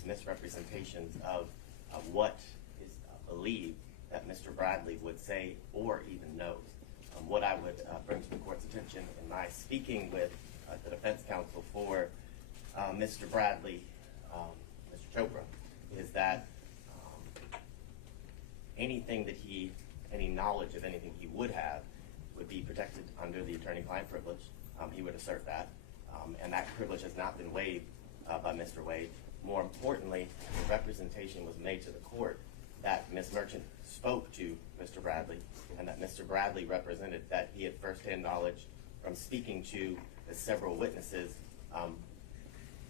various misrepresentations of what is believed that Mr. Bradley would say or even knows. What I would bring to the court's attention in my speaking with the defense counsel for Mr. Bradley, Mr. Chopra, is that any knowledge of anything he would have would be protected under the attorney-client privilege. He would assert that, and that privilege has not been waived by Mr. Wade. More importantly, the representation was made to the court that Ms. Merchant spoke to Mr. Bradley, and that Mr. Bradley represented that he had firsthand knowledge from speaking to the several witnesses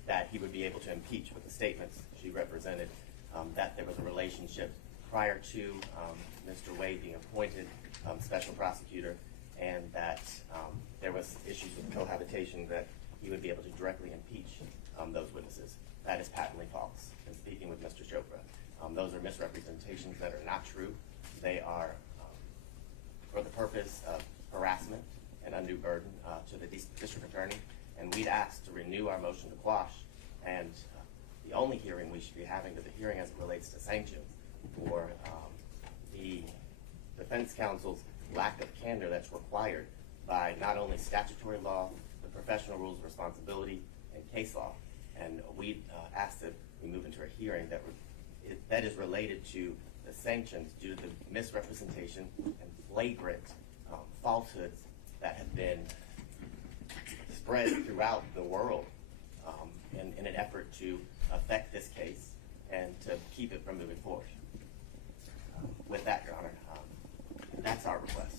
that he would be able to impeach with the statements she represented, that there was a relationship prior to Mr. Wade being appointed special prosecutor, and that there was issues with cohabitation that he would be able to directly impeach those witnesses. That is patently false. In speaking with Mr. Chopra, those are misrepresentations that are not true. They are for the purpose of harassment and undue burden to the district attorney, and we'd asked to renew our motion to quash, and the only hearing we should be having is the hearing as it relates to sanctions for the defense counsel's lack of candor that's required by not only statutory law, but professional rules of responsibility and case law. And we asked that we move into a hearing that is related to the sanctions due to the misrepresentation and flagrant falsehoods that have been spread throughout the world in an effort to affect this case and to keep it from moving forward. With that, Your Honor, that's our request.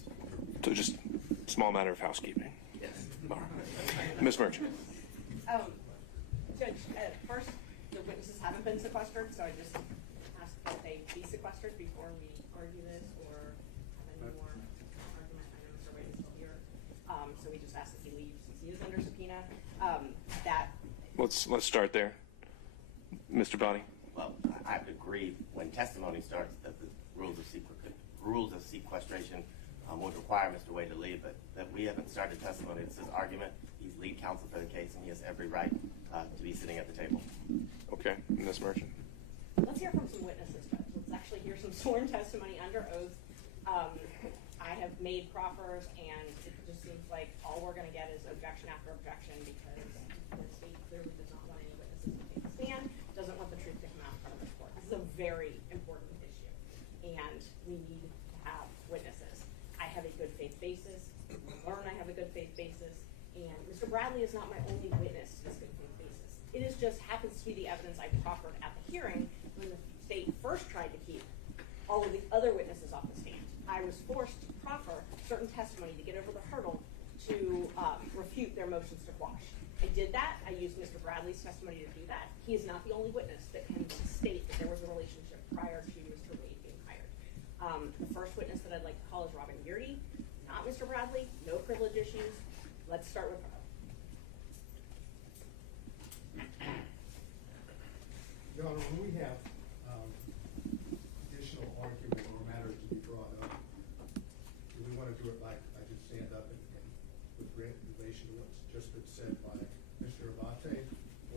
So just a small matter of housekeeping. Yes. All right. Ms. Merchant. Judge, first, the witnesses haven't been sequestered, so I just ask that they be sequestered before we argue this or have any more argument. I know Mr. Wade is still here, so we just ask that he leaves since he is under subpoena. Let's start there. Mr. Bonney. Well, I have to agree when testimony starts that the rules of sequestration would require Mr. Wade to leave, but that we haven't started testimony. This is argument. He's lead counsel for the case, and he has every right to be sitting at the table. Okay, Ms. Merchant. Let's hear from some witnesses, Judge. Let's actually hear some sworn testimony under oath. I have made proffers, and it just seems like all we're going to get is objection after objection because the state clearly does not want any witnesses to take the stand, doesn't want the truth to come out in front of the court. This is a very important issue, and we need to have witnesses. I have a good faith basis. Learn I have a good faith basis, and Mr. Bradley is not my only witness to this good faith basis. It is just happens to be the evidence I proffered at the hearing when the state first tried to keep all of the other witnesses off the stand. I was forced to proffer certain testimony to get over the hurdle to refute their motions to quash. I did that. I used Mr. Bradley's testimony to do that. He is not the only witness that can state that there was a relationship prior to Mr. Wade being hired. The first witness that I'd like to call is Robin Yurdy, not Mr. Bradley, no privilege issues. Let's start with her. Your Honor, when we have additional argument or matters to be brought up, do we want to do it like I just stand up and with relation to what's just been said by Mr. Abate,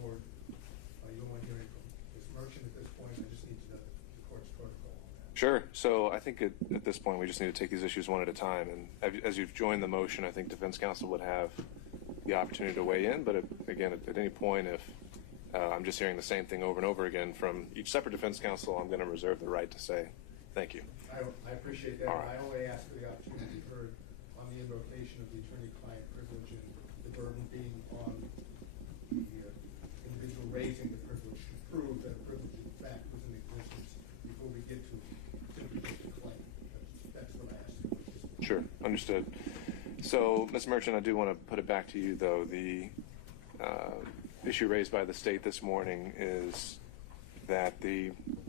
or you don't want to hear anything from Ms. Merchant at this point? I just need to know the court's protocol on that. Sure. So I think at this point we just need to take these issues one at a time. And as you've joined the motion, I think defense counsel would have the opportunity to weigh in. But again, at any point, if I'm just hearing the same thing over and over again from each separate defense counsel, I'm going to reserve the right to say thank you. I appreciate that. All right. I only ask for the opportunity to be heard on the invocation of the attorney-client privilege and the burden being on the individual raising the privilege to prove that a privilege in fact was in existence before we get to simply just a claim. That's what I asked. Sure. Understood. So, Ms. Merchant, I do want to put it back to you, though. The issue raised by the state this morning is that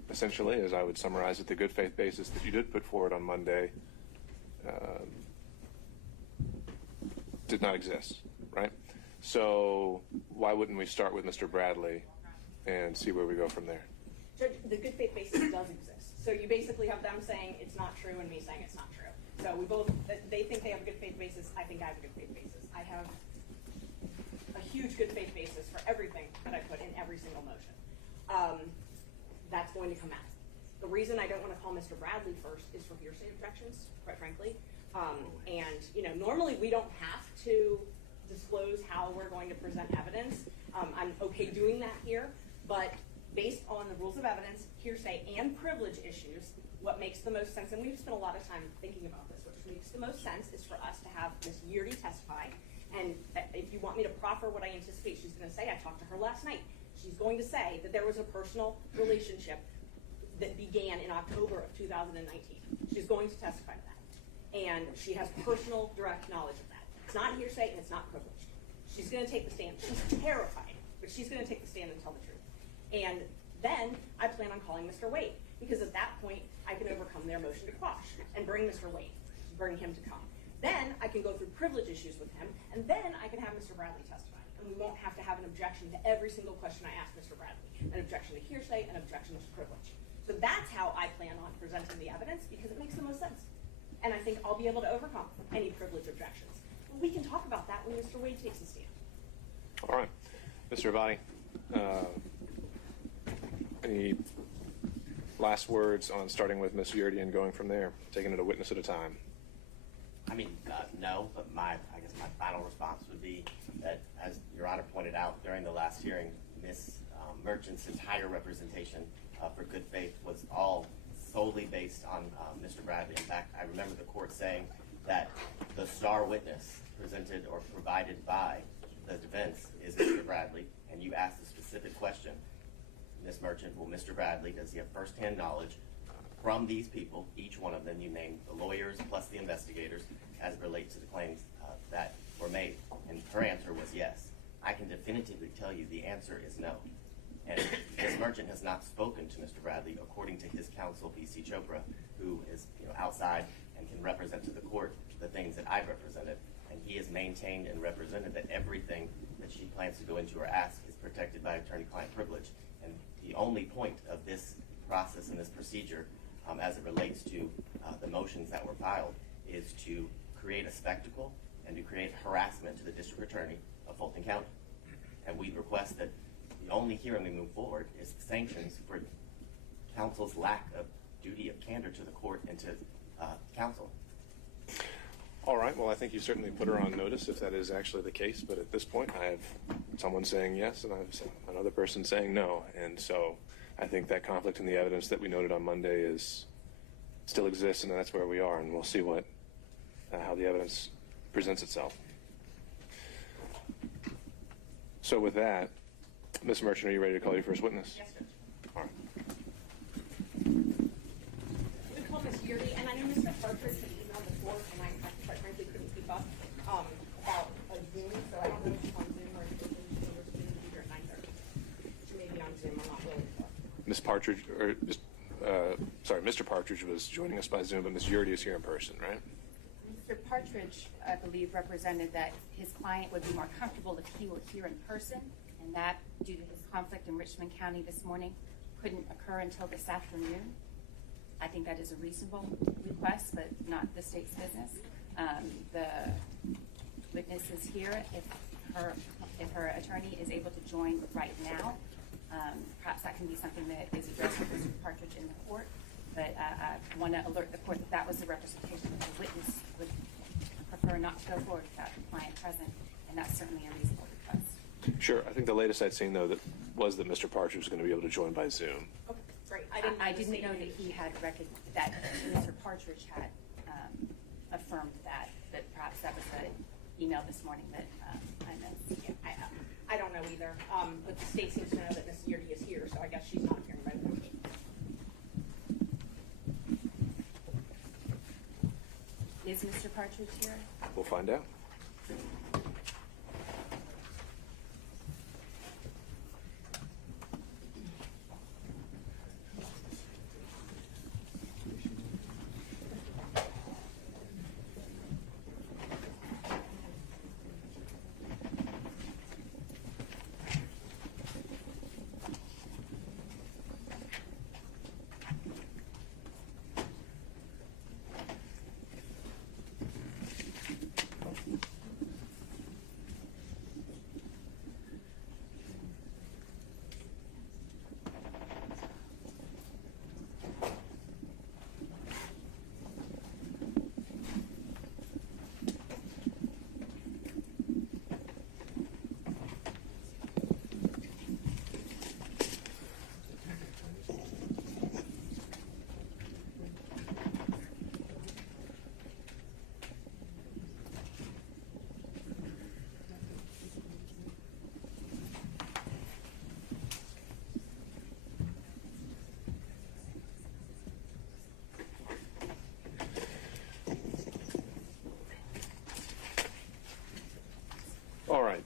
essentially, as I would summarize it, the good faith basis that you did put forward on Monday did not exist, right? So why wouldn't we start with Mr. Bradley and see where we go from there? Judge, the good faith basis does exist. So you basically have them saying it's not true and me saying it's not true. So they think they have a good faith basis. I think I have a good faith basis. I have a huge good faith basis for everything that I put in every single motion. that's going to come out. The reason I don't want to call Mr. Bradley first is for hearsay objections, quite frankly. And, you know, normally we don't have to disclose how we're going to present evidence. I'm okay doing that here, but based on the rules of evidence, hearsay, and privilege issues, what makes the most sense, and we've spent a lot of time thinking about this, what makes the most sense is for us to have Ms. Yeardy testify. And if you want me to proffer what I anticipate she's going to say, I talked to her last night. She's going to say that there was a personal relationship that began in October of 2019. She's going to testify to that. And she has personal, direct knowledge of that. It's not hearsay and it's not privileged. She's going to take the stand. She's terrified, but she's going to take the stand and tell the truth. And then I plan on calling Mr. Wade, because at that point, I can overcome their motion to quash and bring Mr. Wade, bring him to come. Then I can go through privilege issues with him, and then I can have Mr. Bradley testify. And we won't have to have an objection to every single question I ask Mr. Bradley, an objection to hearsay, an objection to privilege. So that's how I plan on presenting the evidence, because it makes the most sense. And I think I'll be able to overcome any privilege objections. But we can talk about that when Mr. Wade takes the stand. All right. Mr. Avati, any last words on starting with Ms. Yeardy and going from there, taking it a witness at a time? I mean, no, but I guess my final response would be that, as Your Honor pointed out during the last hearing, Ms. Merchant's entire representation for good faith was all solely based on Mr. Bradley. In fact, I remember the court saying that the star witness presented or provided by the defense is Mr. Bradley, and you asked a specific question, Ms. Merchant, well, Mr. Bradley, does he have firsthand knowledge from these people, each one of them, you named the lawyers plus the investigators, as it relates to the claims that were made? And her answer was yes. I can definitively tell you the answer is no. And Ms. Merchant has not spoken to Mr. Bradley, according to his counsel, B.C. Chopra, who is outside and can represent to the court the things that I've represented. And he has maintained and represented that everything that she plans to go into or ask is protected by attorney-client privilege. And the only point of this process and this procedure, as it relates to the motions that were filed, is to create a spectacle and to create harassment to the district attorney of Fulton County. And we request that the only hearing we move forward is sanctions for counsel's lack of duty of candor to the court and to counsel. All right. Well, I think you certainly put her on notice if that is actually the case. But at this point, I have someone saying yes and I have another person saying no. And so I think that conflict in the evidence that we noted on Monday still exists, and that's where we are. And we'll see how the evidence presents itself. So with that, Ms. Merchant, are you ready to call your first witness? Yes, Judge. All right. We call Ms. Yeardy, and I know Mr. Partridge had emailed before, and I quite frankly couldn't keep up about a Zoom, so I don't know if she's on Zoom or if she's going to be here at 9:30. She may be on Zoom, I'm not really sure. Ms. Partridge, Mr. Partridge was joining us by Zoom, but Ms. Yeardy is here in person, right? Mr. Partridge, I believe, represented that his client would be more comfortable if he were here in person, and that, due to his conflict in Richmond County this morning, couldn't occur until this afternoon. I think that is a reasonable request, but not the state's business. The witness is here. If her attorney is able to join right now, perhaps that can be something that is addressed with Mr. Partridge in the court. But I want to alert the court that was the representation that the witness would prefer not to go forward without the client present, and that's certainly a reasonable request. Sure. I think the latest I'd seen, though, was that Mr. Partridge was going to be able to join by Zoom. Okay, great. I didn't know that he had that Mr. Partridge had affirmed that, but perhaps that was the email this morning that I missed. Yeah, I don't know either, but the state seems to know that Ms. Yeardy is here, so I guess she's not appearing by Zoom. Is Mr. Partridge here? We'll find out.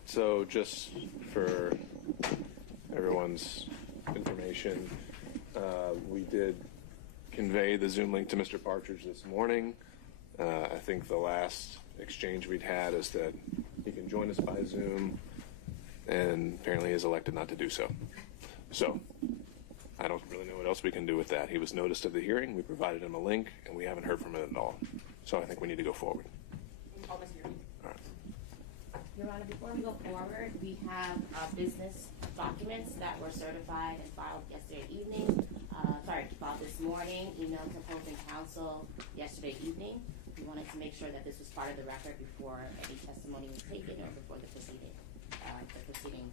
So just for everyone's information, we did convey the Zoom link to Mr. Partridge this morning. I think the last exchange we'd had is that he can join us by Zoom, and apparently is elected not to do so. So I don't really know what else we can do with that. He was noticed of the hearing, we provided him a link, and we haven't heard from him at all. So I think we need to go forward. Call Ms. Yuri. All right. Your Honor, before we go forward, we have business documents that were certified and filed yesterday evening. Filed this morning, emailed to Fulton Council yesterday evening. We wanted to make sure that this was part of the record before any testimony was taken or before the proceeding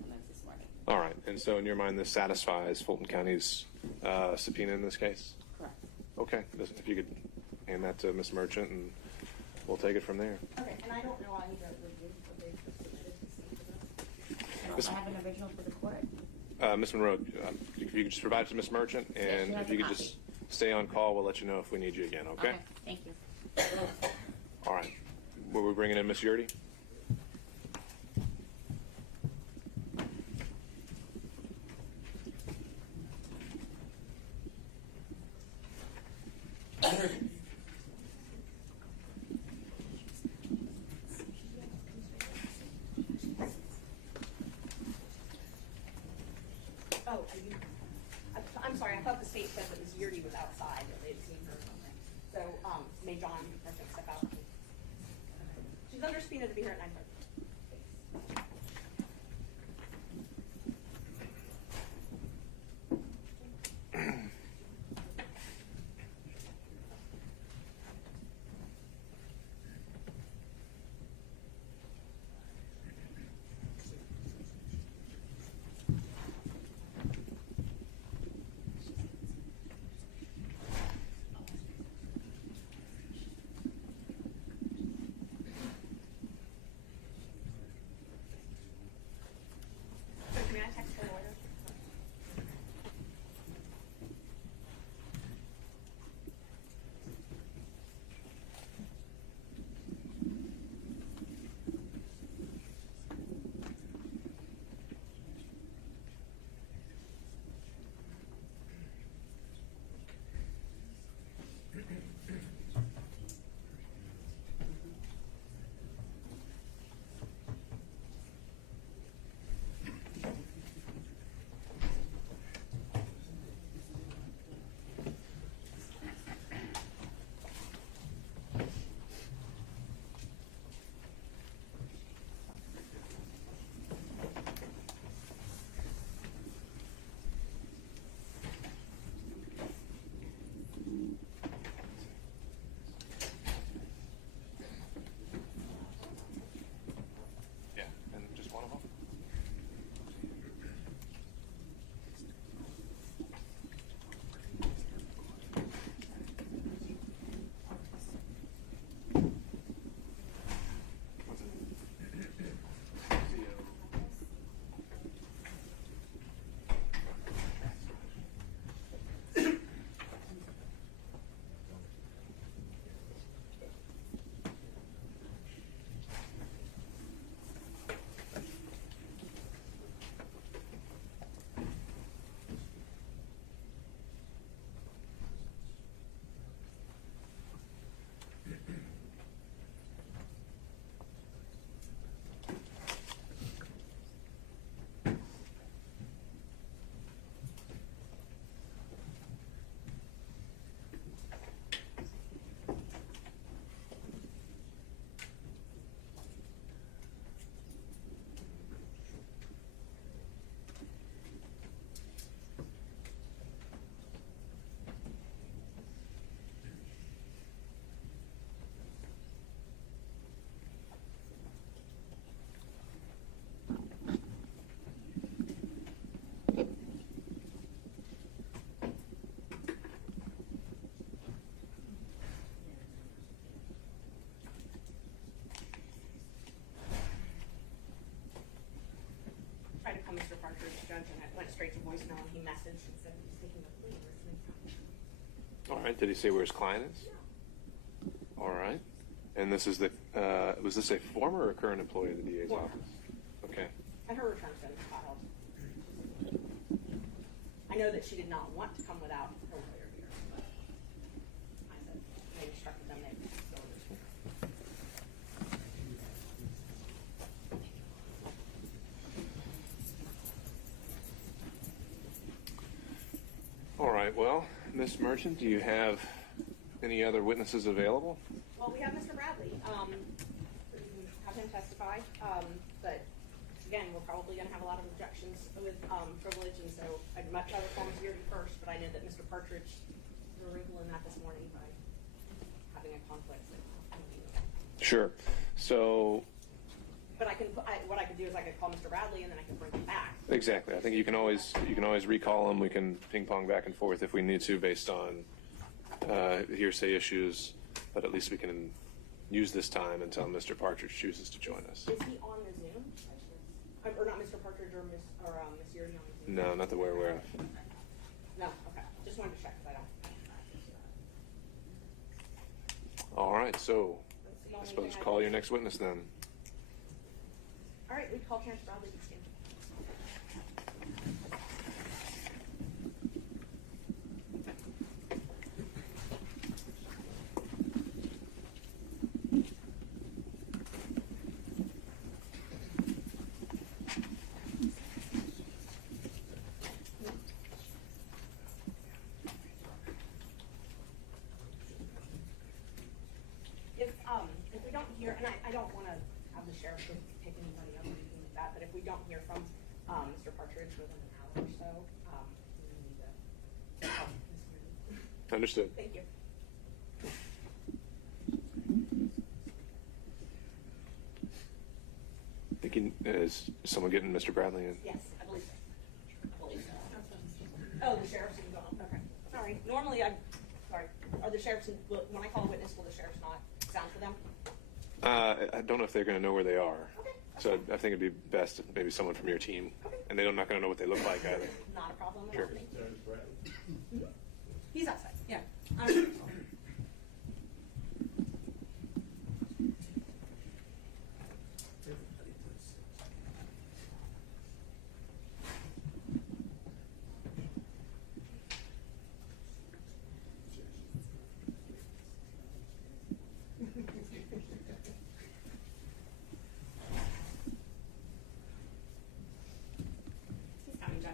commenced this morning. All right. And so in your mind, this satisfies Fulton County's subpoena in this case? Correct. Okay. If you could hand that to Ms. Merchant, and we'll take it from there. Okay, and I don't know either review what they've submitted to see for this. I have an original for the court. Ms. Monroe, if you could just provide it to Ms. Merchant, and Yes, if you could just stay on call, we'll let you know if we need you again, okay? Thank you. All right. Were we bringing in Ms. Yurdy? Oh, I'm sorry, I thought the state said that Ms. Yurdy was outside, that they'd seen her or something. So, may John Merchant step out? She's under subpoena to be here at 9:30. May I text the lawyer? Yeah, and just one of them? Tried to call Mr. Partridge, judge, and it went straight to voicemail, and he messaged and said he was taking a plea. All right. Did he say where his client is? All right. And this is the, was this a former or current employee of the DA's office? Okay. And her return's been filed. I know that she did not want to come without her lawyer here, but I said, they instructed them they would go with her. All right, well, Ms. Merchant, do you have any other witnesses available? Well, we have Mr. Bradley. We can have him testify. But again, we're probably going to have a lot of objections with privilege, and so I'd much rather call Ms. Beardy first, but I know that Mr. Partridge threw a wrinkle in that this morning by having a conflict. Sure. So, But what I could do is I could call Mr. Bradley, and then I can bring him back. exactly. I think you can always recall them. We can ping pong back and forth if we need to, based on hearsay issues. But at least we can use this time until Mr. Partridge chooses to join us. Is he on the Zoom? Or not Mr. Partridge or Ms. Beardy on the Zoom? No, not that we're aware of. No. Okay. Just wanted to check because I don't. All right. So, That's the I only suppose thing call your next witness then. All right. We call Terrence Bradley to stand. If we don't hear, and I don't want to have the sheriff pick anybody up or anything like that, but if we don't hear from Mr. Partridge within an hour or so, we need to. Understood. Thank you. Thinking, is someone getting Mr. Bradley in? Yes, I believe so. Oh, the sheriff's in gone. Okay. Sorry. Normally, sorry. Are the sheriffs, when I call a witness, will the sheriffs not sound for them? I don't know if they're going to know where they are. Okay. So I think it'd be best if maybe someone from your team. Okay. And they're not going to know what they look like either. Not a problem. Sure. He's outside. Yeah. He's coming, Judge.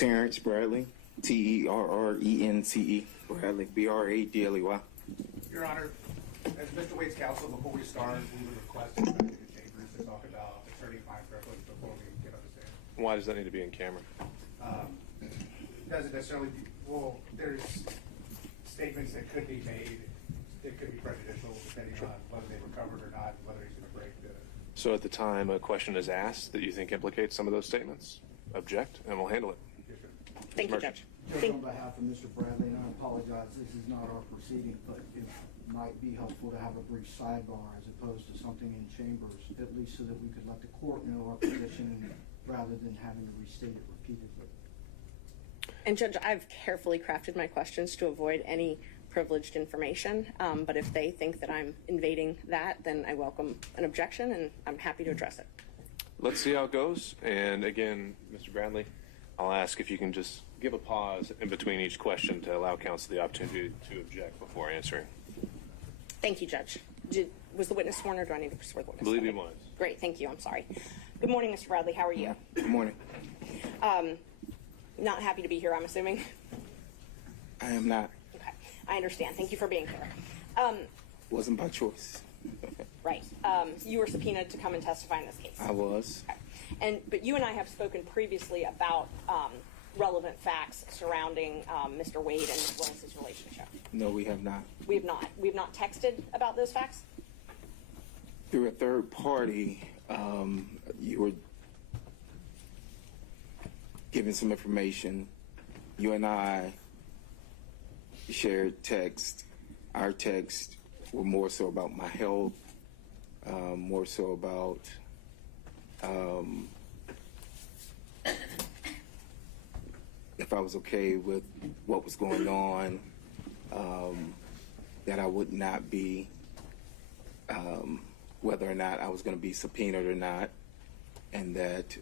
Terrence Bradley, Terrence Bradley, Bradley. Your Honor, as Mr. Wade's counsel, before we start, we would request to go back to the chambers to talk about attorney-client privilege before we get on the stand. Why does that need to be in camera? Doesn't necessarily, well, there's statements that could be made, it could be prejudicial depending on whether they were covered or not, whether he's going to break the... So at the time a question is asked that you think implicates some of those statements, object, and we'll handle it. Thank you, Mr. Judge. Just on behalf of Mr. Bradley, and I apologize, this is not our proceeding, but it might be helpful to have a brief sidebar as opposed to something in chambers, at least so that we could let the court know our position rather than having to restate it repeatedly. And Judge, I've carefully crafted my questions to avoid any privileged information, but if they think that I'm invading that, then I welcome an objection, and I'm happy to address it. Let's see how it goes. And again, Mr. Bradley, I'll ask if you can just give a pause in between each question to allow counsel the opportunity to object before answering. Thank you, Judge. Was the witness sworn, or do I need to swear the witness? I believe he was. Great, thank you. I'm sorry. Good morning, Mr. Bradley. How are you? Good morning. Not happy to be here, I'm assuming. I am not. Okay, I understand. Thank you for being here. Wasn't by choice. Right. You were subpoenaed to come and testify in this case. I was. Okay. But you and I have spoken previously about relevant facts surrounding Mr. Wade and Ms. Willis's relationship. No, we have not. We have not. We have not texted about those facts? Through a third party, you were given some information. You and I shared text. Our texts were more so about my health, more so about if I was okay with what was going on, that I would not be, whether or not I was going to be subpoenaed or not, and that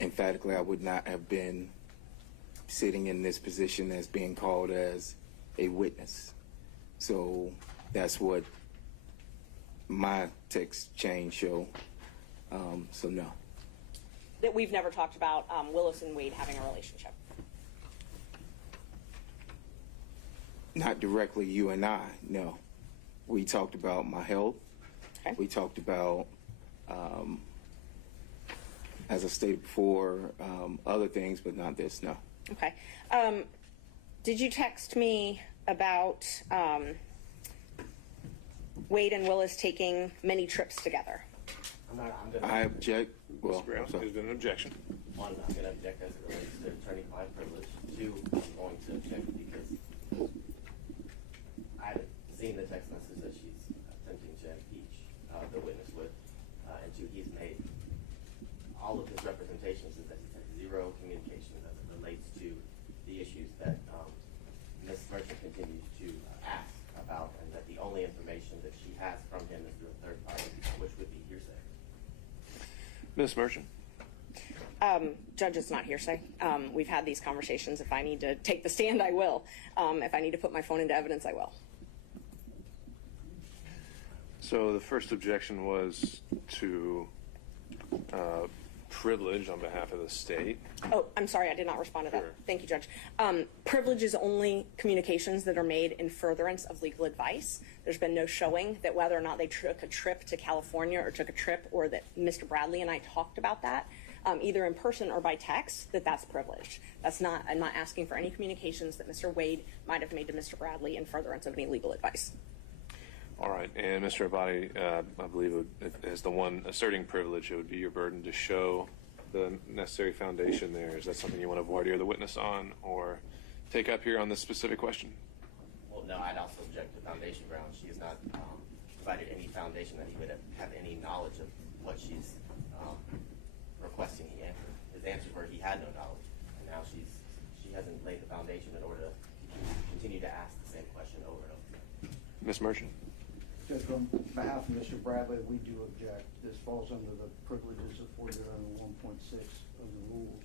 emphatically I would not have been sitting in this position as being called as a witness. So that's what my text chain show. So no. That we've never talked about Willis and Wade having a relationship? Not directly you and I, no. We talked about my health. Okay. We talked about, as I stated before, other things, but not this, no. Okay. Did you text me about Wade and Willis taking many trips together? I object. Well, Mr. Brown, there's been an objection. One, I'm going to object as it relates to attorney-client privilege. Two, I'm going to object because I haven't seen the text message that she's attempting to impeach the witness with. And two, he's made all of his representations is that he's had zero communication as it relates to the issues that Ms. Merchant continues to ask about, and that the only information that she has from him is through a third party, which would be hearsay. Ms. Merchant. Judge, it's not hearsay. We've had these conversations. If I need to take the stand, I will. If I need to put my phone into evidence, I will. So the first objection was to privilege on behalf of the state. Oh, I'm sorry, I did not respond to that. Sure. Thank you, Judge. Privilege is only communications that are made in furtherance of legal advice. There's been no showing that whether or not they took a trip to California or took a trip, or that Mr. Bradley and I talked about that, either in person or by text, that's privileged. I'm not asking for any communications that Mr. Wade might have made to Mr. Bradley in furtherance of any legal advice. All right, and Mr. Abadi, I believe as the one asserting privilege, it would be your burden to show the necessary foundation there. Is that something you want to voir dire the witness on, or take up here on this specific question? Well, no, I'd also object to foundation grounds. She has not provided any foundation that he would have any knowledge of what she's requesting he answer. His answers were he had no knowledge, and now she hasn't laid the foundation in order to continue to ask the same question over and over again. Ms. Merchant. Just on behalf of Mr. Bradley, we do object. This falls under the privileges afforded under 1.6 of the rules.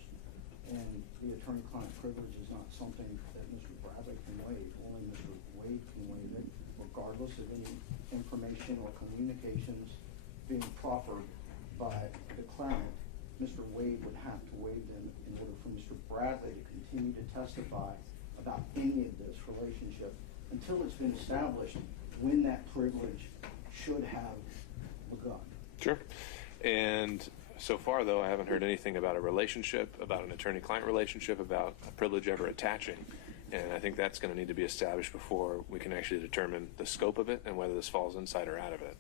And the attorney-client privilege is not something that Mr. Bradley can waive. Only Mr. Wade can waive it, regardless of any information or communications being proffered by the claimant Mr. Wade would have to waive them in order for Mr. Bradley to continue to testify about any of this relationship until it's been established when that privilege should have begun. Sure. And so far, though, I haven't heard anything about a relationship, about an attorney-client relationship, about a privilege ever attaching. And I think that's going to need to be established before we can actually determine the scope of it and whether this falls inside or out of it.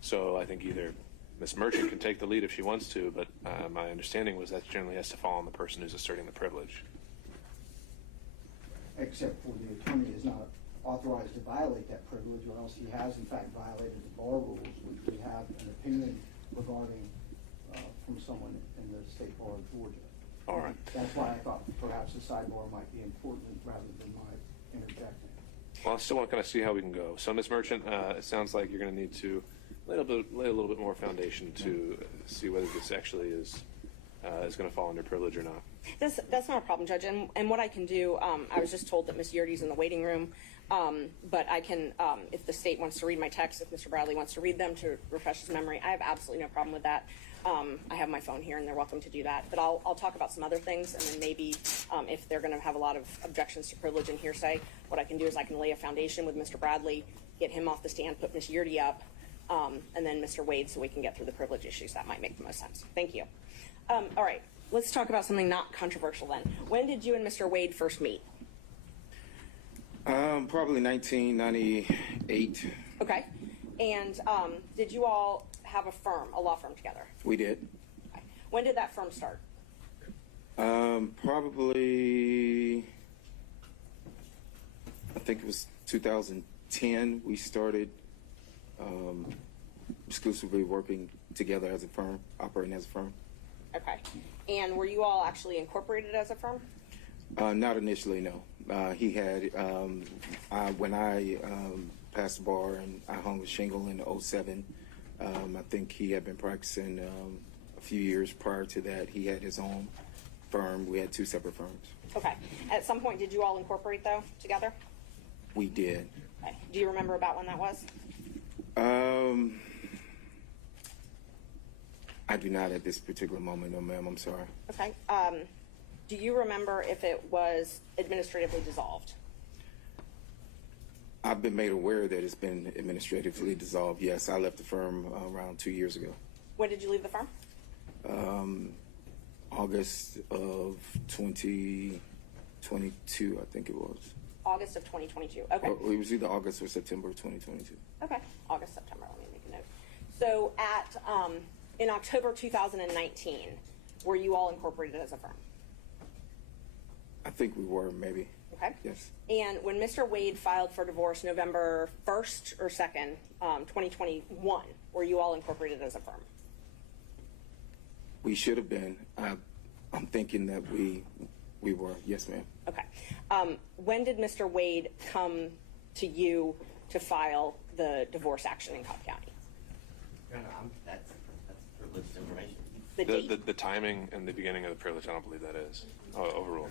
So I think either Ms. Merchant can take the lead if she wants to, but my understanding was that generally has to fall on the person who's asserting the privilege. Except for the attorney is not authorized to violate that privilege, or else he has in fact violated the bar rules, which we have an opinion regarding from someone in the State Bar of Georgia. All right. That's why I thought perhaps the sidebar might be important rather than my interjecting. Well, I still want to kind of see how we can go. So, Ms. Merchant, it sounds like you're going to need to lay a little bit more foundation to see whether this actually is going to fall under privilege or not. That's not a problem, Judge. And what I can do, I was just told that Ms. Yerdy's in the waiting room, but I can, if the state wants to read my text, if Mr. Bradley wants to read them to refresh his memory, I have absolutely no problem with that. I have my phone here, and they're welcome to do that. But I'll talk about some other things, and then maybe if they're going to have a lot of objections to privilege and hearsay, what I can do is I can lay a foundation with Mr. Bradley, get him off the stand, put Ms. Yerdy up, and then Mr. Wade, so we can get through the privilege issues. That might make the most sense. Thank you. All right, let's talk about something not controversial then. When did you and Mr. Wade first meet? Probably 1998. Okay. And did you all have a law firm together? We did. Okay. When did that firm start? Probably, I think it was 2010. We started exclusively working together as a firm, operating as a firm. Okay. And were you all actually incorporated as a firm? Not initially, no. He had, when I passed the bar and I hung a shingle in 2007, I think he had been practicing a few years prior to that. He had his own firm. We had two separate firms. Okay. At some point, did you all incorporate, though, together? We did. Okay. Do you remember about when that was? I do not at this particular moment, no, ma'am. I'm sorry. Okay. Do you remember if it was administratively dissolved? I've been made aware that it's been administratively dissolved. Yes, I left the firm around 2 years ago. When did you leave the firm? August of 2022, I think it was. August of 2022. Okay. Or it was either August or September of 2022. Okay. August, September. Let me make a note. So in October 2019, were you all incorporated as a firm? I think we were, maybe. Okay. Yes. And when Mr. Wade filed for divorce November 1st or 2nd, 2021, were you all incorporated as a firm? We should have been. I'm thinking that we were. Yes, ma'am. Okay. When did Mr. Wade come to you to file the divorce action in Cobb County? No, that's privileged information. The date? The timing and the beginning of the privilege, I don't believe that is overruled.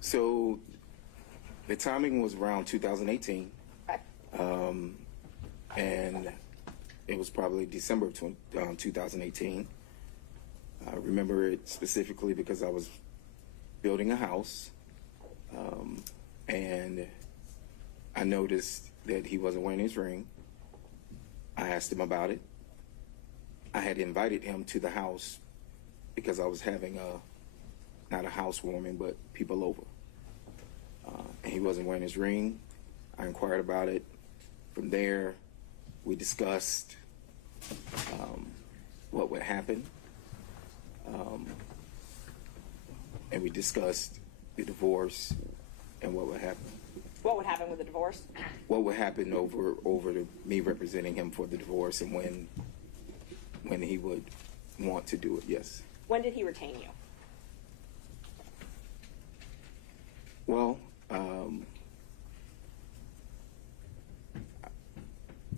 So the timing was around 2018. Okay. And it was probably December of 2018. I remember it specifically because I was building a house, and I noticed that he wasn't wearing his ring. I asked him about it. I had invited him to the house because I was having not a housewarming, but people over. And he wasn't wearing his ring. I inquired about it. From there, we discussed what would happen. And we discussed the divorce and what would happen. What would happen with the divorce? What would happen over me representing him for the divorce and when he would want to do it, yes. When did he retain you? Well,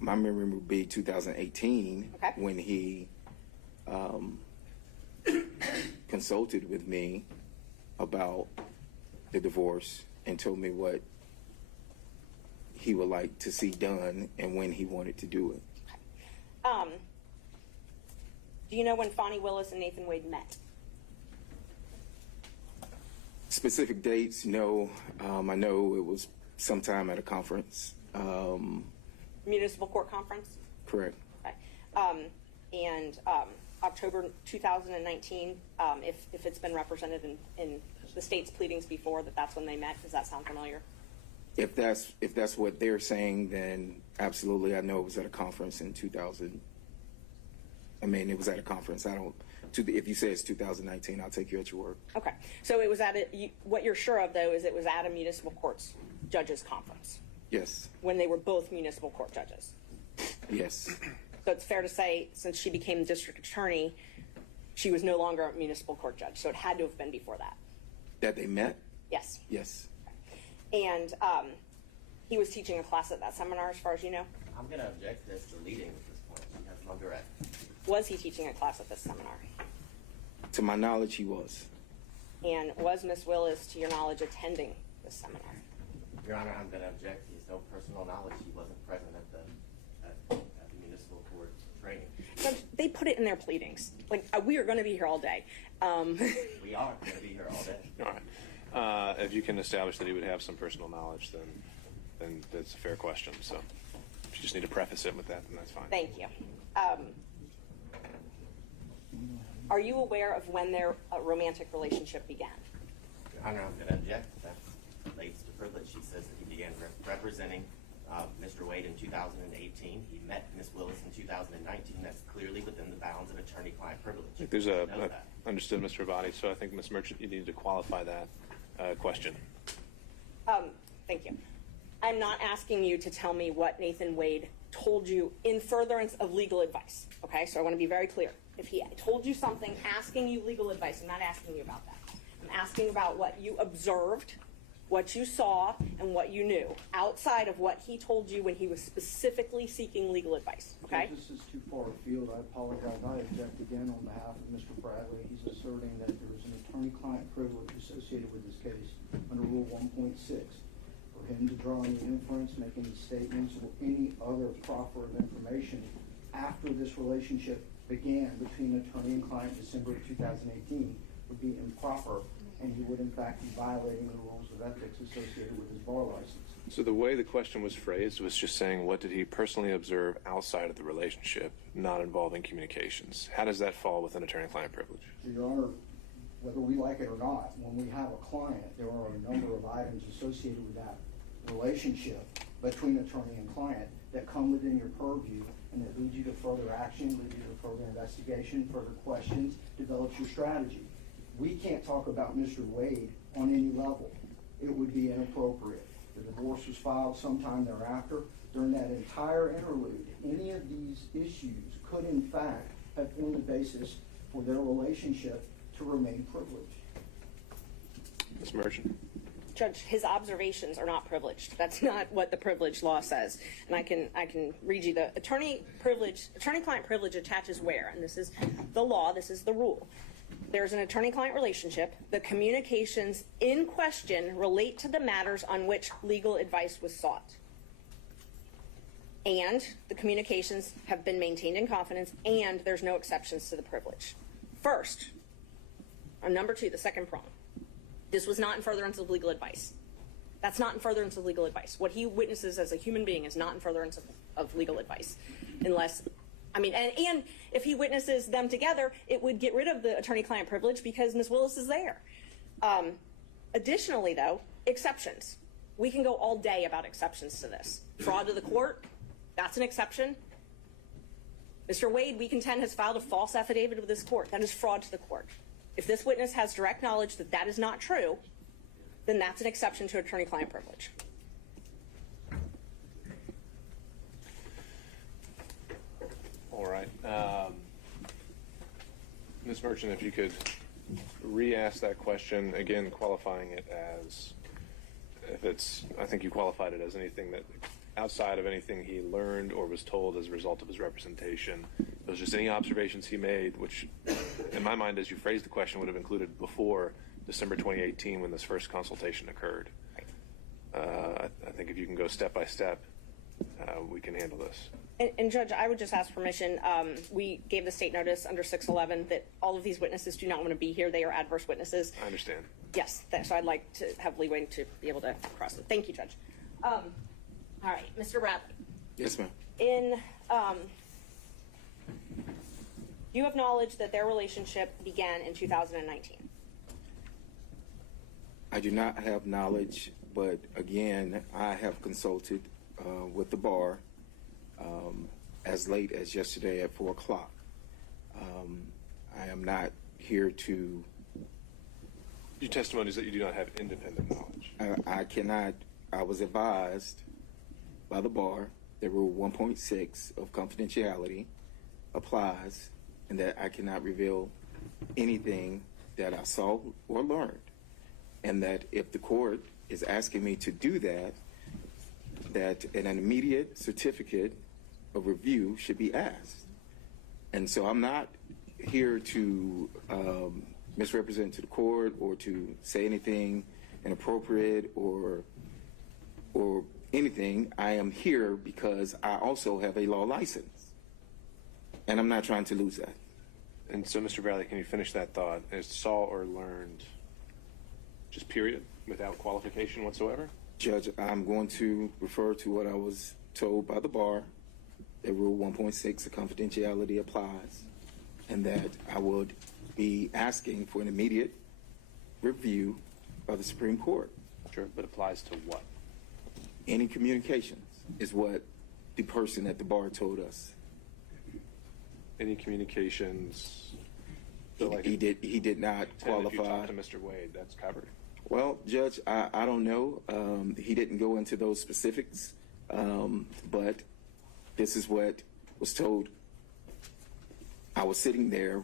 my memory would be 2018 okay. when he consulted with me about the divorce and told me what he would like to see done and when he wanted to do it. Do you know when Fani Willis and Nathan Wade met? Specific dates, no. I know it was sometime at a conference. Municipal court conference? Correct. Okay. And October 2019, if it's been represented in the state's pleadings before, that's when they met. Does that sound familiar? If that's what they're saying, then absolutely. I know it was at a conference in 2000. I mean, it was at a conference. If you say it's 2019, I'll take you at your word. Okay. So it was what you're sure of, though, is it was at a municipal courts judges conference Yes. when they were both municipal court judges. Yes. So it's fair to say, since she became district attorney, she was no longer a municipal court judge. So it had to have been before that. That they met? Yes. Yes. And he was teaching a class at that seminar, as far as you know? I'm going to object to this deleting at this point. She has no direct. Was he teaching a class at this seminar? To my knowledge, he was. And was Miss Willis, to your knowledge, attending this seminar? Your Honor, I'm going to object. He has no personal knowledge. He wasn't present at the municipal court training. So they put it in their pleadings. Like, we are going to be here all day. We are going to be here all day. All right. If you can establish that he would have some personal knowledge, then that's a fair question. So if you just need to preface it with that, then that's fine. Thank you. Are you aware of when their romantic relationship began? Your Honor, I'm going to object. That relates to privilege. She says that he began representing Mr. Wade in 2018. He met Ms. Willis in 2019. That's clearly within the bounds of attorney-client privilege. I think there's understood, Mr. Abadi. So I think, Ms. Merchant, you need to qualify that question. Thank you. I'm not asking you to tell me what Nathan Wade told you in furtherance of legal advice. Okay, so I want to be very clear. If he told you something asking you legal advice, I'm not asking you about that. I'm asking about what you observed, what you saw, and what you knew outside of what he told you when he was specifically seeking legal advice. Okay? If this is too far afield, I apologize. I object again on behalf of Mr. Bradley. He's asserting that there is an attorney-client privilege associated with this case under Rule 1.6. For him to draw any inference, make any statements, or any other proffer of information after this relationship began between attorney and client December of 2018 would be improper, and he would in fact be violating the rules of ethics associated with his bar license. So the way the question was phrased was just saying, what did he personally observe outside of the relationship, not involving communications? How does that fall within attorney-client privilege? Your Honor, whether we like it or not, when we have a client, there are a number of items associated with that relationship between attorney and client that come within your purview and that lead you to further action, lead you to further investigation, further questions, develops your strategy. We can't talk about Mr. Wade on any level. It would be inappropriate. The divorce was filed sometime thereafter. During that entire interlude, any of these issues could in fact have formed the basis for their relationship to remain privileged. Ms. Merchant? Judge, his observations are not privileged. That's not what the privilege law says. And I can read you the attorney-client privilege attaches where, and this is the law, this is the rule. There's an attorney-client relationship. The communications in question relate to the matters on which legal advice was sought. And the communications have been maintained in confidence, and there's no exceptions to the privilege. First, on number 2, the second prong. This was not in furtherance of legal advice. That's not in furtherance of legal advice. What he witnesses as a human being is not in furtherance of legal advice. Unless, and if he witnesses them together, it would get rid of the attorney-client privilege because Ms. Willis is there. Additionally, though, exceptions. We can go all day about exceptions to this. Fraud to the court, that's an exception. Mr. Wade, we contend, has filed a false affidavit with this court. That is fraud to the court. If this witness has direct knowledge that that is not true, then that's an exception to attorney-client privilege. All right. Ms. Merchant, if you could re-ask that question, again, qualifying it as, if it's, I think you qualified it as anything that, outside of anything he learned or was told as a result of his representation. It was just any observations he made, which, in my mind, as you phrased the question, would have included before December 2018 when this first consultation occurred. I think if you can go step by step, we can handle this. And Judge, I would just ask permission. We gave the state notice under 611 that all of these witnesses do not want to be here. They are adverse witnesses. I understand. Yes, so I'd like to have leeway to be able to cross it. Thank you, Judge. All right, Mr. Bradley. Yes, ma'am. You have knowledge that their relationship began in 2019. I do not have knowledge, but again, I have consulted with the bar as late as yesterday at 4 o'clock. I am not here to. Your testimony is that you do not have independent knowledge. I cannot. I was advised by the bar that Rule 1.6 of confidentiality applies, and that I cannot reveal anything that I saw or learned, and that if the court is asking me to do that, that an immediate certificate of review should be asked. And so I'm not here to misrepresent to the court or to say anything inappropriate or anything. I am here because I also have a law license, and I'm not trying to lose that. And so, Mr. Bradley, can you finish that thought? Is saw or learned just period, without qualification whatsoever? Judge, I'm going to refer to what I was told by the bar, that Rule 1.6 of confidentiality applies, and that I would be asking for an immediate review by the Supreme Court. Sure, but applies to what? Any communications is what the person at the bar told us. Any communications? He did not qualify. If you talk to Mr. Wade, that's covered. Well, Judge, I don't know. He didn't go into those specifics, but this is what was told. I was sitting there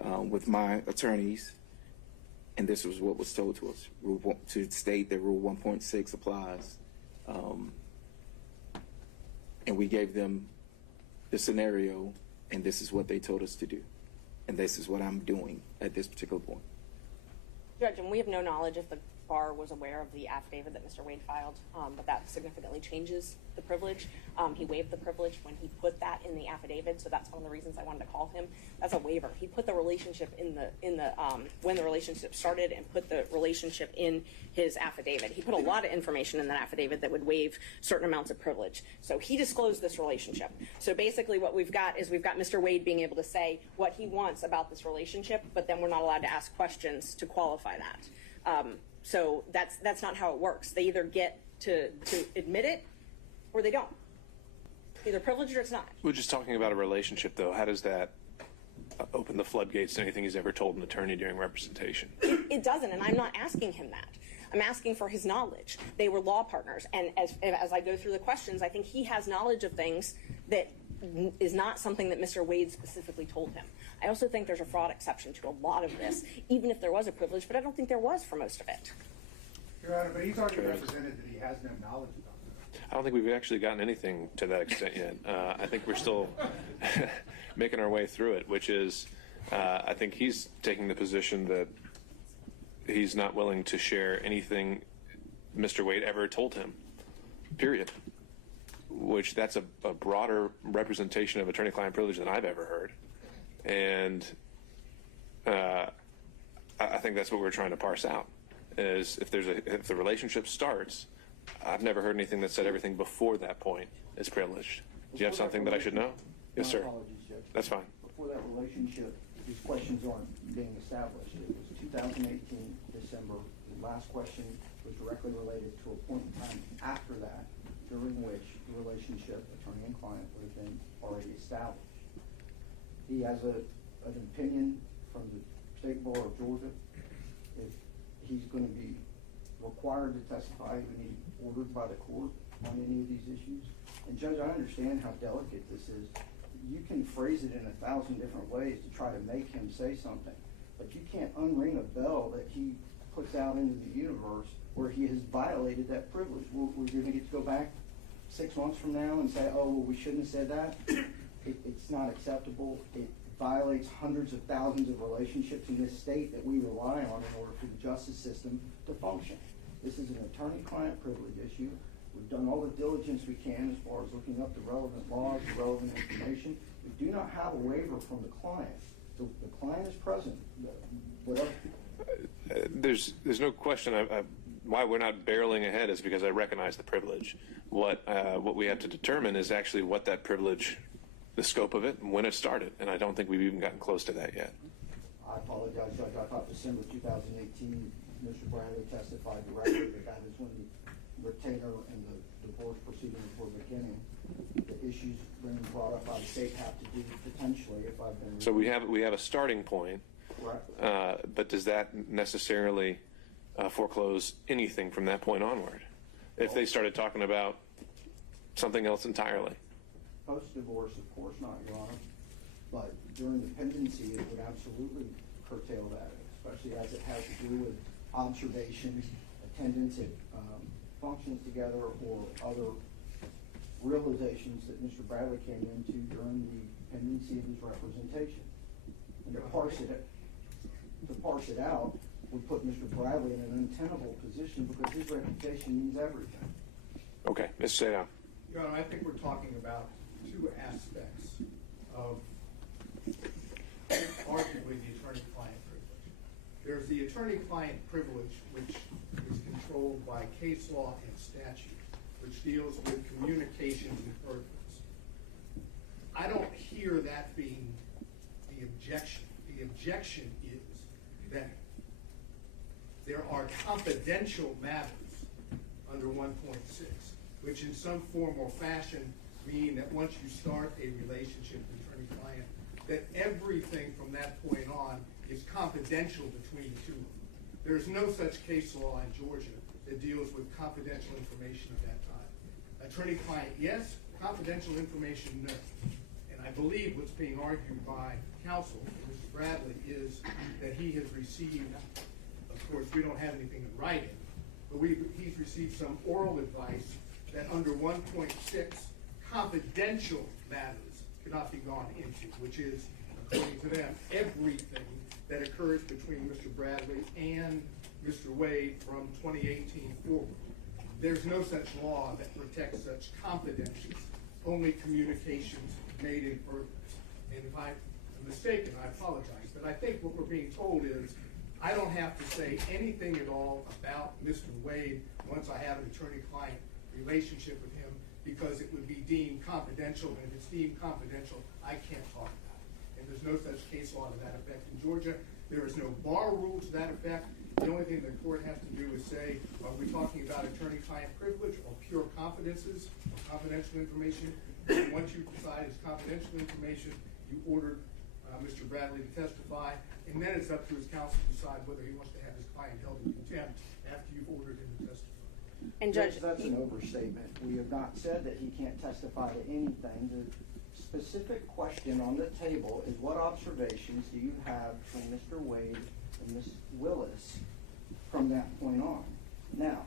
with my attorneys, and this was what was told to us, to state that Rule 1.6 applies. And we gave them the scenario, and this is what they told us to do. And this is what I'm doing at this particular point. Judge, and we have no knowledge if the bar was aware of the affidavit that Mr. Wade filed, but that significantly changes the privilege. He waived the privilege when he put that in the affidavit, so that's one of the reasons I wanted to call him. That's a waiver. He put the relationship in the when the relationship started, and put the relationship in his affidavit. He put a lot of information in that affidavit that would waive certain amounts of privilege. So he disclosed this relationship. So basically what we've got is we've got Mr. Wade being able to say what he wants about this relationship, but then we're not allowed to ask questions to qualify that. So that's not how it works. They either get to admit it or they don't. Either privileged or it's not. We're just talking about a relationship, though. How does that open the floodgates to anything he's ever told an attorney during representation? It doesn't, and I'm not asking him that. I'm asking for his knowledge. They were law partners, and as I go through the questions, I think he has knowledge of things that is not something that Mr. Wade specifically told him. I also think there's a fraud exception to a lot of this, even if there was a privilege, but I don't think there was for most of it. Your Honor, but he's already represented that he has no knowledge about it. I don't think we've actually gotten anything to that extent yet. I think we're still making our way through it, which is, I think he's taking the position that he's not willing to share anything Mr. Wade ever told him, period. Which that's a broader representation of attorney-client privilege than I've ever heard. And I think that's what we're trying to parse out, is if the relationship starts, I've never heard anything that said everything before that point is privileged. Do you have something that I should know? Yes, sir. Apologies, Judge. That's fine. Before that relationship, these questions aren't being established. It was 2018, December. The last question was directly related to a point in time after that, during which the relationship, attorney and client, would have been already established. He has an opinion from the State Bar of Georgia. If he's going to be required to testify, he would need ordered by the court on any of these issues. And Judge, I understand how delicate this is. You can phrase it in 1,000 different ways to try to make him say something, but you can't unring a bell that he puts out into the universe where he has violated that privilege. We're going to get to go back 6 months from now and say, oh, well, we shouldn't have said that. It's not acceptable. It violates hundreds of thousands of relationships in this state that we rely on in order for the justice system to function. This is an attorney-client privilege issue. We've done all the diligence we can as far as looking up the relevant laws, the relevant information. We do not have a waiver from the client. The client is present. Whatever. there's no question. Why we're not barreling ahead is because I recognize the privilege. What we have to determine is actually what that privilege, the scope of it, and when it started. And I don't think we've even gotten close to that yet. I apologize, Judge. I thought December 2018, Mr. Bradley testified directly that is when the retainer and the divorce proceedings were beginning. The issues being brought up by the state have to do potentially, if I've been. So we have a starting point. Correct. But does that necessarily foreclose anything from that point onward? If they started talking about something else entirely? Post-divorce, of course not, Your Honor. But during the pendency, it would absolutely curtail that, especially as it has to do with observation, attendance at functions together, or other realizations that Mr. Bradley came into during the pendency of his representation. And to parse it out would put Mr. Bradley in an untenable position because his reputation means everything. Okay, Mr. Sadow. Your Honor, I think we're talking about two aspects of arguably the attorney-client privilege. There's the attorney-client privilege, which is controlled by case law and statute, which deals with communications and furtherance. I don't hear that being the objection. The objection is that there are confidential matters under 1.6, which in some form or fashion mean that once you start a relationship with attorney-client, that everything from that point on is confidential between the two of them. There's no such case law in Georgia that deals with confidential information at that time. Attorney-client, yes. Confidential information, no. And I believe what's being argued by counsel, Mr. Bradley, is that he has received, of course, we don't have anything in writing, but he's received some oral advice that under 1.6, confidential matters cannot be gone into, which is, according to them, everything that occurs between Mr. Bradley and Mr. Wade from 2018 forward. There's no such law that protects such confidential, only communications made in furtherance. And if I'm mistaken, I apologize, but I think what we're being told is I don't have to say anything at all about Mr. Wade once I have an attorney-client relationship with him because it would be deemed confidential, and if it's deemed confidential, I can't talk about it. And there's no such case law to that effect in Georgia. There is no bar rule to that effect. The only thing the court has to do is say, are we talking about attorney-client privilege or pure confidences or confidential information? And once you decide it's confidential information, you ordered Mr. Bradley to testify, and then it's up to his counsel to decide whether he wants to have his client held in contempt after you've ordered him to testify. And Judge, that's an overstatement. We have not said that he can't testify to anything. The specific question on the table is what observations do you have from Mr. Wade and Ms. Willis from that point on? Now,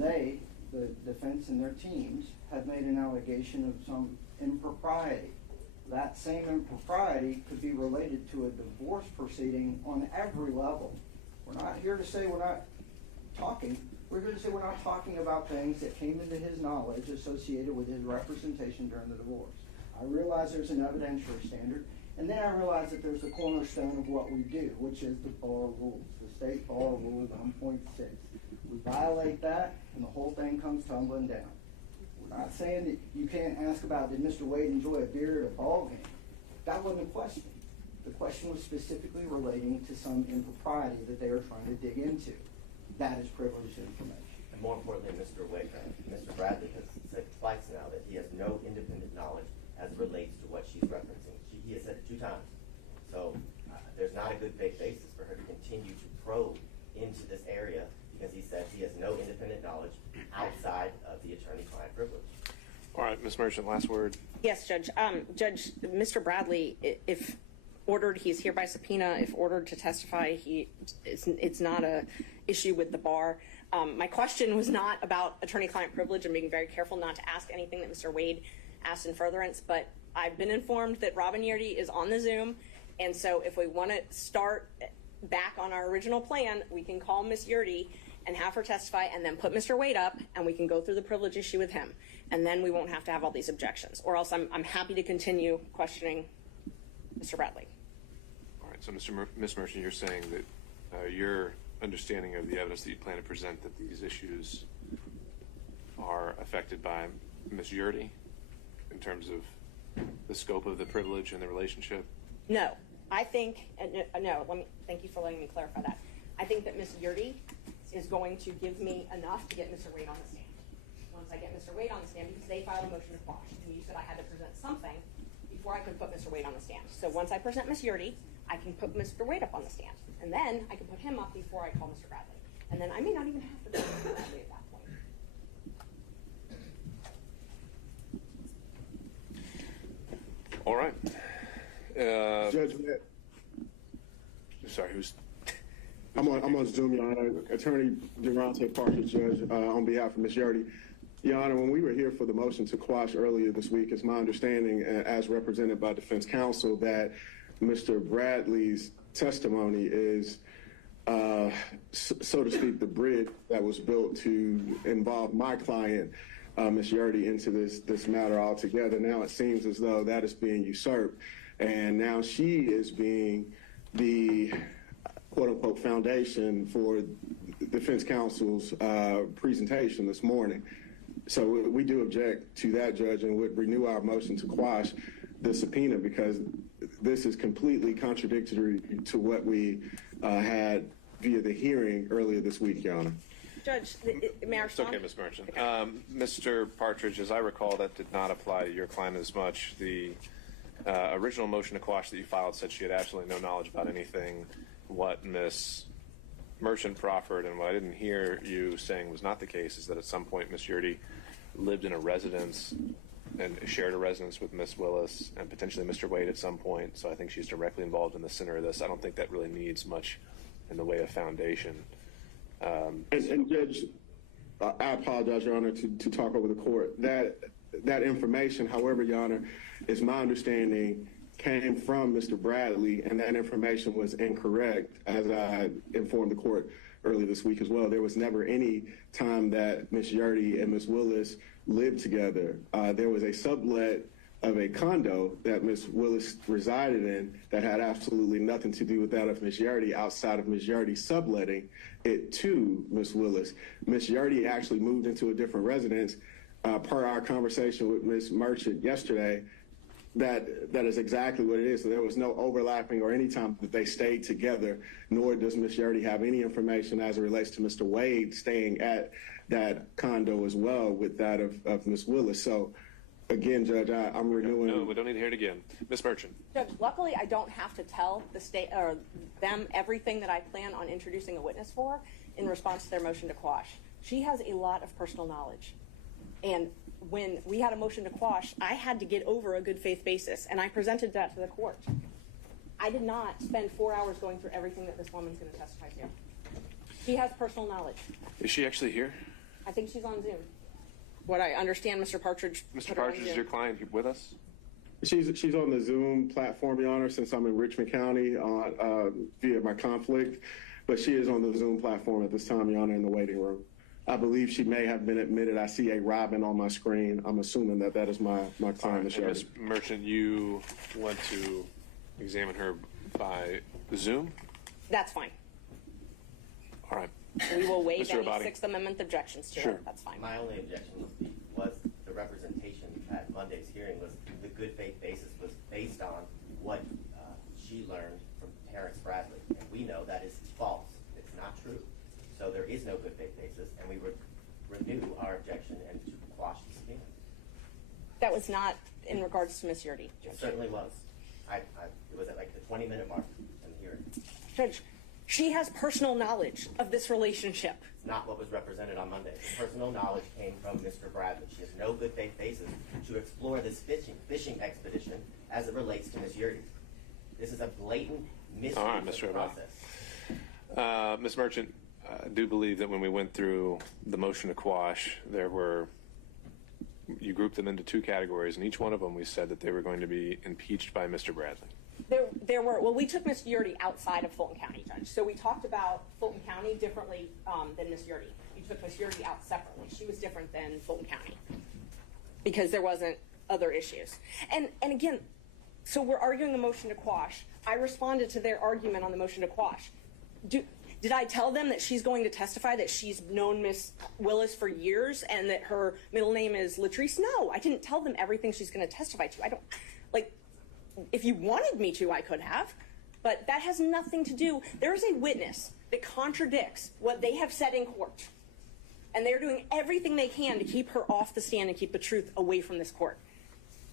they, the defense and their teams, have made an allegation of some impropriety. That same impropriety could be related to a divorce proceeding on every level. We're not here to say we're not talking. We're here to say we're not talking about things that came into his knowledge associated with his representation during the divorce. I realize there's an evidentiary standard, and then I realize that there's the cornerstone of what we do, which is the bar rules, the state bar rule 1.6. We violate that, and the whole thing comes tumbling down. We're not saying that you can't ask about did Mr. Wade enjoy a beer at a ball game. That wasn't the question. The question was specifically relating to some impropriety that they were trying to dig into. That is privileged information. And more importantly, Mr. Wade, Mr. Bradley has said twice now that he has no independent knowledge as it relates to what she's referencing. He has said it 2 times. So there's not a good faith basis for her to continue to probe into this area because he says he has no independent knowledge outside of the attorney-client privilege. All right, Ms. Merchant, last word. yes, Judge. Judge, Mr. Bradley, if ordered, he's here by subpoena. If ordered to testify, it's not a issue with the bar. My question was not about attorney-client privilege. I'm being very careful not to ask anything that Mr. Wade asked in furtherance, but I've been informed that Robin Yerdy is on the Zoom, and so if we want to start back on our original plan, we can call Ms. Yerdy and have her testify and then put Mr. Wade up, and we can go through the privilege issue with him, and then we won't have to have all these objections, or else I'm happy to continue questioning Mr. Bradley. All right, so Ms. Merchant, you're saying that your understanding of the evidence that you plan to present that these issues are affected by Ms. Yurdy in terms of the scope of the privilege and the relationship? No, I think, no, thank you for letting me clarify that. I think that Ms. Yurdy is going to give me enough to get Mr. Wade on the stand. Once I get Mr. Wade on the stand, because they filed a motion to quash, and you said I had to present something before I could put Mr. Wade on the stand. So once I present Ms. Yurdy, I can put Mr. Wade up on the stand. And then I can put him up before I call Mr. Bradley. And then I may not even have to call Mr. Bradley at that point. All right. Judge, Sorry, who's? I'm on Zoom, Your Honor. Attorney Durante Partridge, Judge, on behalf of Ms. Yurdy. Your Honor, when we were here for the motion to quash earlier this week, it's my understanding, as represented by defense counsel, that Mr. Bradley's testimony is, so to speak, the bridge that was built to involve my client, Ms. Yurdy, into this matter altogether. Now it seems as though that is being usurped, and now she is being the quote-unquote foundation for defense counsel's presentation this morning. So we do object to that, Judge, and would renew our motion to quash the subpoena, because this is completely contradictory to what we had via the hearing earlier this week, Your Honor. Judge, may I respond? It's okay, Ms. Merchant. Mr. Partridge, as I recall, that did not apply to your client as much. The original motion to quash that you filed said she had absolutely no knowledge about anything. What Ms. Merchant proffered, and what I didn't hear you saying was not the case, is that at some point Ms. Yurdy lived in a residence and shared a residence with Ms. Willis and potentially Mr. Wade at some point. So I think she's directly involved in the center of this. I don't think that really needs much in the way of foundation. And Judge, I apologize, Your Honor, to talk over the court. That information, however, Your Honor, is my understanding came from Mr. Bradley, and that information was incorrect, as I informed the court earlier this week as well. There was never any time that Ms. Yurdy and Ms. Willis lived together. There was a sublet of a condo that Ms. Willis resided in that had absolutely nothing to do with that of Ms. Yurdy, outside of Ms. Yurdy subletting it to Ms. Willis. Ms. Yurdy actually moved into a different residence. Per our conversation with Ms. Merchant yesterday, that is exactly what it is. So there was no overlapping or any time that they stayed together, nor does Ms. Yurdy have any information as it relates to Mr. Wade staying at that condo as well with that of Ms. Willis. So again, Judge, I'm renewing. No, we don't need to hear it again. Ms. Merchant. Judge, luckily I don't have to tell the state or them everything that I plan on introducing a witness for in response to their motion to quash. She has a lot of personal knowledge. And when we had a motion to quash, I had to get over a good faith basis, and I presented that to the court. I did not spend 4 hours going through everything that this woman's going to testify to. She has personal knowledge. Is she actually here? I think she's on Zoom. What I understand, Mr. Partridge. Mr. Partridge, is your client with us? She's on the Zoom platform, Your Honor, since I'm in Richmond County via my conflict. But she is on the Zoom platform at this time, Your Honor, in the waiting room. I believe she may have been admitted. I see a Robin on my screen. I'm assuming that is my client, Ms. Yurdy. Ms. Merchant, you want to examine her by Zoom? That's fine. All right. We will waive Mr. any Abadi. Sixth Amendment objections to Sure. it. That's fine. My only objection was the representation at Monday's hearing was the good faith basis was based on what she learned from Terrence Bradley. And we know that is false. It's not true. So there is no good faith basis, and we would renew our objection and to quash the subpoena. That was not in regards to Ms. Yurdy. It certainly was. It was at like the 20-minute mark in the hearing. Judge, she has personal knowledge of this relationship. It's not what was represented on Monday. The personal knowledge came from Mr. Bradley. She has no good faith basis to explore this fishing expedition as it relates to Ms. Yurdy. This is a blatant misuse of the process. Ms. Merchant, I do believe that when we went through the motion to quash, you grouped them into two categories, and each one of them we said that they were going to be impeached by Mr. Bradley. We took Ms. Yurdy outside of Fulton County, Judge. So we talked about Fulton County differently than Ms. Yurdy. We took Ms. Yurdy out separately. She was different than Fulton County because there wasn't other issues. And again, so we're arguing a motion to quash. I responded to their argument on the motion to quash. Did I tell them that she's going to testify that she's known Miss Willis for years and that her middle name is Latrice? No, I didn't tell them everything she's going to testify to. I don't, like, if you wanted me to, I could have, but that has nothing to do. There is a witness that contradicts what they have said in court, and they're doing everything they can to keep her off the stand and keep the truth away from this court.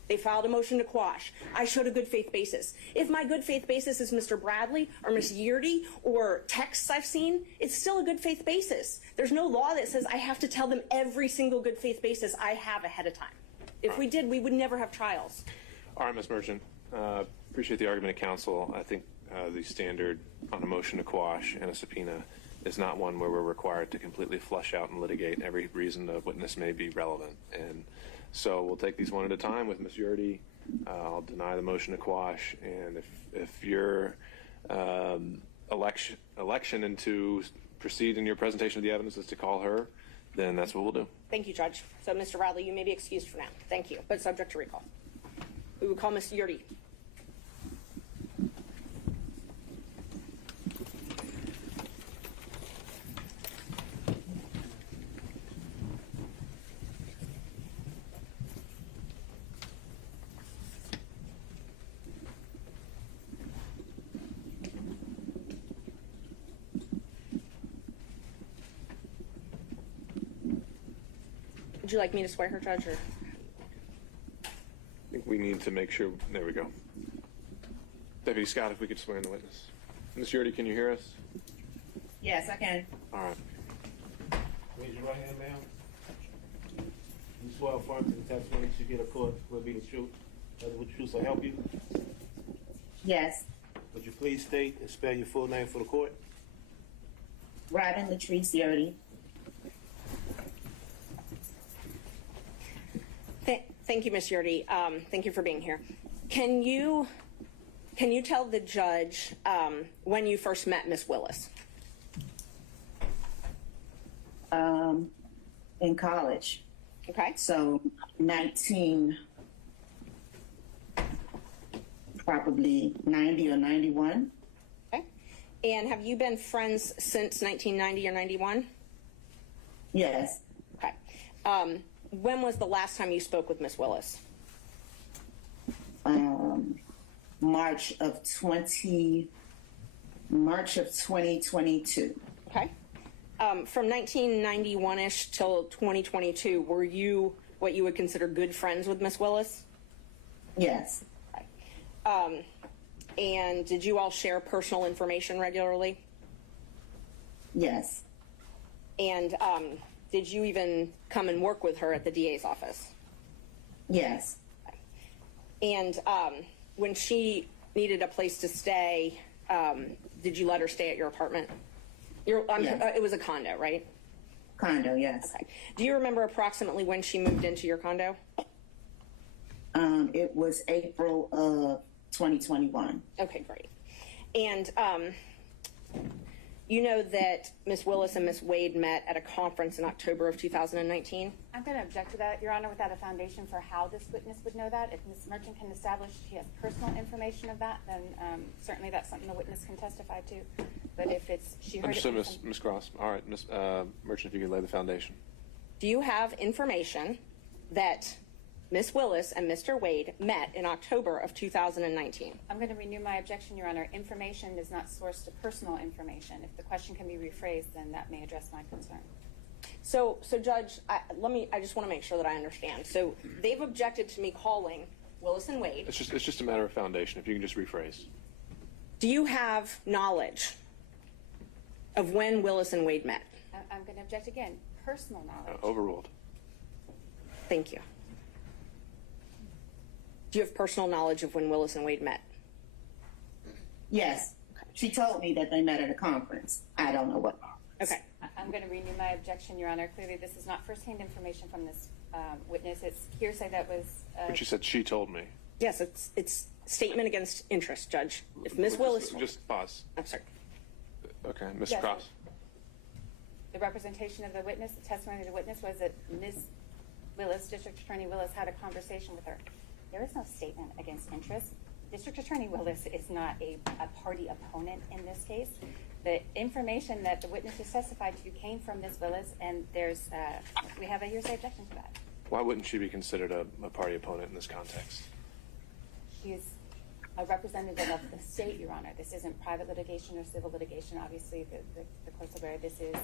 They filed a motion to quash. I showed a good faith basis. If my good faith basis is Mr. Bradley or Miss Yeardy or texts I've seen, it's still a good faith basis. There's no law that says I have to tell them every single good faith basis I have ahead of time. If we did, we would never have trials. All right, Ms. Merchant. Appreciate the argument of counsel. I think the standard on a motion to quash and a subpoena is not one where we're required to completely flush out and litigate every reason a witness may be relevant. And so we'll take these one at a time. With Ms. Yeardy, I'll deny the motion to quash. And if your election into proceed in your presentation of the evidence is to call her, then that's what we'll do. Thank you, Judge. So, Mr. Bradley, you may be excused for now. Thank you, but subject to recall. We will call Ms. Yeardy. Would you like me to swear her, Judge? Or? I think we need to make sure. There we go. Deputy Scott, if we could swear in the witness. Ms. Yeardy, can you hear us? Yes, I can. All right. Raise your right hand, ma'am. You swear affirm to the testimony that you get a court will be the truth. Whether the truth will help you. Yes. Would you please state and spell your full name for the court? Robin Latrice Yeardy. Thank you, Ms. Yeardy. Thank you for being here. Can you tell the judge when you first met Miss Willis? In college. Okay. So probably 90 or 91. Okay. And have you been friends since 1990 or 91? Yes. Okay. When was the last time you spoke with Miss Willis? March of 2022. Okay. From 1991-ish till 2022, were you what you would consider good friends with Miss Willis? Yes. Okay. And did you all share personal information regularly? Yes. And did you even come and work with her at the DA's office? Yes. And when she needed a place to stay, did you let her stay at your apartment? Yes. It was a condo, right? Condo, yes. Okay. Do you remember approximately when she moved into your condo? It was April of 2021. Okay, great. And you know that Ms. Willis and Ms. Wade met at a conference in October of 2019? I'm going to object to that, Your Honor, without a foundation for how this witness would know that. If Ms. Merchant can establish she has personal information of that, then certainly that's something the witness can testify to. But if it's she heard Understood, it Ms. Cross. All right, Ms. Merchant, if you could lay the foundation. Do you have information that Ms. Willis and Mr. Wade met in October of 2019? I'm going to renew my objection, Your Honor. Information is not sourced to personal information. If the question can be rephrased, then that may address my concern. So Judge, I just want to make sure that I understand. So they've objected to me calling Willis and Wade. It's just a matter of foundation. If you can just rephrase. Do you have knowledge of when Willis and Wade met? I'm going to object again. Personal knowledge. Overruled. Thank you. Do you have personal knowledge of when Willis and Wade met? Yes. She told me that they met at a conference. I don't know what conference. Okay. I'm going to renew my objection, Your Honor. Clearly, this is not firsthand information from this witness. It's hearsay that was... But you said she told me. Yes, it's statement against interest, Judge. If Ms. Willis... Just pause. I'm sorry. Okay, Ms. Yes. Cross. The representation of the witness, the testimony of the witness was that Ms. Willis, District Attorney Willis, had a conversation with her. There is no statement against interest. District Attorney Willis is not a party opponent in this case. The information that the witnesses testified to came from Ms. Willis, and we have a hearsay objection to that. Why wouldn't she be considered a party opponent in this context? She is a representative of the state, Your Honor. This isn't private litigation or civil litigation. Obviously, the court's aware this is.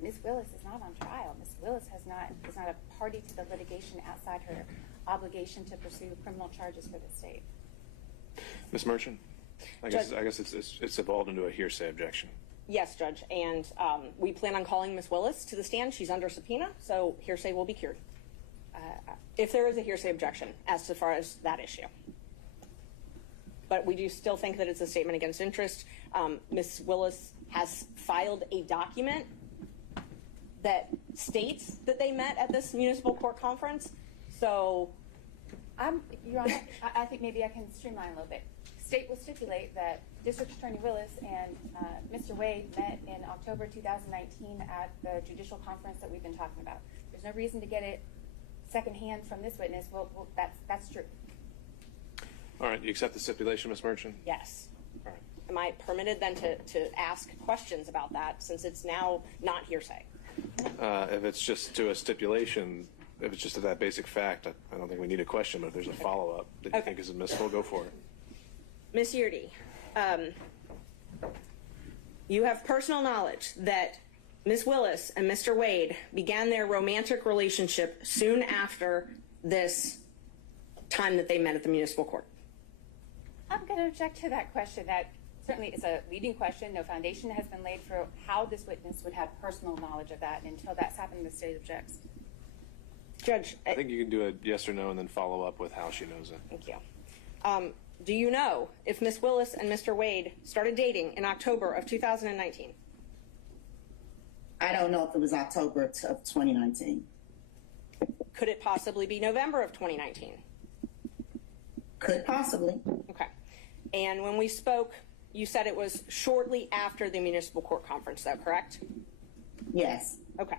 Ms. Willis is not on trial. Ms. Willis is not a party to the litigation outside her obligation to pursue criminal charges for the state. Ms. Merchant, I guess it's evolved into a hearsay objection. Yes, Judge, and we plan on calling Ms. Willis to the stand. She's under subpoena, so hearsay will be cured. If there is a hearsay objection as far as that issue. But we do still think that it's a statement against interest. Ms. Willis has filed a document that states that they met at this municipal court conference. So, Your Honor, I think maybe I can streamline a little bit. State will stipulate that District Attorney Willis and Mr. Wade met in October 2019 at the judicial conference that we've been talking about. There's no reason to get it secondhand from this witness. Well, that's true. All right, you accept the stipulation, Ms. Merchant? yes. All right. Am I permitted then to ask questions about that since it's now not hearsay? If it's just to a stipulation, if it's just to that basic fact, I don't think we need a question, but if there's a follow-up that you think is admissible, go for it. Ms. Yeardy, you have personal knowledge that Ms. Willis and Mr. Wade began their romantic relationship soon after this time that they met at the municipal court. I'm going to object to that question. That certainly is a leading question. No foundation has been laid for how this witness would have personal knowledge of that. And until that's happened, the state objects. Judge, I think you can do a yes or no and then follow up with how she knows it. thank you. Do you know if Ms. Willis and Mr. Wade started dating in October of 2019? I don't know if it was October of 2019. Could it possibly be November of 2019? Could possibly. Okay. And when we spoke, you said it was shortly after the municipal court conference, though, correct? Yes. Okay.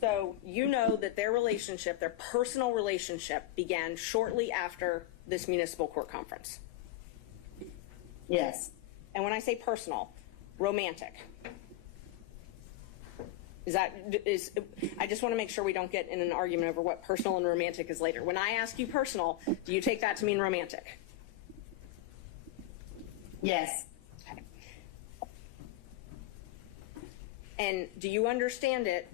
So you know that their relationship, their personal relationship, began shortly after this municipal court conference. Yes. And when I say personal, romantic. I just want to make sure we don't get in an argument over what personal and romantic is later. When I ask you personal, do you take that to mean romantic? Yes. Okay. And do you understand it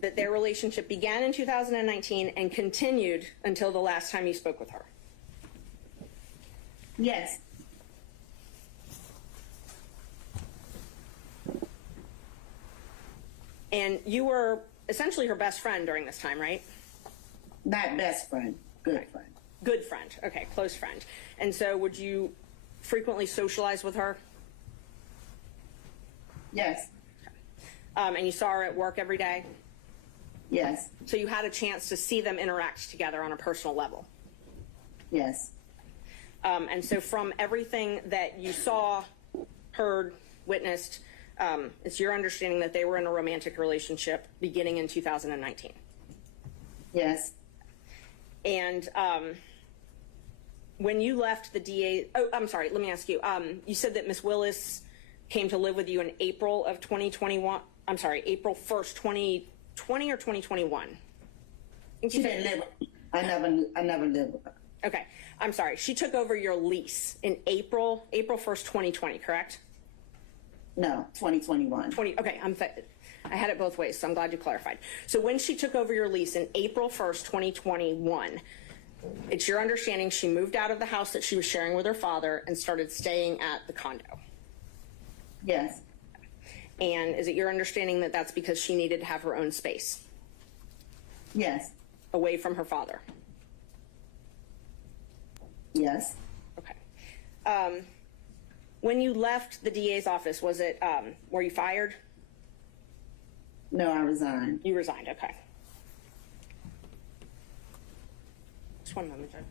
that their relationship began in 2019 and continued until the last time you spoke with her? Yes. And you were essentially her best friend during this time, right? Not best friend. Good friend. Good friend. Okay, close friend. And so would you frequently socialize with her? Yes. And you saw her at work every day? Yes. So you had a chance to see them interact together on a personal level? Yes. And so from everything that you saw, heard, witnessed, it's your understanding that they were in a romantic relationship beginning in 2019? Yes. And when you left the DA, I'm sorry, let me ask you, you said that Ms. Willis came to live with you in April of 2021, I'm sorry, April 1st, 2020 or 2021? She didn't live with me. I never lived with her. Okay, I'm sorry. She took over your lease in April 1st, 2020, correct? No, 2021. Okay, I had it both ways, so I'm glad you clarified. So when she took over your lease in April 1st, 2021, it's your understanding she moved out of the house that she was sharing with her father and started staying at the condo? Yes. And is it your understanding that that's because she needed to have her own space? Yes. Away from her father? Yes. Okay. When you left the DA's office, was it, were you fired? No, I resigned. You resigned, okay. Just one moment, Judge.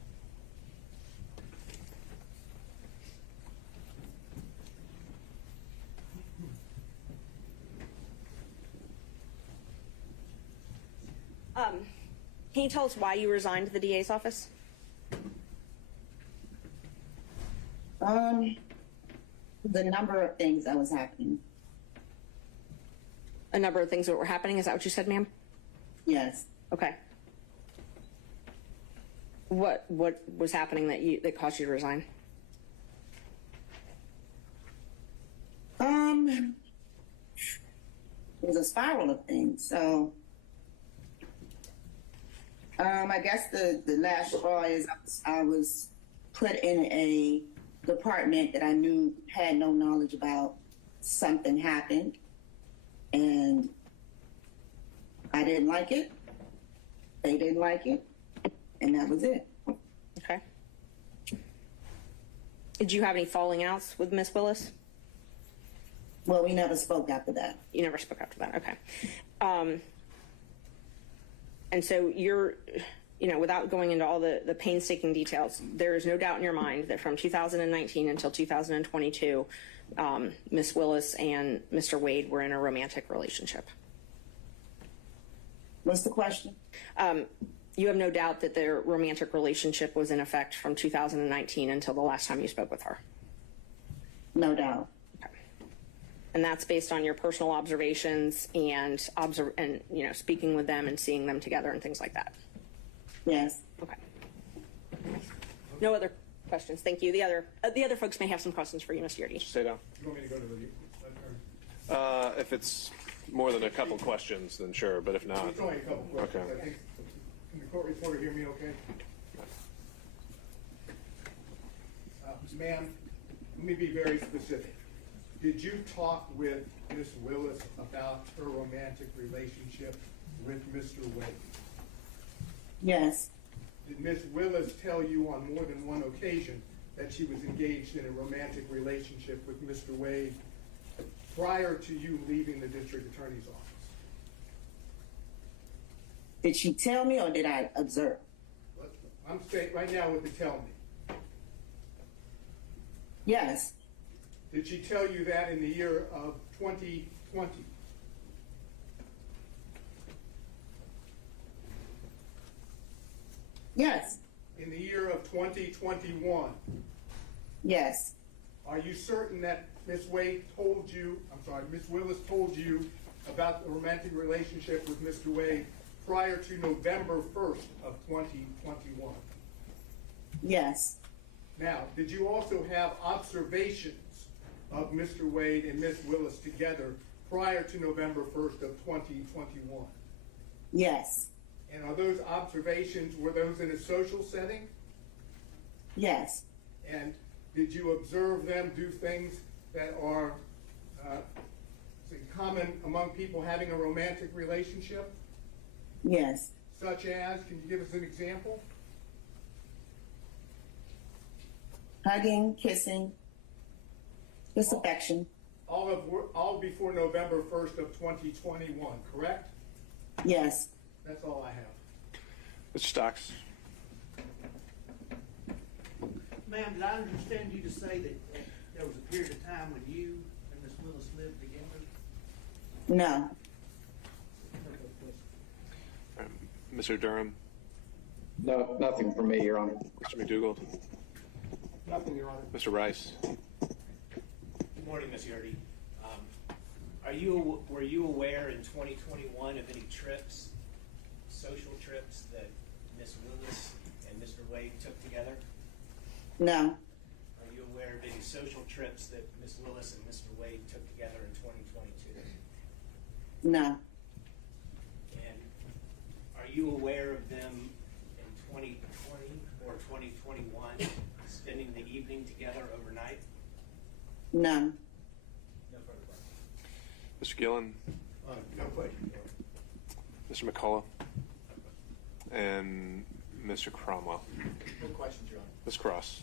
Can you tell us why you resigned the DA's office? The number of things that was happening. A number of things that were happening. Is that what you said, ma'am? Yes. Okay. What was happening that caused you to resign? It was a spiral of things. So, I guess the last straw is I was put in a department that I knew had no knowledge about. Something happened, and I didn't like it. They didn't like it, and that was it. Okay. Did you have any falling outs with Miss Willis? Well, we never spoke after that. You never spoke after that. Okay. And so without going into all the painstaking details, there is no doubt in your mind that from 2019 until 2022, Miss Willis and Mr. Wade were in a romantic relationship. What's the question? You have no doubt that their romantic relationship was in effect from 2019 until the last time you spoke with her? No doubt. Okay. And that's based on your personal observations and speaking with them and seeing them together and things like that? Yes. Okay. No other questions. Thank you. The other folks may have some questions for you, Mr. Yardie. Stay down. You want me to go to the turn? If it's more than a couple questions, then sure, but if not. It's only a couple questions. Okay. I think, can the court reporter hear me okay? Ma'am, let me be very specific. Did you talk with Miss Willis about her romantic relationship with Mr. Wade? Yes. Did Miss Willis tell you on more than one occasion that she was engaged in a romantic relationship with Mr. Wade prior to you leaving the district attorney's office? Did she tell me or did I observe? I'm saying right now what to tell me. Yes. Did she tell you that in the year of 2020? Yes. In the year of 2021? Yes. Are you certain that Miss Willis told you about the romantic relationship with Mr. Wade prior to November 1st of 2021? Yes. Now, did you also have observations of Mr. Wade and Miss Willis together prior to November 1st of 2021? Yes. And are those observations, were those in a social setting? Yes. And did you observe them do things that are common among people having a romantic relationship? Yes. Such as, can you give us an example? Hugging, kissing, just affection. All before November 1st of 2021, correct? Yes. That's all I have. Mr. Stocks. Ma'am, did I understand you to say that there was a period of time when you and Miss Willis lived together? No. Mr. Durham. No, nothing from me, Your Honor. Mr. McDougald. Nothing, Your Honor. Mr. Rice. Good morning, Ms. Yardie. Were you aware in 2021 of any trips, social trips, that Ms. Willis and Mr. Wade took together? No. Are you aware of any social trips that Ms. Willis and Mr. Wade took together in 2022? No. And are you aware of them in 2020 or 2021 spending the evening together overnight? No. No further questions. Mr. Gillen. No question. Mr. McCullough. And Mr. Cromwell. No questions, Your Honor. Ms. Cross.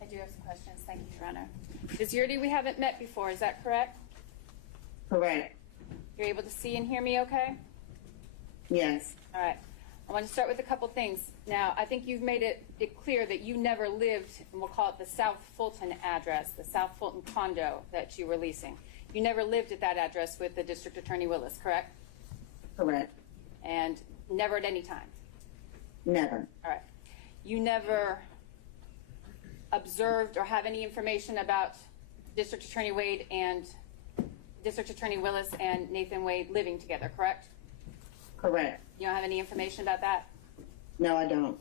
I do have some questions. Thank you, Your Honor. Ms. Yardie, we haven't met before. Is that correct? Correct. You're able to see and hear me okay? Yes. All right. I want to start with a couple things. Now, I think you've made it clear that you never lived, and we'll call it the South Fulton address, the South Fulton condo that you were leasing. You never lived at that address with the District Attorney Willis, correct? Correct. And never at any time? Never. All right. You never observed or have any information about District Attorney Wade and District Attorney Willis and Nathan Wade living together, correct? Correct. You don't have any information about that? No, I don't.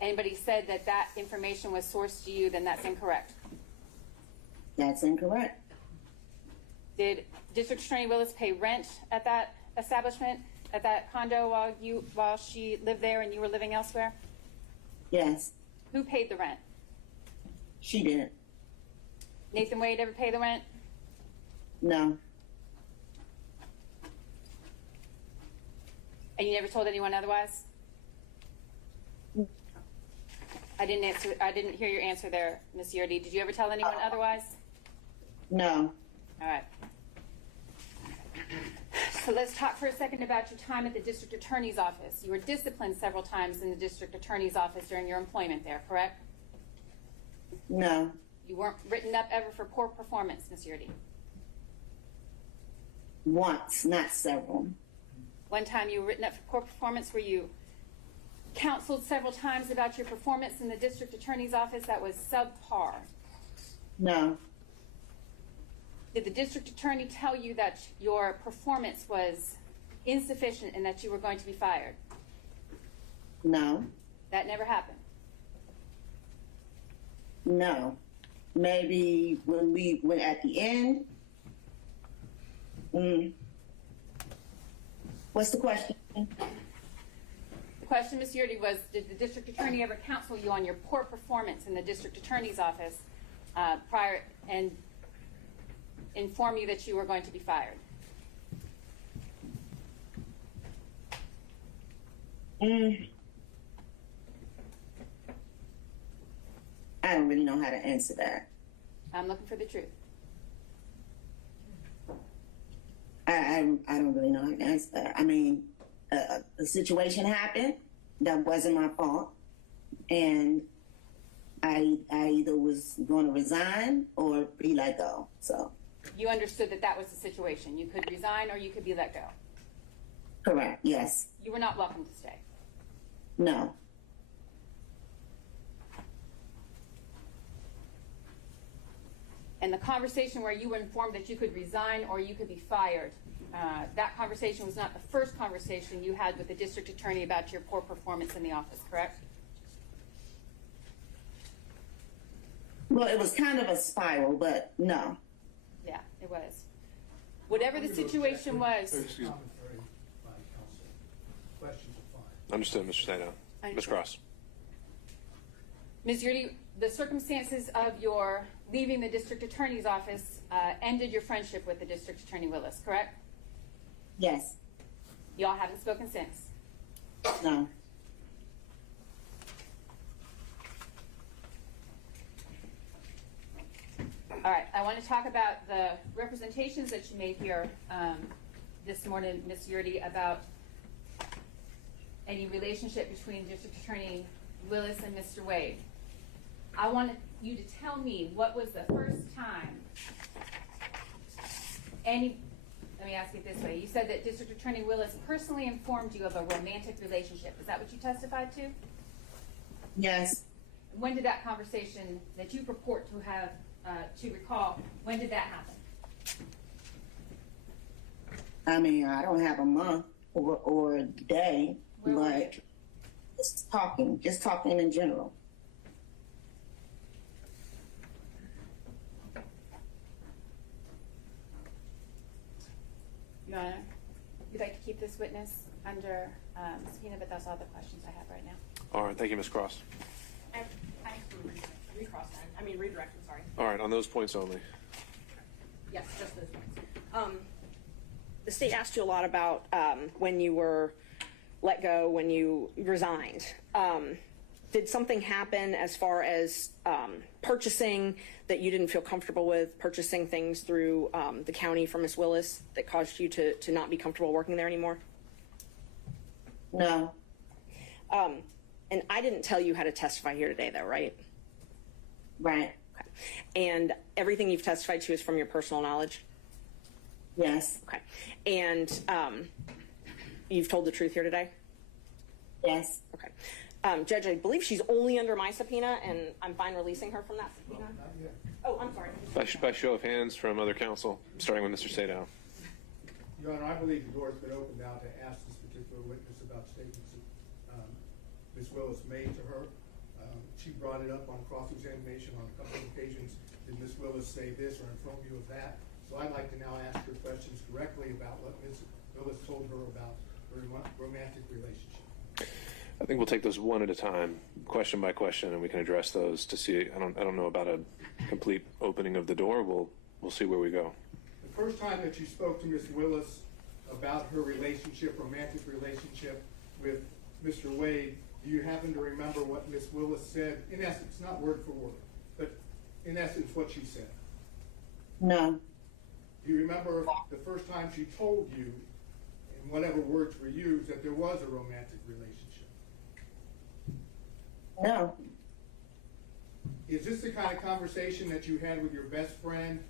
Anybody said that that information was sourced to you, then that's incorrect. That's incorrect. Did District Attorney Willis pay rent at that establishment, at that condo while she lived there and you were living elsewhere? Yes. Who paid the rent? She didn't. Nathan Wade ever pay the rent? No. And you never told anyone otherwise? I didn't hear your answer there, Ms. Yurdi. Did you ever tell anyone otherwise? No. All right. So let's talk for a second about your time at the District Attorney's Office. You were disciplined several times in the District Attorney's Office during your employment there, correct? No. You weren't written up ever for poor performance, Ms. Yurdi? Once, not several. One time you were written up for poor performance. Were you counseled several times about your performance in the District Attorney's Office that was subpar? No. Did the District Attorney tell you that your performance was insufficient and that you were going to be fired? No. That never happened? No. Maybe when we went at the end. What's the question? The question, Ms. Yurdi, was did the District Attorney ever counsel you on your poor performance in the District Attorney's Office prior and inform you that you were going to be fired? I don't really know how to answer that. I'm looking for the truth. I don't really know how to answer that. I mean, a situation happened that wasn't my fault, and I either was going to resign or be let go. So You understood that that was the situation. You could resign or you could be let go. correct. Yes. You were not welcome to stay. No. And the conversation where you were informed that you could resign or you could be fired, that conversation was not the first conversation you had with the district attorney about your poor performance in the office, correct? Well, it was kind of a spiral, but no. Yeah, it was. Whatever the situation was. Excuse me. Commentary by counsel. Questions are fine. Understood, Mr. Saino. Ms. Cross. Ms. Yurdi, the circumstances of your leaving the district attorney's office ended your friendship with the district attorney Willis, correct? Yes. Y'all haven't spoken since? No. All right, I want to talk about the representations that you made here this morning, Ms. Yurdi, about any relationship between District Attorney Willis and Mr. Wade. I want you to tell me what was the first time let me ask it this way. You said that District Attorney Willis personally informed you of a romantic relationship. Is that what you testified to? Yes. When did that conversation that you purport to have to recall, when did that happen? I mean, I don't have a month or a day, Where were but you? just talking in general. Your Honor, you'd like to keep this witness under subpoena, but that's all the questions I have right now. All right, thank you, Ms. Cross. Redirect, I'm sorry. All right, on those points only. Yes, just those points. The state asked you a lot about when you were let go, when you resigned. Did something happen as far as purchasing that you didn't feel comfortable with, purchasing things through the county from Ms. Willis that caused you to not be comfortable working there anymore? No. And I didn't tell you how to testify here today, though, right? Right. Okay. And everything you've testified to is from your personal knowledge? Yes. Okay. And you've told the truth here today? Yes. Okay. Judge, I believe she's only under my subpoena, and I'm fine releasing her from that subpoena. Oh, I'm sorry. By show of hands from other counsel, starting with Mr. Sadow. Your Honor, I believe the door's been opened now to ask this particular witness about statements that Ms. Willis made to her. She brought it up on cross-examination on a couple of occasions. Did Ms. Willis say this or inform you of that? So I'd like to now ask her questions directly about what Ms. Willis told her about her romantic relationship. I think we'll take those one at a time, question by question, and we can address those to see. I don't know about a complete opening of the door. We'll see where we go. The first time that you spoke to Ms. Willis about her relationship, romantic relationship with Mr. Wade, do you happen to remember what Ms. Willis said? In essence, not word for word, but in essence what she said. No. Do you remember the first time she told you, in whatever words were used, that there was a romantic relationship? No. Is this the kind of conversation that you had with your best friend,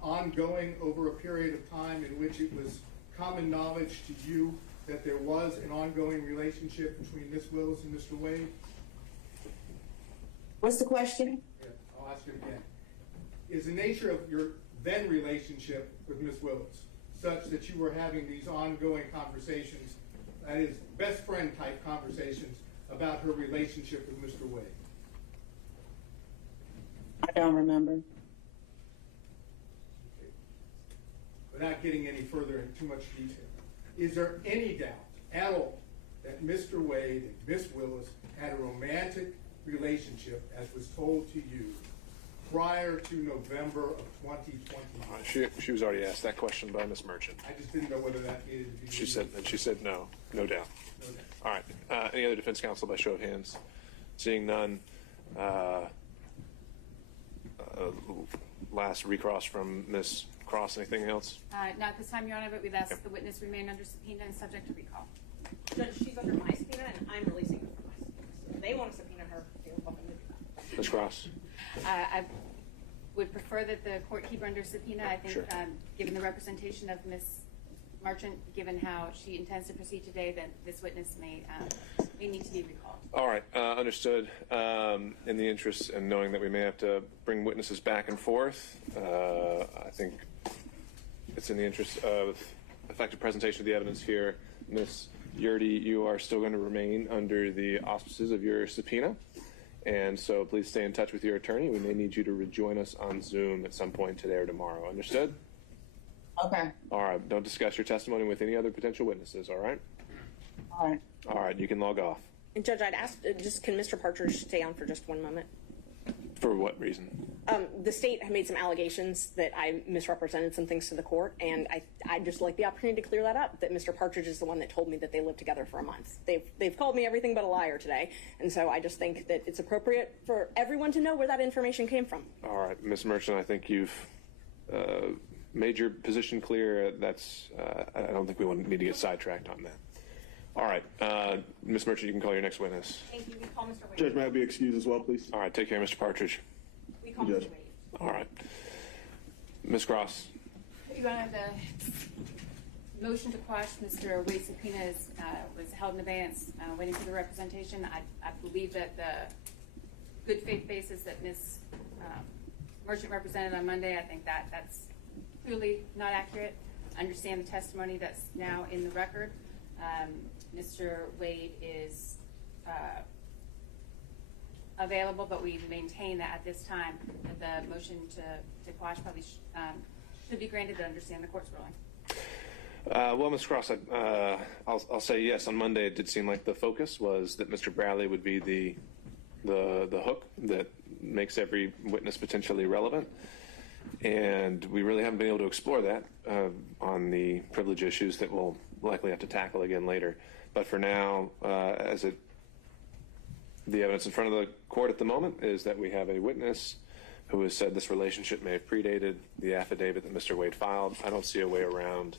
ongoing over a period of time in which it was common knowledge to you that there was an ongoing relationship between Ms. Willis and Mr. Wade? What's the question? Yeah, I'll ask it again. Is the nature of your then relationship with Ms. Willis such that you were having these ongoing conversations, that is, best friend type conversations, about her relationship with Mr. Wade? I don't remember. Without getting any further in too much detail, is there any doubt at all that Mr. Wade and Ms. Willis had a romantic relationship, as was told to you, prior to November of 2020? She was already asked that question by Ms. Merchant. I just didn't know whether that needed to be. She said no doubt. No doubt. All right. Any other defense counsel by show of hands? Seeing none. Last recross from Ms. Cross. Anything else? Not this time, Your Honor, but we'd ask the witness remain under subpoena and subject to recall. Judge, she's under my subpoena, and I'm releasing her from my subpoena. So if they want to subpoena her, they're welcome to do that. Ms. Cross. I would prefer that the court keep her under subpoena. I think, Sure. Given the representation of Ms. Merchant, given how she intends to proceed today, that this witness may need to be recalled. All right, understood. In the interest and knowing that we may have to bring witnesses back and forth, I think it's in the interest of effective presentation of the evidence here. Ms. Yurdy, you are still going to remain under the auspices of your subpoena, and so please stay in touch with your attorney. We may need you to rejoin us on Zoom at some point today or tomorrow. Understood? Okay. All right, don't discuss your testimony with any other potential witnesses, all right? All right. All right, you can log off. And Judge, I'd ask, can Mr. Partridge stay on for just 1 moment? For what reason? The state had made some allegations that I misrepresented some things to the court, and I'd just like the opportunity to clear that up, that Mr. Partridge is the one that told me that they lived together for a month. They've called me everything but a liar today, and so I just think that it's appropriate for everyone to know where that information came from. All right, Ms. Merchant, I think you've made your position clear. I don't think we need to get sidetracked on that. All right, Ms. Merchant, you can call your next witness. Thank you. We call Mr. Wade. Judge, may I be excused as well, please? All right, take care, Mr. Partridge. We call Judge. Mr. Wade. All right. Ms. Cross. Your Honor, the motion to quash Mr. Wade's subpoena was held in abeyance, waiting for the representation. I believe that the good faith basis that Ms. Merchant represented on Monday, I think that's clearly not accurate. I understand the testimony that's now in the record. Mr. Wade is available, but we maintain that at this time that the motion to quash probably should be granted to understand the court's ruling. Well, Ms. Cross, I'll say yes. On Monday, it did seem like the focus was that Mr. Bradley would be the hook that makes every witness potentially relevant. And we really haven't been able to explore that on the privilege issues that we'll likely have to tackle again later. But for now, the evidence in front of the court at the moment is that we have a witness who has said this relationship may have predated the affidavit that Mr. Wade filed. I don't see a way around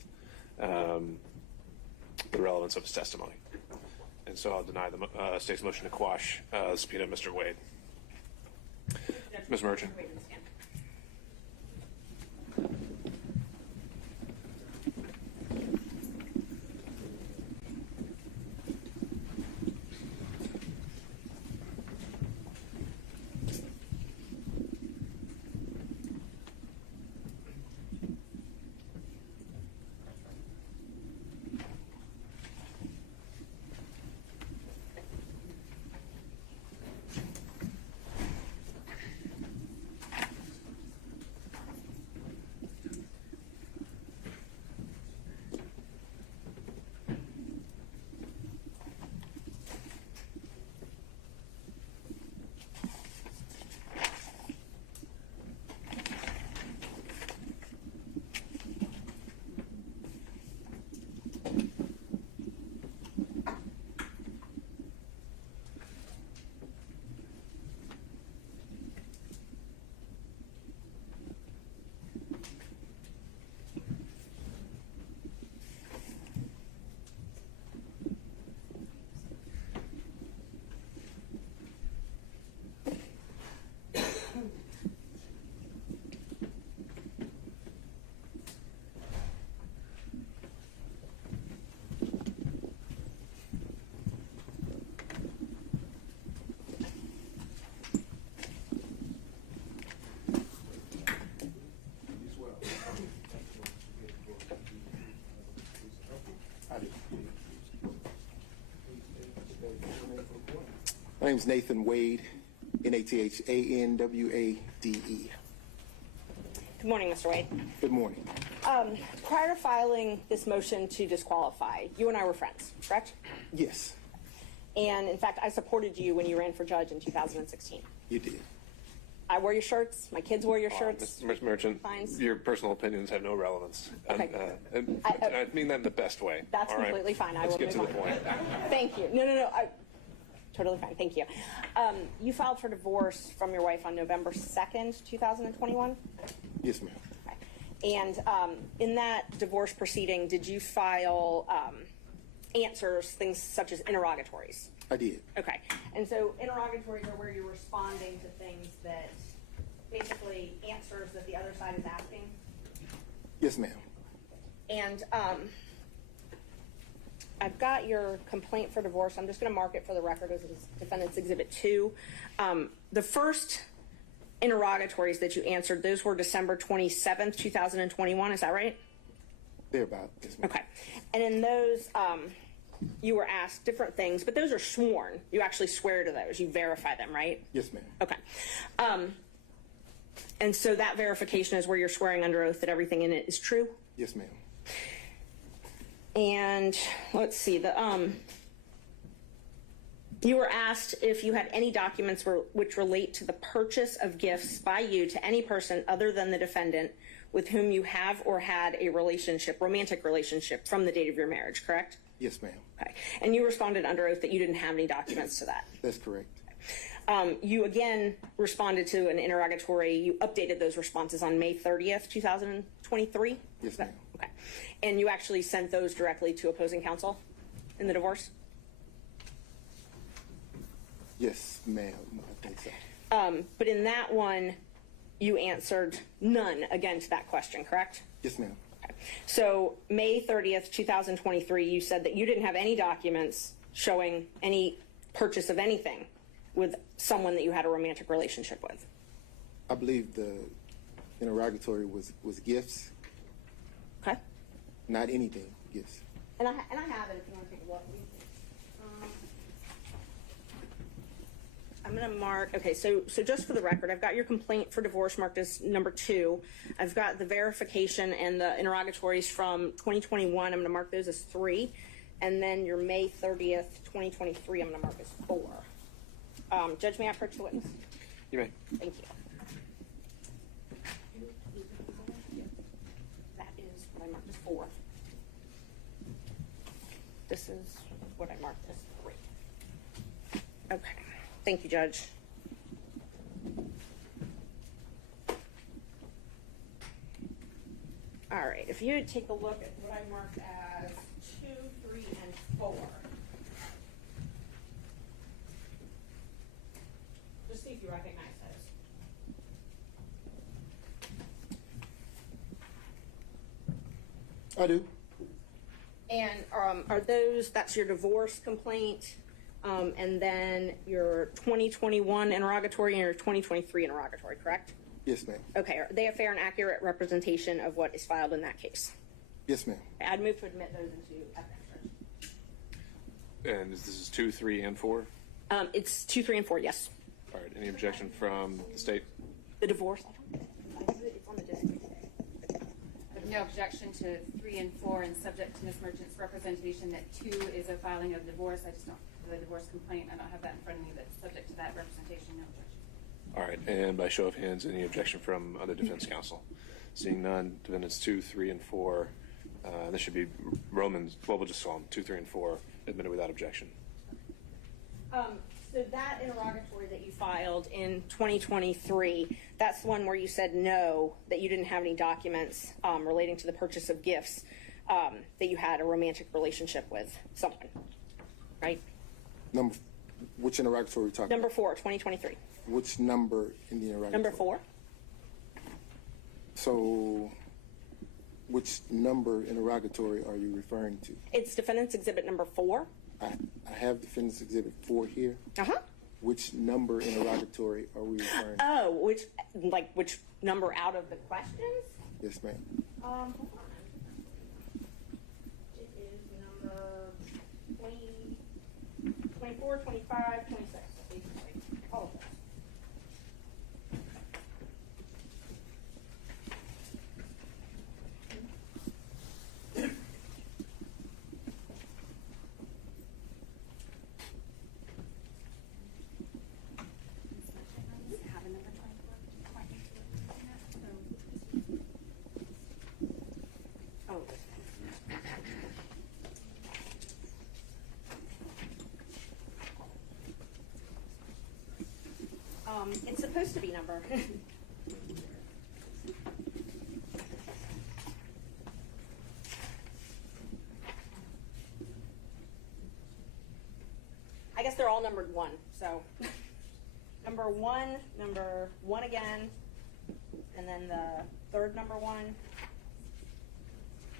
the relevance of his testimony. And so I'll deny the state's motion to quash the subpoena of Mr. Wade. Ms. Merchant. My name's Nathan Wade, Nathanwade. Good morning, Mr. Wade. Good morning. Prior to filing this motion to disqualify, you and I were friends, correct? Yes, And in fact, I supported you when you ran for judge in 2016. you did. I wore your shirts. My kids wore your shirts. Mr. Merchant, Fines. your personal opinions have no relevance. Okay. I mean that in the best way. That's all right? completely fine. I Let's will get to move the on. point. Thank you. No. Totally fine. Thank you. You filed for divorce from your wife on November 2nd, 2021? Yes, ma'am. Okay. And in that divorce proceeding, did you file answers, things such as interrogatories? I did. Okay. And so interrogatories are where you're responding to things that basically answers that the other side is asking? Yes, ma'am. And I've got your complaint for divorce. I'm just going to mark it for the record as Defendant's Exhibit 2. The first interrogatories that you answered, those were December 27th, 2021. Is that right? Thereabout. Yes, ma'am. Okay. And in those, you were asked different things, but those are sworn. You actually swear to those. You verify them, right? Yes, ma'am. Okay. And so that verification is where you're swearing under oath that everything in it is true? Yes, ma'am. And let's see, you were asked if you had any documents which relate to the purchase of gifts by you to any person other than the defendant with whom you have or had a relationship, romantic relationship, from the date of your marriage, correct? Yes, ma'am. Okay. And you responded under oath that you didn't have any documents to that. That's correct. You again responded to an interrogatory. You updated those responses on May 30th, 2023? Yes, ma'am. Okay. And you actually sent those directly to opposing counsel in the divorce? Yes, ma'am. I think so. But in that one, you answered none against that question, correct? Yes, ma'am. Okay. So May 30th, 2023, you said that you didn't have any documents showing any purchase of anything with someone that you had a romantic relationship with. I believe the interrogatory was gifts. Okay. Not anything, gifts. And I have it if you want to take a look. I'm going to mark, okay, so just for the record, I've got your complaint for divorce marked as number 2. I've got the verification and the interrogatories from 2021. I'm going to mark those as 3. And then your May 30th, 2023, I'm going to mark as 4. Judge, may I approach the witness? You may. Thank you. That is what I marked as 4. This is what I marked as 3. Okay. Thank you, Judge. All right. If you would take a look at what I marked as 2, 3, and 4. Just see if you recognize those. I do. And are those, that's your divorce complaint, and then your 2021 interrogatory and your 2023 interrogatory, correct? Yes, ma'am. Okay, are they a fair and accurate representation of what is filed in that case? Yes, ma'am. I'd move to admit those into evidence. And this is 2, 3, and 4? It's 2, 3, and 4, yes. All right. Any objection from the state? The divorce, it's on the district. No objection to 3 and 4, and subject to Ms. Merchant's representation that 2 is a filing of divorce. I just don't, the divorce complaint, I don't have that in front of me, but subject to that representation, no objection. All right. And by show of hands, any objection from other defense counsel? Seeing none, defendants 2, 3, and 4. This should be Romans, well, we'll just call them 2, 3, and 4, admitted without objection. So that interrogatory that you filed in 2023, that's the one where you said no, that you didn't have any documents relating to the purchase of gifts, that you had a romantic relationship with someone, right? Which interrogatory are we talking Number 4, 2023. Which number in the interrogatory? Number 4. So, which number interrogatory are you referring to? It's Defendant's Exhibit number 4. I have Defendant's Exhibit 4 here. Uh-huh. Which number interrogatory are we referring to? Oh, which number out of the questions? Yes, ma'am. Hold on. It is number 20, 24, 25, 26. It's supposed to be number. I guess they're all numbered 1, so number 1 again, and then the third number 1.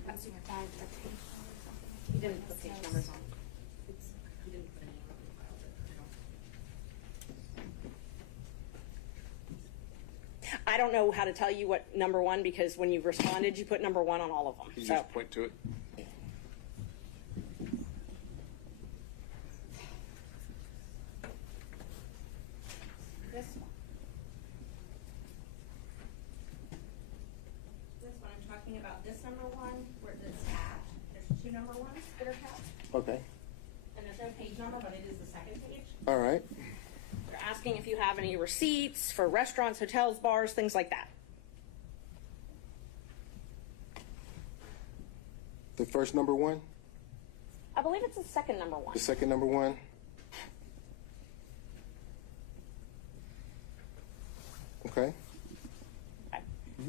That's your 5 for page. He didn't put page numbers on. He didn't put any on. I don't know how to tell you what number 1, because when you responded, you put number 1 on all of them. Can you So. just point to it? This one. This one, I'm talking about this number 1, where it's at. There's 2 number 1s that are capped. Okay. And there's no page number, but it is the second page. All right. They're asking if you have any receipts for restaurants, hotels, bars, things like that. The first number 1? I believe it's the second number 1. The second number 1? Okay. Okay.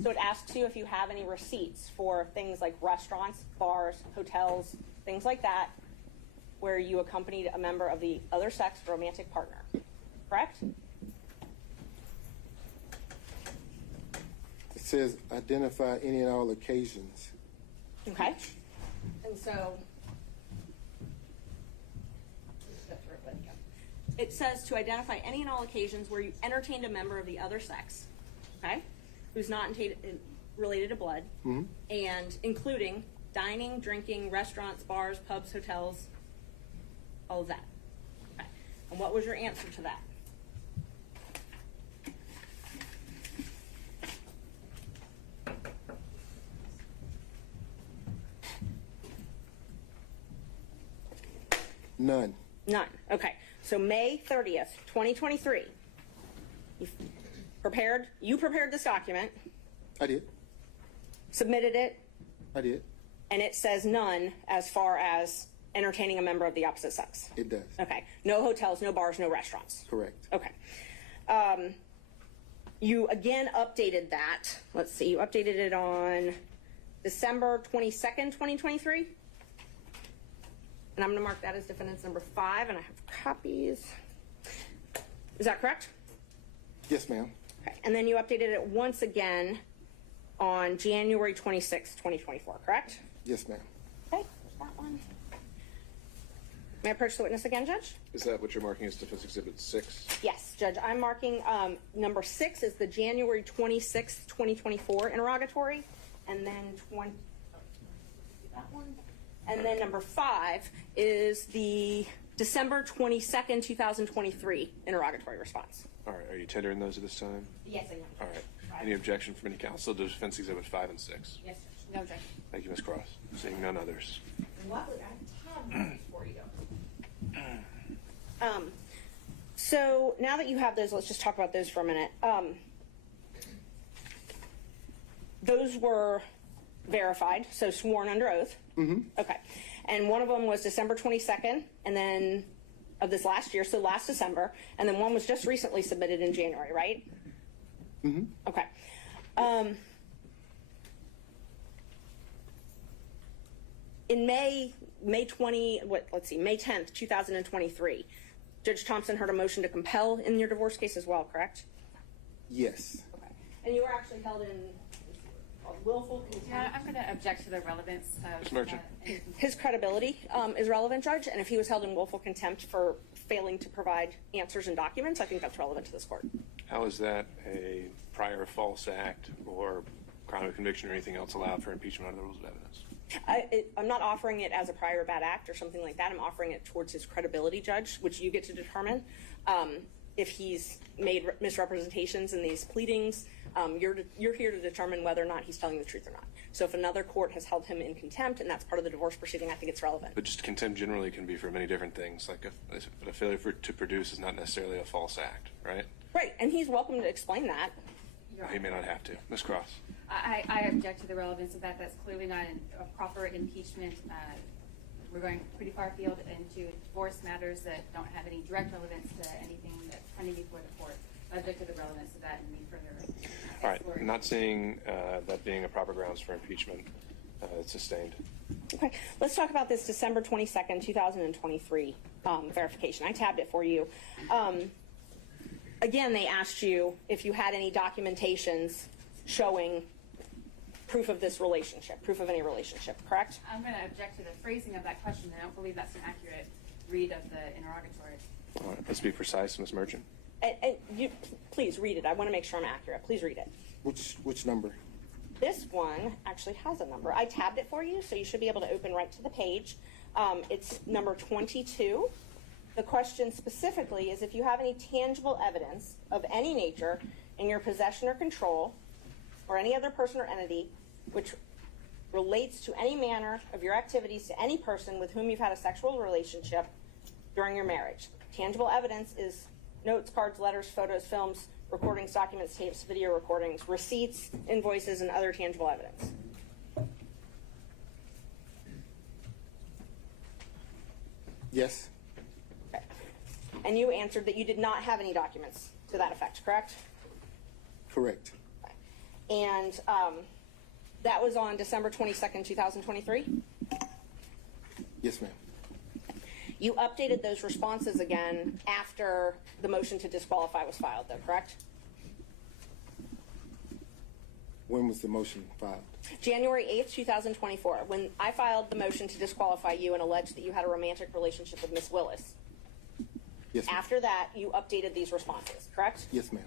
So it asks you if you have any receipts for things like restaurants, bars, hotels, things like that, where you accompanied a member of the other sex romantic partner. Correct? It says identify any and all occasions. Okay. And so let's go through it with you. It says to identify any and all occasions where you entertained a member of the other sex, okay, who's not related to blood, and including dining, drinking, restaurants, bars, pubs, hotels, all of that. Okay. And what was your answer to that? None. None. Okay. So May 30th, 2023, you prepared this document, I did. submitted it, I did. and it says none as far as entertaining a member of the opposite sex. It does. Okay. No hotels, no bars, no restaurants. Correct. Okay. You again updated that. Let's see. You updated it on December 22nd, 2023. And I'm going to mark that as defendant's number 5, and I have copies. Is that correct? Yes, ma'am. Okay. And then you updated it once again on January 26th, 2024, correct? Yes, ma'am. Okay. There's that one. May I approach the witness again, Judge? Is that what you're marking as Defense Exhibit 6? Yes, Judge. I'm marking number 6 is the January 26th, 2024 interrogatory, and then that one. And then number 5 is the December 22nd, 2023 interrogatory response. All right. Are you tendering those at this time? Yes, I am. All right. Any objection from any counsel to Defense Exhibit 5 and 6? Yes, Judge. No objection. Thank you, Ms. Cross. Seeing none others. Luckily, I have tabs before you go. So now that you have those, let's just talk about those for a minute. Those were verified, so sworn under oath. Okay. And one of them was December 22nd, and then of this last year, so last December, and then one was just recently submitted in January, right? Okay. In May 10th, 2023, Judge Thompson heard a motion to compel in your divorce case as well, correct? Yes. Okay. And you were actually held in willful contempt. I'm going to object to the relevance of Merchant. His credibility is relevant, Judge, and if he was held in willful contempt for failing to provide answers and documents, I think that's relevant to this court. How is that a prior false act or crime of conviction or anything else allowed for impeachment under the rules of evidence? I'm not offering it as a prior bad act or something like that. I'm offering it towards his credibility, Judge, which you get to determine. If he's made misrepresentations in these pleadings, you're here to determine whether or not he's telling the truth or not. So if another court has held him in contempt and that's part of the divorce proceeding, I think it's relevant. But just contempt generally can be for many different things. Like a failure to produce is not necessarily a false act, right? Right, and he's welcome to explain that. He may not have to. Ms. Cross. I object to the relevance of that. That's clearly not a proper impeachment. We're going pretty far afield into divorce matters that don't have any direct relevance to anything that's pending before the court. subject to the relevance of that and any further. All right, exploration. not seeing that being a proper grounds for impeachment, it's sustained. Okay, let's talk about this December 22nd, 2023 verification. I tabbed it for you. Again, they asked you if you had any documentations showing proof of this relationship, proof of any relationship, correct? I'm going to object to the phrasing of that question. I don't believe that's an accurate read of the interrogatory. All right, let's be precise, Ms. Merchant. And you, please read it. I want to make sure I'm accurate. Please read it. Which number? This one actually has a number. I tabbed it for you, so you should be able to open right to the page. It's number 22. The question specifically is if you have any tangible evidence of any nature in your possession or control, or any other person or entity which relates to any manner of your activities to any person with whom you've had a sexual relationship during your marriage. Tangible evidence is notes, cards, letters, photos, films, recordings, documents, tapes, video recordings, receipts, invoices, and other tangible evidence. Yes. Okay. And you answered that you did not have any documents to that effect, correct? Correct. Okay. And that was on December 22nd, 2023? Yes, ma'am. You updated those responses again after the motion to disqualify was filed, though, correct? When was the motion filed? January 8th, 2024, when I filed the motion to disqualify you and alleged that you had a romantic relationship with Miss Willis. Yes, ma'am. After that, you updated these responses, correct? Yes, ma'am.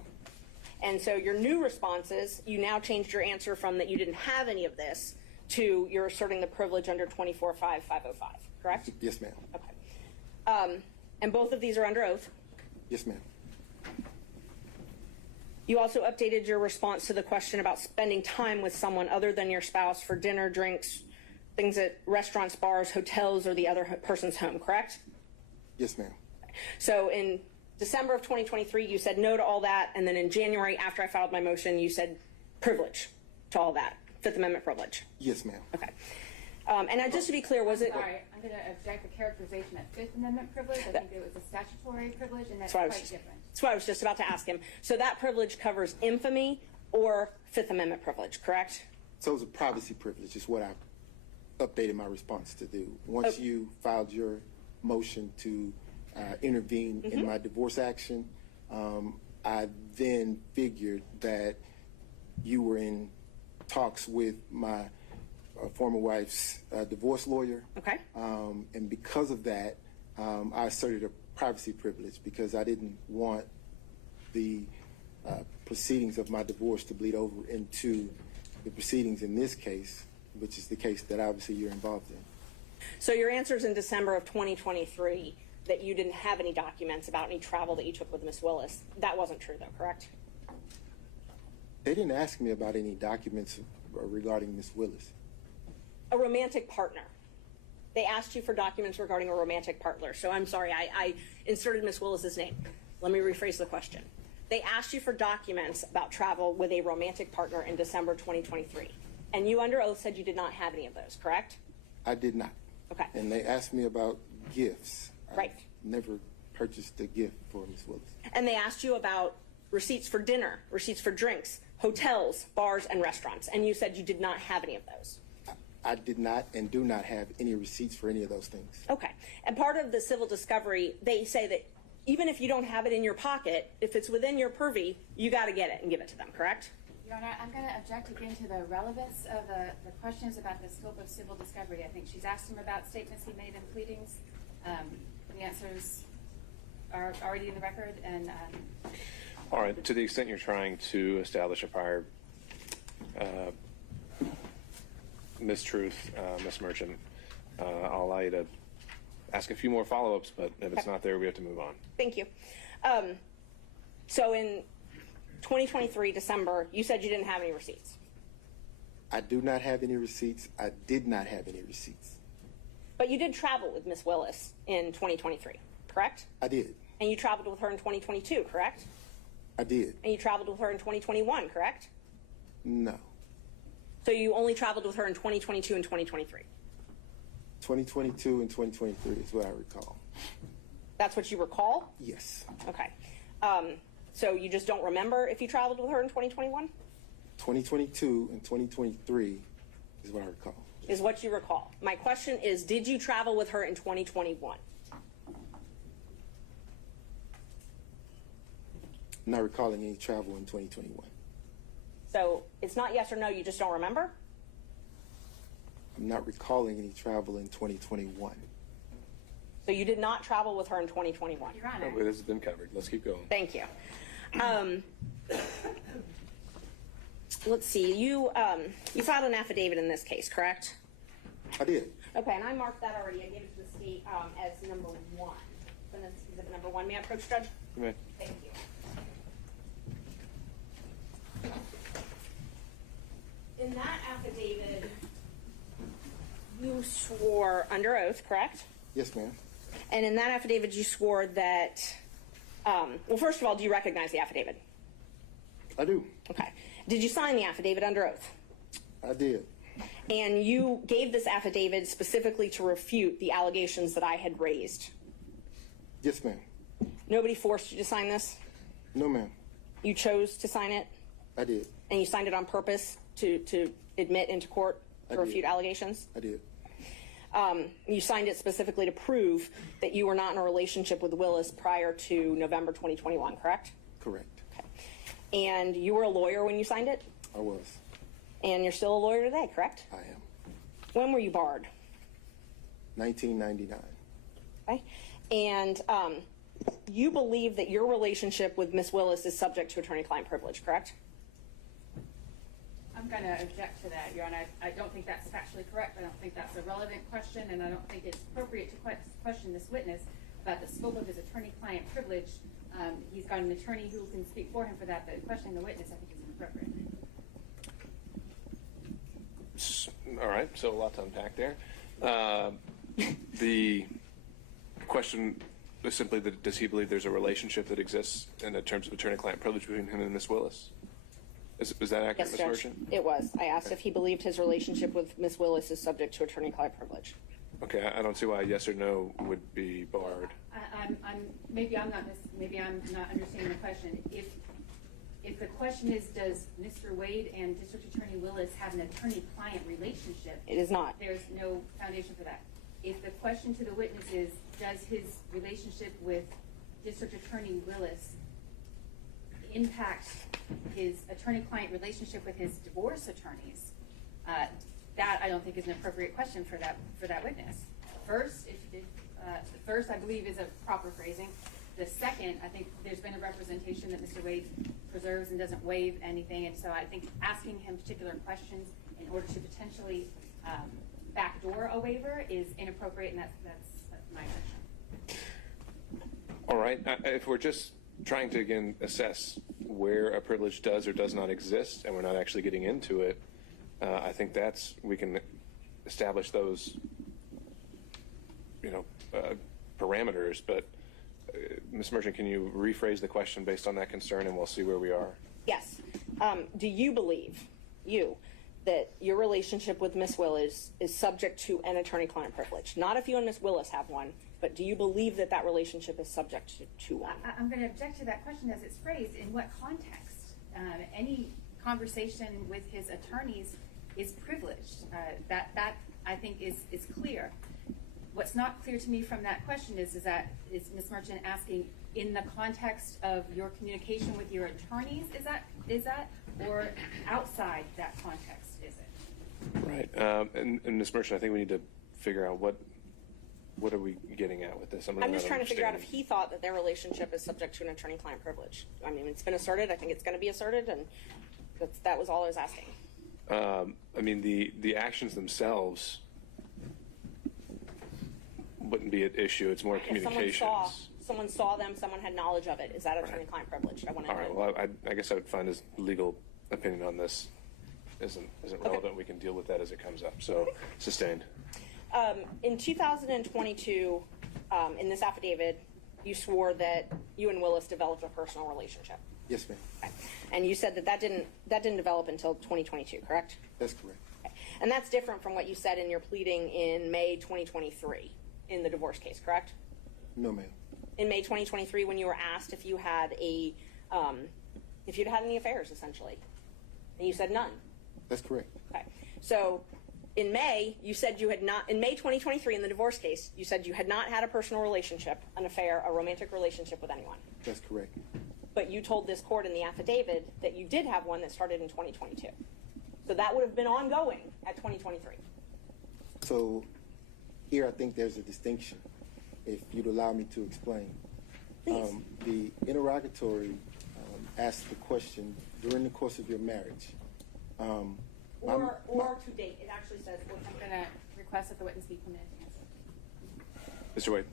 And so your new responses, you now changed your answer from that you didn't have any of this to you're asserting the privilege under 24-5-505, correct? Yes, ma'am. Okay. And both of these are under oath. Yes, ma'am. You also updated your response to the question about spending time with someone other than your spouse for dinner, drinks, things at restaurants, bars, hotels, or the other person's home, correct? Yes, ma'am. So in December of 2023, you said no to all that, and then in January, after I filed my motion, you said privilege to all that, Fifth Amendment privilege. Yes, ma'am. Okay. And now, just to be clear, was it? Sorry, I'm going to object to characterization at Fifth Amendment privilege. I think it was a statutory privilege, and that's quite different. That's what I was just about to ask him. So that privilege covers infamy or Fifth Amendment privilege, correct? So it was a privacy privilege is what I updated my response to do. Once you filed your motion to intervene in my divorce action, I then figured that you were in talks with my former wife's divorce lawyer. Okay. And because of that, I asserted a privacy privilege because I didn't want the proceedings of my divorce to bleed over into the proceedings in this case, which is the case that obviously you're involved in. So your answers in December of 2023 that you didn't have any documents about any travel that you took with Miss Willis, that wasn't true though, correct? They didn't ask me about any documents regarding Miss Willis. A romantic partner. They asked you for documents regarding a romantic partner. So I'm sorry, I inserted Miss Willis's name. Let me rephrase the question. They asked you for documents about travel with a romantic partner in December 2023. And you under oath said you did not have any of those, correct? I did not. Okay. And they asked me about gifts. Right. I've never purchased a gift for Miss Willis. And they asked you about receipts for dinner, receipts for drinks, hotels, bars, and restaurants. And you said you did not have any of those. I did not and do not have any receipts for any of those things. Okay. And part of the civil discovery, they say that even if you don't have it in your pocket, if it's within your purview, you got to get it and give it to them, correct? Your Honor, I'm going to object again to the relevance of the questions about the scope of civil discovery. I think she's asked him about statements he made in pleadings. The answers are already in the record. And all right, to the extent you're trying to establish a prior mistruth, Ms. Merchant, I'll allow you to ask a few more follow-ups, but if it's not there, we have to move on. Thank you. So in 2023, December, you said you didn't have any receipts. I do not have any receipts. I did not have any receipts. But you did travel with Miss Willis in 2023, correct? I did. And you traveled with her in 2022, correct? I did. And you traveled with her in 2021, correct? No. So you only traveled with her in 2022 and 2023? 2022 and 2023 is what I recall. That's what you recall? Yes. Okay. So you just don't remember if you traveled with her in 2021? 2022 and 2023 is what I recall. Is what you recall. My question is, did you travel with her in 2021? I'm not recalling any travel in 2021. So it's not yes or no, you just don't remember? I'm not recalling any travel in 2021. So you did not travel with her in 2021? Your Honor. Oh, this has been covered. Let's keep going. Thank you. Let's see, you filed an affidavit in this case, correct? I did. Okay, and I marked that already. I gave it to the state as number 1. So that's exhibit number 1. May I approach, Judge? You may. Thank you. In that affidavit, you swore under oath, correct? Yes, ma'am. And in that affidavit, you swore that, well, first of all, do you recognize the affidavit? I do. Okay. Did you sign the affidavit under oath? I did. And you gave this affidavit specifically to refute the allegations that I had raised? Yes, ma'am. Nobody forced you to sign this? No, ma'am. You chose to sign it? I did. And you signed it on purpose to admit into court to refute allegations? I did. You signed it specifically to prove that you were not in a relationship with Willis prior to November 2021, correct? Correct. Okay. And you were a lawyer when you signed it? I was. And you're still a lawyer today, correct? I am. When were you barred? 1999. Okay. And you believe that your relationship with Ms. Willis is subject to attorney-client privilege, correct? I'm going to object to that, Your Honor. I don't think that's factually correct. I don't think that's a relevant question, and I don't think it's appropriate to question this witness about the scope of his attorney-client privilege. He's got an attorney who can speak for him for that, but questioning the witness, I think, is inappropriate. All right, so a lot to unpack there. The question is simply that does he believe there's a relationship that exists in terms of attorney-client privilege between him and Ms. Willis? Is that accurate, Yes, Ms. Judge. Merchant? It was. I asked if he believed his relationship with Ms. Willis is subject to attorney-client privilege. Okay, I don't see why a yes or no would be barred. Maybe I'm not understanding the question. If the question is, does Mr. Wade and District Attorney Willis have an attorney-client relationship? It is not. There's no foundation for that. If the question to the witness is, does his relationship with District Attorney Willis impact his attorney-client relationship with his divorce attorneys, that I don't think is an appropriate question for that witness. First, the first I believe is a proper phrasing. The second, I think there's been a representation that Mr. Wade preserves and doesn't waive anything, and so I think asking him particular questions in order to potentially backdoor a waiver is inappropriate, and that's my version. All right, if we're just trying to, again, assess where a privilege does or does not exist, and we're not actually getting into it, I think we can establish those, parameters. But Ms. Merchant, can you rephrase the question based on that concern, and we'll see where we are? Yes. Do you believe, that your relationship with Ms. Willis is subject to an attorney-client privilege? Not if you and Ms. Willis have one, but do you believe that relationship is subject to one? I'm going to object to that question as it's phrased. In what context? Any conversation with his attorneys is privileged. That I think is clear. What's not clear to me from that question is Ms. Merchant asking in the context of your communication with your attorneys? Is that or outside that context? Is it? Right. And Ms. Merchant, I think we need to figure out what are we getting at with this? I'm just trying to figure out if he thought that their relationship is subject to an attorney-client privilege. I mean, it's been asserted. I think it's going to be asserted, and that was all I was asking. I mean, the actions themselves wouldn't be an issue. It's more communications. If someone saw them, someone had knowledge of it. Is that attorney-client privilege? I want to know. All right. Well, I guess I would find his legal opinion on this isn't relevant. Okay. We can deal with that as it comes up. So, sustained. In 2022, in this affidavit, you swore that you and Willis developed a personal relationship. Yes, ma'am. Okay. And you said that didn't develop until 2022, correct? That's correct. Okay. And that's different from what you said in your pleading in May 2023 in the divorce case, correct? No, ma'am. In May 2023, when you were asked if you had a if you'd had any affairs, essentially. And you said none. That's correct. Okay. So in May, you said you had not, in May 2023, in the divorce case, you said you had not had a personal relationship, an affair, a romantic relationship with anyone. That's correct. But you told this court in the affidavit that you did have one that started in 2022. So that would have been ongoing at 2023. So here I think there's a distinction, if you'd allow me to explain. Please. The interrogatory asked the question during the course of your marriage. Or to date. It actually says. I'm going to request that the witness be permitted to answer. Mr. Wade.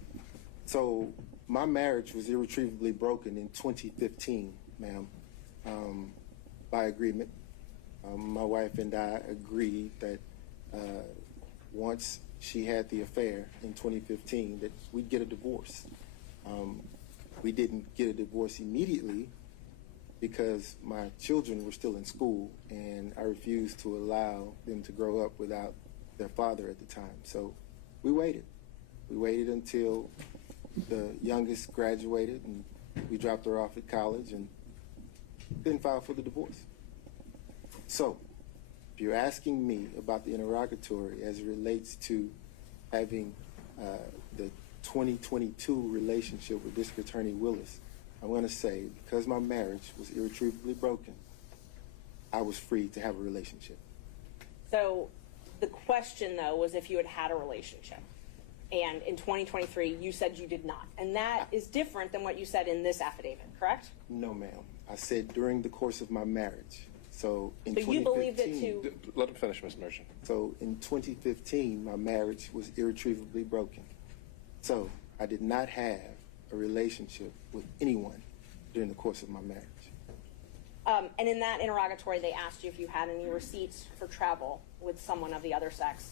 So my marriage was irretrievably broken in 2015, ma'am, by agreement. My wife and I agreed that once she had the affair in 2015 that we'd get a divorce. We didn't get a divorce immediately because my children were still in school and I refused to allow them to grow up without their father at the time. So we waited. We waited until the youngest graduated and we dropped her off at college and then filed for the divorce. So if you're asking me about the interrogatory as it relates to having the 2022 relationship with District Attorney Willis, I want to say, because my marriage was irretrievably broken, I was free to have a relationship. So the question, though, was if you had had a relationship. And in 2023, you said you did not. And that is different than what you said in this affidavit, correct? No, ma'am. I said during the course of my marriage. So in So you 2015, believed it too? Let him finish, Ms. Merchant. So in 2015, my marriage was irretrievably broken. So I did not have a relationship with anyone during the course of my marriage. And in that interrogatory, they asked you if you had any receipts for travel with someone of the other sex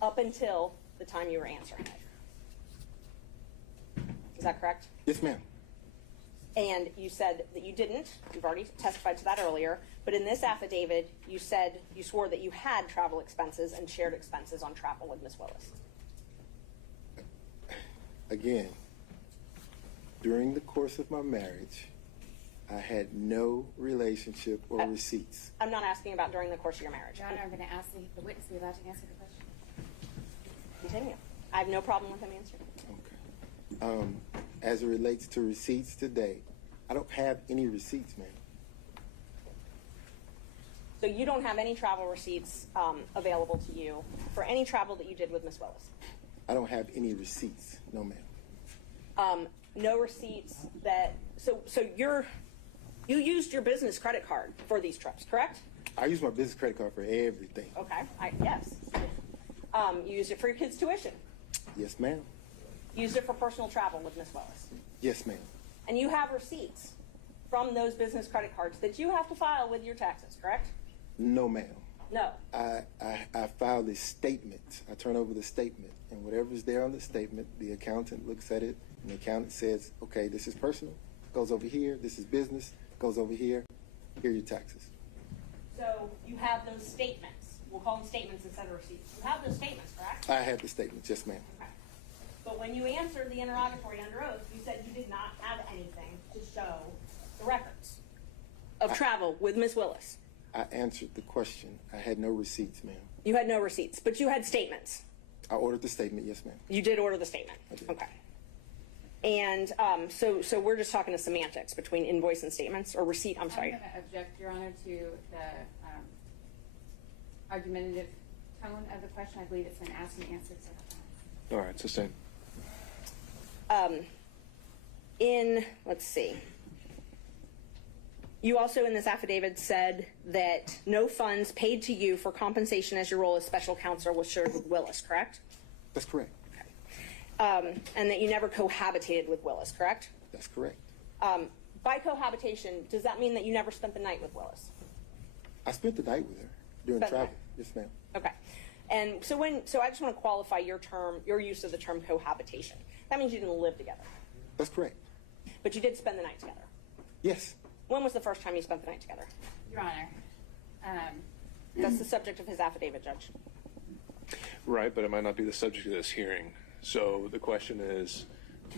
up until the time you were answering it. Is that correct? Yes, ma'am. And you said that you didn't. You've already testified to that earlier. But in this affidavit, you said you swore that you had travel expenses and shared expenses on travel with Ms. Willis. Again, during the course of my marriage, I had no relationship or receipts. I'm not asking about during the course of your marriage. Your Honor, I'm going to ask the witness to be allowed to answer the question. Continue. I have no problem with him answering. Okay. As it relates to receipts today, I don't have any receipts, ma'am. So you don't have any travel receipts available to you for any travel that you did with Ms. Willis? I don't have any receipts, no, ma'am. No receipts that, so you used your business credit card for these trips, correct? I use my business credit card for everything. Okay, yes. You used it for your kids' tuition. Yes, ma'am. Used it for personal travel with Ms. Willis. Yes, ma'am. And you have receipts from those business credit cards that you have to file with your taxes, correct? No, ma'am. No. I filed a statement. I turn over the statement, and whatever's there on the statement, the accountant looks at it, and the accountant says, okay, this is personal, goes over here, this is business, goes over here, here are your taxes. So you have those statements. We'll call them statements instead of receipts. You have those statements, correct? I have the statements, yes, ma'am. Okay. But when you answered the interrogatory under oath, you said you did not have anything to show the records of travel with Ms. Willis. I answered the question. I had no receipts, ma'am. You had no receipts, but you had statements. I ordered the statement, yes, ma'am. You did order the statement. I did. Okay. And so we're just talking to semantics between invoice and statements, or receipt, I'm sorry. I'm going to object, Your Honor, to the argumentative tone of the question. I believe it's been asked and answered several times. All right, sustain. Let's see. You also in this affidavit said that no funds paid to you for compensation as your role as special counsel was shared with Willis, correct? That's correct. Okay. And that you never cohabitated with Willis, correct? That's correct. By cohabitation, does that mean that you never spent the night with Willis? I spent the night with her during Spent the travel. night. Yes, ma'am. Okay. And so I just want to qualify your use of the term cohabitation. That means you didn't live together. That's correct. But you did spend the night together. Yes. When was the first time you spent the night together? Your Honor. That's the subject of his affidavit, Judge. Right, but it might not be the subject of this hearing. So the question is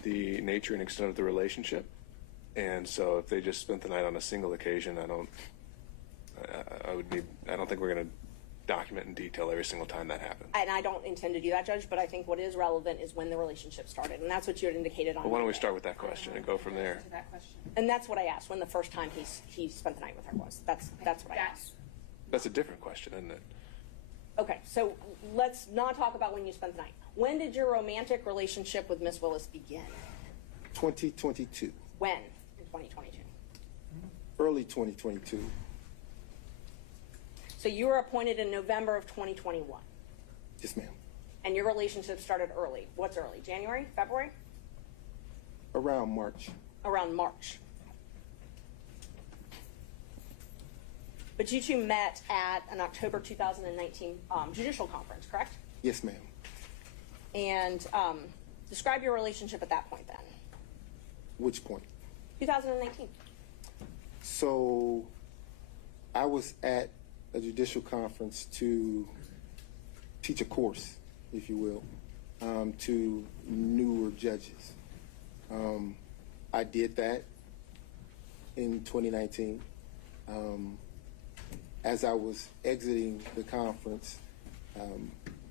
the nature and extent of the relationship. And so if they just spent the night on a single occasion, I don't think we're going to document in detail every single time that happened. And I don't intend to do that, Judge, but I think what is relevant is when the relationship started, and that's what you had indicated on. Well, why don't we Monday. start with that question and go from there? To that question. And that's what I asked, when the first time he spent the night with her was. That's what I asked. That's a different question, isn't it? Okay, so let's not talk about when you spent the night. When did your romantic relationship with Miss Willis begin? 2022. When in 2022? Early 2022. So you were appointed in November of 2021. Yes, ma'am. And your relationship started early. What's early? January? February? Around March. Around March. But you two met at an October 2019 judicial conference, correct? Yes, ma'am. And describe your relationship at that point then. Which point? 2019. So I was at a judicial conference to teach a course, if you will, to newer judges. I did that in 2019. As I was exiting the conference,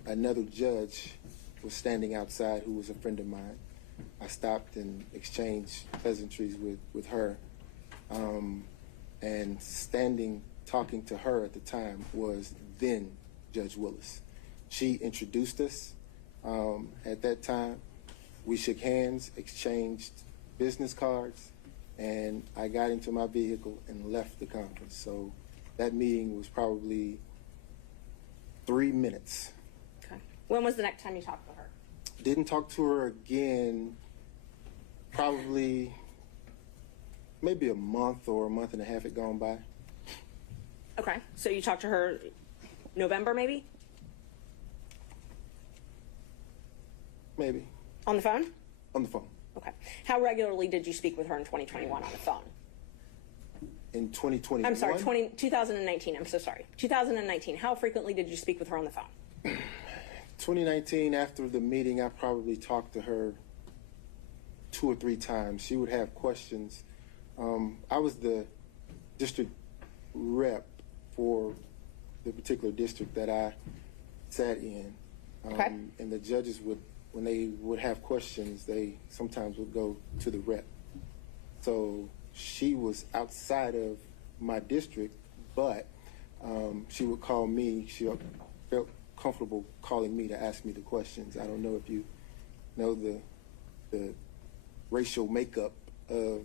another judge was standing outside who was a friend of mine. I stopped and exchanged pleasantries with her. And standing, talking to her at the time was then Judge Willis. She introduced us at that time. We shook hands, exchanged business cards, and I got into my vehicle and left the conference. So that meeting was probably 3 minutes. Okay. When was the next time you talked to her? Didn't talk to her again probably maybe a month or a month and a half had gone by. Okay. So you talked to her November maybe? Maybe. On the phone? On the phone. Okay. How regularly did you speak with her in 2021 on the phone? In 2021? I'm sorry, 2019. I'm so sorry. 2019. How frequently did you speak with her on the phone? 2019, after the meeting, I probably talked to her 2 or 3 times. She would have questions. I was the district rep for the particular district that I sat in. Okay. And the judges would, when they would have questions, they sometimes would go to the rep. So she was outside of my district, but she would call me. She felt comfortable calling me to ask me the questions. I don't know if you know the racial makeup of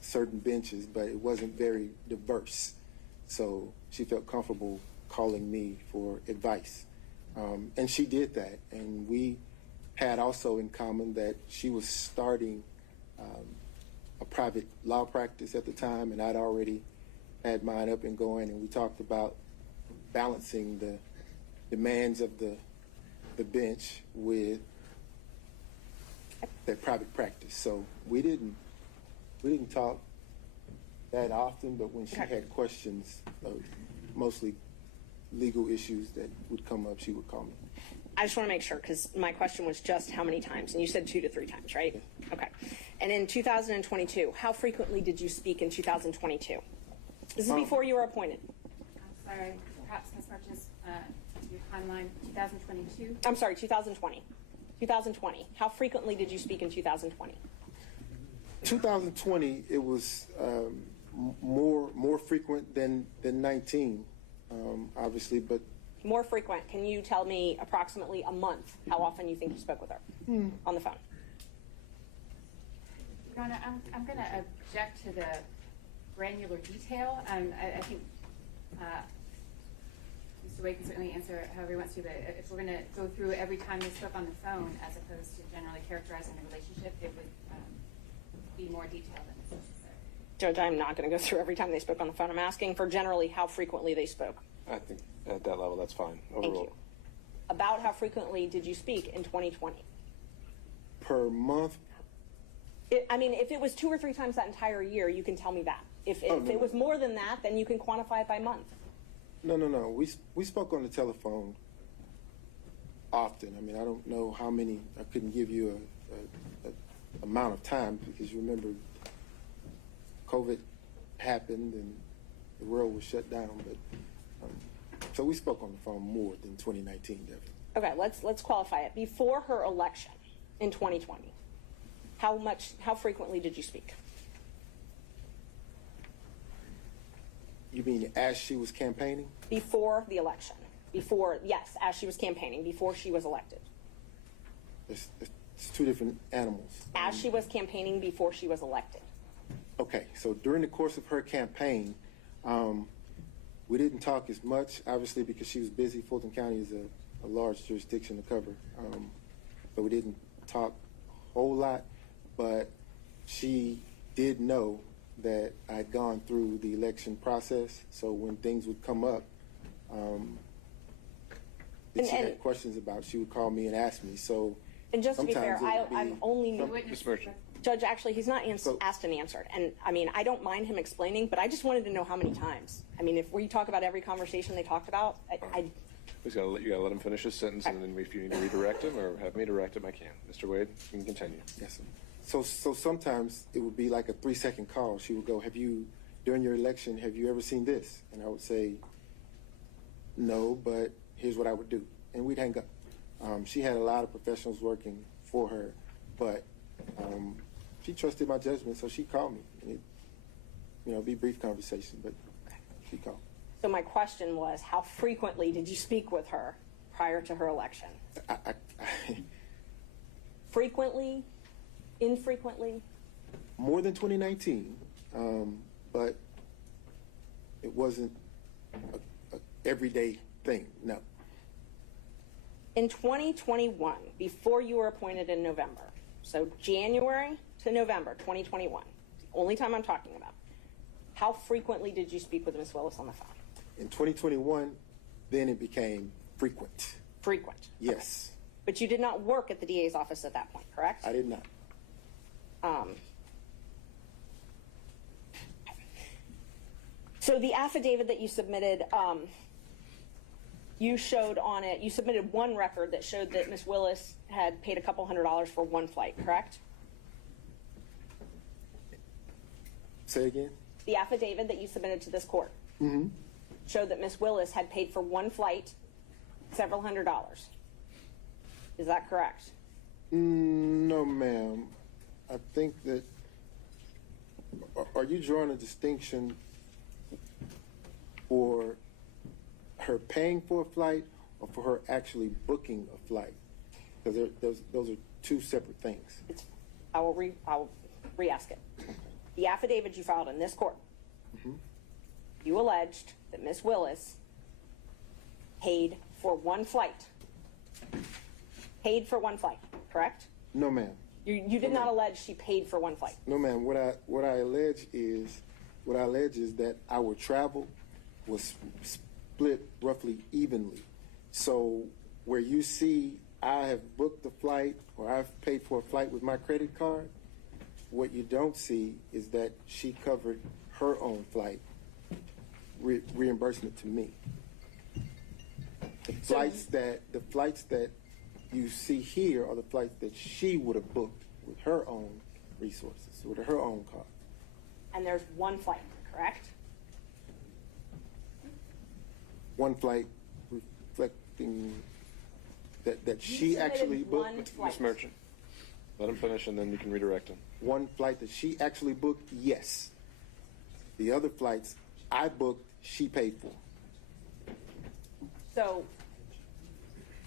certain benches, but it wasn't very diverse. So she felt comfortable calling me for advice. And she did that. And we had also in common that she was starting a private law practice at the time, and I'd already had mine up and going, and we talked about balancing the demands of the bench with their private practice. So we didn't talk that often, but when she had questions of mostly legal issues that would come up, she would call me. I just want to make sure, because my question was just how many times, and you said 2 to 3 times, right? Okay. And in 2022, how frequently did you speak in 2022? This is before you were appointed. I'm sorry, perhaps Ms. Marches, your timeline, 2022? I'm sorry, 2020. 2020. How frequently did you speak in 2020? 2020, it was more frequent than 19, obviously, but More frequent. Can you tell me approximately a month how often you think you spoke with her on the phone? Your Honor, I'm going to object to the granular detail. I think Mr. Wade can certainly answer however he wants to, but if we're going to go through every time they spoke on the phone as opposed to generally characterizing the relationship, it would be more detailed than is necessary. Judge, I'm not going to go through every time they spoke on the phone. I'm asking for generally how frequently they spoke. I think at that level, that's fine. Thank you. About how frequently did you speak in 2020? per month. If it was 2 or 3 times that entire year, you can tell me that. If it was more than that, then you can quantify it by month. No. We spoke on the telephone often. I don't know how many. I couldn't give you a amount of time because you remember COVID happened and the world was shut down. But so we spoke on the phone more than 2019, definitely. Okay, let's qualify it. Before her election in 2020, how frequently did you speak? You mean as she was campaigning? Before the election. Yes, as she was campaigning, before she was elected. It's two different animals. As she was campaigning, before she was elected. Okay, so during the course of her campaign, we didn't talk as much, obviously, because she was busy. Fulton County is a large jurisdiction to cover. But we didn't talk a whole lot. But she did know that I'd gone through the election process. So when things would come up that she had questions about, she would call me and ask me. So and just to be fair, sometimes I'm only Ms. Merchant. Judge, actually, he's not asked and answered. And I mean, I don't mind him explaining, but I just wanted to know how many times. I mean, if we talk about every conversation they talked about, You gotta let him finish his sentence, and then if you need to redirect him or have me direct him, I can. Mr. Wade, you can continue. Yes, sir. So sometimes it would be like a 3-second call. She would go, during your election, have you ever seen this? And I would say, no, but here's what I would do. And we'd hang up. She had a lot of professionals working for her, but she trusted my judgment, so she called me. And it'd be a brief conversation, but she called. So my question was, how frequently did you speak with her prior to her election? Frequently? Infrequently? More than 2019, but it wasn't a everyday thing, no. In 2021, before you were appointed in November, so January to November 2021, the only time I'm talking about, how frequently did you speak with Ms. Willis on the phone? In 2021, then it became frequent. Frequent? Yes. But you did not work at the DA's office at that point, correct? I did not. So the affidavit that you submitted, you showed on it, you submitted one record that showed that Ms. Willis had paid a couple $100s for one flight, correct? Say again? The affidavit that you submitted to this court showed that Ms. Willis had paid for one flight several $100s. Is that correct? No, ma'am. I think that, are you drawing a distinction for her paying for a flight or for her actually booking a flight? Because those are two separate things. I will re-ask it. The affidavit you filed in this court, you alleged that Ms. Willis paid for one flight. Paid for one flight, correct? No, ma'am. You did not allege she paid for one flight. No, ma'am. What I allege is that our travel was split roughly evenly. So where you see I have booked a flight or I've paid for a flight with my credit card, what you don't see is that she covered her own flight reimbursement to me. The flights that you see here are the flights that she would have booked with her own resources, with her own car. And there's one flight, correct? One flight reflecting that she actually booked. Ms. Merchant, let him finish and then you can redirect him. One flight that she actually booked, yes. The other flights I booked, she paid for. So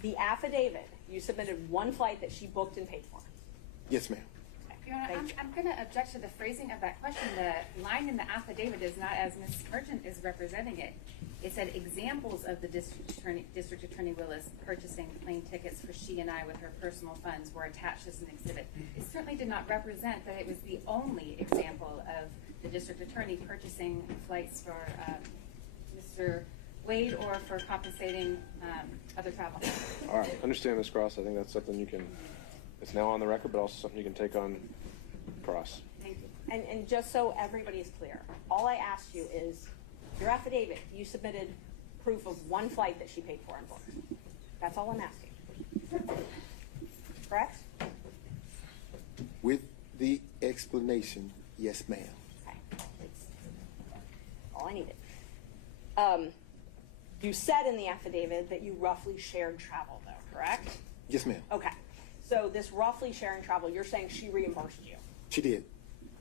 the affidavit, you submitted one flight that she booked and paid for. Yes, ma'am. Your Honor, I'm going to object to the phrasing of that question. The line in the affidavit is not as Ms. Merchant is representing it. It said examples of the District Attorney Willis purchasing plane tickets for she and I with her personal funds were attached as an exhibit. It certainly did not represent that it was the only example of the District Attorney purchasing flights for Mr. Wade or for compensating other travel. All right, understand, Ms. Cross. I think that's something you can, it's now on the record, but also something you can take on cross. Thank you. And just so everybody is clear, all I asked you is, your affidavit, you submitted proof of one flight that she paid for and booked. That's all I'm asking. Correct? With the explanation, yes, ma'am. Okay. I need it. You said in the affidavit that you roughly shared travel, though, correct? Yes, ma'am. Okay. So this roughly sharing travel, you're saying she reimbursed you. She did.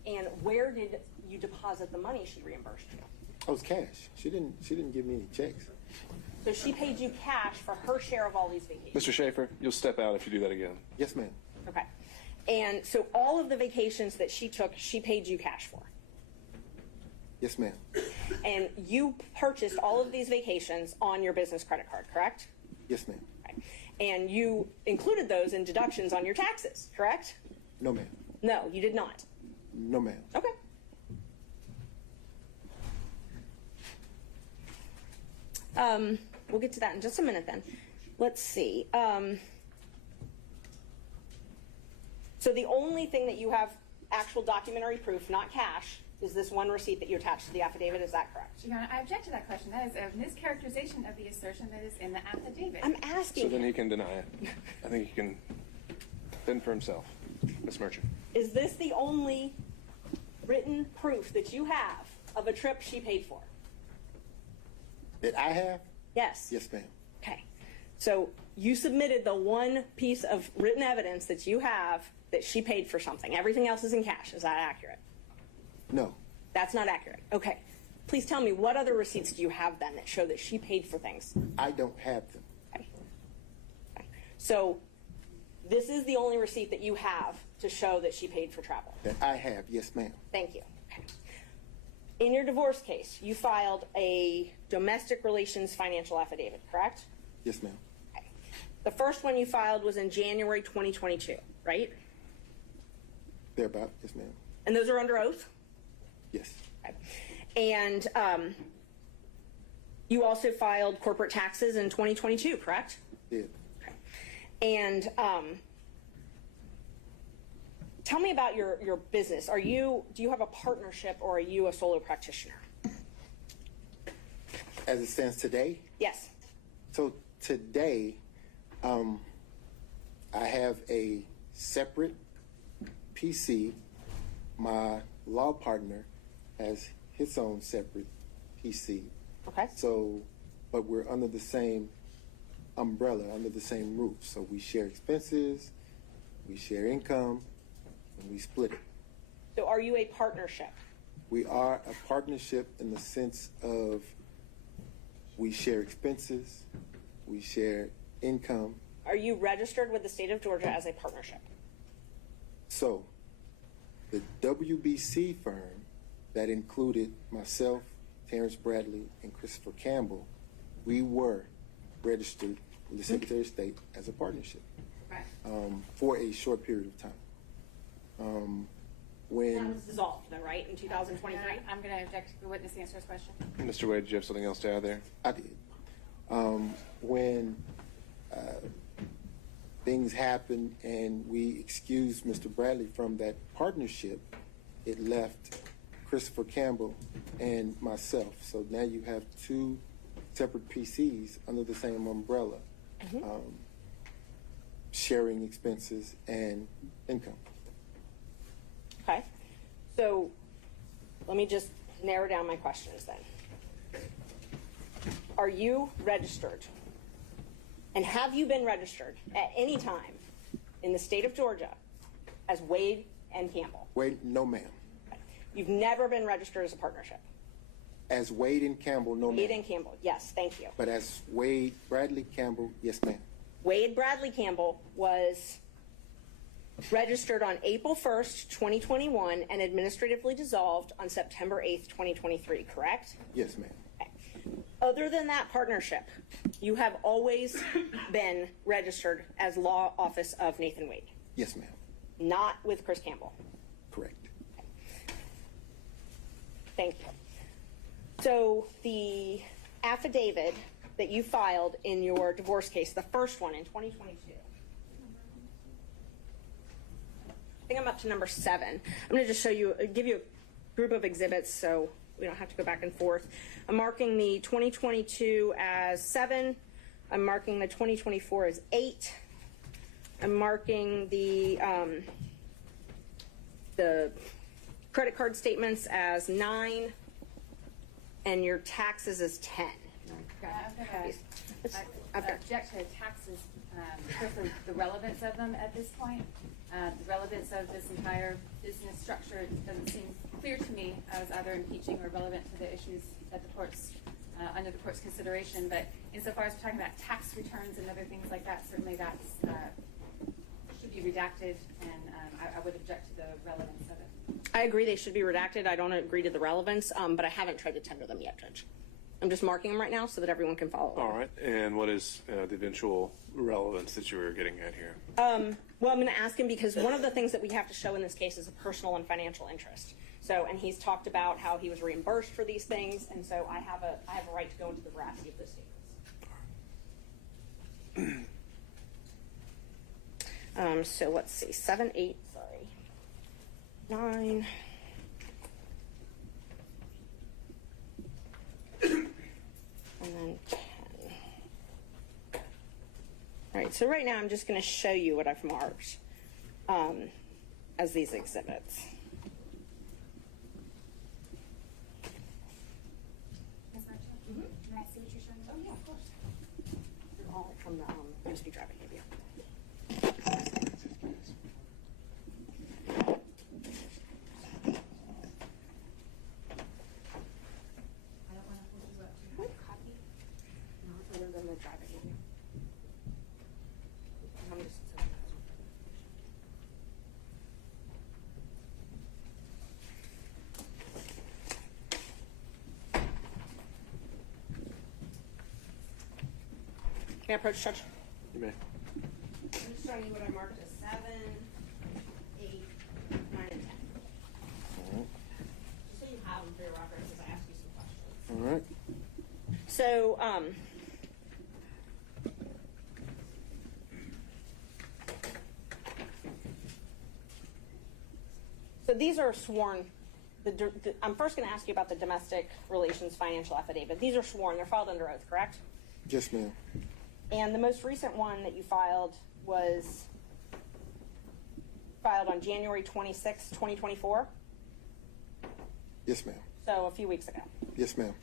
And where did you deposit the money she reimbursed you? Oh, it was cash. She didn't give me any checks. So she paid you cash for her share of all these vacations. Mr. Schaefer, you'll step out if you do that again. Yes, ma'am. Okay. And so all of the vacations that she took, she paid you cash for. Yes, ma'am. And you purchased all of these vacations on your business credit card, correct? Yes, ma'am. Okay. And you included those in deductions on your taxes, correct? No, ma'am. No, you did not. No, ma'am. Okay. We'll get to that in just a minute then. Let's see. So the only thing that you have actual documentary proof, not cash, is this one receipt that you attached to the affidavit. Is that correct? Your Honor, I object to that question. That is a mischaracterization of the assertion that is in the affidavit. I'm asking. So then he can deny it. I think he can fend for himself. Ms. Merchant. Is this the only written proof that you have of a trip she paid for? That I have? Yes. Yes, ma'am. Okay. So you submitted the one piece of written evidence that you have that she paid for something. Everything else is in cash. Is that accurate? No. That's not accurate. Okay. Please tell me, what other receipts do you have then that show that she paid for things? I don't have them. Okay. Okay. So this is the only receipt that you have to show that she paid for travel. That I have. Yes, ma'am. Thank you. Okay. In your divorce case, you filed a domestic relations financial affidavit, correct? Yes, ma'am. Okay. The first one you filed was in January 2022, right? Thereabout. Yes, ma'am. And those are under oath? Yes. Okay. And you also filed corporate taxes in 2022, correct? Did. Okay. And tell me about your business. Do you have a partnership, or are you a solo practitioner? As it stands today? Yes. So today, I have a separate PC. My law partner has his own separate PC. Okay. So, but we're under the same umbrella, under the same roof. So we share expenses, we share income, and we split it. So are you a partnership? We are a partnership in the sense of we share expenses, we share income. Are you registered with the state of Georgia as a partnership? So the WBC firm that included myself, Terrence Bradley, and Christopher Campbell, we were registered with the Secretary of State as a partnership for a short period of time. When That was dissolved, though, right, in 2023? I'm going to object to the witness answer his question. Mr. Wade, do you have something else to add there? I did. When things happened and we excused Mr. Bradley from that partnership, it left Christopher Campbell and myself. So now you have two separate PCs under the same umbrella, sharing expenses and income. Okay. So let me just narrow down my questions then. Are you registered? And have you been registered at any time in the state of Georgia as Wade and Campbell? Wade, no ma'am. You've never been registered as a partnership? As Wade and Campbell, no ma'am. Wade and Campbell, yes, thank you. But as Wade Bradley Campbell, yes ma'am. Wade Bradley Campbell was registered on April 1st, 2021 and administratively dissolved on September 8th, 2023, correct? Yes ma'am. Okay. Other than that partnership, you have always been registered as law office of Nathan Wade? Yes ma'am. Not with Chris Campbell? Correct. Thank you. So the affidavit that you filed in your divorce case, the first one in 2022, I think I'm up to number 7. I'm going to just give you a group of exhibits so we don't have to go back and forth. I'm marking the 2022 as 7. I'm marking the 2024 as 8. I'm marking the credit card statements as 9. and your taxes is 10. I object to the taxes because of the relevance of them at this point. The relevance of this entire business structure doesn't seem clear to me as either impeaching or relevant to the issues that the court's under the court's consideration. But insofar as we're talking about tax returns and other things like that, certainly that's should be redacted, and I would object to the relevance of it. I agree they should be redacted. I don't agree to the relevance, but I haven't tried to tender them yet, Judge. I'm just marking them right now so that everyone can follow along. All right. And what is the eventual relevance that you were getting at here? Well, I'm going to ask him because one of the things that we have to show in this case is a personal and financial interest. So, and he's talked about how he was reimbursed for these things, and so I have a right to go into the veracity of those statements. So let's see, 7, 8, sorry, 9. And then 10. All right, so right now I'm just going to show you what I've marked as these exhibits. Ms. Marchand, can I see what you're showing? Oh, yeah, of course. They're all from the USB drive I gave you. I don't want to hold you up to your copy. No, it's other than the drive I gave you. I'm just Can I approach, Judge? You may. I'm just showing you what I marked as 7, 8, 9, and 10. All right. Just so you have them for your records as I ask you some questions. All right. So, so these are sworn. I'm first going to ask you about the domestic relations financial affidavit. These are sworn. They're filed under oath, correct? Yes, ma'am. And the most recent one that you filed was filed on January 26, 2024. Yes, ma'am. So a few weeks ago. Yes, ma'am.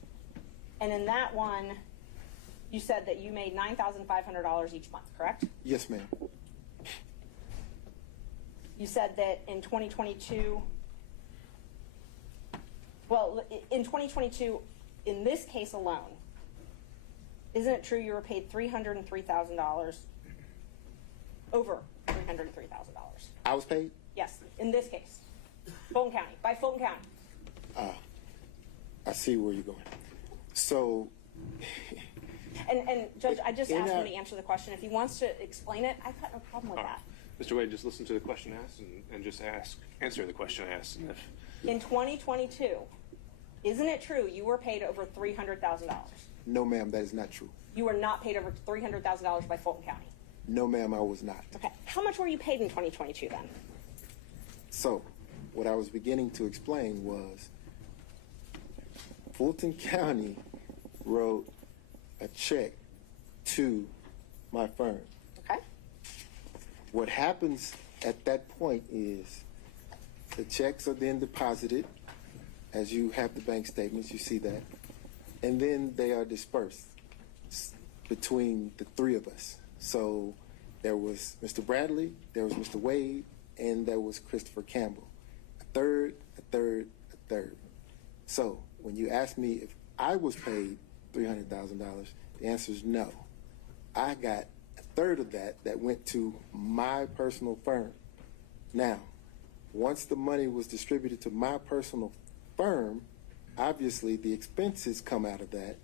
And in that one, you said that you made $9,500 each month, correct? Yes, ma'am. You said that in 2022, well, in 2022, in this case alone, isn't it true you were paid $303,000, over $303,000? I was paid? Yes, in this case, Fulton County, by Fulton County. I see where you're going. So, And Judge, I just asked him to answer the question. If he wants to explain it, I've got no problem with that. Mr. Wade, just listen to the question asked and just answer the question asked. And if In 2022, isn't it true you were paid over $300,000? no, ma'am, that is not true. You were not paid over $300,000 by Fulton County. No, ma'am, I was not. Okay. How much were you paid in 2022 then? So, what I was beginning to explain was Fulton County wrote a check to my firm. Okay. What happens at that point is the checks are then deposited. As you have the bank statements, you see that. And then they are dispersed between the three of us. So there was Mr. Bradley, there was Mr. Wade, and there was Christopher Campbell. A third, a third, a third. So when you ask me if I was paid $300,000, the answer is no. I got a third of that went to my personal firm. Now, once the money was distributed to my personal firm, obviously the expenses come out of that,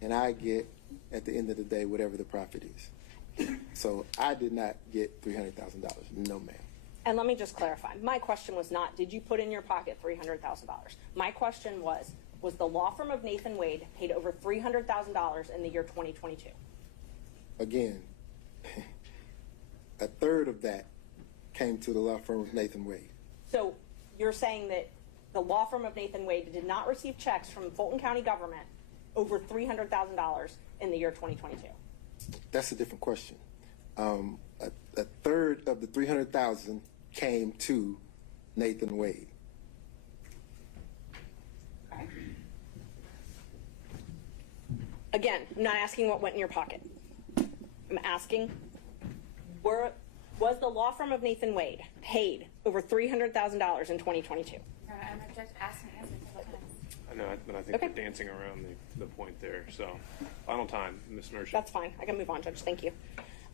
and I get, at the end of the day, whatever the profit is. So I did not get $300,000. No, ma'am. And let me just clarify. My question was not, did you put in your pocket $300,000? My question was the law firm of Nathan Wade paid over $300,000 in the year 2022? Again, a third of that came to the law firm of Nathan Wade. So you're saying that the law firm of Nathan Wade did not receive checks from Fulton County government over $300,000 in the year 2022? That's a different question. A third of the $300,000 came to Nathan Wade. Okay. Again, I'm not asking what went in your pocket. I'm asking, was the law firm of Nathan Wade paid over $300,000 in 2022? I'm asking several times. I know, but I think we're dancing around the point there. So, final time, Ms. Merchant. That's fine. I can move on, Judge. Thank you.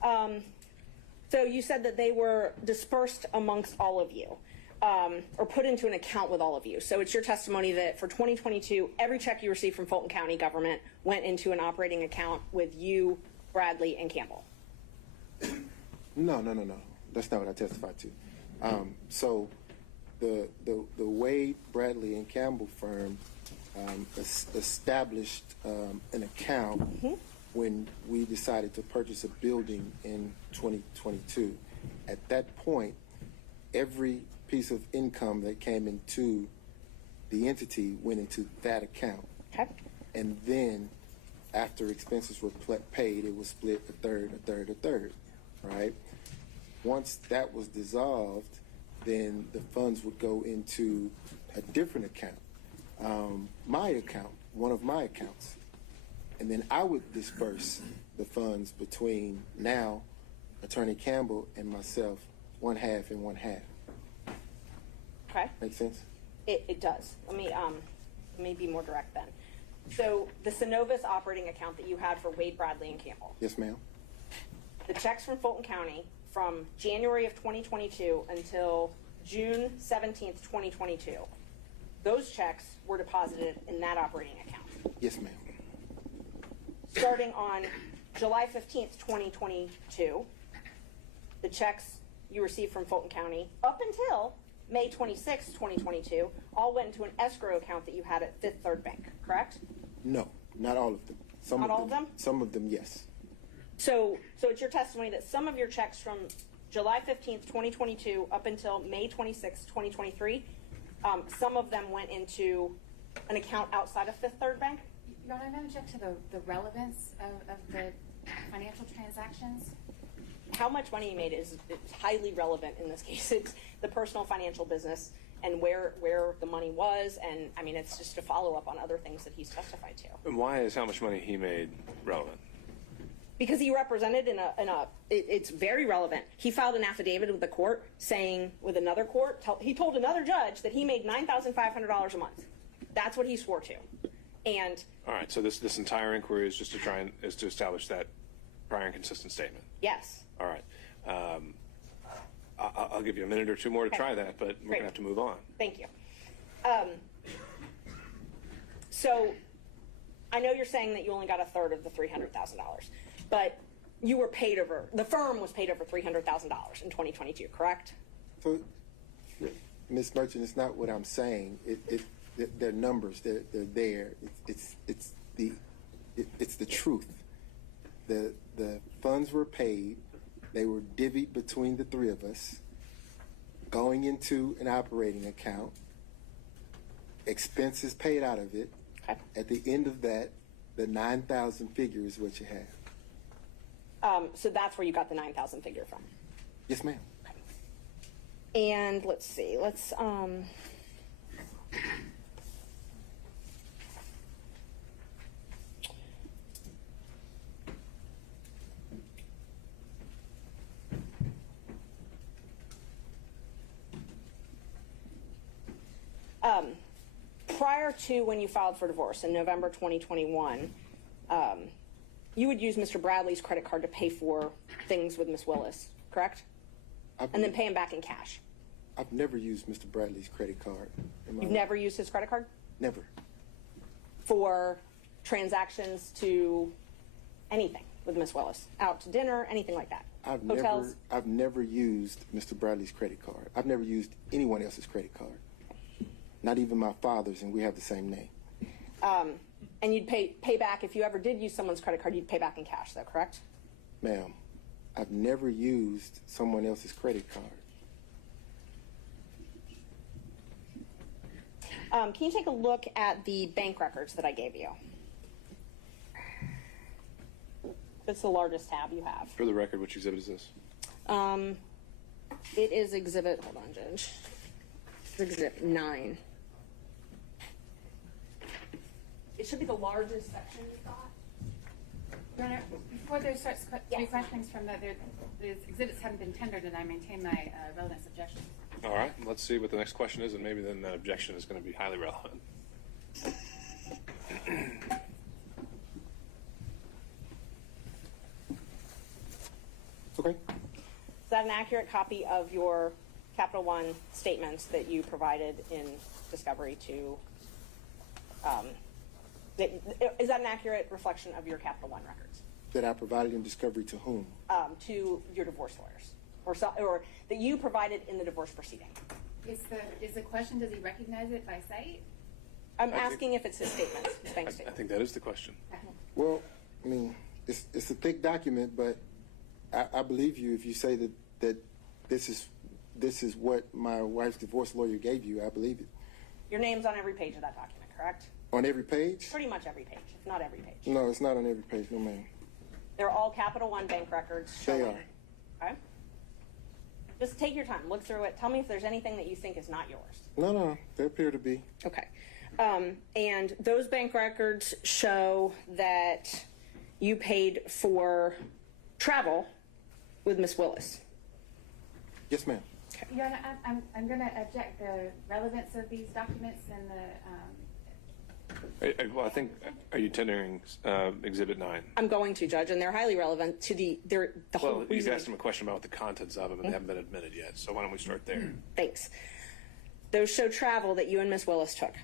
So you said that they were dispersed amongst all of you, or put into an account with all of you. So it's your testimony that for 2022, every check you received from Fulton County government went into an operating account with you, Bradley, and Campbell. No. That's not what I testified to. So the Wade, Bradley, and Campbell firm established an account when we decided to purchase a building in 2022. At that point, every piece of income that came into the entity went into that account. Okay. And then after expenses were paid, it was split a third, right? Once that was dissolved, then the funds would go into a different account, my account, one of my accounts. And then I would disperse the funds between now Attorney Campbell and myself, 1/2 and 1/2. Okay. Make sense? It does. Let me be more direct then. So the Synovus operating account that you had for Wade, Bradley, and Campbell. Yes, ma'am. The checks from Fulton County from January of 2022 until June 17th, 2022, those checks were deposited in that operating account. Yes, ma'am. Starting on July 15th, 2022, the checks you received from Fulton County up until May 26th, 2022, all went into an escrow account that you had at Fifth Third Bank, correct? No, not all of them. Not all of them? Some of them, yes. So it's your testimony that some of your checks from July 15th, 2022 up until May 26th, 2023, some of them went into an account outside of Fifth Third Bank? Your Honor, I'm going to object to the relevance of the financial transactions. How much money you made is highly relevant in this case. It's the personal financial business and where the money was, and I mean, it's just a follow-up on other things that he's testified to. And why is how much money he made relevant? Because he represented it's very relevant. He filed an affidavit with the court saying, with another court, he told another judge that he made $9,500 a month. That's what he swore to. And all right, so this entire inquiry is just to establish that prior and consistent statement. yes. All right. I'll give you a minute or two more to try that, but we're going to have to move on. Thank you. So I know you're saying that you only got a third of the $300,000, but you were paid over, the firm was paid over $300,000 in 2022, correct? So, Ms. Merchant, it's not what I'm saying. They're numbers. They're there. It's the truth. The funds were paid. They were divvied between the three of us, going into an operating account, expenses paid out of it. Okay. At the end of that, the 9,000 figure is what you have. So that's where you got the 9,000 figure from. Yes, ma'am. Okay. And let's see. Prior to when you filed for divorce in November 2021, you would use Mr. Bradley's credit card to pay for things with Ms. Willis, correct? And then pay him back in cash. I've never used Mr. Bradley's credit card. You've never used his credit card? Never. For transactions to anything with Ms. Willis, out to dinner, anything like that? Hotels? I've never used Mr. Bradley's credit card. I've never used anyone else's credit card. Not even my father's, and we have the same name. And you'd pay back, if you ever did use someone's credit card, you'd pay back in cash, though, correct? Ma'am, I've never used someone else's credit card. Can you take a look at the bank records that I gave you? That's the largest tab you have. For the record, which exhibit is this? It is exhibit, hold on, Judge. It's exhibit 9. It should be the largest section you've got. Your Honor, before there starts three questions from the exhibits haven't been tendered, and I maintain my relevance objection. All right, let's see what the next question is, and maybe then that objection is going to be highly relevant. Okay. Is that an accurate copy of your Capital One statements that you provided in discovery to, is that an accurate reflection of your Capital One records? That I provided in discovery to whom? To your divorce lawyers, or that you provided in the divorce proceeding. Is the question, does he recognize it by sight? I'm asking if it's his statement, his bank statement. I think that is the question. Well, I mean, it's a thick document, but I believe you if you say that this is what my wife's divorce lawyer gave you. I believe it. Your name's on every page of that document, correct? On every page? Pretty much every page, if not every page. No, it's not on every page, no ma'am. They're all Capital One bank records showing. They are. Okay? Just take your time, look through it. Tell me if there's anything that you think is not yours. No, they appear to be. Okay. And those bank records show that you paid for travel with Miss Willis. Yes, ma'am. Your Honor, I'm going to object the relevance of these documents and the. Well, I think, are you tendering Exhibit 9? I'm going to, Judge, and they're highly relevant to the whole Well, he's reason. asked him a question about the contents of them, and they haven't been admitted yet. So why don't we start there? Thanks. Those show travel that you and Miss Willis took.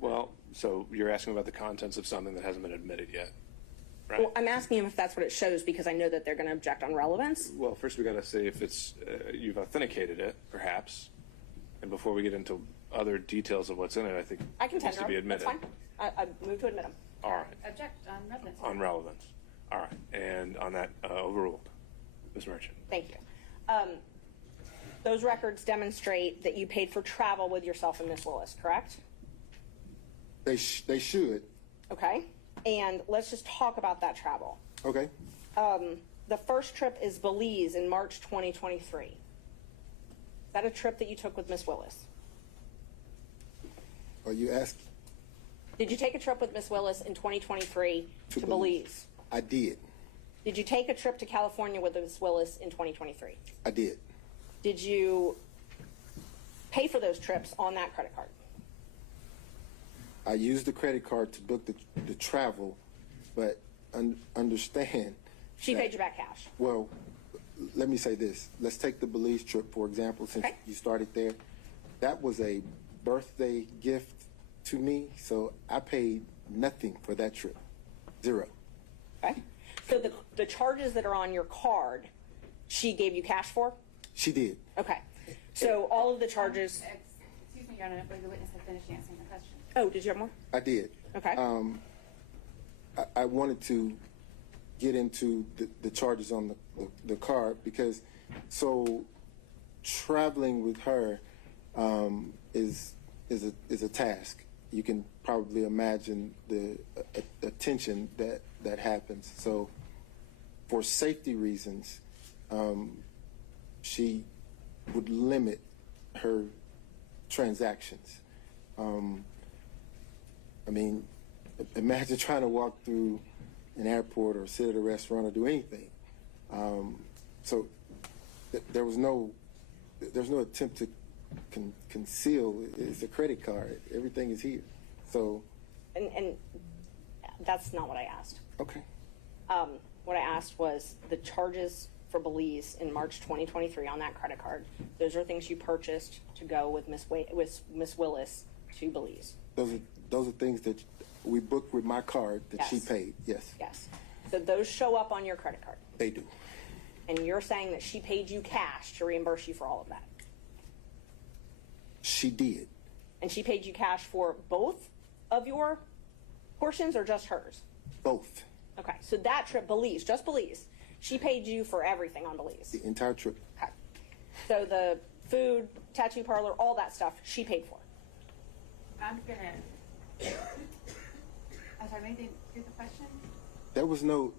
Well, so you're asking about the contents of something that hasn't been admitted yet, right? Well, I'm asking him if that's what it shows because I know that they're going to object on relevance. Well, first we got to say if it's you've authenticated it, perhaps, and before we get into other details of what's in it, I think I can it has tender to be them. That's admitted. fine. I move to admit them. All right. Object on relevance. On relevance. All right. And on that, overruled. Ms. Merchant. Thank you. Those records demonstrate that you paid for travel with yourself and Miss Willis, correct? They should. Okay. And let's just talk about that travel. Okay. The first trip is Belize in March 2023. Is that a trip that you took with Miss Willis? Are you asking? Did you take a trip with Miss Willis in 2023 to Belize? I did. Did you take a trip to California with Miss Willis in 2023? I did. Did you pay for those trips on that credit card? I used the credit card to book the travel, but understand. She paid you back cash. Well, let me say this. Let's take the Belize trip, for example, since you started there. That was a birthday gift to me, so I paid nothing for that trip. Zero. Okay. So the charges that are on your card, she gave you cash for? She did. Okay. So all of the charges. Excuse me, Your Honor, I believe the witness had finished answering the question. Oh, did you have more? I did. Okay. I wanted to get into the charges on the card because traveling with her is a task. You can probably imagine the attention that happens. So for safety reasons, she would limit her transactions. I mean, imagine trying to walk through an airport or sit at a restaurant or do anything. So there's no attempt to conceal. It's a credit card. Everything is here. So. And that's not what I asked. Okay. What I asked was the charges for Belize in March 2023 on that credit card. Those are things you purchased to go with Miss Willis to Belize. Those are things that we booked with my card that she paid. Yes. Yes. So those show up on your credit card. They do. And you're saying that she paid you cash to reimburse you for all of that. She did. And she paid you cash for both of your portions or just hers? Both. Okay. So that trip, Belize, just Belize, she paid you for everything on Belize. The entire trip. Okay. So the food, tattoo parlor, all that stuff, she paid for. I'm sorry, maybe didn't hear the question? There was no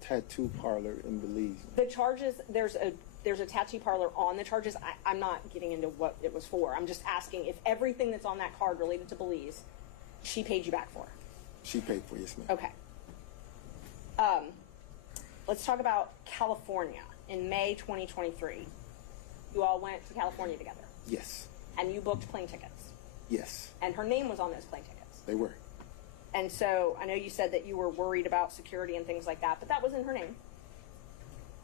tattoo parlor in Belize. The charges, there's a tattoo parlor on the charges. I'm not getting into what it was for. I'm just asking if everything that's on that card related to Belize, she paid you back for. She paid for, yes, ma'am. Okay. Let's talk about California. In May 2023, you all went to California together, Yes. and you booked plane tickets, Yes. and her name was on those plane tickets. They were. And so I know you said that you were worried about security and things like that, but that was in her name.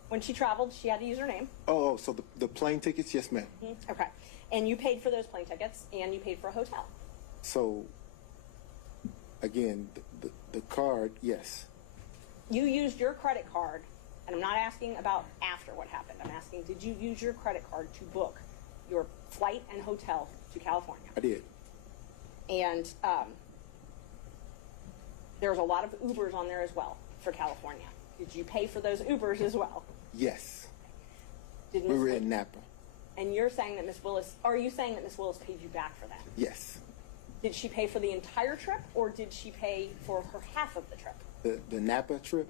When she traveled, she had to use her name. Oh, so the plane tickets? Yes, ma'am. Okay. And you paid for those plane tickets, and you paid for a hotel. So, again, the card, yes. You used your credit card, and I'm not asking about after what happened. I'm asking, did you use your credit card to book your flight and hotel to California? I did. And there's a lot of Ubers on there as well for California. Did you pay for those Ubers as well? Yes. Did We were in Napa. And you're saying that Miss Willis, are you saying that Miss Willis paid you back for that? Yes. Did she pay for the entire trip, or did she pay for her half of the trip? The Napa trip,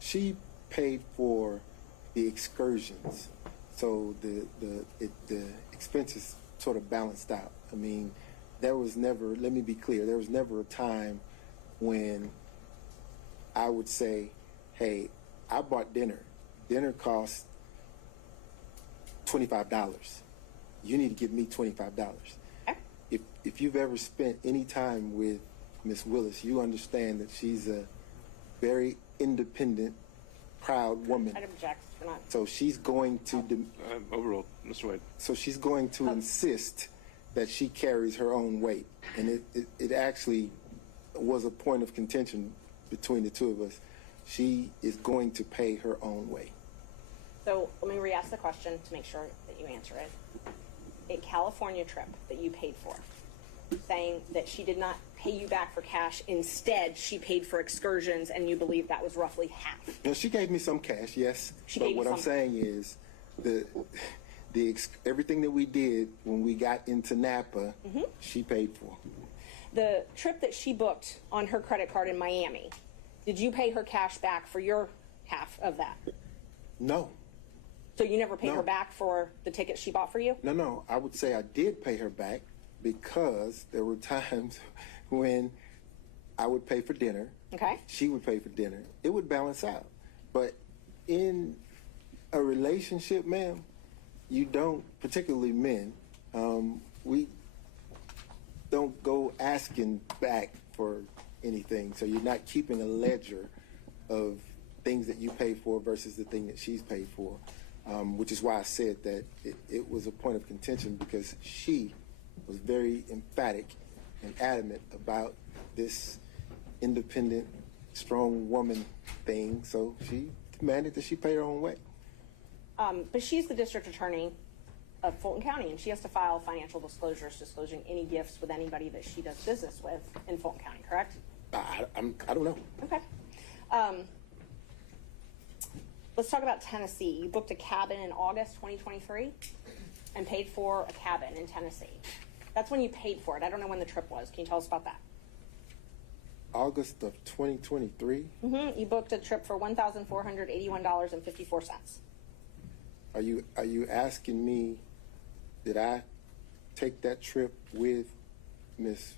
she paid for the excursions. So the expenses sort of balanced out. I mean, there was never, let me be clear, there was never a time when I would say, hey, I bought dinner. Dinner cost $25. You need to give me $25. If you've ever spent any time with Miss Willis, you understand that she's a very independent, proud woman. I'd object. We're not. So she's going to overruled, Mr. Wade. So she's going to insist that she carries her own weight, and it actually was a point of contention between the two of us. She is going to pay her own way. So let me re-ask the question to make sure that you answer it. A California trip that you paid for, saying that she did not pay you back for cash. Instead, she paid for excursions, and you believe that was roughly half. Now, she gave me some cash, yes. She but gave you what I'm some. saying is everything that we did when we got into Napa, she paid for. The trip that she booked on her credit card in Miami, did you pay her cash back for your half of that? No. So you never paid No. her back for the ticket she bought for you? No. I would say I did pay her back because there were times when I would pay for dinner. Okay. She would pay for dinner. It would balance out. But in a relationship, ma'am, you don't, particularly men, we don't go asking back for anything. So you're not keeping a ledger of things that you pay for versus the thing that she's paid for, which is why I said that it was a point of contention because she was very emphatic and adamant about this independent, strong woman thing. So she demanded that she pay her own way. But she's the district attorney of Fulton County, and she has to file financial disclosures disclosing any gifts with anybody that she does business with in Fulton County, correct? I don't know. Okay. Let's talk about Tennessee. You booked a cabin in August 2023 and paid for a cabin in Tennessee. That's when you paid for it. I don't know when the trip was. Can you tell us about that? August of 2023. You booked a trip for $1,481.54. Are you asking me, did I take that trip with Miss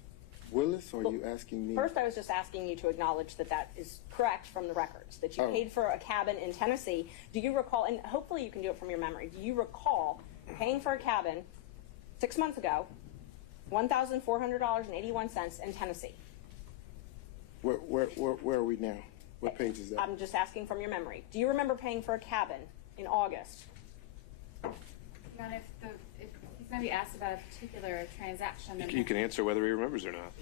Willis, or are you asking me? First, I was just asking you to acknowledge that that is correct from the records, that you paid for a cabin in Tennessee. Do you recall, and hopefully you can do it from your memory, do you recall paying for a cabin 6 months ago, $1,400.81 in Tennessee? Where are we now? What page is that? I'm just asking from your memory. Do you remember paying for a cabin in August? Your Honor, if he's going to be asked about a particular transaction, then You can answer whether he remembers or not.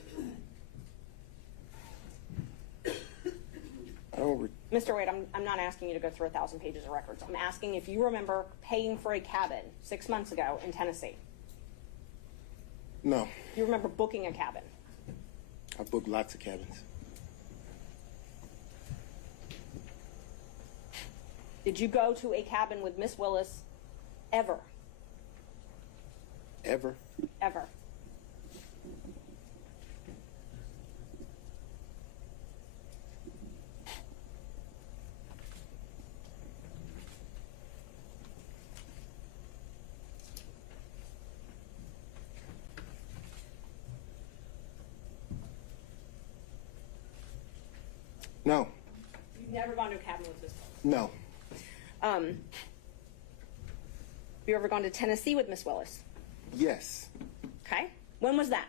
Mr. Wade, I'm not asking you to go through 1,000 pages of records. I'm asking if you remember paying for a cabin 6 months ago in Tennessee. No. You remember booking a cabin? I booked lots of cabins. Did you go to a cabin with Miss Willis ever? Ever? Ever. No. You You've never gone to a cabin with Miss Willis? No. Have you ever gone to Tennessee with Miss Willis? Yes. Okay. When was that?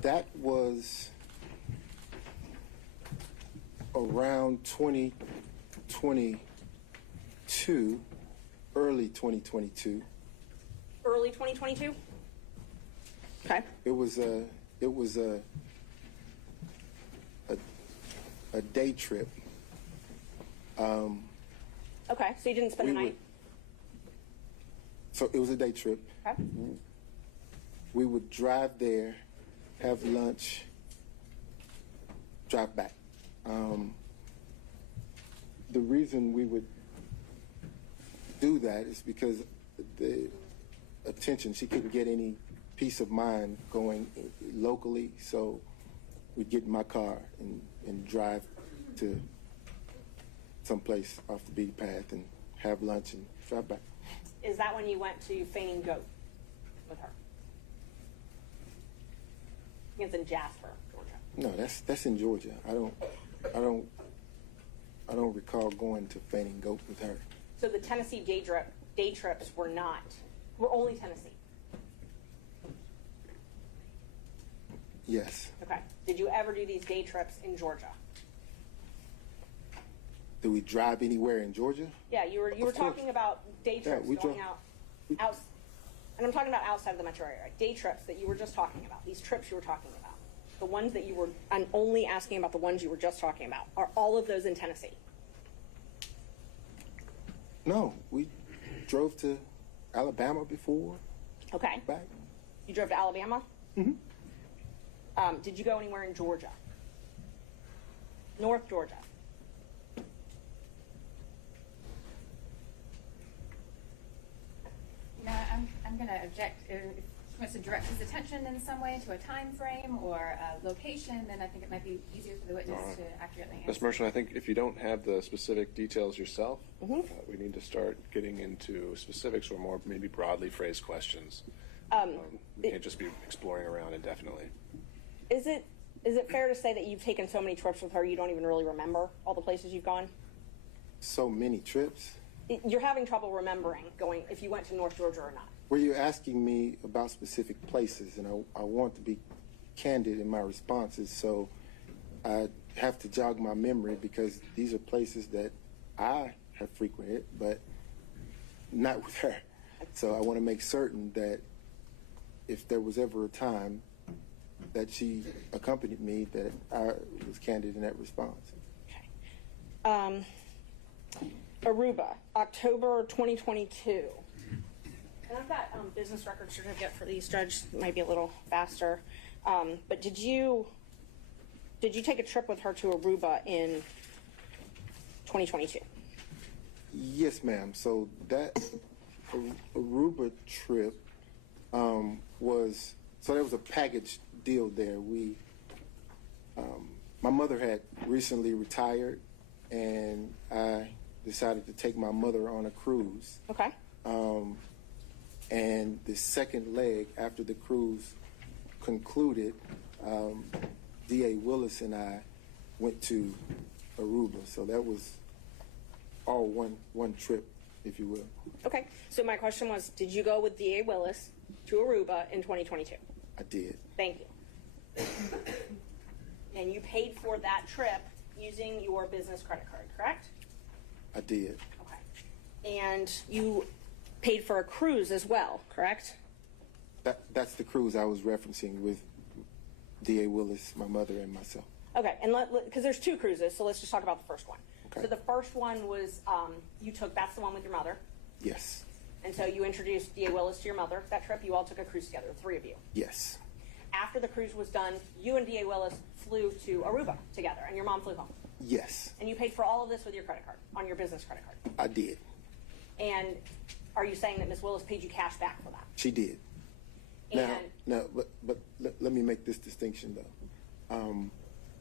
That was around 2022, early 2022. Early 2022? Okay. It was a day trip. Okay, so you didn't spend the night? So it was a day trip. Okay. We would drive there, have lunch, drive back. The reason we would do that is because the attention, she couldn't get any peace of mind going locally, so we'd get in my car and drive to someplace off the beaten path and have lunch and drive back. Is that when you went to Fainting Goat with her? I think it's in Jasper, Georgia. No, that's in Georgia. I don't recall going to Fainting Goat with her. So the Tennessee day trips were only Tennessee? Yes. Okay. Did you ever do these day trips in Georgia? Do we drive anywhere in Georgia? Yeah, you were talking about day trips going out, and I'm talking about outside of the metro area, right? Day trips that you were just talking about, these trips you were talking about, the ones that I'm only asking about the ones you were just talking about. Are all of those in Tennessee? No, we drove to Alabama before. Okay. Back. You drove to Alabama? Mm-hmm. Did you go anywhere in Georgia? North Georgia? You know, I'm going to object. If he wants to direct his attention in some way to a time frame or a location, then I think it might be easier for the witness to accurately answer. Ms. Merchant, I think if you don't have the specific details yourself, we need to start getting into specifics or more maybe broadly phrased questions. We can't just be exploring around indefinitely. Is it fair to say that you've taken so many trips with her you don't even really remember all the places you've gone? So many trips? You're having trouble remembering if you went to North Georgia or not. Were you asking me about specific places? And I want to be candid in my responses, so I have to jog my memory because these are places that I have frequented, but not with her. So I want to make certain that if there was ever a time that she accompanied me, that I was candid in that response. Okay. Aruba, October 2022. And I've got business record certificate for these, Judge. It might be a little faster. But did you take a trip with her to Aruba in 2022? Yes, ma'am. So that Aruba trip there was a package deal there. My mother had recently retired, and I decided to take my mother on a cruise. Okay. And the second leg after the cruise concluded, D.A. Willis and I went to Aruba. So that was all one trip, if you will. Okay. So my question was, did you go with D.A. Willis to Aruba in 2022? I did. Thank you. And you paid for that trip using your business credit card, correct? I did. Okay. And you paid for a cruise as well, correct? That's the cruise I was referencing with D.A. Willis, my mother, and myself. Okay, and because there's two cruises, so let's just talk about the first one. Okay. So the first one was that's the one with your mother. Yes. And so you introduced D.A. Willis to your mother that trip. You all took a cruise together, the three of you. Yes. After the cruise was done, you and D.A. Willis flew to Aruba together, and your mom flew home. Yes. And you paid for all of this with your credit card, on your business credit card. I did. And are you saying that Ms. Willis paid you cash back for that? She did. Now, but let me make this distinction though,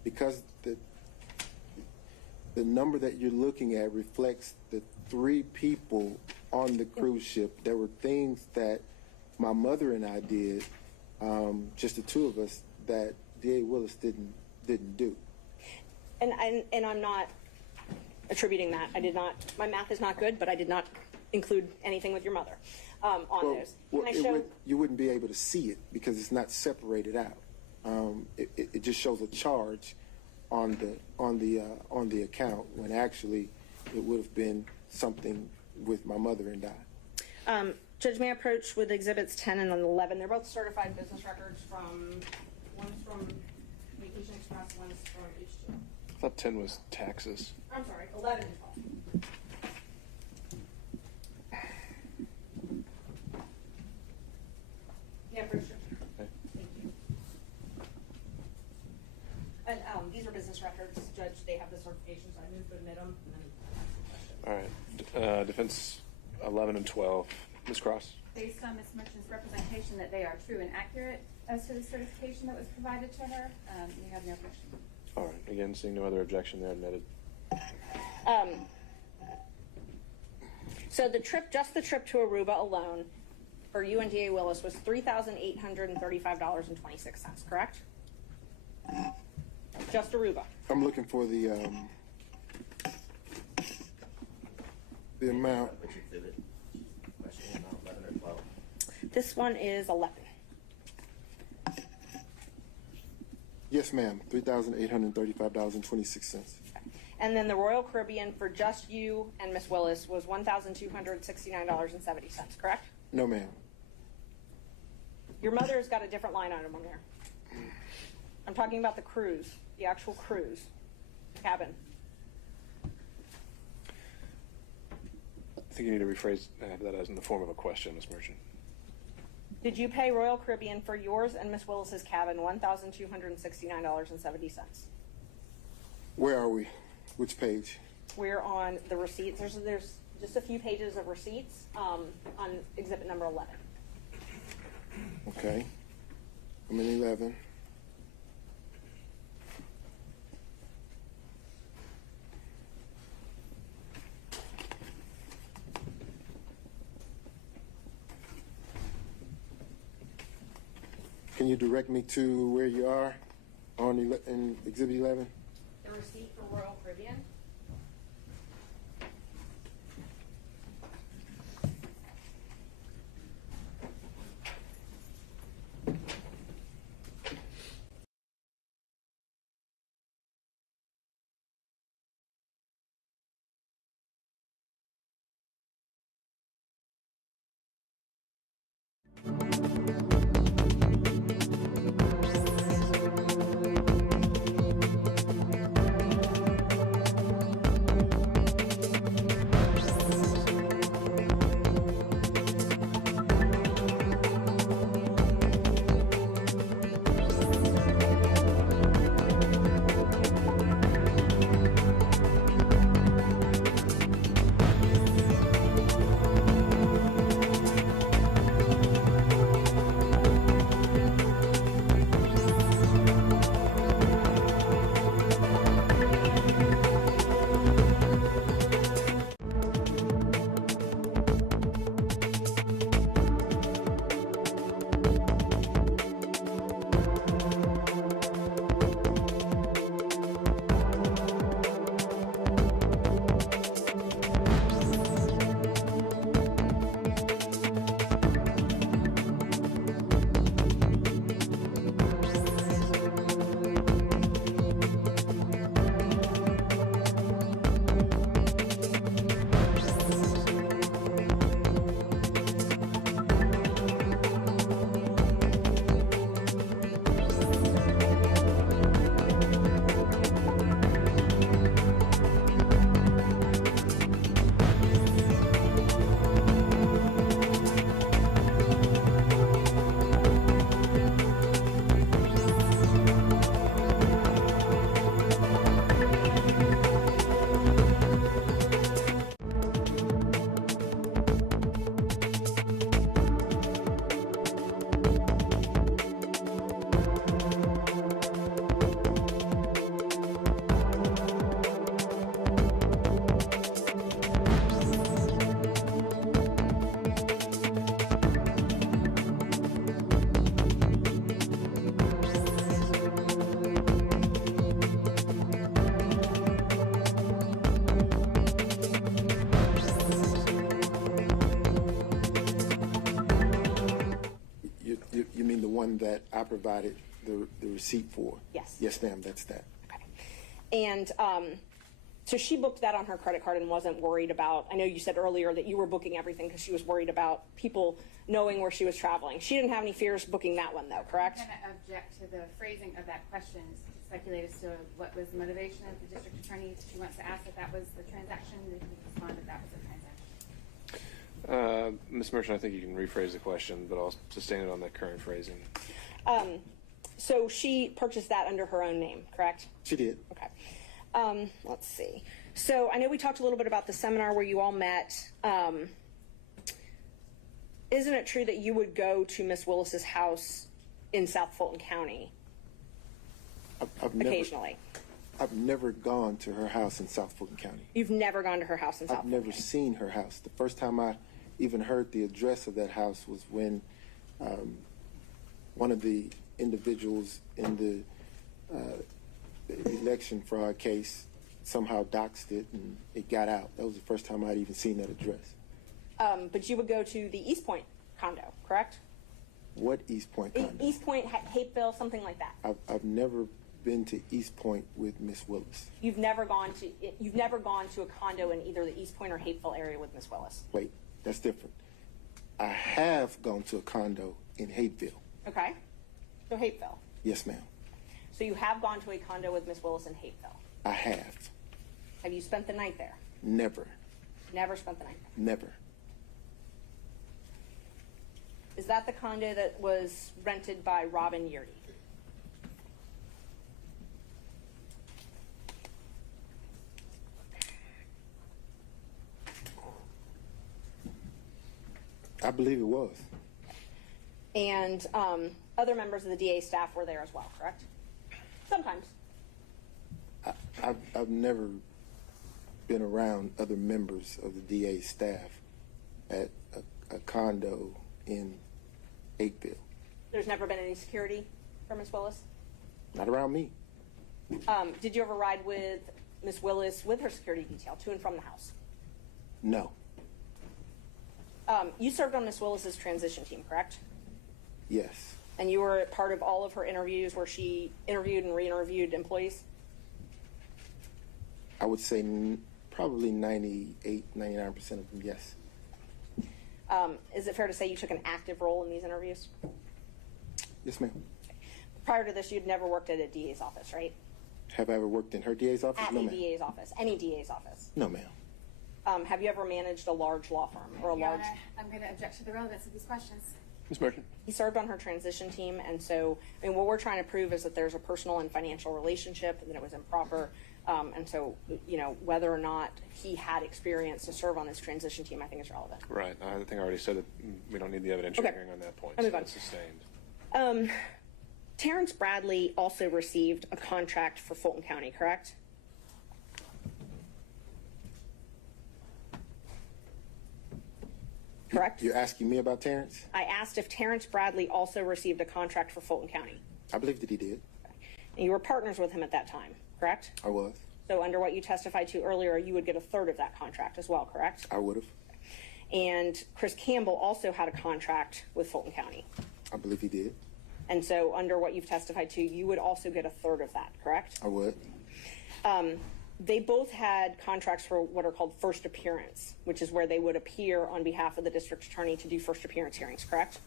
because the number that you're looking at reflects the 3 people on the cruise ship. There were things that my mother and I did, just the 2 of us, that D.A. Willis didn't do. And I'm not attributing that. I did not. My math is not good, but I did not include anything with your mother on those. Can I show? You wouldn't be able to see it because it's not separated out. It just shows a charge on the account when actually it would have been something with my mother and I. Judge, may I approach with exhibits 10 and 11? They're both certified business records one's from Vacation Express, one's from H2. I thought 10 was taxes. I'm sorry, 11 and 12. Yeah, for sure. Okay. Thank you. And these are business records, Judge. They have the certification, so I move to admit them. And then All right. Defense 11 and 12. Ms. Cross? Based on Ms. Merchant's representation that they are true and accurate as to the certification that was provided to her, you have no objection. All right. Again, seeing no other objection, they're admitted. So just the trip to Aruba alone for you and D.A. Willis was $3,835.26, correct? Just Aruba. I'm looking for the amount. Which exhibit? Question amount 11 or 12? This one is 11. Yes, ma'am. $3,835.26. And then the Royal Caribbean for just you and Miss Willis was $1,269.70, correct? No, ma'am. Your mother's got a different line item on there. I'm talking about the cruise, the actual cruise cabin. I think you need to rephrase that as in the form of a question, Ms. Merchant. Did you pay Royal Caribbean for yours and Miss Willis's cabin $1,269.70? Where are we? Which page? We're on the receipts. There's just a few pages of receipts on exhibit number 11. Okay. I'm in 11. Can you direct me to where you are in exhibit 11? The receipt for Royal Caribbean. one that I provided the receipt for. Yes. Yes, ma'am, that's that. Okay. And so she booked that on her credit card and wasn't worried about, I know you said earlier that you were booking everything because she was worried about people knowing where she was traveling. She didn't have any fears booking that one though, correct? I'm going to object to the phrasing of that question, to speculate as to what was the motivation of the district attorney. She wants to ask if that was the transaction, and if you respond that that was the transaction. Ms. Merchant, I think you can rephrase the question, but I'll sustain it on that current phrasing. So she purchased that under her own name, correct? She did. Okay. Let's see. So I know we talked a little bit about the seminar where you all met. Isn't it true that you would go to Miss Willis's house in South Fulton County occasionally? I've never gone to her house in South Fulton County. You've never gone to her house in South Fulton I've never County? seen her house. The first time I even heard the address of that house was when one of the individuals in the election fraud case somehow doxed it and it got out. That was the first time I'd even seen that address. But you would go to the East Point condo, correct? What East Point condo? East Point, Hapeville, something like that. I've never been to East Point with Miss Willis. You've never gone to a condo in either the East Point or Hapeville area with Miss Willis. Wait, that's different. I have gone to a condo in Hapeville. Okay. So Hapeville. Yes, ma'am. So you have gone to a condo with Miss Willis in Hapeville. I have. Have you spent the night there? Never. Never spent the night there. Never. Is that the condo that was rented by Robin Yurdy? I believe it was. And other members of the DA staff were there as well, correct? Sometimes. I've never been around other members of the DA staff at a condo in Hapeville. There's never been any security for Miss Willis? Not around me. Did you ever ride with Miss Willis with her security detail to and from the house? No. You served on Miss Willis's transition team, correct? Yes. And you were part of all of her interviews where she interviewed and re-interviewed employees? I would say probably 98, 99% of them, yes. Is it fair to say you took an active role in these interviews? Yes, ma'am. Prior to this, you'd never worked at a DA's office, right? Have I ever worked in her DA's office? At No, a ma'am. DA's office, any DA's office. No, ma'am. Have you ever managed a large law firm or a Your large? Honor, I'm going to object to the relevance of these questions. Ms. Merchant? He served on her transition team, and so, I mean, what we're trying to prove is that there's a personal and financial relationship, and that it was improper. And so, you know, whether or not he had experience to serve on this transition team, I think is relevant. Right. I think I already said that we don't need the evidentiary Okay. hearing on that point. I'll move so on. it's sustained. Terrence Bradley also received a contract for Fulton County, correct? Correct? You're asking me about Terrence? I asked if Terrence Bradley also received a contract for Fulton County. I believe that he did. And you were partners with him at that time, correct? I was. So under what you testified to earlier, you would get a third of that contract as well, correct? I would have. And Chris Campbell also had a contract with Fulton County. I believe he did. And so under what you've testified to, you would also get a third of that, correct? I would. They both had contracts for what are called first appearance, which is where they would appear on behalf of the district attorney to do first appearance hearings, correct?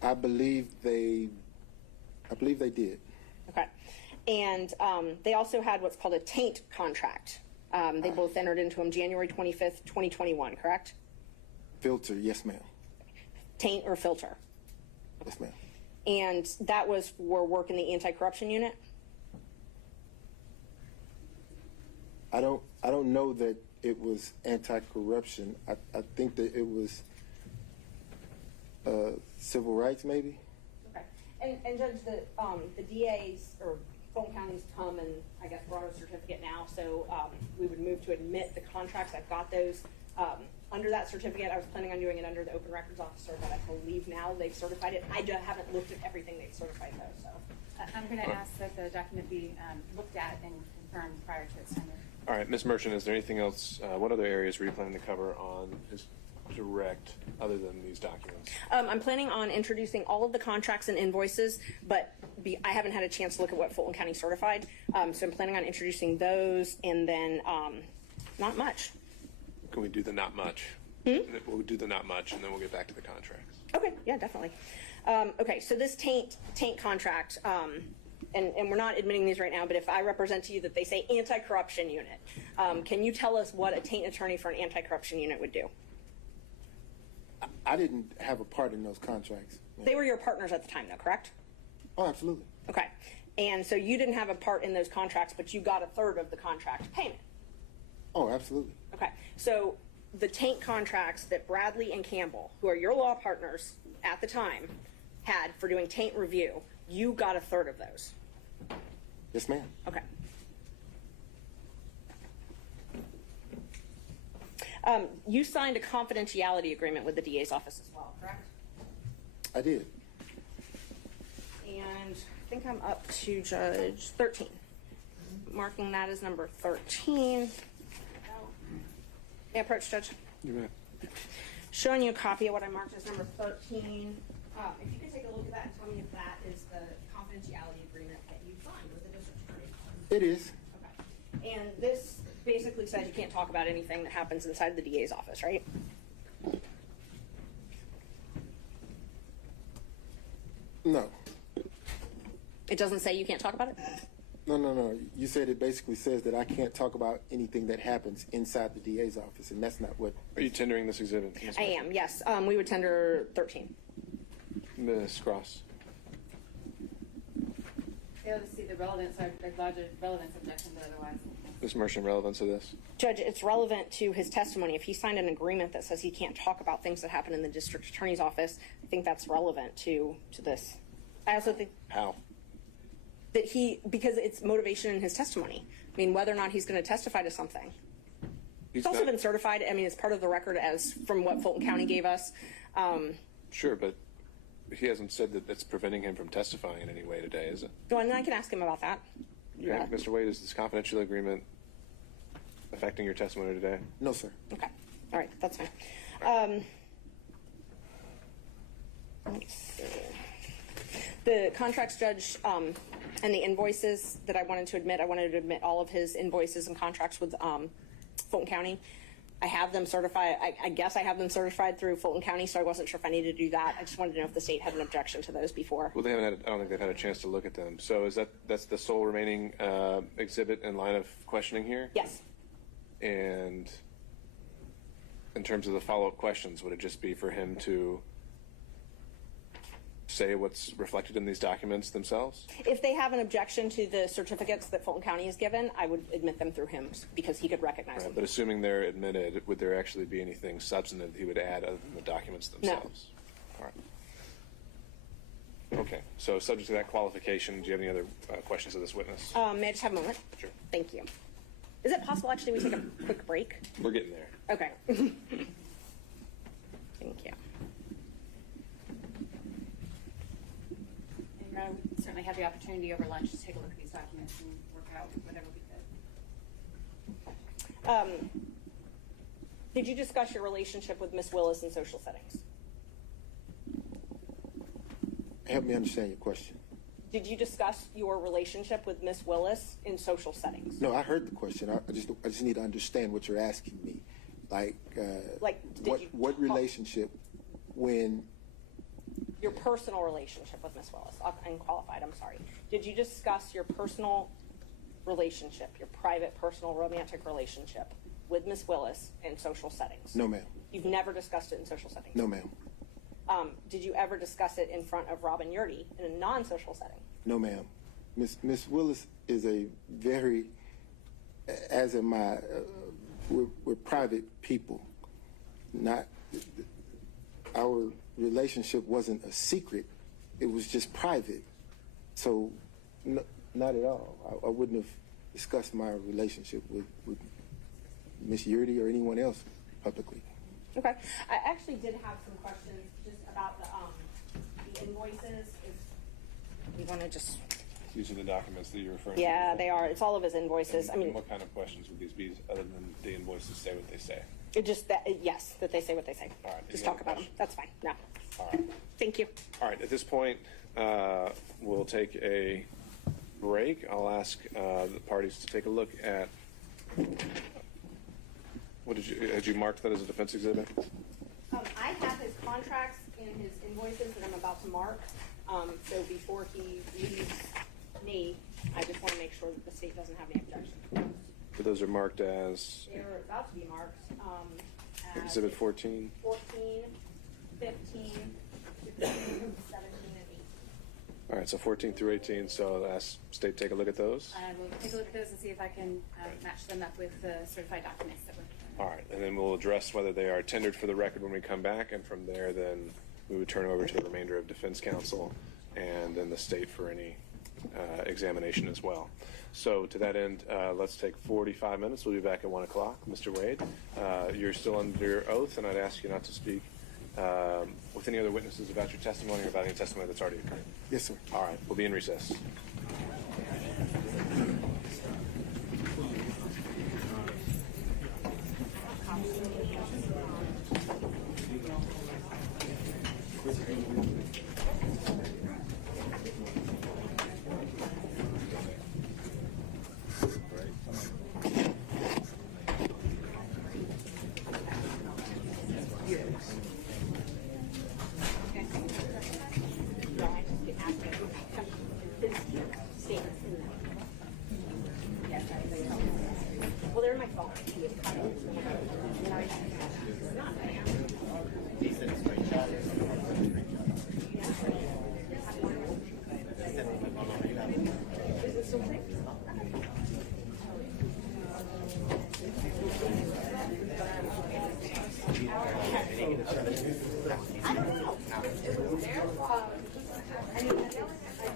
I believe they did. Okay. And they also had what's called a taint contract. They both entered into them January 25th, 2021, correct? Filter, yes, ma'am. Taint or filter. Yes, ma'am. And that was for work in the anti-corruption unit? I don't know that it was anti-corruption. I think that it was civil rights, maybe. Okay. And Judge, the DA's or Fulton County's come and I guess brought a certificate now, so we would move to admit the contracts. I've got those. under that certificate. I was planning on doing it under the open records officer, but I believe now they've certified it. I just haven't looked at everything they've certified though, so. I'm going to ask that the document be looked at and confirmed prior to its sending. All right, Ms. Merchant, is there anything else? What other areas were you planning to cover on his direct, other than these documents? I'm planning on introducing all of the contracts and invoices, but I haven't had a chance to look at what Fulton County certified. So I'm planning on introducing those, and then not much. Can we do the not much? We'll do the not much, and then we'll get back to the contracts. Okay, yeah, definitely. Okay, so this taint contract, and we're not admitting these right now, but if I represent to you that they say anti-corruption unit, can you tell us what a taint attorney for an anti-corruption unit would do? I didn't have a part in those contracts. They were your partners at the time, though, correct? Oh, absolutely. Okay, and so you didn't have a part in those contracts, but you got a third of the contract payment. Oh, absolutely. Okay, so the taint contracts that Bradley and Campbell, who are your law partners at the time, had for doing taint review, you got a third of those. Yes, ma'am. Okay. You signed a confidentiality agreement with the DA's office as well, correct? I did. And I think I'm up to Judge 13. Marking that as number 13. May I approach, Judge? You may. Showing you a copy of what I marked as number 13. If you could take a look at that and tell me if that is the confidentiality agreement that you signed with the district attorney. It is. Okay. And this basically says you can't talk about anything that happens inside the DA's office, right? No. It doesn't say you can't talk about it? No. You said it basically says that I can't talk about anything that happens inside the DA's office, and that's not what... Are you tendering this exhibit? I am, yes. We would tender 13. Ms. Cross. Fail to see the relevance or larger relevance objection, but otherwise. Ms. Merchant, relevance of this? Judge, it's relevant to his testimony. If he signed an agreement that says he can't talk about things that happen in the district attorney's office, I think that's relevant to this. I also think... How? That because it's motivation in his testimony. I mean, whether or not he's going to testify to something. It's also been certified. I mean, it's part of the record as from what Fulton County gave us. Sure, but he hasn't said that that's preventing him from testifying in any way today, is it? Well, and I can ask him about that. Okay. Yeah. Mr. Wade, is this confidential agreement affecting your testimony today? No, sir. Okay. All right. That's fine. Let's see. The contracts judge and the invoices that I wanted to admit all of his invoices and contracts with Fulton County. I have them certified. I guess I have them certified through Fulton County, so I wasn't sure if I needed to do that. I just wanted to know if the state had an objection to those before. Well, they haven't had. I don't think they've had a chance to look at them. So that's the sole remaining exhibit in line of questioning here? Yes. And in terms of the follow-up questions, would it just be for him to say what's reflected in these documents themselves? If they have an objection to the certificates that Fulton County has given, I would admit them through him because he could recognize them. But assuming they're admitted, would there actually be anything substantive he would add other than the documents themselves? No. All right. Okay. So subject to that qualification, do you have any other questions of this witness? May I just have a moment? Sure. Thank you. Is it possible actually we take a quick break? We're getting there. Okay. Thank you. We certainly have the opportunity over lunch to take a look at these documents and work out whatever we could. Did you discuss your relationship with Miss Willis in social settings? Help me understand your question. Did you discuss your relationship with Miss Willis in social settings? No, I heard the question. I just need to understand what you're asking me. What relationship when... Your personal relationship with Miss Willis, unqualified, I'm sorry. Did you discuss your personal relationship, your private, personal, romantic relationship with Miss Willis in social settings? No, ma'am. You've never discussed it in social settings? No, ma'am. Did you ever discuss it in front of Robin Yurdy in a non-social setting? No, ma'am. Miss Willis is a very, as am I, we're private people. Not, our relationship wasn't a secret. It was just private. So, not at all. I wouldn't have discussed my relationship with Miss Yurdy or anyone else publicly. Okay. I actually did have some questions just about the invoices. If you want to just. These are the documents that you're referring to. Yeah, they are. It's all of his invoices. And, what kind of questions would these be other than the invoices say what they say? It just that yes, that they say what they say. All right. Just talk about them. That's fine. No. All right. Thank you. All right. At this point, we'll take a break. I'll ask the parties to take a look at. What had you marked that as a defense exhibit? I have his contracts and his invoices that I'm about to mark. So before he leaves me, I just want to make sure that the state doesn't have any objection. So those are marked as They're about to be marked. As Exhibit 14. 14, 15, 16, 17, and 18. All right, so 14 through 18. So ask state take a look at those. I will take a look at those and see if I can match them up with the certified documents that were. All right, and then we'll address whether they are tendered for the record when we come back, and from there, then we would turn over to the remainder of defense counsel and then the state for any examination as well. So to that end, let's take 45 minutes. We'll be back at 1 o'clock. Mr. Wade, you're still under oath, and I'd ask you not to speak with any other witnesses about your testimony or about any testimony that's already occurred. Yes, sir. All right, we'll be in recess. Well, they're in my phone. I don't know. It was there. I mean,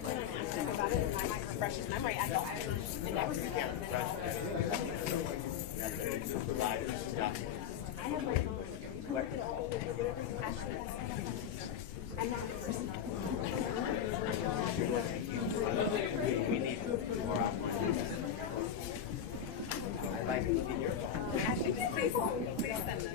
when I asked him about it, I might refresh his memory. I never seen that. I have my phone. I'm not the person. We need more opportunities. I'd like to look at your phone. Ashley, please send them.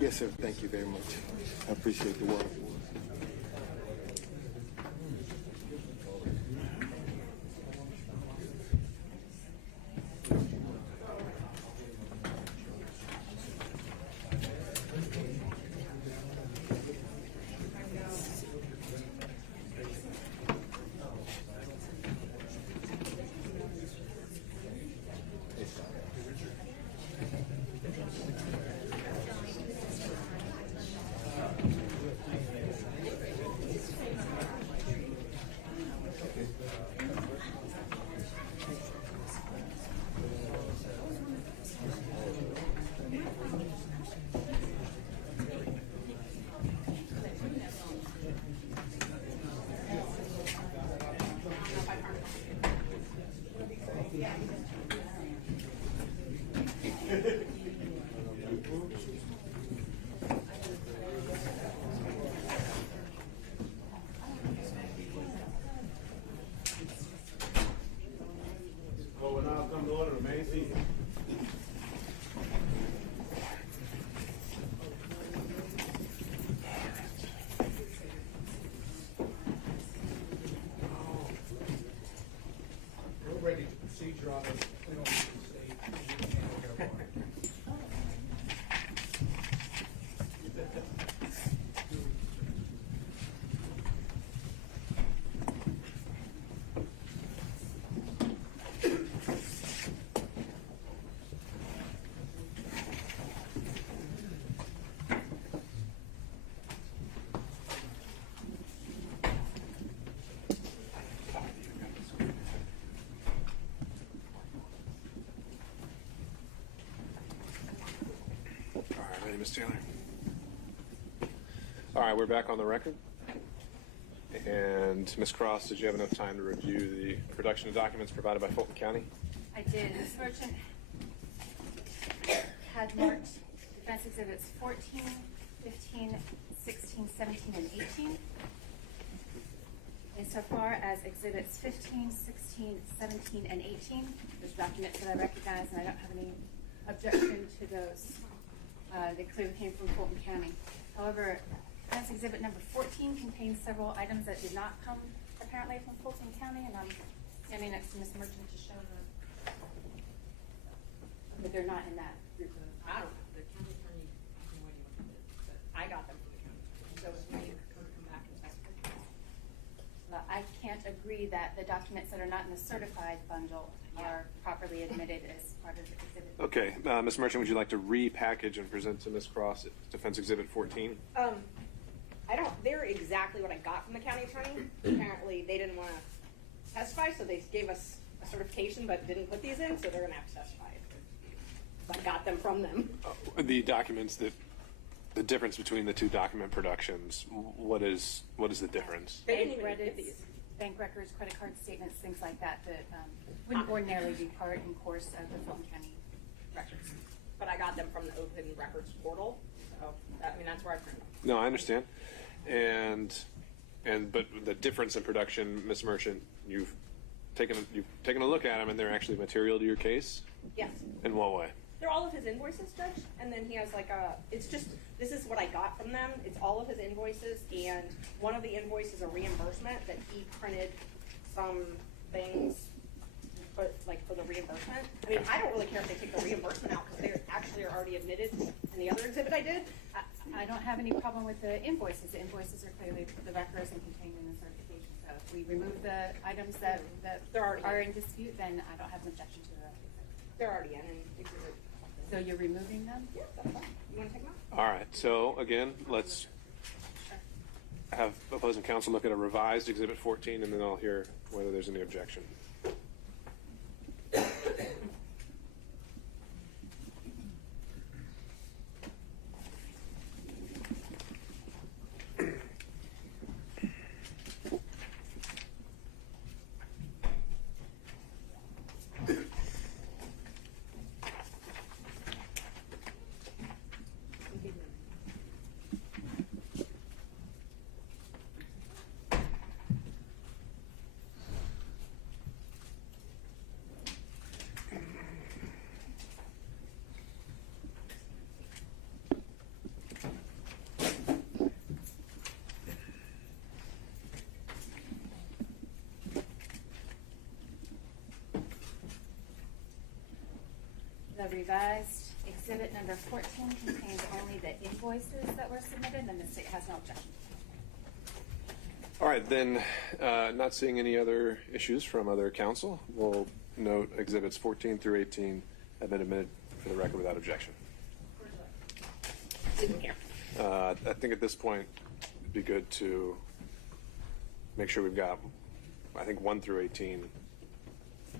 Yes, sir. Thank you very much. I appreciate the work. We're ready to proceed, Your Honor. We don't need to stay. Ms. Taylor. All right, we're back on the record. And Ms. Cross, did you have enough time to review the production of documents provided by Fulton County? I did. Ms. Merchant had marked defense exhibits 14, 15, 16, 17, and 18. Insofar as exhibits 15, 16, 17, and 18, there's documents that I recognize, and I don't have any objection to those. They clearly came from Fulton County. However, defense exhibit number 14 contains several items that did not come apparently from Fulton County, and I'm standing next to Ms. Merchant to show them that they're not in that group of. I don't know. The county attorney, I have no idea what it is, but I got them from the county attorney. So it's me to come back and testify. I can't agree that the documents that are not in the certified bundle are properly admitted as part of the exhibit. Okay, Ms. Merchant, would you like to repackage and present to Ms. Cross defense exhibit 14? I don't, they're exactly what I got from the county attorney. Apparently they didn't want to testify, so they gave us a certification but didn't put these in, so they're going to have to testify. I got them from them. The documents that, the difference between the two document productions, what is the difference? They didn't even get these. Bank records, credit card statements, things like that that wouldn't ordinarily be part and course of the Fulton County records. But I got them from the Open Records portal, so I mean that's where I printed them. No, I understand. But the difference in production, Ms. Merchant, you've taken a look at them, and they're actually material to your case? Yes. In what way? They're all of his invoices, Judge, and then he has like it's just, this is what I got from them. It's all of his invoices, and one of the invoices is a reimbursement that he printed some things, but like for the reimbursement. I mean, I don't really care if they take the reimbursement out because they actually are already admitted in the other exhibit I did. I don't have any problem with the invoices. The invoices are clearly the records and contained in the certification. So if we remove the items that are in dispute, then I don't have an objection to that. They're already in exhibit. So you're removing them? Yeah, that's fine. You want to take them out? All right. So again, let's have opposing counsel look at a revised Exhibit 14, and then I'll hear whether there's any objection. The revised exhibit number 14 contains only the invoices that were submitted, and the state has no objection. All right, then, not seeing any other issues from other counsel, we'll note exhibits 14 through 18 have been admitted for the record without objection. I think at this point, it'd be good to make sure we've got, I think, 1 through 18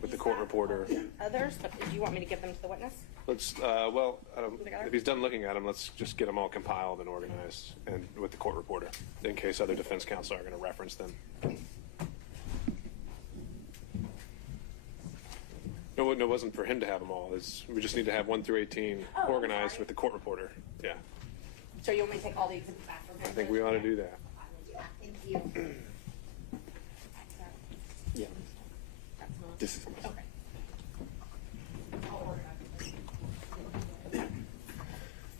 with the court reporter. Others, but do you want me to give them to the witness? Let's, if he's done looking at them, let's just get them all compiled and organized and with the court reporter in case other defense counsel are going to reference them. No, it wasn't for him to have them all. We just need to have 1 through 18 organized with the court reporter. Yeah. So you want me to take all the exhibits back from him? I think we ought to do that. Thank you. Yeah. This is Okay.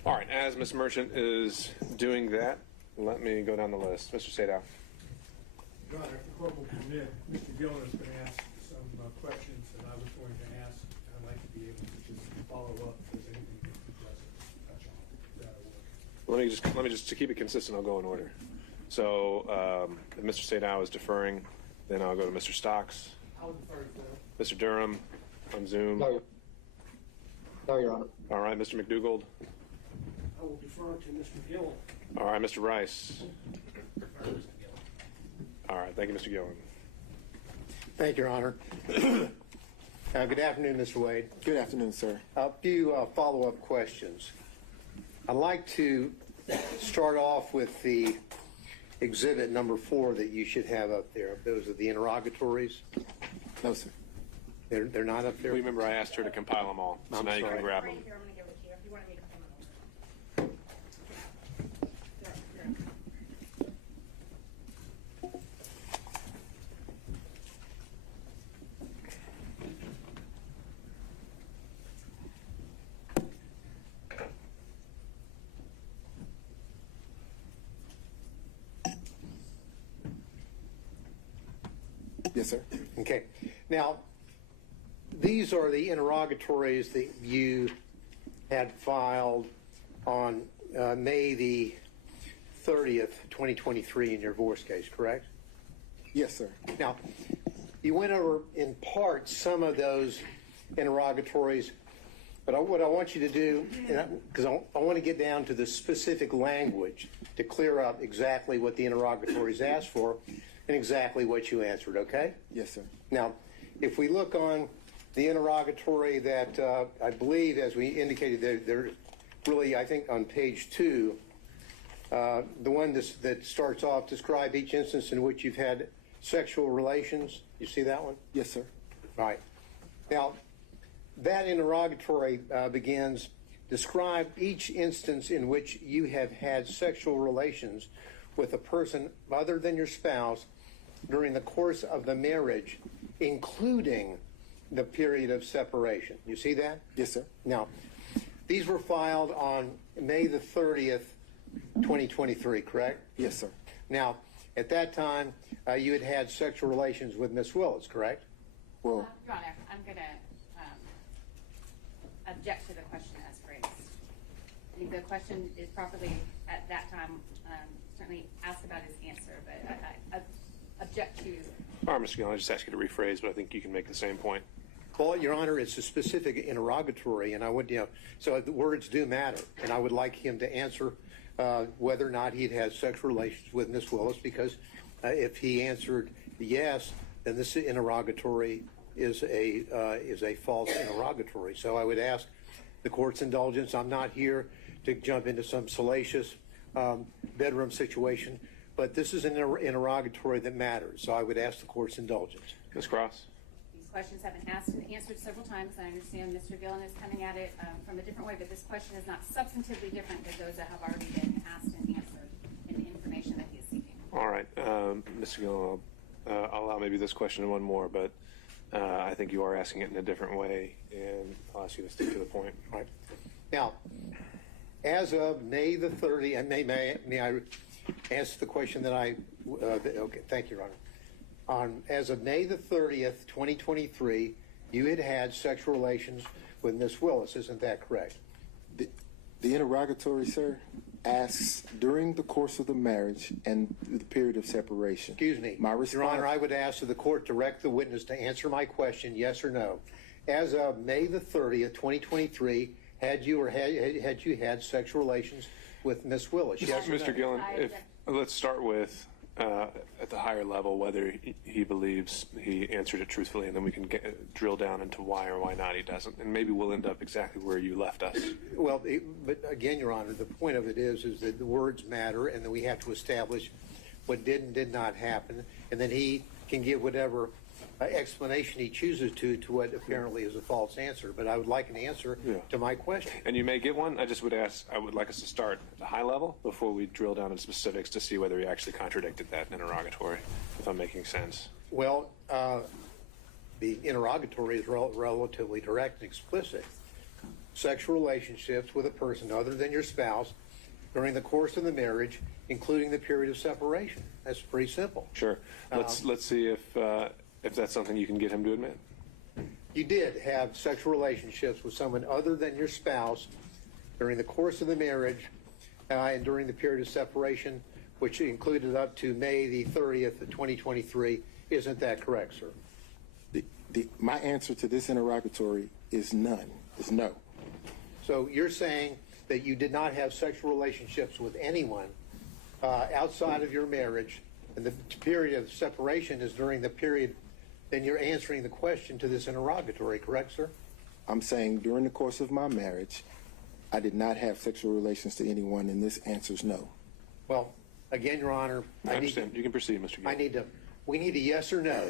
All right, as Ms. Merchant is doing that, let me go down the list. Mr. Sadow. Your Honor, if the court will permit, Mr. Gillen is going to ask some questions that I was going to ask. I'd like to be able to just follow up if there's anything that he doesn't touch on. Let me just to keep it consistent, I'll go in order. So if Mr. Sadow is deferring, then I'll go to Mr. Stocks. I'll defer to that. Mr. Durham on Zoom. No, Your Honor. All right, Mr. McDougald. I will defer to Mr. Gill. All right, Mr. Rice. All right, thank you, Mr. Gillen. Thank you, Your Honor. Good afternoon, Mr. Wade. Good afternoon, sir. A few follow-up questions. I'd like to start off with the exhibit number 4 that you should have up there. Those are the interrogatories. No, sir. They're not up there? Remember, I asked her to compile them all, so I'm now you sorry. can grab them. Right here, I'm going to give it to you if you want me to come in. Yes, sir. Okay. Now, these are the interrogatories that you had filed on May the 30th, 2023 in your divorce case, correct? Yes, sir. Now, you went over in part some of those interrogatories, but what I want you to do, because I want to get down to the specific language to clear up exactly what the interrogatories asked for and exactly what you answered, okay? Yes, sir. Now, if we look on the interrogatory that I believe, as we indicated, they're really, I think, on page 2, the one that starts off, describe each instance in which you've had sexual relations. You see that one? Yes, sir. Right. Now, that interrogatory begins, describe each instance in which you have had sexual relations with a person other than your spouse during the course of the marriage, including the period of separation. You see that? Yes, sir. Now, these were filed on May the 30th, 2023, correct? Yes, sir. Now, at that time, you had had sexual relations with Miss Willis, correct? Well, Your Honor, I'm going to object to the question as phrased. I think the question is properly, at that time, certainly asked about his answer, but I object to. All right, Mr. Gillen, I just asked you to rephrase, but I think you can make the same point. Well, Your Honor, it's a specific interrogatory, and I would, so the words do matter, and I would like him to answer whether or not he'd had sexual relations with Miss Willis, because if he answered yes, then this interrogatory is a false interrogatory. So I would ask the court's indulgence. I'm not here to jump into some salacious bedroom situation, but this is an interrogatory that matters. So I would ask the court's indulgence. Ms. Cross? These questions have been asked and answered several times. I understand Mr. Gillen is coming at it from a different way, but this question is not substantively different than those that have already been asked and answered in the information that he is seeking. All right, Mr. Gillen, I'll allow maybe this question and one more, but I think you are asking it in a different way, and I'll ask you to stick to the point. All right. Now, as of May the 30th, and may I ask the question that okay, thank you, Your Honor. As of May the 30th, 2023, you had had sexual relations with Miss Willis. Isn't that correct? The interrogatory, sir, asks during the course of the marriage and the period of separation. Excuse me. My response, Your Honor, I would ask that the court direct the witness to answer my question, yes or no. As of May the 30th, 2023, had you had sexual relations with Miss Willis? Yes or no? Mr. Gillen, let's start with at the higher level whether he believes he answered it truthfully, and then we can drill down into why or why not he doesn't, and maybe we'll end up exactly where you left us. Well, but again, Your Honor, the point of it is that the words matter, and that we have to establish what did and did not happen, and then he can give whatever explanation he chooses to what apparently is a false answer. But I would like an answer to my question. And you may get one. I would like us to start at the high level before we drill down into specifics to see whether he actually contradicted that interrogatory, if I'm making sense. Well, the interrogatory is relatively direct and explicit. Sexual relationships with a person other than your spouse during the course of the marriage, including the period of separation. That's pretty simple. Sure. Let's see if that's something you can get him to admit. You did have sexual relationships with someone other than your spouse during the course of the marriage and during the period of separation, which included up to May the 30th of 2023. Isn't that correct, sir? My answer to this interrogatory is none, is no. So you're saying that you did not have sexual relationships with anyone outside of your marriage, and the period of separation is during the period. Then you're answering the question to this interrogatory, correct, sir? I'm saying during the course of my marriage, I did not have sexual relations to anyone, and this answers no. Well, again, Your Honor, I understand. You can proceed, Mr. Gill. We need a yes or no.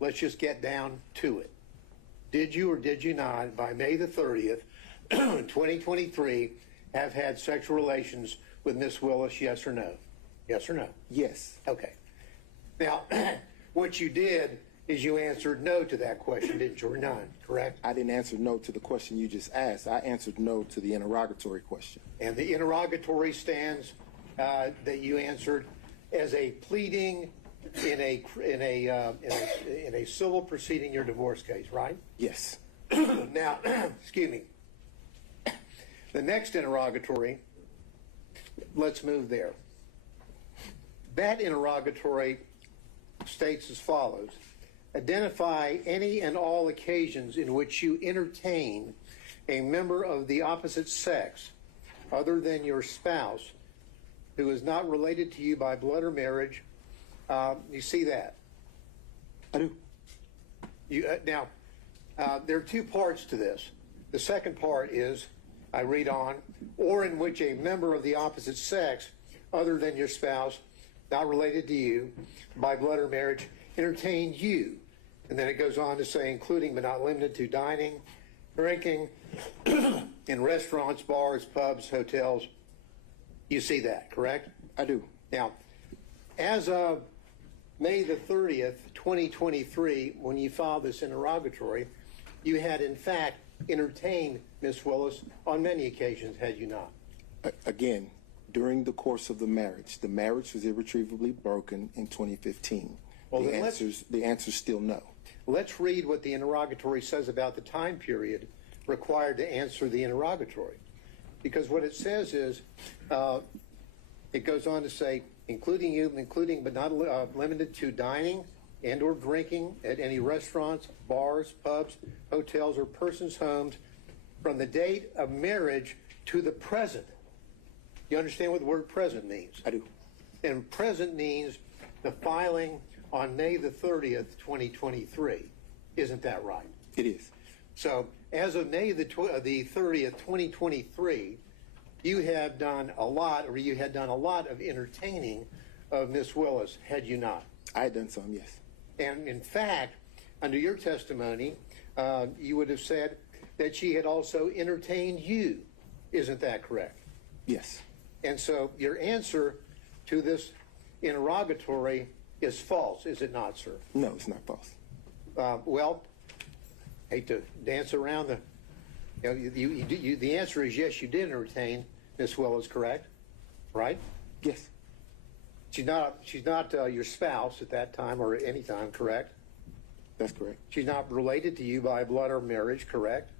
Let's just get down to it. Did you or did you not, by May the 30th, 2023, have had sexual relations with Miss Willis, yes or no? Yes or no? Yes. Okay. Now, what you did is you answered no to that question, didn't you, or none, correct? I didn't answer no to the question you just asked. I answered no to the interrogatory question. And the interrogatory stands that you answered as a pleading in a civil proceeding, your divorce case, right? Yes. Now, excuse me. The next interrogatory, let's move there. That interrogatory states as follows: identify any and all occasions in which you entertain a member of the opposite sex other than your spouse who is not related to you by blood or marriage. You see that? I do. Now, there are two parts to this. The second part is, I read on, or in which a member of the opposite sex other than your spouse, not related to you by blood or marriage, entertained you. And then it goes on to say, including but not limited to dining, drinking, in restaurants, bars, pubs, hotels. You see that, correct? I do. Now, as of May the 30th, 2023, when you filed this interrogatory, you had in fact entertained Miss Willis on many occasions, had you not? Again, during the course of the marriage was irretrievably broken in 2015. Well, the answer's still no. Let's read what the interrogatory says about the time period required to answer the interrogatory. Because what it says is, it goes on to say, including but not limited to dining and or drinking at any restaurants, bars, pubs, hotels, or persons' homes from the date of marriage to the present. You understand what the word present means? I do. And present means the filing on May the 30th, 2023. Isn't that right? It is. So as of May the 30th, 2023, you had done a lot of entertaining of Miss Willis, had you not? I had done some, yes. And in fact, under your testimony, you would have said that she had also entertained you. Isn't that correct? Yes. And so your answer to this interrogatory is false, is it not, sir? No, it's not false. Well, hate to dance around the answer is yes, you did entertain Miss Willis, correct? Right? Yes. She's not your spouse at that time or at any time, correct? That's correct. She's not related to you by blood or marriage, correct?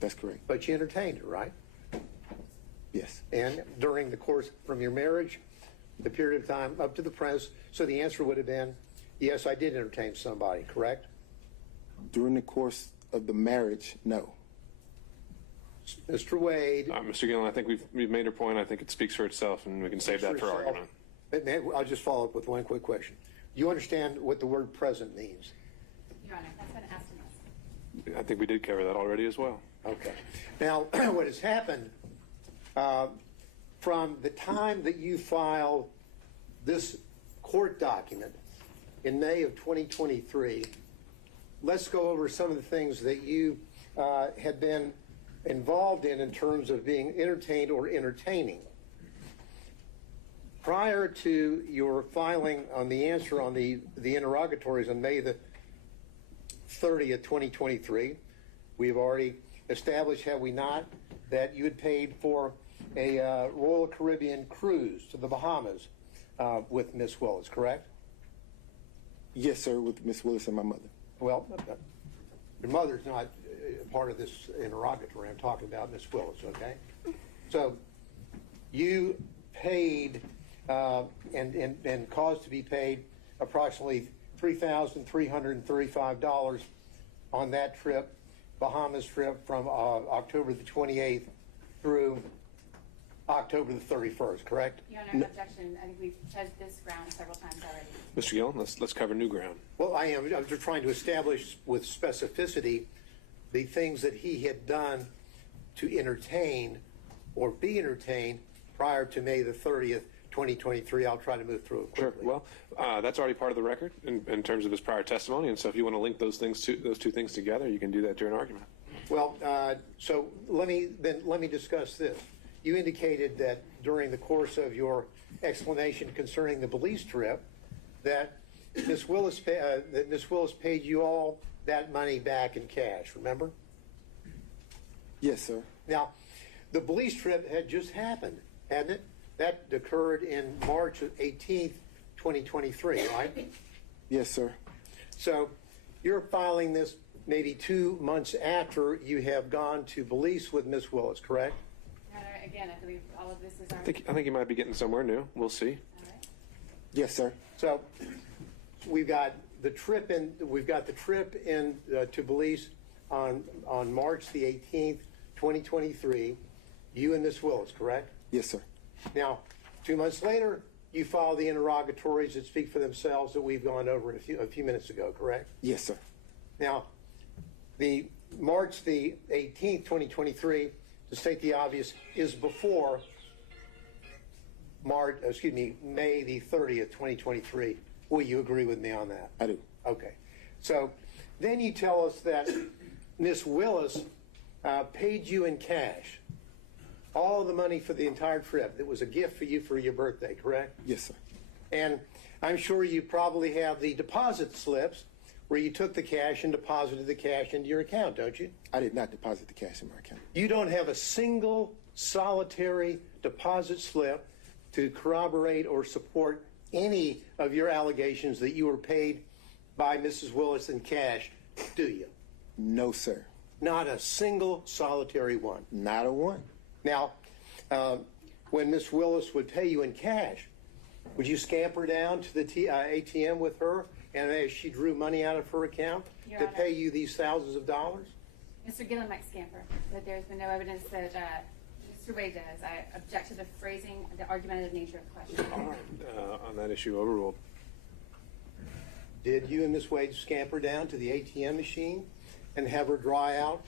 That's correct. But you entertained her, right? Yes. And during the course from your marriage, the period of time up to the present, so the answer would have been, yes, I did entertain somebody, correct? During the course of the marriage, no. Mr. Wade. Mr. Gillen, I think we've made our point. I think it speaks for itself, and we can save that for argument. I'll just follow up with one quick question. Do you understand what the word present means? Your Honor, that's been asked of us. I think we did cover that already as well. Okay. Now, what has happened from the time that you filed this court document in May of 2023, let's go over some of the things that you had been involved in terms of being entertained or entertaining. Prior to your filing on the answer on the interrogatories on May the 30th, 2023, we've already established, have we not, that you had paid for a Royal Caribbean cruise to the Bahamas with Miss Willis, correct? Yes, sir, with Miss Willis and my mother. Well, your mother's not part of this interrogatory. I'm talking about Miss Willis, okay? So you paid and caused to be paid approximately $3,335 on that trip, Bahamas trip, from October the 28th through October the 31st, correct? Your Honor, objection. I think we've touched this ground several times already. Mr. Gillen, let's cover new ground. Well, I'm just trying to establish with specificity the things that he had done to entertain or be entertained prior to May the 30th, 2023. I'll try to move through it quickly. Sure. Well, that's already part of the record in terms of his prior testimony, and so if you want to link those two things together, you can do that during argument. Well, so let me discuss this. You indicated that during the course of your explanation concerning the Belize trip, that Miss Willis paid you all that money back in cash. Remember? Yes, sir. Now, the Belize trip had just happened, hadn't it? That occurred in March 18th, 2023, right? Yes, sir. So you're filing this maybe 2 months after you have gone to Belize with Miss Willis, correct? Again, I believe all of this is our... I think you might be getting somewhere new. We'll see. All right. Yes, sir. So we've got the trip in to Belize on March the 18th, 2023. You and Miss Willis, correct? Yes, sir. Now, 2 months later, you file the interrogatories that speak for themselves that we've gone over a few minutes ago, correct? Yes, sir. Now, the March the 18th, 2023, to state the obvious, is before May the 30th, 2023. Will you agree with me on that? I do. Okay. So then you tell us that Miss Willis paid you in cash all the money for the entire trip. It was a gift for you for your birthday, correct? Yes, sir. And I'm sure you probably have the deposit slips where you took the cash and deposited the cash into your account, don't you? I did not deposit the cash in my account. You don't have a single solitary deposit slip to corroborate or support any of your allegations that you were paid by Mrs. Willis in cash, do you? No, sir. Not a single solitary one. Not a one. Now, when Miss Willis would pay you in cash, would you scamper down to the ATM with her and as she drew money out of her account Your to Honor. pay you these thousands of dollars? Mr. Gillen might scamper, but there's been no evidence that Mr. Wade does. I object to the phrasing, the argumentative nature of the question. All right. On that issue, overruled. Did you and Miss Wade scamper down to the ATM machine and have her draw out,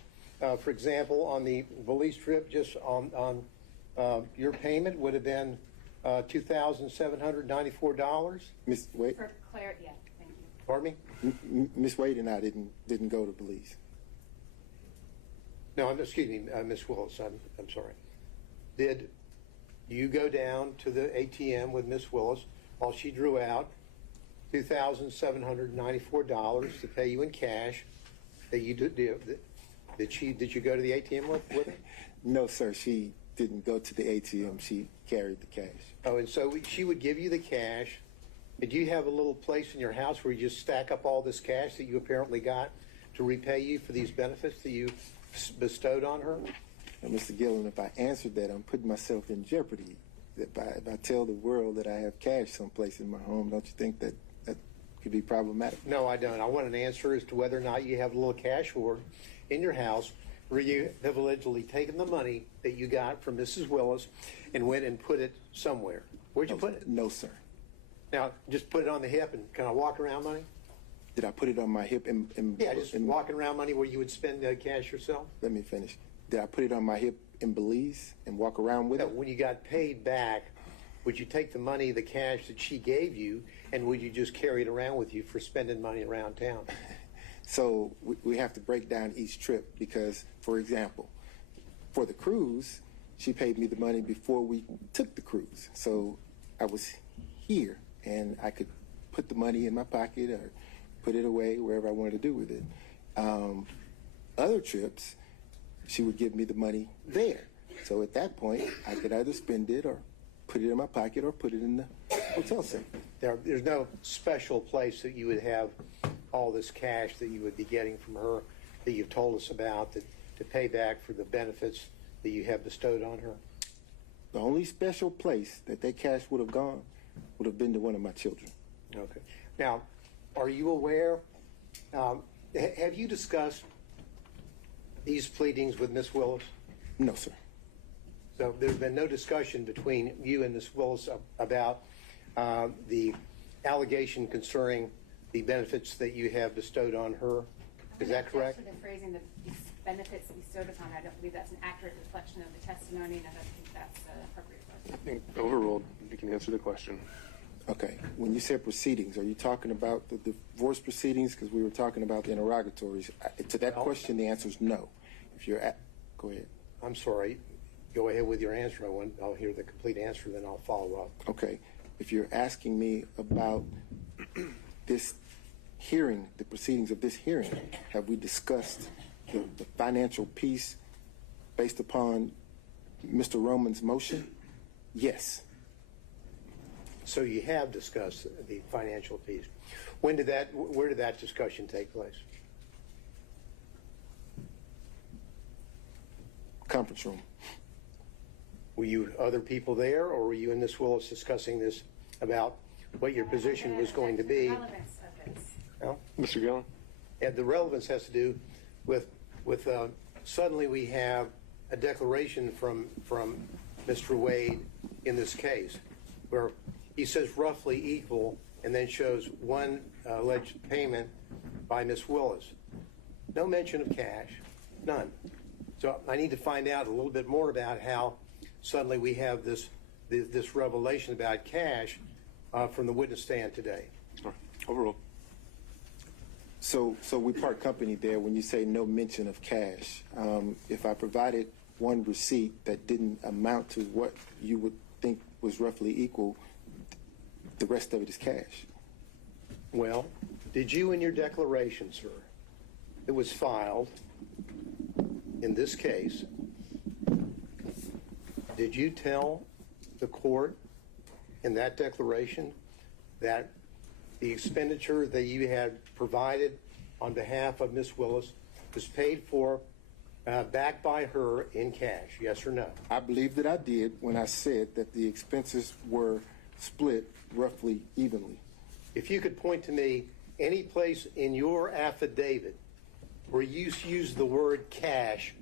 for example, on the Belize trip, just on your payment would have been $2,794? Miss Wade? For clarity, yeah, thank you. Pardon me? Miss Wade and I didn't go to Belize. No, excuse me, Miss Willis, I'm sorry. Did you go down to the ATM with Miss Willis while she drew out $2,794 to pay you in cash that you did you go to the ATM with her? No, sir. She didn't go to the ATM. She carried the cash. Oh, and so she would give you the cash. Did you have a little place in your house where you just stack up all this cash that you apparently got to repay you for these benefits that you bestowed on her? Now, Mr. Gillen, if I answered that, I'm putting myself in jeopardy. If I tell the world that I have cash someplace in my home, don't you think that could be problematic? No, I don't. I want an answer as to whether or not you have a little cash hoard in your house where you have allegedly taken the money that you got from Mrs. Willis and went and put it somewhere. Where'd you put it? No, sir. Now, just put it on the hip and kind of walk around money? Did I put it on my hip? Yeah, just walking around money where you would spend cash yourself? Let me finish. Did I put it on my hip in Belize and walk around with No, it? when you got paid back, would you take the money, the cash that she gave you, and would you just carry it around with you for spending money around town? So we have to break down each trip because, for example, for the cruise, she paid me the money before we took the cruise. So I was here and I could put the money in my pocket or put it away wherever I wanted to do with it. Other trips, she would give me the money there. So at that point, I could either spend it or put it in my pocket or put it in the hotel safe. There's no special place that you would have all this cash that you would be getting from her that you've told us about to pay back for the benefits that you have bestowed on her? The only special place that cash would have gone would have been to one of my children. Okay. Now, are you aware, have you discussed these pleadings with Miss Willis? No, sir. So there's been no discussion between you and Miss Willis about the allegation concerning the benefits that you have bestowed on her. Is that correct? For the phrasing, the benefits bestowed upon, I don't believe that's an accurate reflection of the testimony, and I don't think that's appropriate for us. I think overruled. You can answer the question. Okay. When you said proceedings, are you talking about the divorce proceedings? Because we were talking about the interrogatories. To that question, the answer is no. If you're go ahead. I'm sorry. Go ahead with your answer. I'll hear the complete answer, then I'll follow up. Okay. If you're asking me about this hearing, the proceedings of this hearing, have we discussed the financial piece based upon Mr. Roman's motion? Yes. So you have discussed the financial piece. Where did that discussion take place? Conference room. Were you other people there, or were you and Ms. Willis discussing this about what your position was going to be? Relevance of this. Well, Mr. Gillen? and the relevance has to do with suddenly we have a declaration from Mr. Wade in this case where he says roughly equal and then shows one alleged payment by Ms. Willis. No mention of cash, none. So I need to find out a little bit more about how suddenly we have this revelation about cash from the witness stand today. Overruled. So we part company there when you say no mention of cash. If I provided one receipt that didn't amount to what you would think was roughly equal, the rest of it is cash. Well, did you in your declaration, sir, that was filed in this case, did you tell the court in that declaration that the expenditure that you had provided on behalf of Ms. Willis was paid for back by her in cash, yes or no? I believe that I did when I said that the expenses were split roughly evenly. If you could point to me any place in your affidavit where you used the word cash,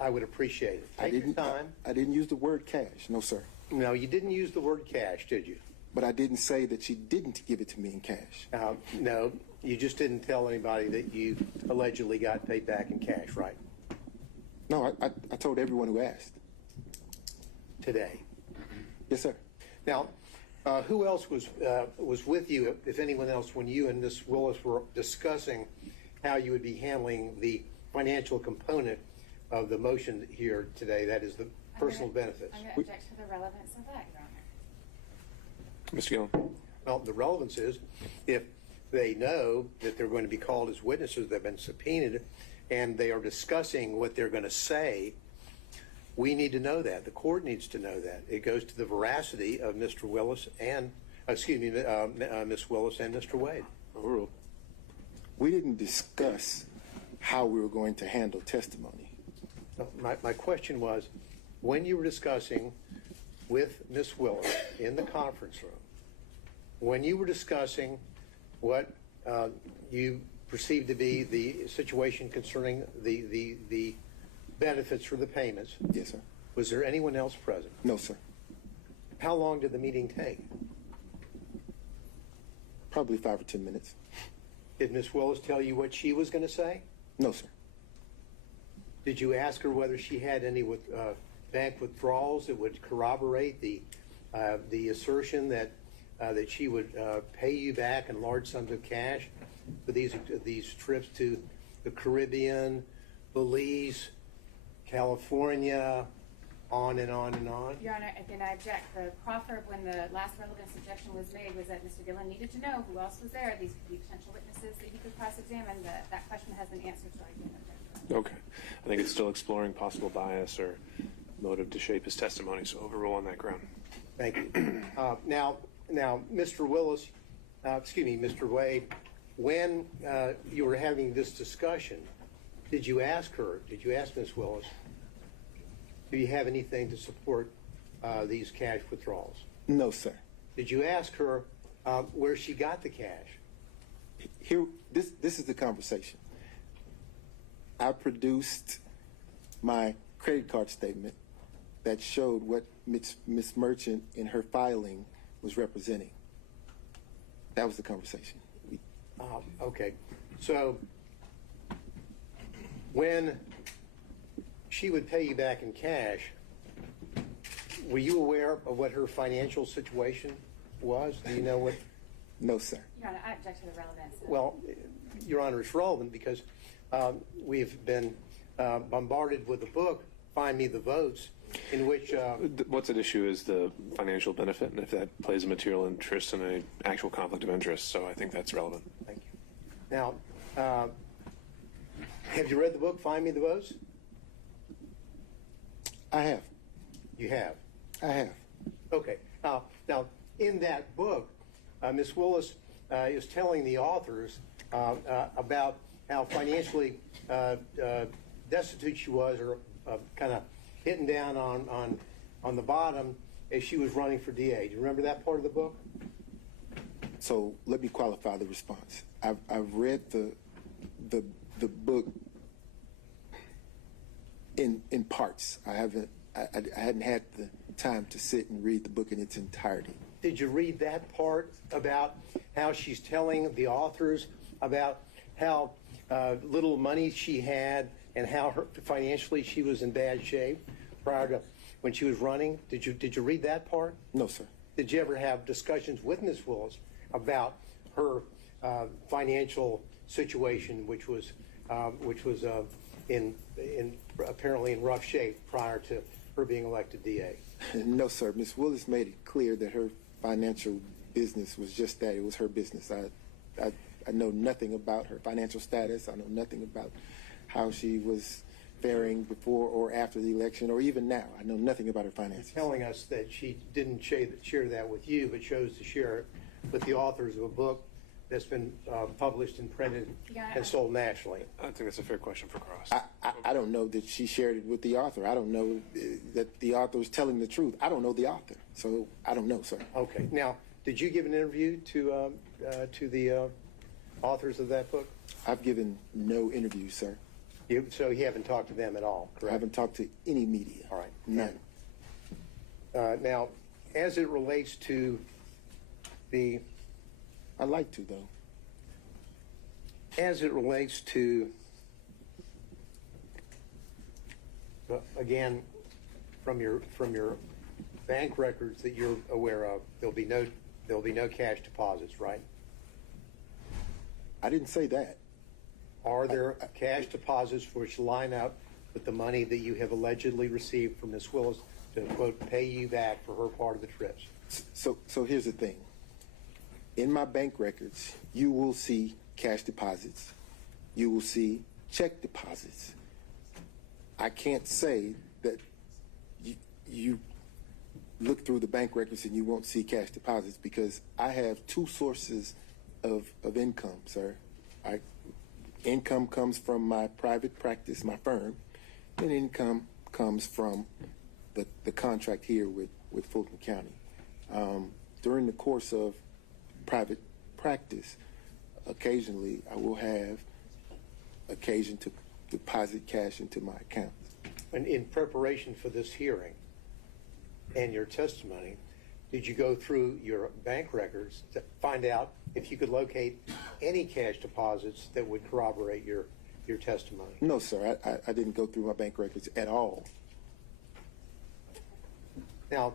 I would appreciate it. Take your time. I didn't use the word cash, no, sir. No, you didn't use the word cash, did you? But I didn't say that she didn't give it to me in cash. No, you just didn't tell anybody that you allegedly got paid back in cash, right? No, I told everyone who asked. Today. Yes, sir. Now, who else was with you, if anyone else, when you and Ms. Willis were discussing how you would be handling the financial component of the motion here today, that is the personal benefits? I'm going to object to the relevance of that, Your Honor. Mr. Gillen? Well, the relevance is if they know that they're going to be called as witnesses, they've been subpoenaed, and they are discussing what they're going to say, we need to know that. The court needs to know that. It goes to the veracity of Mr. Willis and, Ms. Willis and Mr. Wade. Overruled. We didn't discuss how we were going to handle testimony. My question was, when you were discussing with Ms. Willis in the conference room, when you were discussing what you perceived to be the situation concerning the benefits for the payments. Yes, sir. Was there anyone else present? No, sir. How long did the meeting take? Probably 5 or 10 minutes. Did Ms. Willis tell you what she was going to say? No, sir. Did you ask her whether she had any bank withdrawals that would corroborate the assertion that she would pay you back in large sums of cash for these trips to the Caribbean, Belize, California, on and on and on? Your Honor, again, I object. The proffer when the last relevance objection was made was that Mr. Gillen needed to know who else was there. These could be potential witnesses that he could cross-examine. That question has been answered, so I can't object. Okay. I think it's still exploring possible bias or motive to shape his testimony, so overrule on that ground. Thank you. Now, Mr. Willis, Mr. Wade, when you were having this discussion, did you ask Ms. Willis, do you have anything to support these cash withdrawals? No, sir. Did you ask her where she got the cash? This is the conversation. I produced my credit card statement that showed what Ms. Merchant in her filing was representing. That was the conversation. Okay. So when she would pay you back in cash, were you aware of what her financial situation was? Do you know what? No, sir. Your Honor, I object to the relevance. Well, Your Honor, it's relevant because we've been bombarded with a book, Find Me the Votes, in which... What's at issue is the financial benefit, and if that plays a material interest in an actual conflict of interest, so I think that's relevant. Thank you. Now, have you read the book, Find Me the Votes? I have. You have? I have. Okay. Now, in that book, Ms. Willis is telling the authors about how financially destitute she was, or kind of hitting down on the bottom as she was running for DA. Do you remember that part of the book? So let me qualify the response. I've read the book in parts. I hadn't had the time to sit and read the book in its entirety. Did you read that part about how she's telling the authors about how little money she had and how financially she was in bad shape prior to when she was running? Did you read that part? No, sir. Did you ever have discussions with Ms. Willis about her financial situation, which was apparently in rough shape prior to her being elected DA? No, sir. Ms. Willis made it clear that her financial business was just that. It was her business. I know nothing about her financial status. I know nothing about how she was faring before or after the election, or even now. I know nothing about her finances. You're telling us that she didn't share that with you, but chose to share it with the authors of a book that's been published and printed and sold nationally. I think that's a fair question for Cross. I don't know that she shared it with the author. I don't know that the author is telling the truth. I don't know the author, so I don't know, sir. Okay. Now, did you give an interview to the authors of that book? I've given no interview, sir. So you haven't talked to them at all, correct? I haven't talked to any media. All right. None. Now, as it relates to the... I'd like to, though. As it relates to, again, from your bank records that you're aware of, there'll be no cash deposits, right? I didn't say that. Are there cash deposits which line up with the money that you have allegedly received from Ms. Willis to, quote, pay you back for her part of the trips? So here's the thing. In my bank records, you will see cash deposits. You will see check deposits. I can't say that you look through the bank records and you won't see cash deposits, because I have two sources of income, sir. income comes from my private practice, my firm, and income comes from the contract here with Fulton County. During the course of private practice, occasionally I will have occasion to deposit cash into my account. And in preparation for this hearing and your testimony, did you go through your bank records to find out if you could locate any cash deposits that would corroborate your testimony? No, sir. I didn't go through my bank records at all. Now,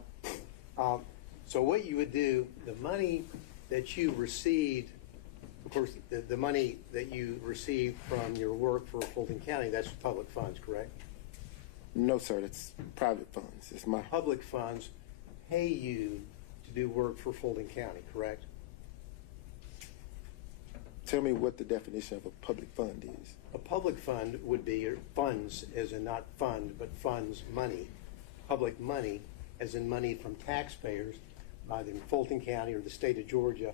so what you would do, the money that you received, of course, the money that you received from your work for Fulton County, that's public funds, correct? No, sir. That's private funds. It's my Public funds pay you to do work for Fulton County, correct? Tell me what the definition of a public fund is. A public fund would be your funds, as in not fund, but funds, money. Public money, as in money from taxpayers, either in Fulton County or the state of Georgia,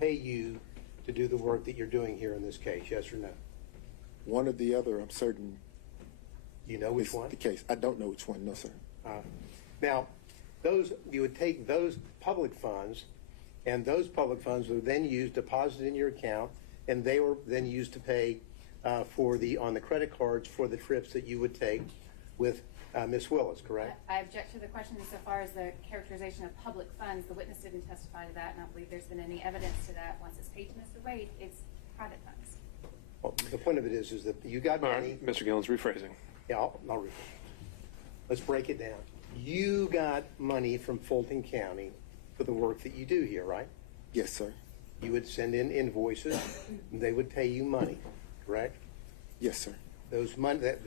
pay you to do the work that you're doing here in this case, yes or no? One or the other, I'm certain. You know which is one? the case. I don't know which one, no, sir. Now, you would take those public funds, and those public funds were then used, deposited in your account, and they were then used to pay on the credit cards for the trips that you would take with Ms. Willis, correct? I object to the question insofar as the characterization of public funds. The witness didn't testify to that, and I don't believe there's been any evidence to that. Once it's paid to Mr. Wade, it's private funds. Well, the point of it is that you got All money. right, Mr. Gillens, rephrasing. Yeah, I'll read it. Let's break it down. You got money from Fulton County for the work that you do here, right? Yes, sir. You would send in invoices, and they would pay you money, correct? Yes, sir. Those money, that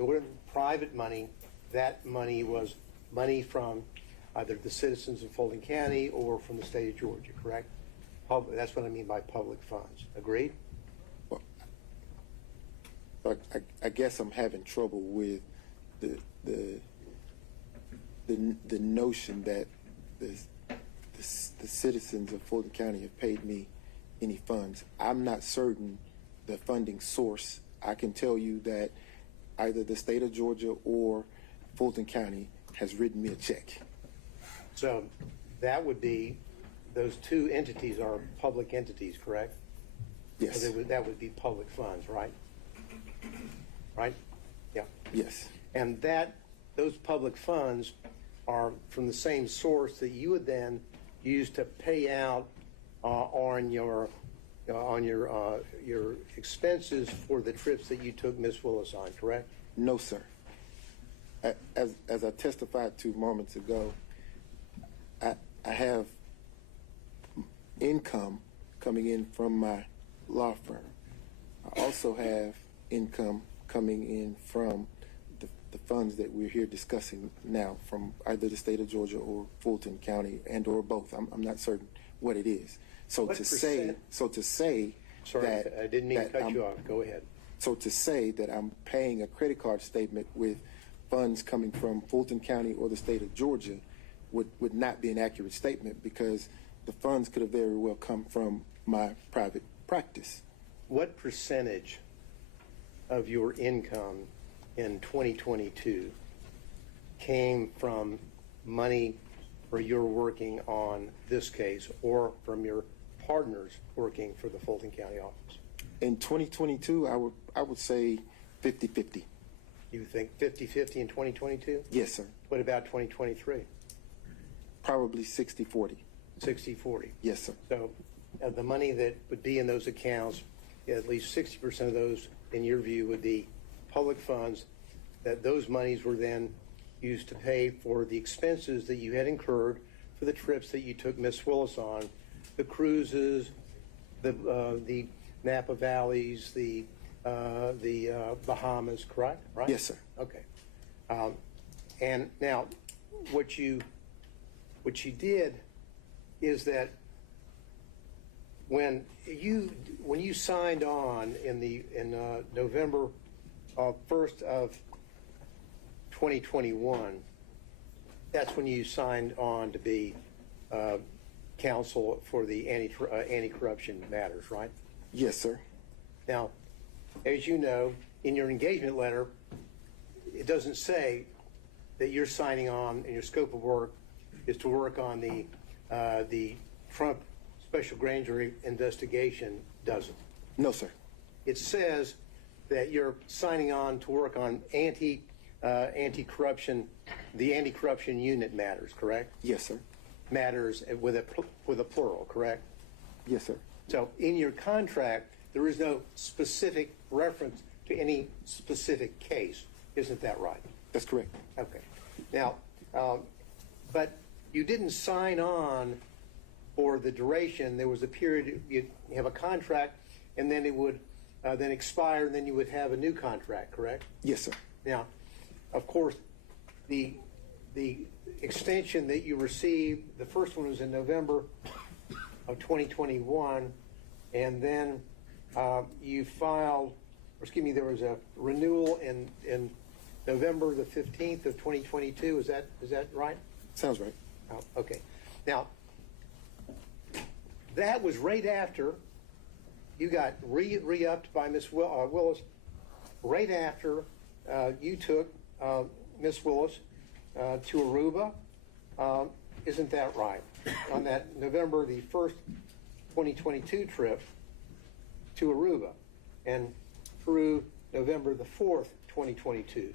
private money, that money was money from either the citizens of Fulton County or from the state of Georgia, correct? That's what I mean by public funds. Agreed? Well, I guess I'm having trouble with the notion that the citizens of Fulton County have paid me any funds. I'm not certain the funding source. I can tell you that either the state of Georgia or Fulton County has written me a check. So that would be, those two entities are public entities, correct? Yes. So that would be public funds, right? Right? Yeah. Yes. And those public funds are from the same source that you would then use to pay out on your expenses for the trips that you took Miss Willis on, correct? No, sir. As I testified to moments ago, I have income coming in from my law firm. I also have income coming in from the funds that we're here discussing now from either the state of Georgia or Fulton County and or both. I'm not certain what it is. So What to say Sorry, that I didn't mean to cut I'm- you off. Go ahead. So to say that I'm paying a credit card statement with funds coming from Fulton County or the state of Georgia would not be an accurate statement, because the funds could have very well come from my private practice. What percentage of your income in 2022 came from money where you're working on this case or from your partners working for the Fulton County office? In 2022, I would say 50-50. You think 50-50 in 2022? Yes, sir. What about 2023? Probably 60-40. 60-40. Yes, sir. So the money that would be in those accounts, at least 60% of those, in your view, would be public funds, that those monies were then used to pay for the expenses that you had incurred for the trips that you took Miss Willis on, the cruises, the Napa Valleys, the Bahamas, correct? Right? Yes, sir. Okay. And now, what you did is that when you signed on in November 1st of 2021, that's when you signed on to be counsel for the anti-corruption matters, right? Yes, sir. Now, as you know, in your engagement letter, it doesn't say that you're signing on and your scope of work is to work on the Trump special grand jury investigation, does it? No, sir. It says that you're signing on to work on anti-corruption, the anti-corruption unit matters, correct? Yes, sir. Matters with a plural, correct? Yes, sir. So in your contract, there is no specific reference to any specific case. Isn't that right? That's correct. Okay. Now, but you didn't sign on for the duration. There was a period, you have a contract, and then it would then expire, and then you would have a new contract, correct? Yes, sir. Now, of course, the extension that you received, the first one was in November of 2021, and then you filed, or excuse me, there was a renewal in November the 15th of 2022. Is that right? Sounds right. Oh, okay. Now, that was right after you got re-upped by Ms. Willis, right after you took Ms. Willis to Aruba. Isn't that right? On that November the 1st, 2022 trip to Aruba, and through November the 4th, 2022.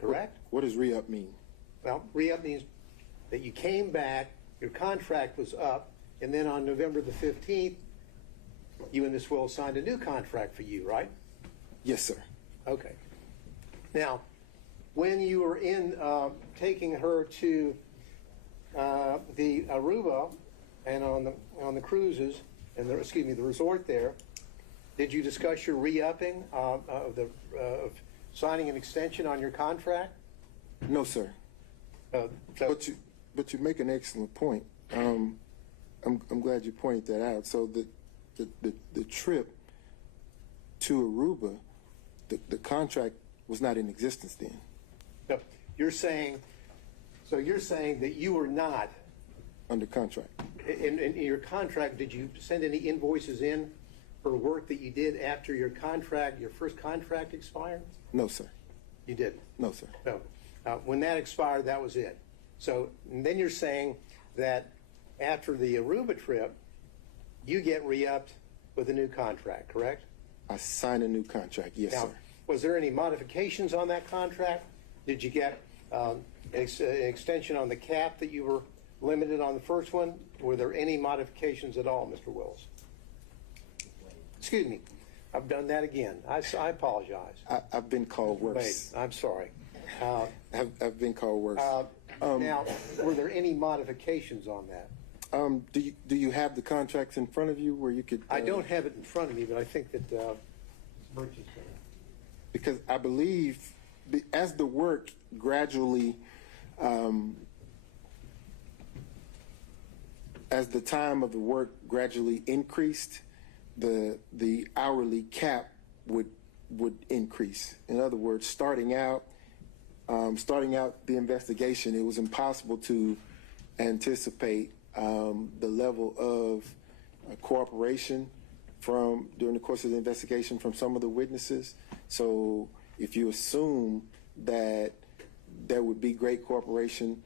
Correct? What does re-up mean? Well, re-up means that you came back, your contract was up, and then on November the 15th, you and Ms. Willis signed a new contract for you, right? Yes, sir. Okay. Now, when you were in taking her to the Aruba and on the cruises and the resort there, did you discuss your re-upping of signing an extension on your contract? No, sir. But you make an excellent point. I'm glad you pointed that out. So the trip to Aruba, the contract was not in existence then. No, you're saying that you were not under contract. In your contract, did you send any invoices in for work that you did after your first contract expired? No, sir. You didn't? No, sir. No. When that expired, that was it. So then you're saying that after the Aruba trip, you get re-upped with a new contract, correct? I signed a new contract, yes, Now, sir. was there any modifications on that contract? Did you get an extension on the cap that you were limited on the first one? Were there any modifications at all, Mr. Willis? Excuse me. I've done that again. I apologize. I've been called worse. Wait, I'm sorry. I've been called worse. Now, were there any modifications on that? Do you have the contracts in front of you where you could? I don't have it in front of me, but I think that Birch is going to. Because I believe as the work gradually, as the time of the work gradually increased, the hourly cap would increase. In other words, starting out the investigation, it was impossible to anticipate the level of cooperation during the course of the investigation from some of the witnesses. So if you assume that there would be great cooperation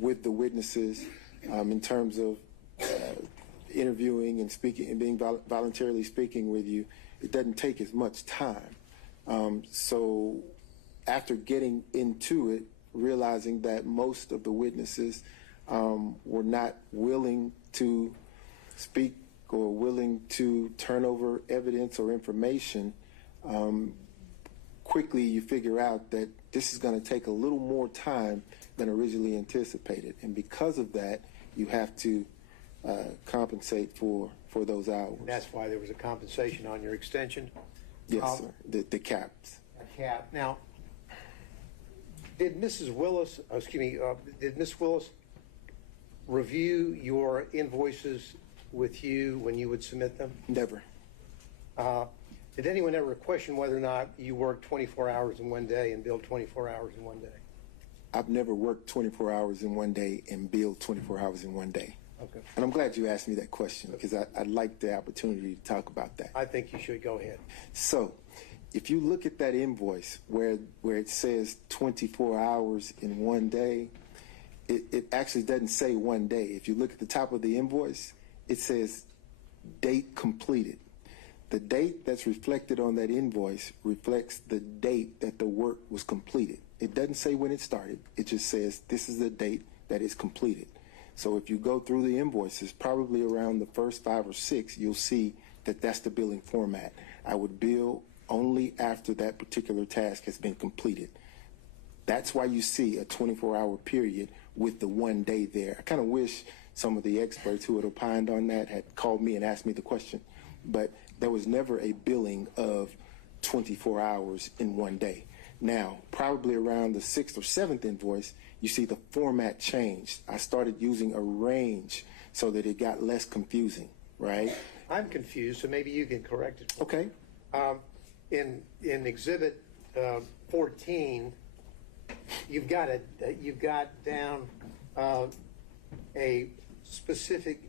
with the witnesses in terms of interviewing and speaking and being voluntarily speaking with you, it doesn't take as much time. So after getting into it, realizing that most of the witnesses were not willing to speak or willing to turn over evidence or information, quickly you figure out that this is going to take a little more time than originally anticipated. And because of that, you have to compensate for those hours. And that's why there was a compensation on your extension? Yes, sir. The caps. A cap. Now, did Mrs. Willis, did Ms. Willis review your invoices with you when you would submit them? Never. Did anyone ever question whether or not you worked 24 hours in one day and billed 24 hours in one day? I've never worked 24 hours in one day and billed 24 hours in one day. Okay. And I'm glad you asked me that question because I'd like the opportunity to talk about that. I think you should go ahead. So, if you look at that invoice where it says 24 hours in one day, it actually doesn't say one day. If you look at the top of the invoice, it says date completed. The date that's reflected on that invoice reflects the date that the work was completed. It doesn't say when it started. It just says this is the date that is completed. So if you go through the invoices, probably around the first 5 or 6, you'll see that that's the billing format. I would bill only after that particular task has been completed. That's why you see a 24-hour period with the one day there. I kind of wish some of the experts who had opined on that had called me and asked me the question, but there was never a billing of 24 hours in one day. Now, probably around the 6th or 7th invoice, you see the format changed. I started using a range so that it got less confusing, right? I'm confused, so maybe you can correct it. Okay. In Exhibit 14, you've got down a specific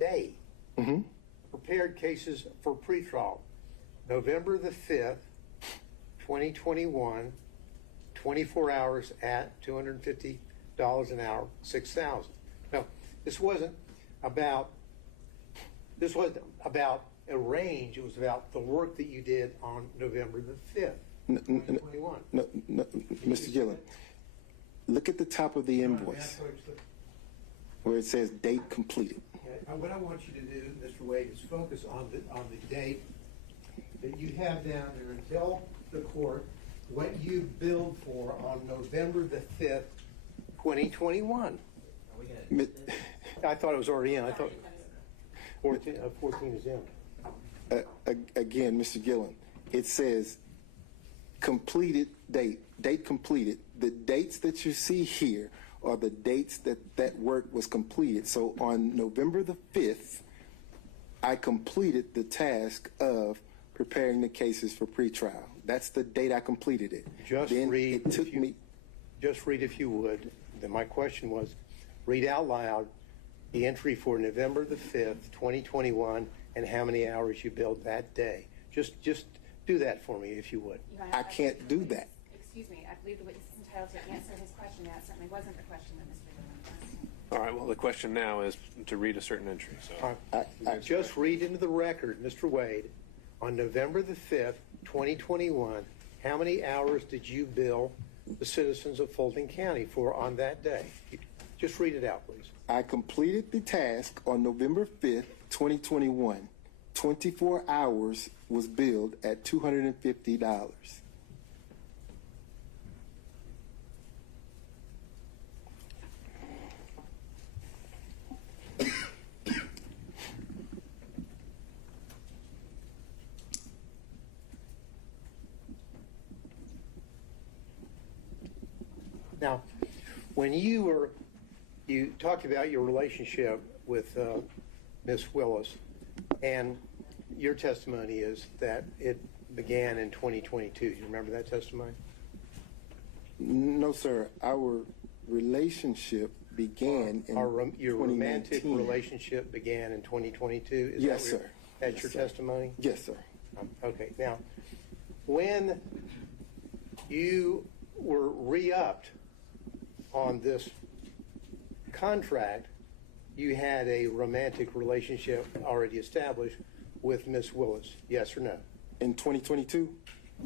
day. Mm-hmm. Prepared cases for pretrial, November the 5th, 2021, 24 hours at $250 an hour, 6,000. Now, this wasn't about a range. It was about the work that you did on November the 5th, 2021. No, Mr. Gillen, look at the top of the invoice where it says date completed. What I want you to do, Mr. Wade, is focus on the date that you have down there and tell the court what you billed for on November the 5th, 2021. I thought it was already in. I thought 14 is in. Again, Mr. Gillen, it says completed date completed. The dates that you see here are the dates that work was completed. So on November the 5th, I completed the task of preparing the cases for pretrial. That's the date I completed it. Just read, if you would. Then my question was, read out loud the entry for November the 5th, 2021, and how many hours you billed that day. Just do that for me, if you would. I can't do that. Excuse me, I believe the witness is entitled to answer his question. That certainly wasn't the question that Mr. Gillen asked. All right, well, the question now is to read a certain entry. So Just read into the record, Mr. Wade, on November the 5th, 2021, how many hours did you bill the citizens of Fulton County for on that day? Just read it out, please. I completed the task on November 5th, 2021. 24 hours was billed at $250. Now, when you talked about your relationship with Ms. Willis, and your testimony is that it began in 2022. Do you remember that testimony? No, sir. Our relationship began in your 2019. romantic relationship began in 2022? Yes, sir. That's your testimony? Yes, sir. Okay. Now, when you were re-upped on this contract, you had a romantic relationship already established with Miss Willis, yes or no? In 2022?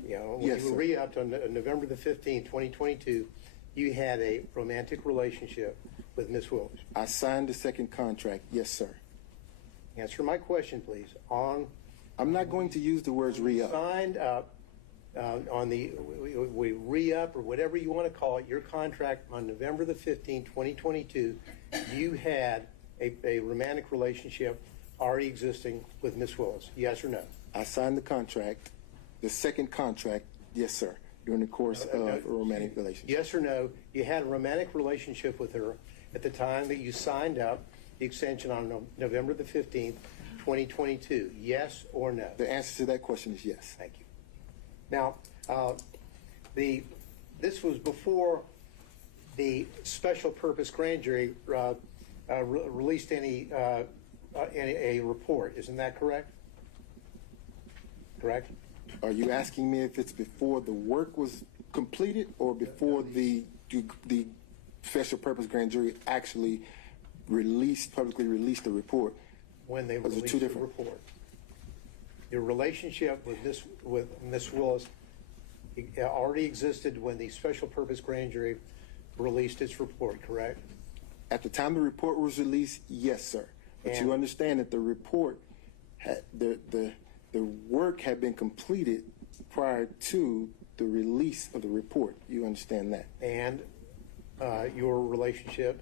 Yeah, when Yes, you were sir. re-upped on November the 15th, 2022, you had a romantic relationship with Miss Willis. I signed the second contract, yes, sir. Answer my question, please. I'm not going to use the words re-up. Signed up on the we re-up or whatever you want to call it, your contract on November the 15th, 2022, you had a romantic relationship already existing with Miss Willis, yes or no? I signed the contract, the second contract, yes, sir, during the course of a romantic relationship. Yes or no, you had a romantic relationship with her at the time that you signed up the extension on November the 15th, 2022, yes or no? The answer to that question is yes. Thank you. Now, this was before the special purpose grand jury released any a report. Isn't that correct? Correct? Are you asking me if it's before the work was completed or before the special purpose grand jury actually publicly released the report? When they Those are released two the different. report. Your relationship with Miss Willis already existed when the special purpose grand jury released its report, correct? At the time the report was released, yes, sir. But And- you understand that the report had the work had been completed prior to the release of the report. You understand that? And your relationship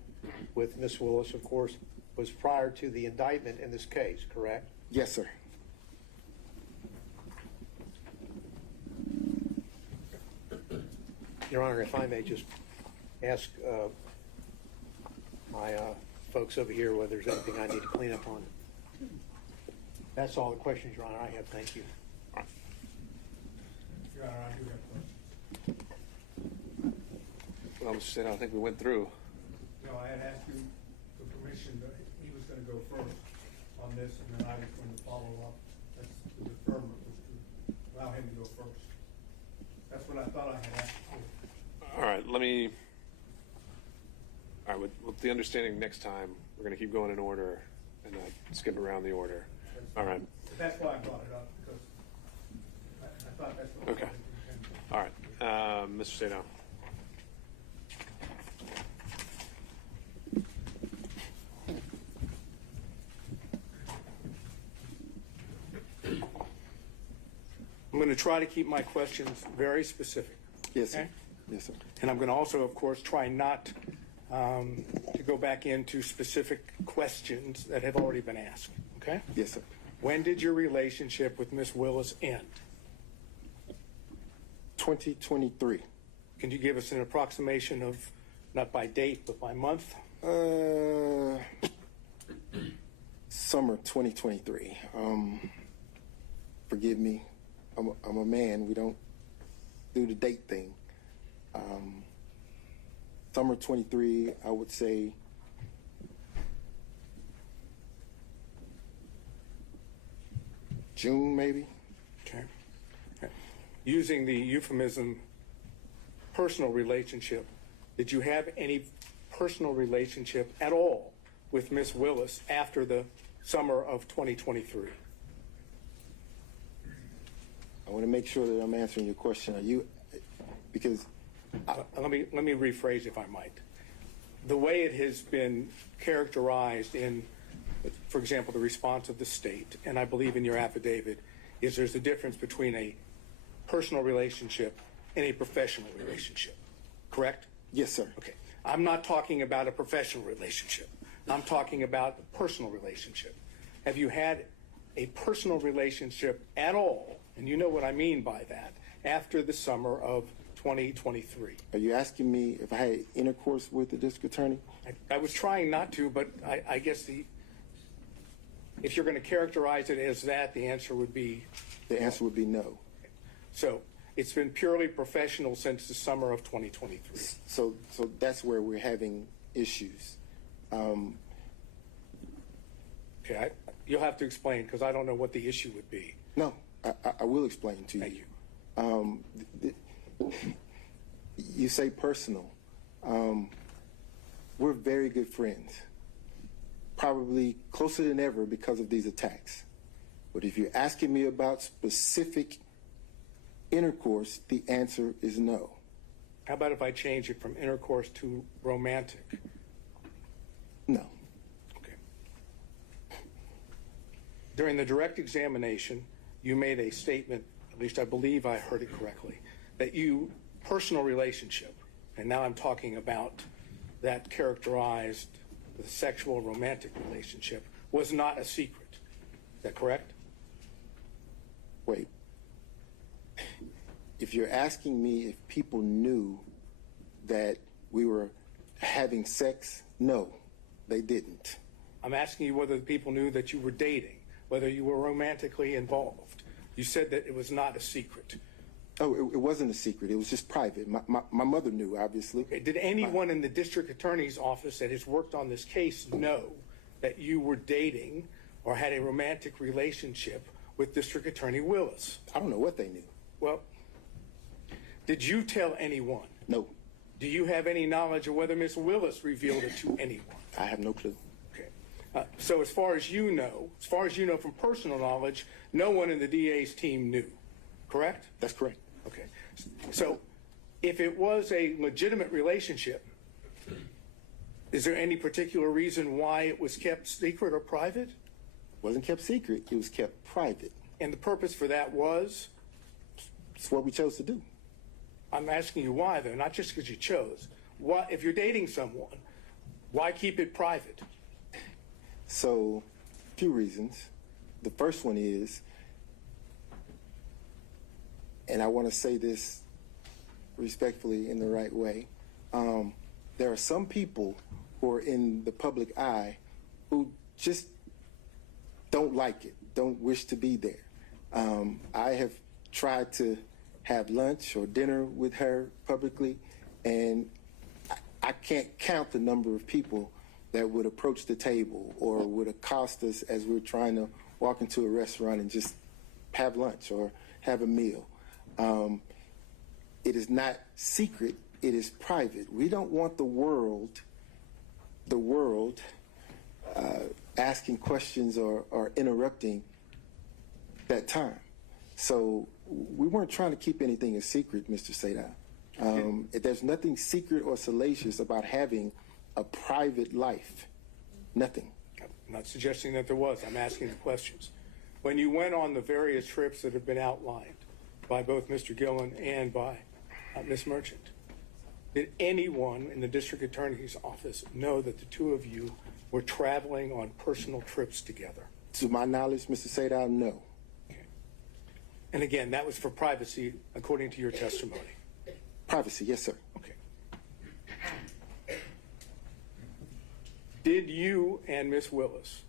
with Miss Willis, of course, was prior to the indictment in this case, correct? Yes, sir. Your Honor, if I may just ask my folks over here whether there's anything I need to clean up on. That's all the questions, Your Honor, I have. Thank you. Your Honor, I do have questions. Well, Mr. State, I think we went through. No, I had asked you for permission that he was going to go first on this, and then I was going to follow up. That's the deferment was to allow him to go first. That's what I thought I had asked for. All right, with the understanding next time, we're going to keep going in order and not skip around the order. All right. That's why I brought it up, because I thought that's what. Okay. All right. Mr. Sado. I'm going to try to keep my questions very specific. Yes, sir. Okay? Yes, sir. And I'm going to also, of course, try not to go back into specific questions that have already been asked. Okay? Yes, sir. When did your relationship with Miss Willis end? 2023. Can you give us an approximation of, not by date, but by month? Summer 2023. Forgive me. I'm a man. We don't do the date thing. Summer 23, I would say June, maybe. Okay. Using the euphemism personal relationship, did you have any personal relationship at all with Miss Willis after the summer of 2023? I want to make sure that I'm answering your question. Are you, because let me rephrase, if I might. The way it has been characterized in, for example, the response of the state, and I believe in your affidavit, is there's a difference between a personal relationship and a professional relationship. Correct? Yes, sir. Okay. I'm not talking about a professional relationship. I'm talking about a personal relationship. Have you had a personal relationship at all, and you know what I mean by that, after the summer of 2023? Are you asking me if I had intercourse with the district attorney? I was trying not to, but I guess if you're going to characterize it as that, the answer would be? The answer would be no. So it's been purely professional since the summer of 2023. So that's where we're having issues. Okay, you'll have to explain, because I don't know what the issue would be. No, I will explain to you. Thank you. You say personal. We're very good friends, probably closer than ever because of these attacks. But if you're asking me about specific intercourse, the answer is no. How about if I change it from intercourse to romantic? No. Okay. During the direct examination, you made a statement, at least I believe I heard it correctly, that you, personal relationship, and now I'm talking about that characterized the sexual romantic relationship, was not a secret. Is that correct? Wait. If you're asking me if people knew that we were having sex, no, they didn't. I'm asking you whether the people knew that you were dating, whether you were romantically involved. You said that it was not a secret. Oh, it wasn't a secret. It was just private. My mother knew, obviously. Okay. Did anyone in the district attorney's office that has worked on this case know that you were dating or had a romantic relationship with District Attorney Willis? I don't know what they knew. Well, did you tell anyone? No. Do you have any knowledge of whether Miss Willis revealed it to anyone? I have no clue. Okay. So as far as you know from personal knowledge, no one in the DA's team knew, correct? That's correct. Okay. So if it was a legitimate relationship, is there any particular reason why it was kept secret or private? It wasn't kept secret. It was kept private. And the purpose for that was? It's what we chose to do. I'm asking you why, though, not just because you chose. Why, if you're dating someone, why keep it private? So, a few reasons. The first one is, and I want to say this respectfully in the right way, there are some people who are in the public eye who just don't like it, don't wish to be there. I have tried to have lunch or dinner with her publicly, and I can't count the number of people that would approach the table or would accost us as we're trying to walk into a restaurant and just have lunch or have a meal. It is not secret, it is private. We don't want the world asking questions or interrupting that time. So we weren't trying to keep anything a secret, Mr. Sadai. There's nothing secret or salacious about having a private life. Nothing. I'm not suggesting that there was. I'm asking the questions. When you went on the various trips that have been outlined by both Mr. Gillen and by Ms. Merchant, did anyone in the district attorney's office know that the two of you were traveling on personal trips together? To my knowledge, Mr. Sadai, no. Okay. And again, that was for privacy, according to your testimony. Privacy, yes, sir. Okay. Did you and Miss Willis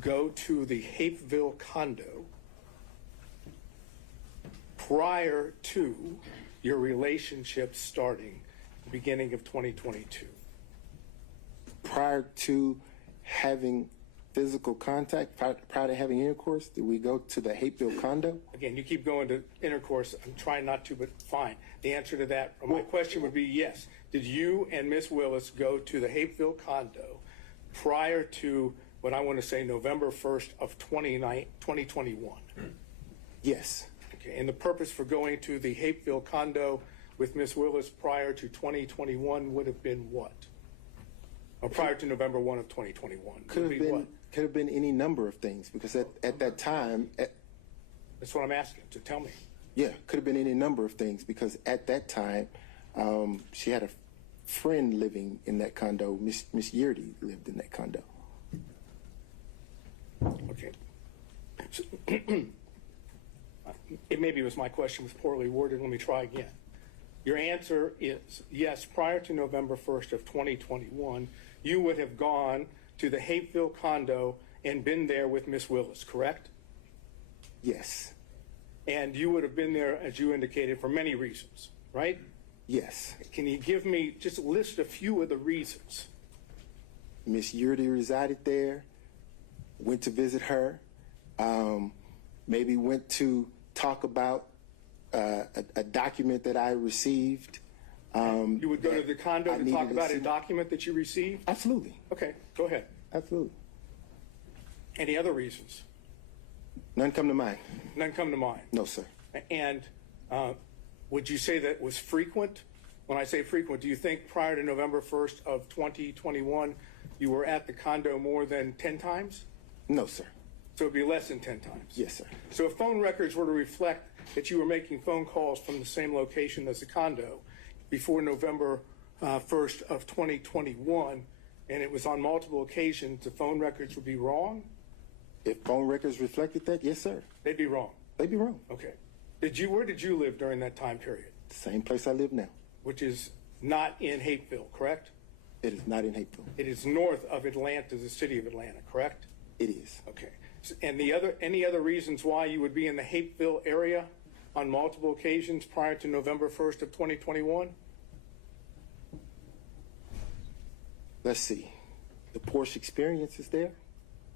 go to the Hapeville condo prior to your relationship starting the beginning of 2022? Prior to having physical contact, prior to having intercourse, did we go to the Hapeville condo? Again, you keep going to intercourse. I'm trying not to, but fine. The answer to that, my question would be yes. Did you and Miss Willis go to the Hapeville condo prior to what I want to say November 1st of 2021? Yes. Okay, and the purpose for going to the Hapeville condo with Miss Willis prior to 2021 would have been what? Or prior to November 1 of 2021? Could have been any number of things, because at that time... That's what I'm asking, so tell me. Yeah, could have been any number of things, because at that time, she had a friend living in that condo. Miss Yurdy lived in that condo. Okay. So, maybe it was my question was poorly worded. Let me try again. Your answer is yes, prior to November 1st of 2021, you would have gone to the Hapeville condo and been there with Miss Willis, correct? Yes. And you would have been there, as you indicated, for many reasons, right? Yes. Can you give me, just list a few of the reasons? Miss Yurdy resided there, went to visit her, maybe went to talk about a document that I received. You would go to the condo to talk about a document that you received? Absolutely. Okay, go ahead. Absolutely. Any other reasons? None come to mind. None come to mind? No, sir. And would you say that was frequent? When I say frequent, do you think prior to November 1st of 2021, you were at the condo more than 10 times? No, sir. So it'd be less than 10 times? Yes, sir. So if phone records were to reflect that you were making phone calls from the same location as the condo before November 1st of 2021, and it was on multiple occasions, the phone records would be wrong? If phone records reflected that, yes, sir. They'd be wrong? They'd be wrong. Okay. Where did you live during that time period? Same place I live now. Which is not in Hapeville, correct? It is not in Hapeville. It is north of Atlanta, the city of Atlanta, correct? It is. Okay. And any other reasons why you would be in the Hapeville area? on multiple occasions prior to November 1st of 2021? Let's see. The Porsche experience is there.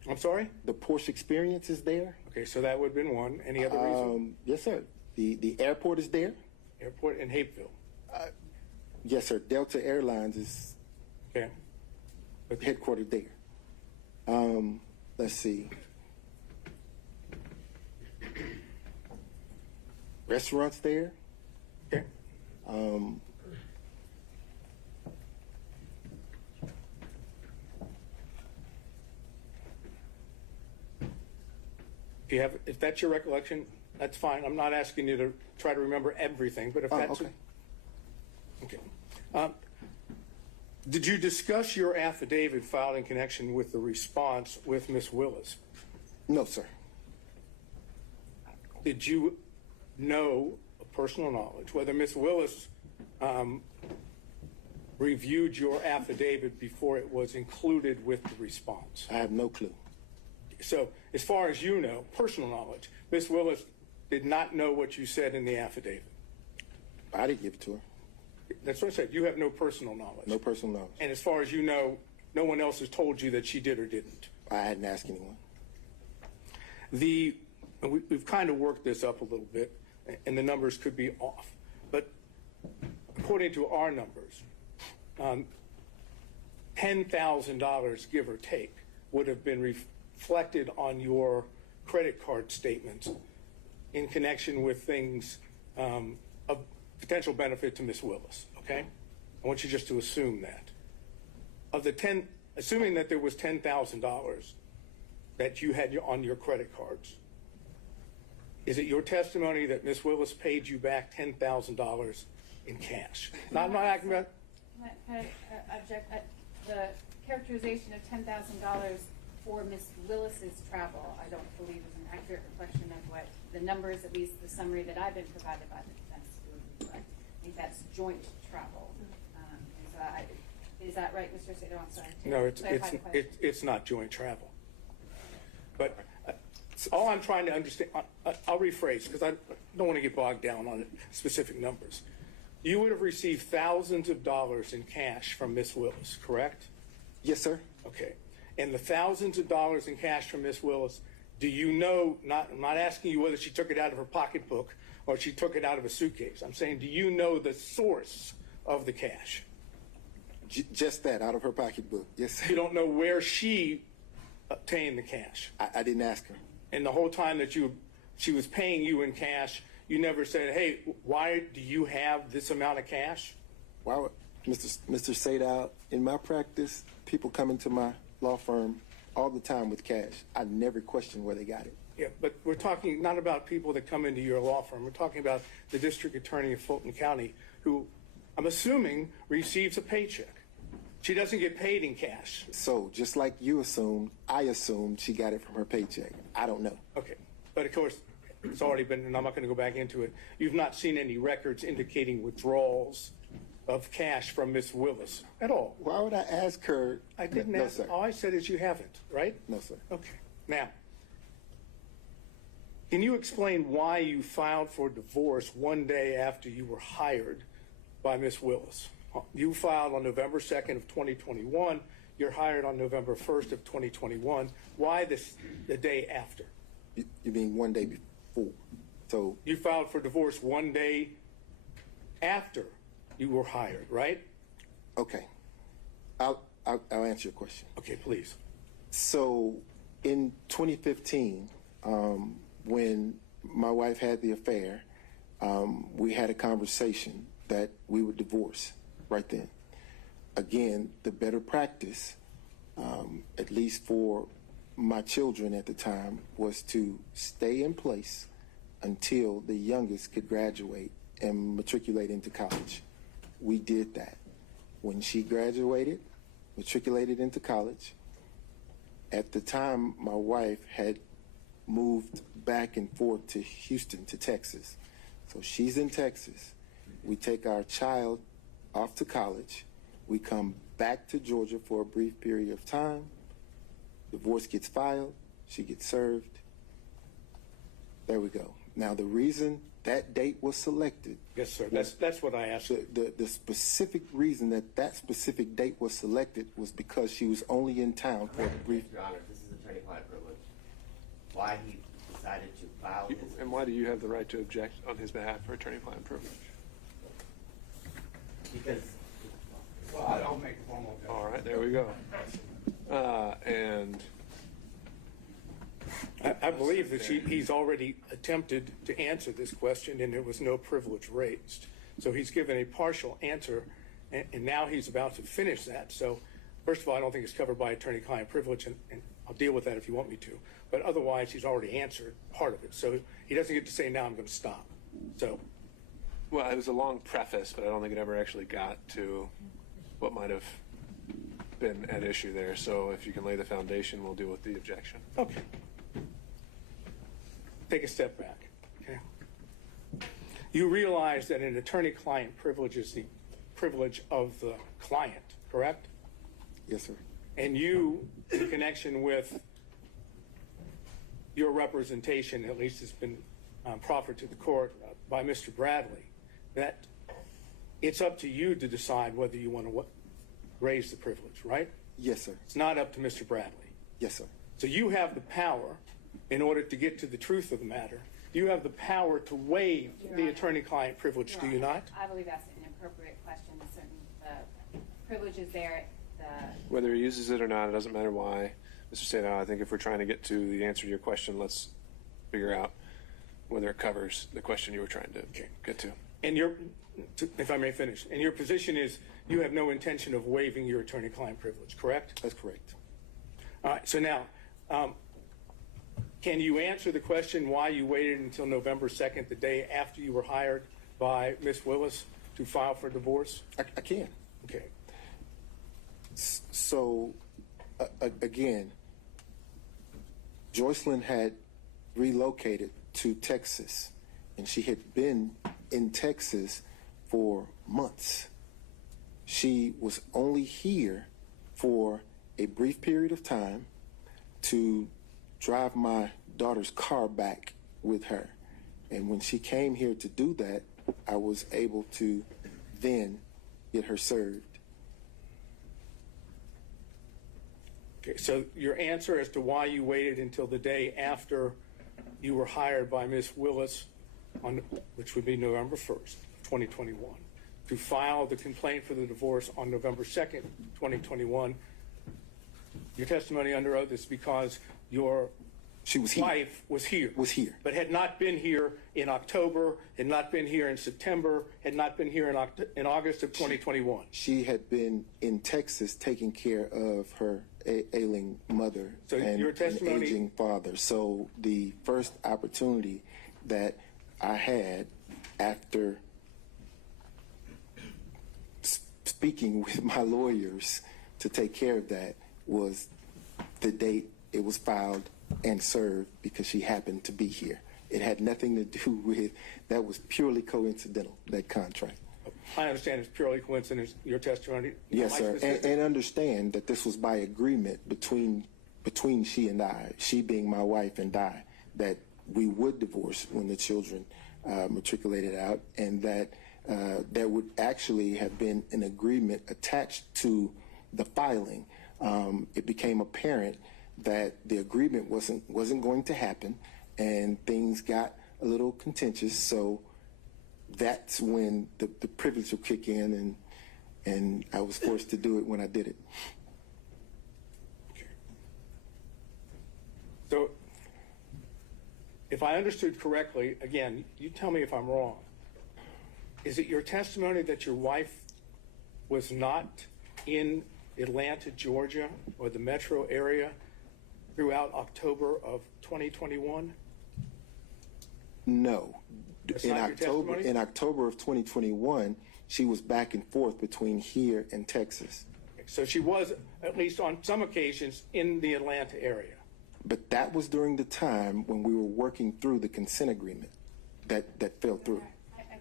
I'm sorry? The Porsche experience is there. Okay, so that would have been one. Any other reason? Yes, sir. The airport is there. Airport in Hapeville. Yes, sir. Delta Airlines is Okay. headquartered there. Let's see. Restaurants there. Okay. If that's your recollection, that's fine. I'm not asking you to try to remember everything, but if that's okay. Okay. Did you discuss your affidavit filed in connection with the response with Ms. Willis? No, sir. Did you know of personal knowledge whether Ms. Willis reviewed your affidavit before it was included with the response? I have no clue. So, as far as you know, personal knowledge, Ms. Willis did not know what you said in the affidavit. I didn't give it to her. That's what I said. You have no personal knowledge. No personal knowledge. And as far as you know, no one else has told you that she did or didn't. I hadn't asked anyone. We've kind of worked this up a little bit, and the numbers could be off. But according to our numbers, $10,000, give or take, would have been reflected on your credit card statements in connection with things of potential benefit to Ms. Willis, okay? I want you just to assume that. Assuming that there was $10,000 that you had on your credit cards, is it your testimony that Ms. Willis paid you back $10,000 in cash? Now, I'm not asking about... Can I object? The characterization of $10,000 for Ms. Willis's travel, I don't believe is an accurate reflection of what the numbers, at least the summary that I've been provided by the defense, would reflect. I think that's joint travel. Is that right, Mr. Sato? I'm sorry. No, it's not joint travel. But all I'm trying to understand, I'll rephrase because I don't want to get bogged down on specific numbers. You would have received thousands of dollars in cash from Ms. Willis, correct? Yes, sir. Okay. And the thousands of dollars in cash from Ms. Willis, do you know, I'm not asking you whether she took it out of her pocketbook or she took it out of a suitcase. I'm saying, do you know the source of the cash? Just that, out of her pocketbook. Yes, sir. You don't know where she obtained the cash? I didn't ask her. And the whole time that she was paying you in cash, you never said, hey, why do you have this amount of cash? Why would, Mr. Sato, in my practice, people come into my law firm all the time with cash. I never question where they got it. Yeah, but we're talking not about people that come into your law firm. We're talking about the district attorney of Fulton County who, I'm assuming, receives a paycheck. She doesn't get paid in cash. So, just like you assumed, I assumed she got it from her paycheck. I don't know. Okay. But of course, it's already been, and I'm not going to go back into it. You've not seen any records indicating withdrawals of cash from Miss Willis at all. Why would I ask her? I didn't no, ask. sir. All I said is you haven't, right? No, sir. Okay. Now, can you explain why you filed for divorce one day after you were hired by Miss Willis? You filed on November 2nd of 2021. You're hired on November 1st of 2021. Why the day after? You mean one day before? So you filed for divorce one day after you were hired, right? Okay. I'll answer your question. Okay, please. So in 2015, when my wife had the affair, we had a conversation that we would divorce right then. Again, the better practice, at least for my children at the time, was to stay in place until the youngest could graduate and matriculate into college. We did that. When she graduated, matriculated into college, at the time my wife had moved back and forth to Houston, to Texas. So she's in Texas. We take our child off to college. We come back to Georgia for a brief period of time. Divorce gets filed. She gets served. There we go. Now, the reason that date was selected. Yes, sir. That's what I asked. The specific reason that specific date was selected was because she was only in town for a brief. Your Honor, this is attorney-client privilege. Why he decided to file his... And why do you have the right to object on his behalf for attorney-client privilege? Because... Well, I don't make a formal objection. All right, there we go. And... I believe that he's already attempted to answer this question, and there was no privilege raised. So he's given a partial answer, and now he's about to finish that. So, first of all, I don't think it's covered by attorney-client privilege, and I'll deal with that if you want me to. But otherwise, he's already answered part of it. So he doesn't get to say, now I'm going to stop. So. Well, it was a long preface, but I don't think it ever actually got to what might have been at issue there. So if you can lay the foundation, we'll deal with the objection. Okay. Take a step back, okay? You realize that an attorney-client privilege is the privilege of the client, correct? Yes, sir. And you, in connection with your representation, at least has been proffered to the court by Mr. Bradley, that it's up to you to decide whether you want to raise the privilege, right? Yes, sir. It's not up to Mr. Bradley. Yes, sir. So you have the power, in order to get to the truth of the matter, you have the power to waive the attorney-client privilege, do you not? I believe that's an inappropriate question. Certain privilege is there. Whether he uses it or not, it doesn't matter why. Mr. Sato, I think if we're trying to get to the answer to your question, let's figure out whether it covers the question you were trying to get to. And if I may finish, and your position is you have no intention of waiving your attorney-client privilege, correct? That's correct. All right, so now, can you answer the question why you waited until November 2nd, the day after you were hired by Ms. Willis, to file for divorce? I can. Okay. So, again, Joycelyn had relocated to Texas, and she had been in Texas for months. She was only here for a brief period of time to drive my daughter's car back with her. And when she came here to do that, I was able to then get her served. Okay, so your answer as to why you waited until the day after you were hired by Ms. Willis, which would be November 1st, 2021, to file the complaint for the divorce on November 2nd, 2021, your testimony under oath is because your wife was here. But had not been here in October, had not been here in September, had not been here in August of 2021. She had been in Texas taking care of her ailing mother and your testimony, an aging father. So the first opportunity that I had after speaking with my lawyers to take care of that was the date it was filed and served, because she happened to be here. It had nothing to do with, that was purely coincidental, that contract. I understand it's purely coincidence, your testimony. Yes, sir. And understand that this was by agreement between she and I, she being my wife and I, that we would divorce when the children matriculated out, and that there would actually have been an agreement attached to the filing. It became apparent that the agreement wasn't going to happen, and things got a little contentious. So that's when the privilege will kick in, and I was forced to do it when I did it. Okay. So if I understood correctly, again, you tell me if I'm wrong. Is it your testimony that your wife was not in Atlanta, Georgia, or the metro area throughout October of 2021? No. That's not your testimony? In October of 2021, she was back and forth between here and Texas. So she was, at least on some occasions, in the Atlanta area. But that was during the time when we were working through the consent agreement that fell through.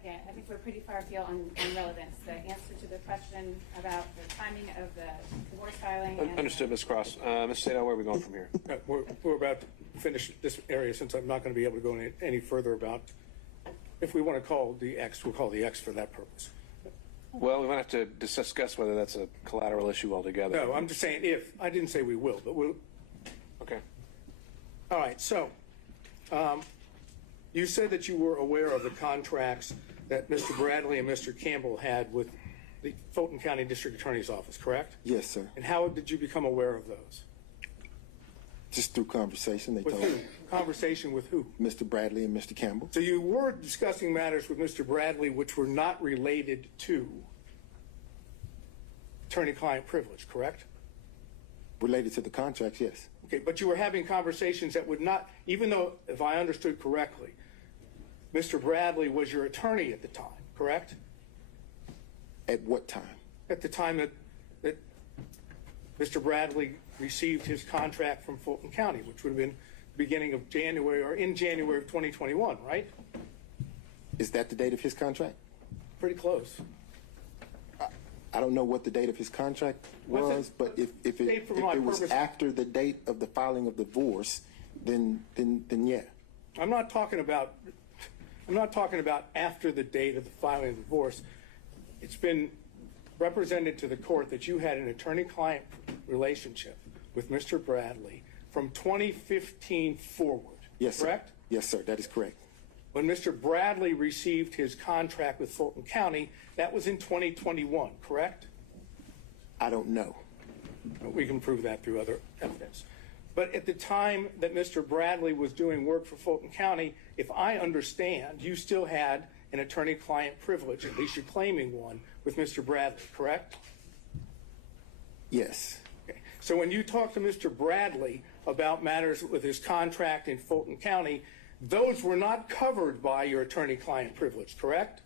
Again, I think we're pretty far afield on relevance. The answer to the question about the timing of the divorce filing. Understood, Ms. Cross. Mr. Sato, where are we going from here? We're about to finish this area, since I'm not going to be able to go any further about if we want to call the X, we'll call the X for that purpose. Well, we might have to discuss whether that's a collateral issue altogether. No, I'm just saying if. I didn't say we will, but we'll. Okay. All right, so you said that you were aware of the contracts that Mr. Bradley and Mr. Campbell had with the Fulton County District Attorney's Office, correct? Yes, sir. And how did you become aware of those? Just through conversation, they With told who? me. Conversation with who? Mr. Bradley and Mr. Campbell. So you were discussing matters with Mr. Bradley which were not related to attorney-client privilege, correct? Related to the contracts, yes. Okay, but you were having conversations that would not, even though, if I understood correctly, Mr. Bradley was your attorney at the time, correct? At what time? At the time that Mr. Bradley received his contract from Fulton County, which would have been beginning of January or in January of 2021, right? Is that the date of his contract? Pretty close. I don't know what the date of his contract was, but if it was after the date of the filing of the divorce, then yeah. I'm not talking about after the date of the filing of the divorce. It's been represented to the court that you had an attorney-client relationship with Mr. Bradley from 2015 forward. Yes, correct? Sir. Yes, sir. That is correct. When Mr. Bradley received his contract with Fulton County, that was in 2021, correct? I don't know. We can prove that through other evidence. But at the time that Mr. Bradley was doing work for Fulton County, if I understand, you still had an attorney-client privilege, at least you're claiming one, with Mr. Bradley, correct? Yes. Okay. So when you talk to Mr. Bradley about matters with his contract in Fulton County, those were not covered by your attorney-client privilege, correct?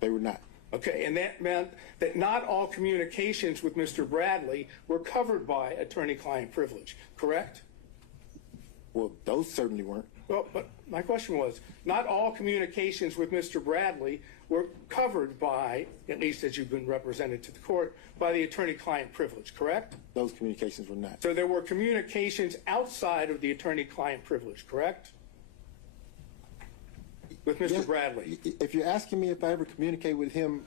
They were not. Okay, and that meant that not all communications with Mr. Bradley were covered by attorney-client privilege, correct? Well, those certainly weren't. Well, but my question was, not all communications with Mr. Bradley were covered by, at least as you've been represented to the court, by the attorney-client privilege, correct? Those communications were not. So there were communications outside of the attorney-client privilege, correct? With Mr. Yes, Bradley. If you're asking me if I ever communicate with him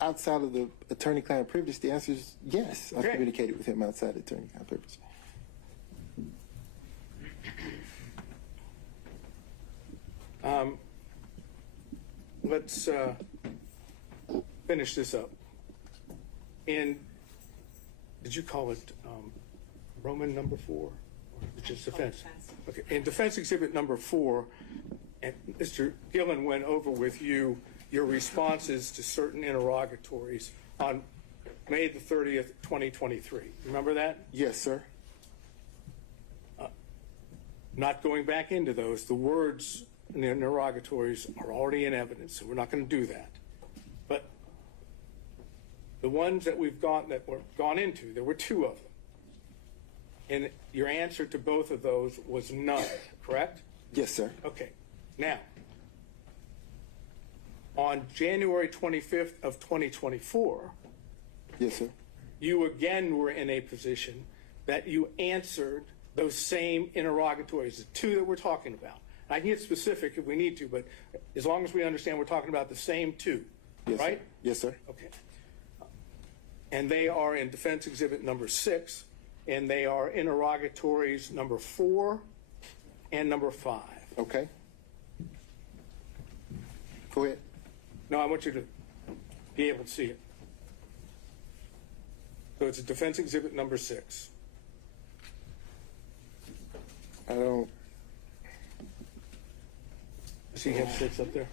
outside of the attorney-client privilege, the answer is yes. Okay. I've communicated with him outside the attorney-client privilege. Let's finish this up. And did you call it Roman number 4? Or just defense? Okay. In defense exhibit number 4, and Mr. Gillen went over with you your responses to certain interrogatories on May the 30th, 2023. Remember that? Yes, sir. Not going back into those, the words in the interrogatories are already in evidence, so we're not going to do that. But the ones that we've gone into, there were 2 of them. And your answer to both of those was none, correct? Yes, sir. Okay. Now, on January 25th of 2024, yes, sir, you again were in a position that you answered those same interrogatories, the 2 that we're talking about. I can get specific if we need to, but as long as we understand we're talking about the same 2, yes, right? Sir. Yes, sir. Okay. And they are in defense exhibit number 6, and they are interrogatories number 4 and number 5. Okay. Go ahead. No, I want you to be able to see it. So it's a defense exhibit number 6. I don't. Does he have 6 up there?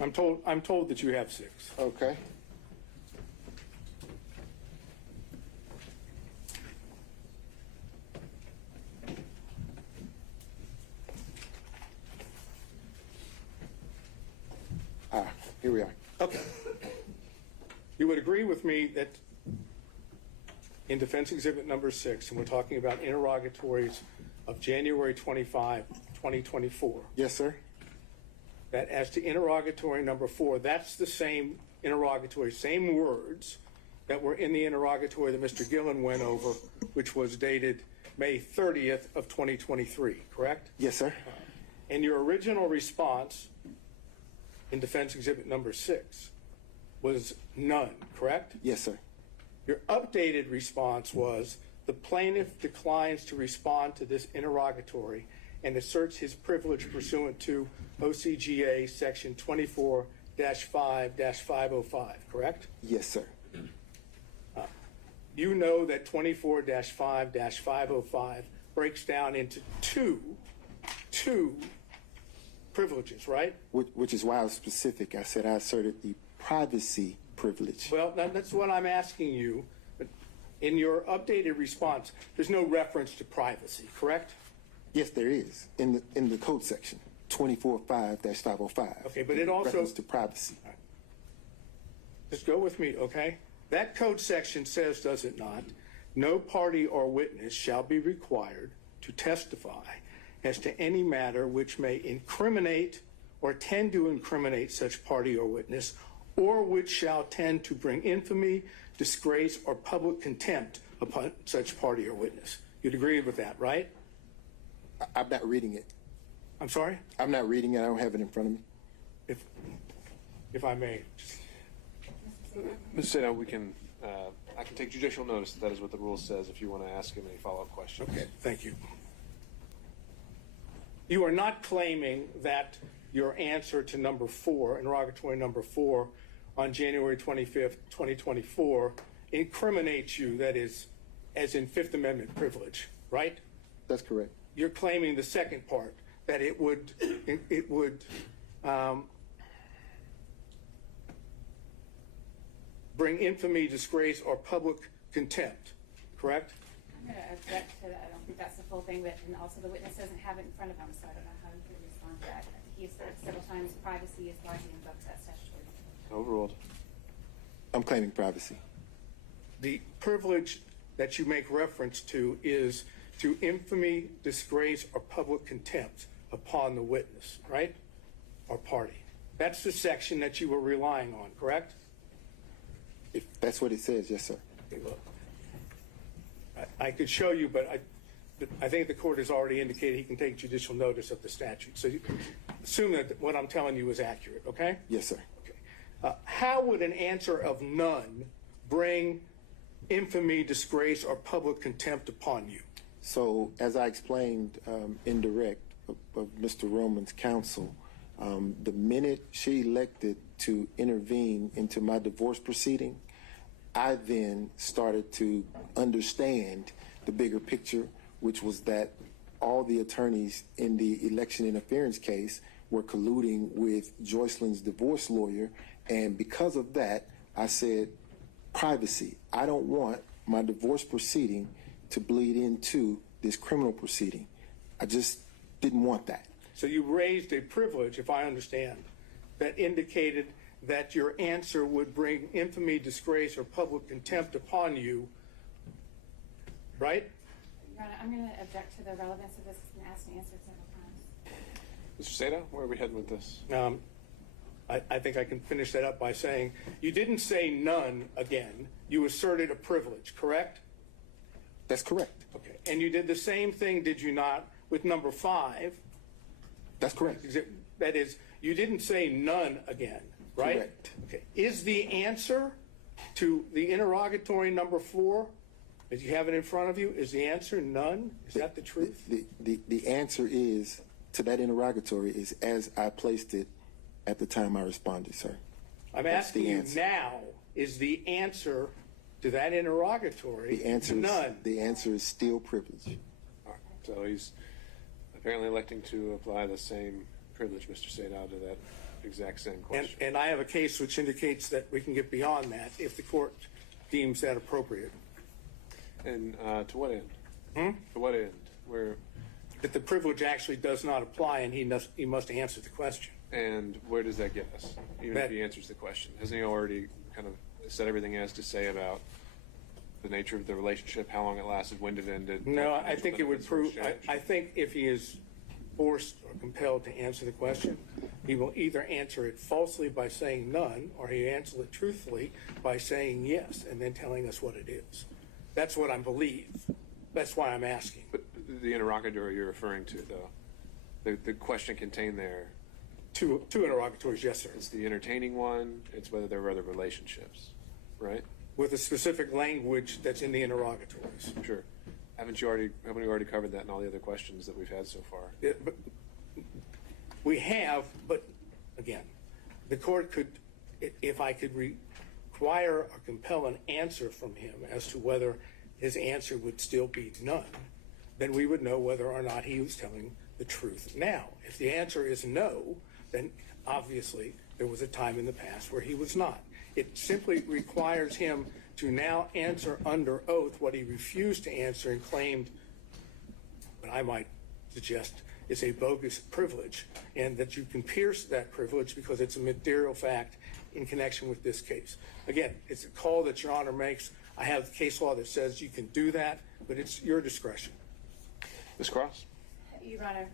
I'm told that you have 6. Okay. Here we are. Okay. You would agree with me that in defense exhibit number 6, and we're talking about interrogatories of January 25, 2024. Yes, sir. That as to interrogatory number 4, that's the same interrogatory, same words that were in the interrogatory that Mr. Gillen went over, which was dated May 30th of 2023, correct? Yes, sir. And your original response in defense exhibit number 6 was none, correct? Yes, sir. Your updated response was the plaintiff declines to respond to this interrogatory and asserts his privilege pursuant to OCGA section 24-5-505, correct? Yes, sir. You know that 24-5-505 breaks down into two privileges, right? Which is why I was specific. I said I asserted the privacy privilege. Well, that's what I'm asking you. In your updated response, there's no reference to privacy, correct? Yes, there is in the code section 24-5-505. Okay, but it also reference to privacy. Just go with me, okay? That code section says, does it not, no party or witness shall be required to testify as to any matter which may incriminate or tend to incriminate such party or witness, or which shall tend to bring infamy, disgrace, or public contempt upon such party or witness. You'd agree with that, right? I'm not reading it. I'm sorry? I'm not reading it. I don't have it in front of me. If I may. Mr. Sato, we can, I can take judicial notice that is what the rule says if you want to ask him any follow-up questions. Okay, thank you. You are not claiming that your answer to number 4, interrogatory number 4, on January 25th, 2024, incriminates you, that is, as in Fifth Amendment privilege, right? That's correct. You're claiming the second part, that it would bring infamy, disgrace, or public contempt, correct? I'm going to object to that. I don't think that's the full thing, but and also the witness doesn't have it in front of him, so I don't know how he could respond to that. He has said several times privacy is largely invoked that statutory. Overruled. I'm claiming privacy. The privilege that you make reference to is to infamy, disgrace, or public contempt upon the witness, right? Or party. That's the section that you were relying on, correct? If that's what it says, yes, sir. Okay, look, I could show you, but I think the court has already indicated he can take judicial notice of the statute. So you assume that what I'm telling you is accurate, okay? Yes, sir. Okay. How would an answer of none bring infamy, disgrace, or public contempt upon you? So, as I explained in direct of Mr. Roman's counsel, the minute she elected to intervene into my divorce proceeding, I then started to understand the bigger picture, which was that all the attorneys in the election interference case were colluding with Joycelyn's divorce lawyer, and because of that, I said, privacy. I don't want my divorce proceeding to bleed into this criminal proceeding. I just didn't want that. So you raised a privilege, if I understand, that indicated that your answer would bring infamy, disgrace, or public contempt upon you, right? Your Honor, I'm going to object to the relevance of this. It's been asked and answered several times. Mr. Sato, where are we heading with this? I think I can finish that up by saying you didn't say none again. You asserted a privilege, correct? That's correct. Okay. And you did the same thing, did you not, with number 5? That's correct. That is, you didn't say none again, right? Correct. Okay. Is the answer to the interrogatory number 4, as you have it in front of you, is the answer none? Is that the truth? The answer is, to that interrogatory, is as I placed it at the time I responded, sir. I'm asking you now, is the answer to that interrogatory none? The answer is still privilege. All right. So he's apparently electing to apply the same privilege, Mr. Sato, to that exact same question. And I have a case which indicates that we can get beyond that if the court deems that appropriate. And to what end? To what end? Where? That the privilege actually does not apply and he must answer the question. And where does that get us? Even if he answers the question. Hasn't he already kind of said everything he has to say about the nature of the relationship, how long it lasted, when it ended? No, I think it would prove, I think if he is forced or compelled to answer the question, he will either answer it falsely by saying none, or he answer it truthfully by saying yes, and then telling us what it is. That's what I believe. That's why I'm asking. But the interrogatory you're referring to, though, the question contained there. Two interrogatories, yes, sir. It's the entertaining one. It's whether there were other relationships, right? With a specific language that's in the interrogatories. Sure. Haven't we already covered that in all the other questions that we've had so far? But we have, but again, the court could, if I could require or compel an answer from him as to whether his answer would still be none, then we would know whether or not he was telling the truth now. If the answer is no, then obviously there was a time in the past where he was not. It simply requires him to now answer under oath what he refused to answer and claimed, what I might suggest, is a bogus privilege, and that you can pierce that privilege because it's a material fact in connection with this case. Again, it's a call that Your Honor makes. I have case law that says you can do that, but it's your discretion. Ms. Cross? Your Honor,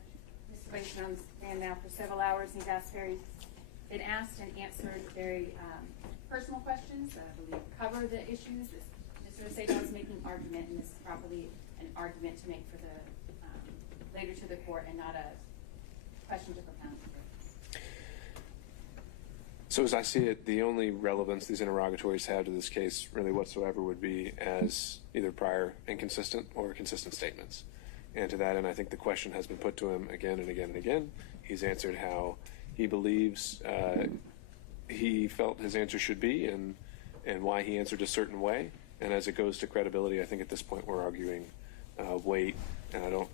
Mr. Wade's been on the stand now for several hours. He's been asked and answered very personal questions. I believe cover the issues. Mr. Acedo is making an argument, and this is properly an argument to make for the later to the court and not a question to propound. So as I see it, the only relevance these interrogatories have to this case really whatsoever would be as either prior inconsistent or consistent statements. And to that end, I think the question has been put to him again and again and again. He's answered how he believes he felt his answer should be and why he answered a certain way. And as it goes to credibility, I think at this point we're arguing weight, and I don't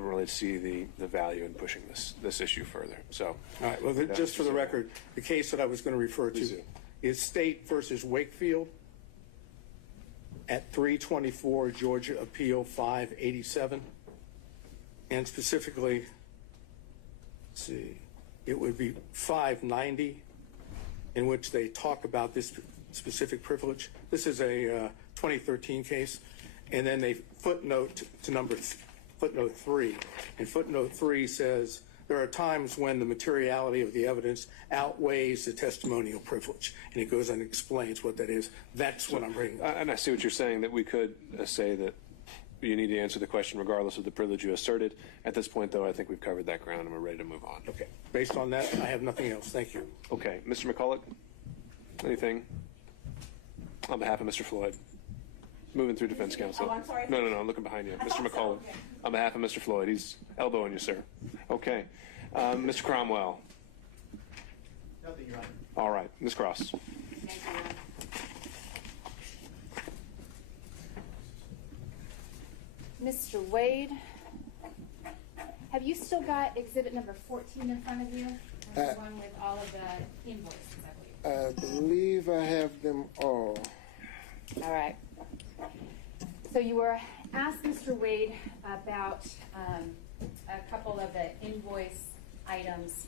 really see the value in pushing this issue further. So, all right. Well, just for the record, the case that I was going to refer to is State versus Wakefield at 324 Georgia Appeal 587, and specifically, let's see, it would be 590, in which they talk about this specific privilege. This is a 2013 case, and then they footnote to footnote 3, and footnote 3 says there are times when the materiality of the evidence outweighs the testimonial privilege, and it goes and explains what that is. That's what I'm bringing up. And I see what you're saying, that we could say that you need to answer the question regardless of the privilege you asserted. At this point, though, I think we've covered that ground and we're ready to move on. Okay. Based on that, I have nothing else. Thank you. Okay. Mr. McCulloch, anything on behalf of Mr. Floyd? Moving through defense counsel. Oh, I'm sorry. No, I'm looking behind you. Mr. McCulloch, okay. On behalf of Mr. Floyd, he's elbowing you, sir. Okay. Mr. Cromwell. Nothing, Your Honor. All right. Ms. Cross. Thank you. Mr. Wade, have you still got exhibit number 14 in front of you? The one with all of the invoices, I believe I have them all. All right. So you were asked, Mr. Wade, about a couple of the invoice items.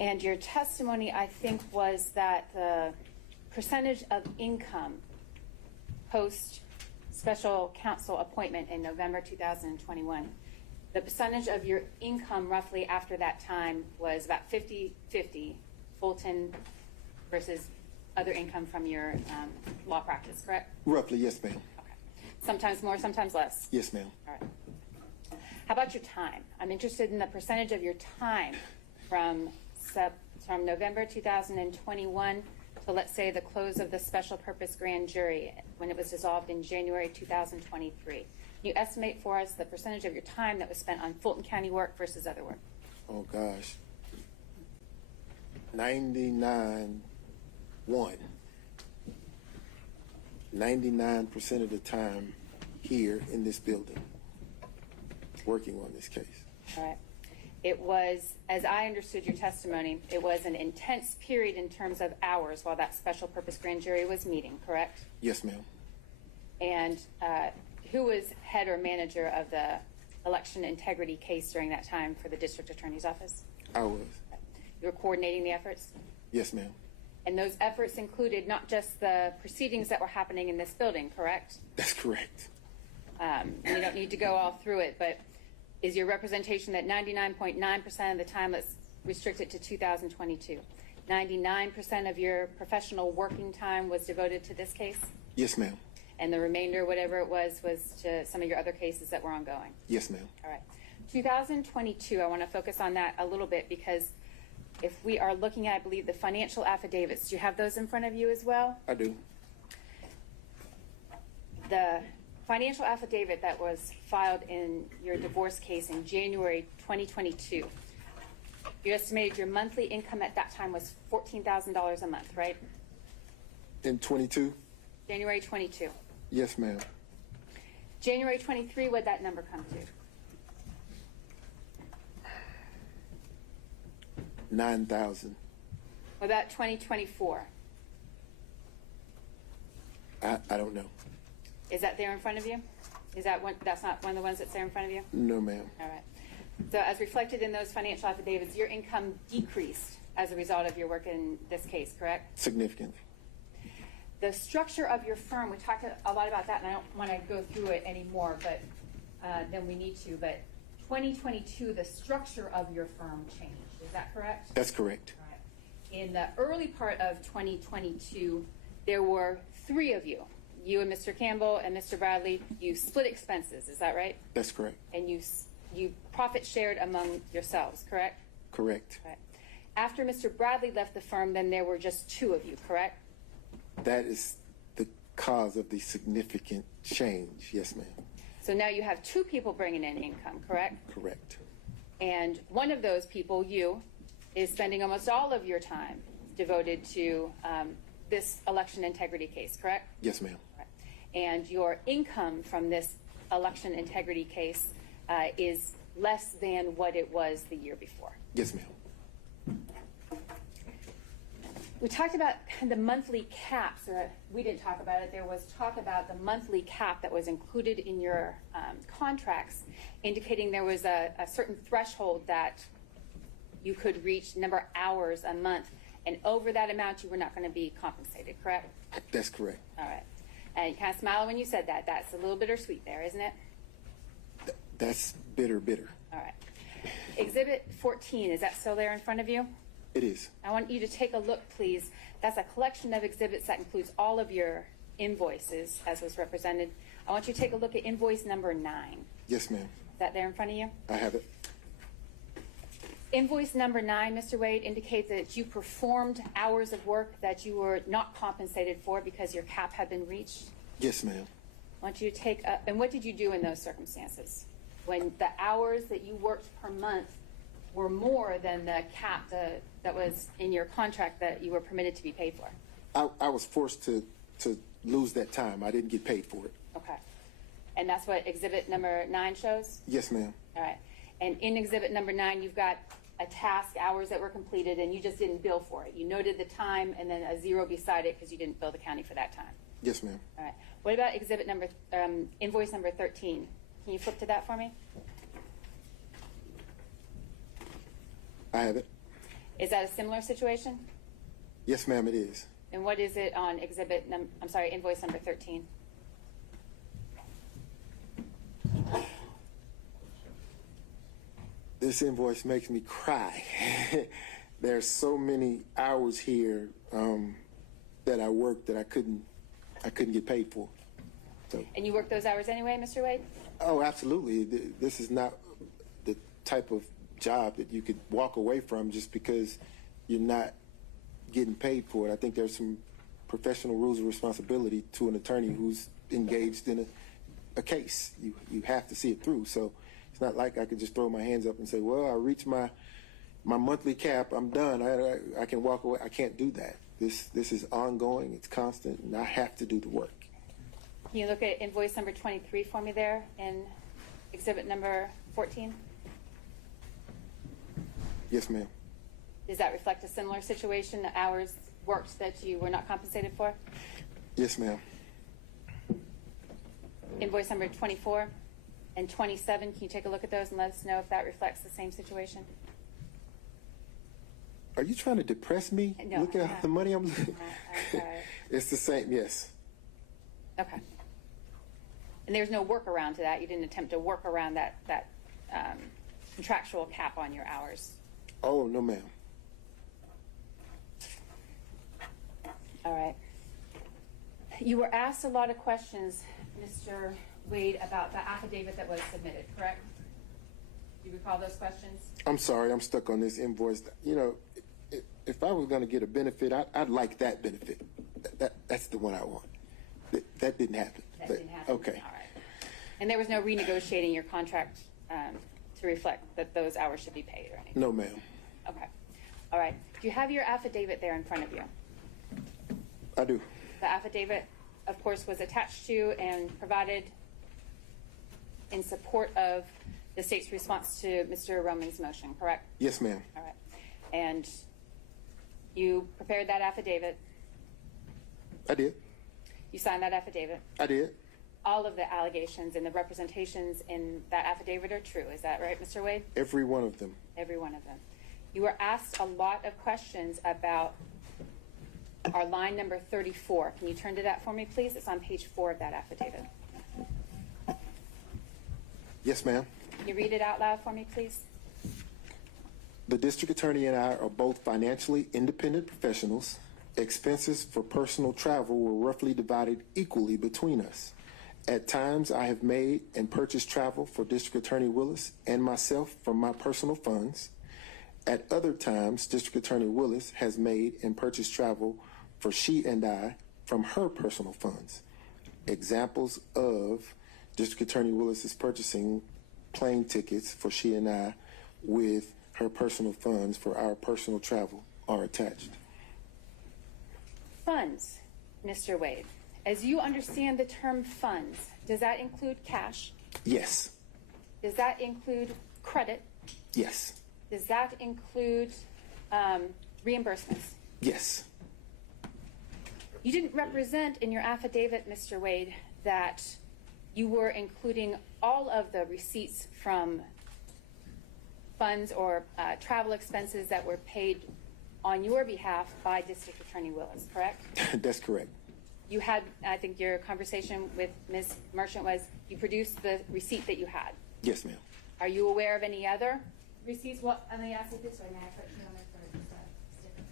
And your testimony, I think, was that the percentage of income post special counsel appointment in November 2021, the percentage of your income roughly after that time was about 50-50 Fulton versus other income from your law practice, correct? Roughly, yes, ma'am. Okay. Sometimes more, sometimes less? Yes, ma'am. All right. How about your time? I'm interested in the percentage of your time from November 2021 to, let's say, the close of the special purpose grand jury when it was dissolved in January 2023. Can you estimate for us the percentage of your time that was spent on Fulton County work versus other work? Oh, gosh. 99% of the time here in this building working on this case. All right. It was, as I understood your testimony, it was an intense period in terms of hours while that special purpose grand jury was meeting, correct? Yes, ma'am. And who was head or manager of the election integrity case during that time for the district attorney's office? I was. You were coordinating the efforts? Yes, ma'am. And those efforts included not just the proceedings that were happening in this building, correct? That's correct. You don't need to go all through it, but is your representation that 99.9% of the time, let's restrict it to 2022, 99% of your professional working time was devoted to this case? Yes, ma'am. And the remainder, whatever it was to some of your other cases that were ongoing? Yes, ma'am. All right. 2022, I want to focus on that a little bit because if we are looking at, I believe, the financial affidavits, do you have those in front of you as well? I do. The financial affidavit that was filed in your divorce case in January 2022, you estimated your monthly income at that time was $14,000 a month, right? In 22? January 22. Yes, ma'am. January 23, what'd that number come to? 9,000. What about 2024? I don't know. Is that there in front of you? Is that one? That's not one of the ones that's there in front of you? No, ma'am. All right. So as reflected in those financial affidavits, your income decreased as a result of your work in this case, correct? Significantly. The structure of your firm, we talked a lot about that, and I don't want to go through it anymore, but than we need to. But 2022, the structure of your firm changed. Is that correct? That's correct. All right. In the early part of 2022, there were 3 of you. You and Mr. Campbell and Mr. Bradley, you split expenses. Is that right? That's correct. And you profit shared among yourselves, correct? Correct. Right. After Mr. Bradley left the firm, then there were just 2 of you, correct? That is the cause of the significant change. Yes, ma'am. So now you have 2 people bringing in income, correct? Correct. And one of those people, you, is spending almost all of your time devoted to this election integrity case, correct? Yes, ma'am. Right. And your income from this election integrity case is less than what it was the year before. Yes, ma'am. We talked about the monthly caps, or we didn't talk about it. There was talk about the monthly cap that was included in your contracts, indicating there was a certain threshold that you could reach, number of hours a month, and over that amount you were not going to be compensated, correct? That's correct. All right. And you kind of smiled when you said that. That's a little bittersweet there, isn't it? That's bitter. All right. Exhibit 14, is that still there in front of you? It is. I want you to take a look, please. That's a collection of exhibits that includes all of your invoices, as was represented. I want you to take a look at invoice number 9. Yes, ma'am. Is that there in front of you? I have it. Invoice number 9, Mr. Wade, indicates that you performed hours of work that you were not compensated for because your cap had been reached. Yes, ma'am. I want you to take and what did you do in those circumstances? When the hours that you worked per month were more than the cap that was in your contract that you were permitted to be paid for? I was forced to lose that time. I didn't get paid for it. Okay. And that's what exhibit number 9 shows? Yes, ma'am. All right. And in exhibit number 9, you've got a task, hours that were completed, and you just didn't bill for it. You noted the time and then a 0 beside it because you didn't bill the county for that time. Yes, ma'am. All right. What about exhibit number, invoice number 13? Can you flip to that for me? I have it. Is that a similar situation? Yes, ma'am, it is. And what is it on invoice number 13? This invoice makes me cry. There's so many hours here that I worked that I couldn't get paid for. So. And you worked those hours anyway, Mr. Wade? Oh, absolutely. This is not the type of job that you could walk away from just because you're not getting paid for it. I think there's some professional rules of responsibility to an attorney who's engaged in a case. You have to see it through. So it's not like I could just throw my hands up and say, well, I reached my monthly cap, I'm done, I can walk away. I can't do that. This is ongoing, it's constant, and I have to do the work. Can you look at invoice number 23 for me there in exhibit number 14? Yes, ma'am. Does that reflect a similar situation, the hours worked that you were not compensated for? Yes, ma'am. Invoice number 24 and 27, can you take a look at those and let us know if that reflects the same situation? Are you trying to depress me? No, Look at the money I'm losing. sorry. It's the same, yes. Okay. And there's no workaround to that? You didn't attempt to work around that contractual cap on your hours? Oh, no, ma'am. All right. You were asked a lot of questions, Mr. Wade, about the affidavit that was submitted, correct? Do you recall those questions? I'm sorry, I'm stuck on this invoice. You know, if I was going to get a benefit, I'd like that benefit. That's the one I want. That didn't happen. That didn't happen. Okay. All right. And there was no renegotiating your contract to reflect that those hours should be paid or anything? No, ma'am. Okay. All right. Do you have your affidavit there in front of you? I do. The affidavit, of course, was attached to and provided in support of the state's response to Mr. Roman's motion, correct? Yes, ma'am. All right. And you prepared that affidavit? I did. You signed that affidavit? I did. All of the allegations and the representations in that affidavit are true. Is that right, Mr. Wade? Every one of them. Every one of them. You were asked a lot of questions about our line number 34. Can you turn to that for me, please? It's on page 4 of that affidavit. Yes, ma'am. Can you read it out loud for me, please? The district attorney and I are both financially independent professionals. Expenses for personal travel were roughly divided equally between us. At times, I have made and purchased travel for District Attorney Willis and myself from my personal funds. At other times, District Attorney Willis has made and purchased travel for she and I from her personal funds. Examples of District Attorney Willis is purchasing plane tickets for she and I with her personal funds for our personal travel are attached. Funds, Mr. Wade. As you understand the term funds, does that include cash? Yes. Does that include credit? Yes. Does that include reimbursements? Yes. You didn't represent in your affidavit, Mr. Wade, that you were including all of the receipts from funds or travel expenses that were paid on your behalf by District Attorney Willis, correct? That's correct. You had, I think your conversation with Ms. Merchant was you produced the receipt that you had. Yes, ma'am. Are you aware of any other receipts? What? Let me ask it this way. May I put you on there for just a sticker?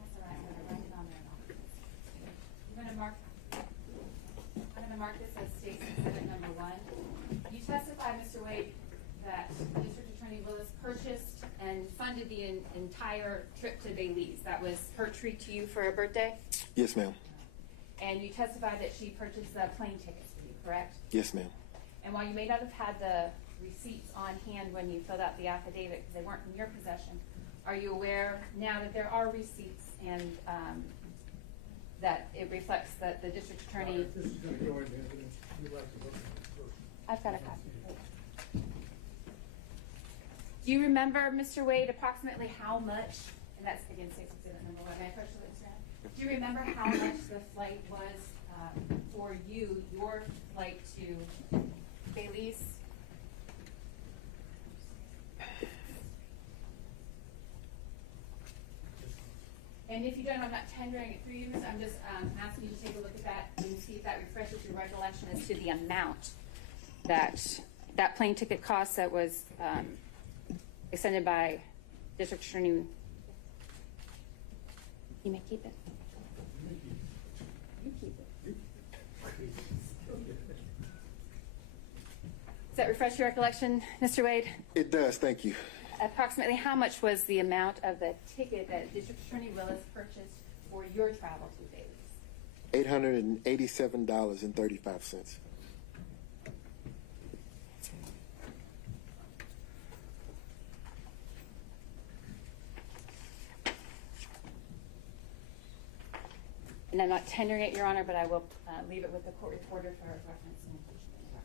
That's all right. I'm going to write it on there. I'm going to mark this as State's Exhibit number 1. You testified, Mr. Wade, that District Attorney Willis purchased and funded the entire trip to Belize. That was her treat to you for a birthday? Yes, ma'am. And you testified that she purchased the plane tickets for you, correct? Yes, ma'am. And while you may not have had the receipts on hand when you filled out the affidavit because they weren't in your possession, are you aware now that there are receipts and that it reflects that the district attorney... This is going to go into evidence. We'd like to look at it first. I've got a copy. Do you remember, Mr. Wade, approximately how much, and that's again State's Exhibit number 1, may I first look at that? Do you remember how much the flight was for you, your flight to Belize? And if you don't, I'm not tendering it for you, so I'm just asking you to take a look at that and see if that refreshes your recollection as to the amount that plane ticket cost that was extended by District Attorney. You may keep it. You keep it. Does that refresh your recollection, Mr. Wade? It does, thank you. Approximately how much was the amount of the ticket that District Attorney Willis purchased for your travel to Belize? $887.35. And I'm not tendering it, Your Honor, but I will leave it with the court reporter for reference and inclusion in the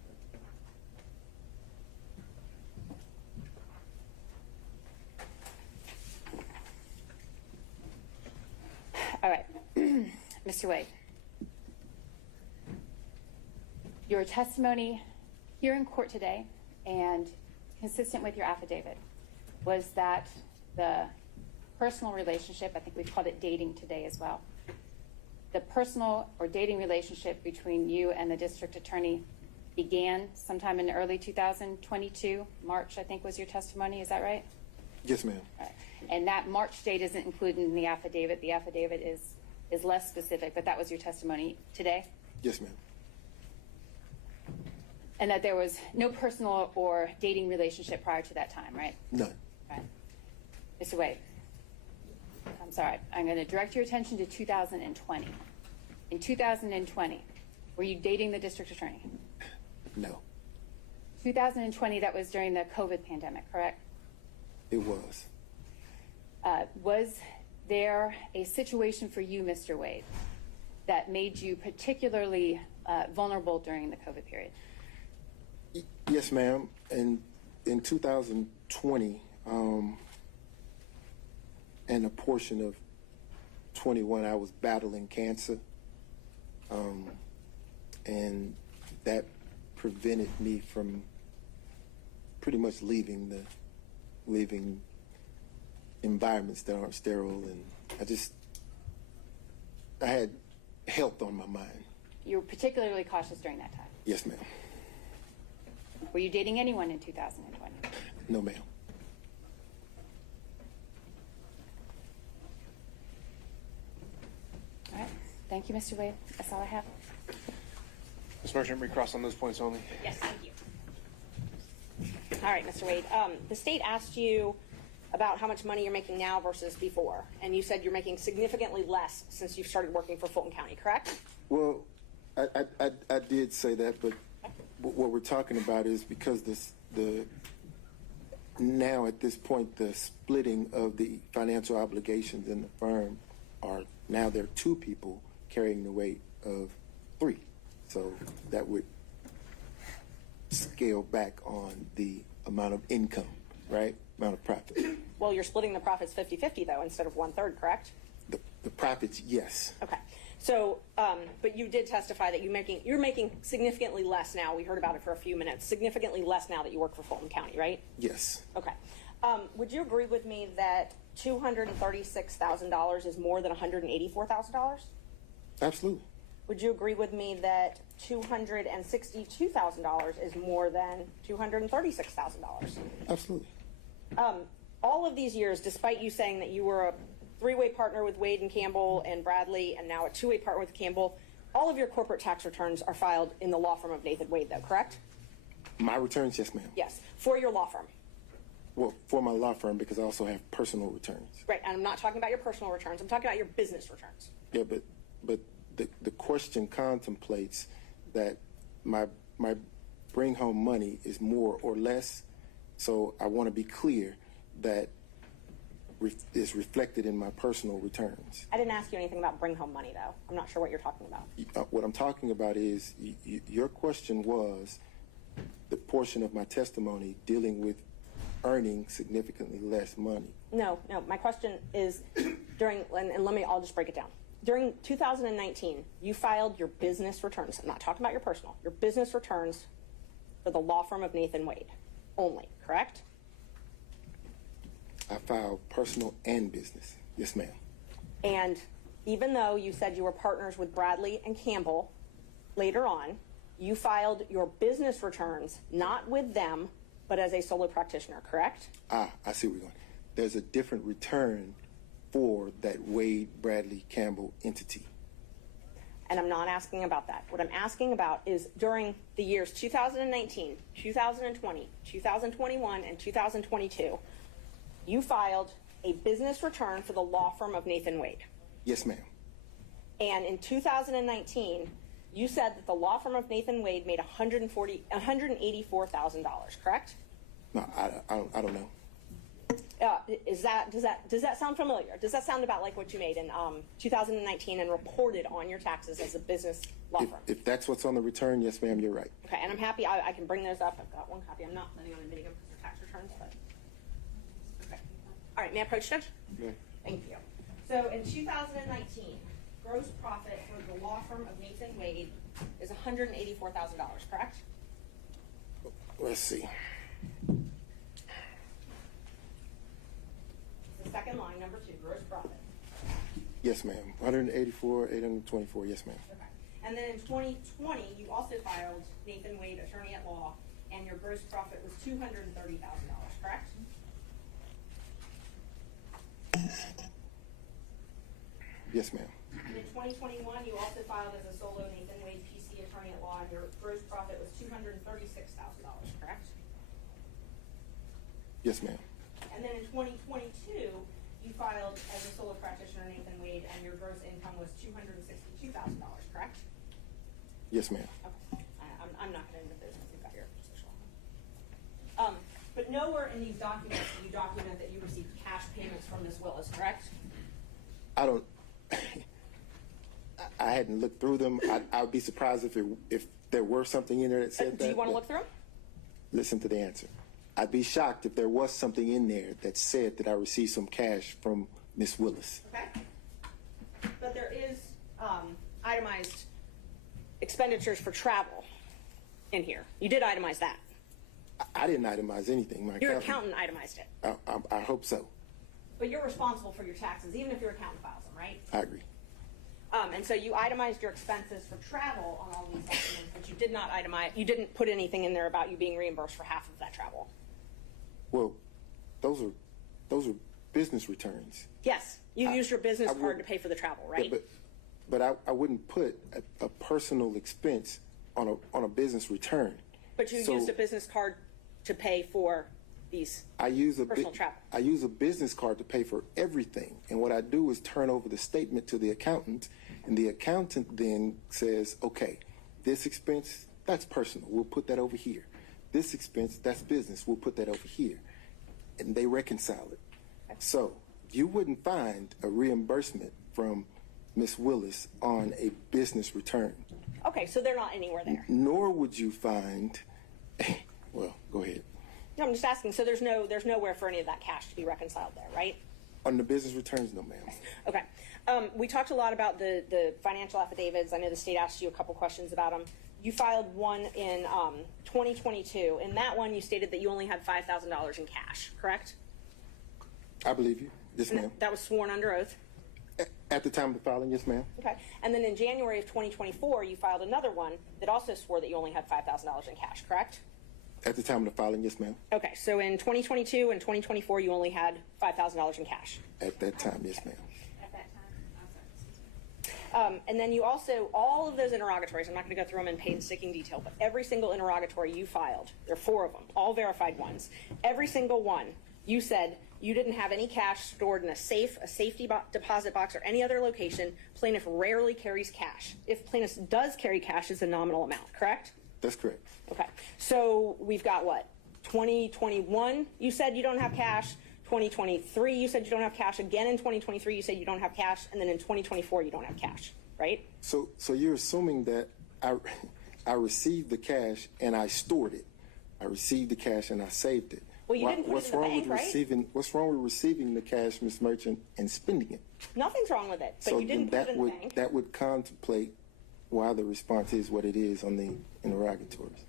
record. All right, Mr. Wade. Your testimony here in court today and consistent with your affidavit was that the personal relationship, I think we've called it dating today as well, the personal or dating relationship between you and the district attorney began sometime in early 2022, March, I think was your testimony, is that right? Yes, ma'am. Right. And that March date isn't included in the affidavit. The affidavit is less specific, but that was your testimony today? Yes, ma'am. And that there was no personal or dating relationship prior to that time, right? None. Right. Mr. Wade, I'm sorry. I'm going to direct your attention to 2020. In 2020, were you dating the district attorney? No. 2020, that was during the COVID pandemic, correct? It was. Was there a situation for you, Mr. Wade, that made you particularly vulnerable during the COVID period? Yes, ma'am. And in 2020, and a portion of 21, I was battling cancer. And that prevented me from pretty much leaving environments that aren't sterile, and I had health on my mind. You were particularly cautious during that time. Yes, ma'am. Were you dating anyone in 2020? No, ma'am. All right. Thank you, Mr. Wade. That's all I have. Ms. Merchant, recross on those points only. Yes, thank you. All right, Mr. Wade. The state asked you about how much money you're making now versus before, and you said you're making significantly less since you've started working for Fulton County, correct? Well, I did say that, but what we're talking about is because now at this point the splitting of the financial obligations in the firm are now there are 2 people carrying the weight of 3, so that would scale back on the amount of income, right? Amount of profit. Well, you're splitting the profits 50-50 though, instead of 1/3, correct? The profits, yes. Okay. So, but you did testify that you're making significantly less now. We heard about it for a few minutes. Significantly less now that you work for Fulton County, right? Yes. Okay. Would you agree with me that $236,000 is more than $184,000? Absolutely. Would you agree with me that $262,000 is more than $236,000? Absolutely. All of these years, despite you saying that you were a 3-way partner with Wade and Campbell and Bradley, and now a 2-way partner with Campbell, all of your corporate tax returns are filed in the law firm of Nathan Wade, though, correct? My returns, yes, ma'am. Yes, for your law firm. Well, for my law firm, because I also have personal returns. Right, and I'm not talking about your personal returns. I'm talking about your business returns. Yeah, but the question contemplates that my bring home money is more or less, so I want to be clear that is reflected in my personal returns. I didn't ask you anything about bring home money, though. I'm not sure what you're talking about. What I'm talking about is your question was the portion of my testimony dealing with earning significantly less money. No, my question is I'll just break it down. During 2019, you filed your business returns. I'm not talking about your personal. Your business returns for the law firm of Nathan Wade only, correct? I filed personal and business. Yes, ma'am. And even though you said you were partners with Bradley and Campbell later on, you filed your business returns not with them, but as a solo practitioner, correct? I see where you're going. There's a different return for that Wade, Bradley, Campbell entity. And I'm not asking about that. What I'm asking about is during the years 2019, 2020, 2021, and 2022, you filed a business return for the law firm of Nathan Wade. Yes, ma'am. And in 2019, you said that the law firm of Nathan Wade made $184,000, correct? No, I don't know. Does that sound familiar? Does that sound about like what you made in 2019 and reported on your taxes as a business law firm? If that's what's on the return, yes, ma'am, you're right. Okay, and I'm happy. I can bring those up. I've got one copy. I'm not planning on admitting them because they're tax returns, but okay. All right, may I approach, Judge? Yeah. Thank you. So in 2019, gross profit for the law firm of Nathan Wade is $184,000, correct? Let's see. The second line, number 2, gross profit. Yes, ma'am. 184,824. Yes, ma'am. Okay. And then in 2020, you also filed Nathan Wade, attorney at law, and your gross profit was $230,000, correct? Yes, ma'am. And in 2021, you also filed as a solo Nathan Wade PC WBC attorney at law, and your gross profit was $236,000, correct? Yes, ma'am. And then in 2022, you filed as a solo practitioner, Nathan Wade, and your gross income was $262,000, correct? Yes, ma'am. Okay. I'm not going to end the business. You've got your social. But nowhere in these documents do you document that you received cash payments from Ms. Willis, correct? I don't. I hadn't looked through them. I would be surprised if there were something in there that said that. Do you want to look through them? Listen to the answer. I'd be shocked if there was something in there that said that I received some cash from Miss Willis. Okay. But there is itemized expenditures for travel in here. You did itemize that. I didn't itemize anything. Your accountant itemized it. I hope so. But you're responsible for your taxes, even if your accountant files them, right? I agree. And so you itemized your expenses for travel on all these documents, but you did not itemize. You didn't put anything in there about you being reimbursed for half of that travel. Well, those are business returns. Yes, you used your business card to pay for the travel, right? But I wouldn't put a personal expense on a business return. But you used a business card to pay for these personal travel. I use a business card to pay for everything. And what I do is turn over the statement to the accountant, and the accountant then says, okay, this expense, that's personal. We'll put that over here. This expense, that's business. We'll put that over here. And they reconcile it. So you wouldn't find a reimbursement from Ms. Willis on a business return. Okay, so they're not anywhere there. Nor would you find, well, go ahead. No, I'm just asking. So there's nowhere for any of that cash to be reconciled there, right? On the business returns, no, ma'am. Okay. We talked a lot about the financial affidavits. I know the state asked you a couple questions about them. You filed one in 2022. In that one, you stated that you only had $5,000 in cash, correct? I believe you. Yes, ma'am. That was sworn under oath. At the time of the filing, yes, ma'am. Okay. And then in January of 2024, you filed another one that also swore that you only had $5,000 in cash, correct? At the time of the filing, yes, ma'am. Okay. So in 2022 and 2024, you only had $5,000 in cash. At that time, yes, ma'am. At that time. And then you also, all of those interrogatories, I'm not going to go through them in painstaking detail, but every single interrogatory you filed, there are 4 of them, all verified ones. Every single one, you said you didn't have any cash stored in a safe, a safety deposit box, or any other location. Plaintiff rarely carries cash. If plaintiff does carry cash, it's a nominal amount, correct? That's correct. Okay. So we've got what? 2021, you said you don't have cash. 2023, you said you don't have cash. Again in 2023, you said you don't have cash. And then in 2024, you don't have cash, right? So you're assuming that I received the cash and I stored it. I received the cash and I saved it. Well, you didn't put it in the bank, right? What's wrong with receiving the cash, Ms. Merchant, and spending it? Nothing's wrong with it, but you didn't put it in the bank. That would contemplate why the response is what it is on the interrogatories.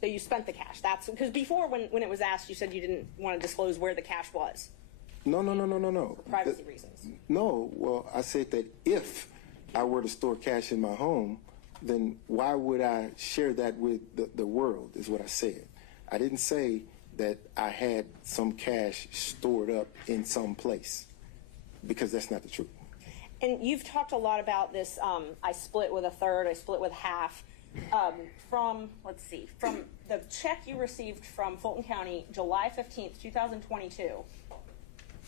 So you spent the cash. That's because before, when it was asked, you said you didn't want to disclose where the cash was. No. For privacy reasons. No. Well, I said that if I were to store cash in my home, then why would I share that with the world, is what I said. I didn't say that I had some cash stored up in some place, because that's not the truth. And you've talked a lot about this, I split with a third, I split with half. From the check you received from Fulton County July 15th, 2022,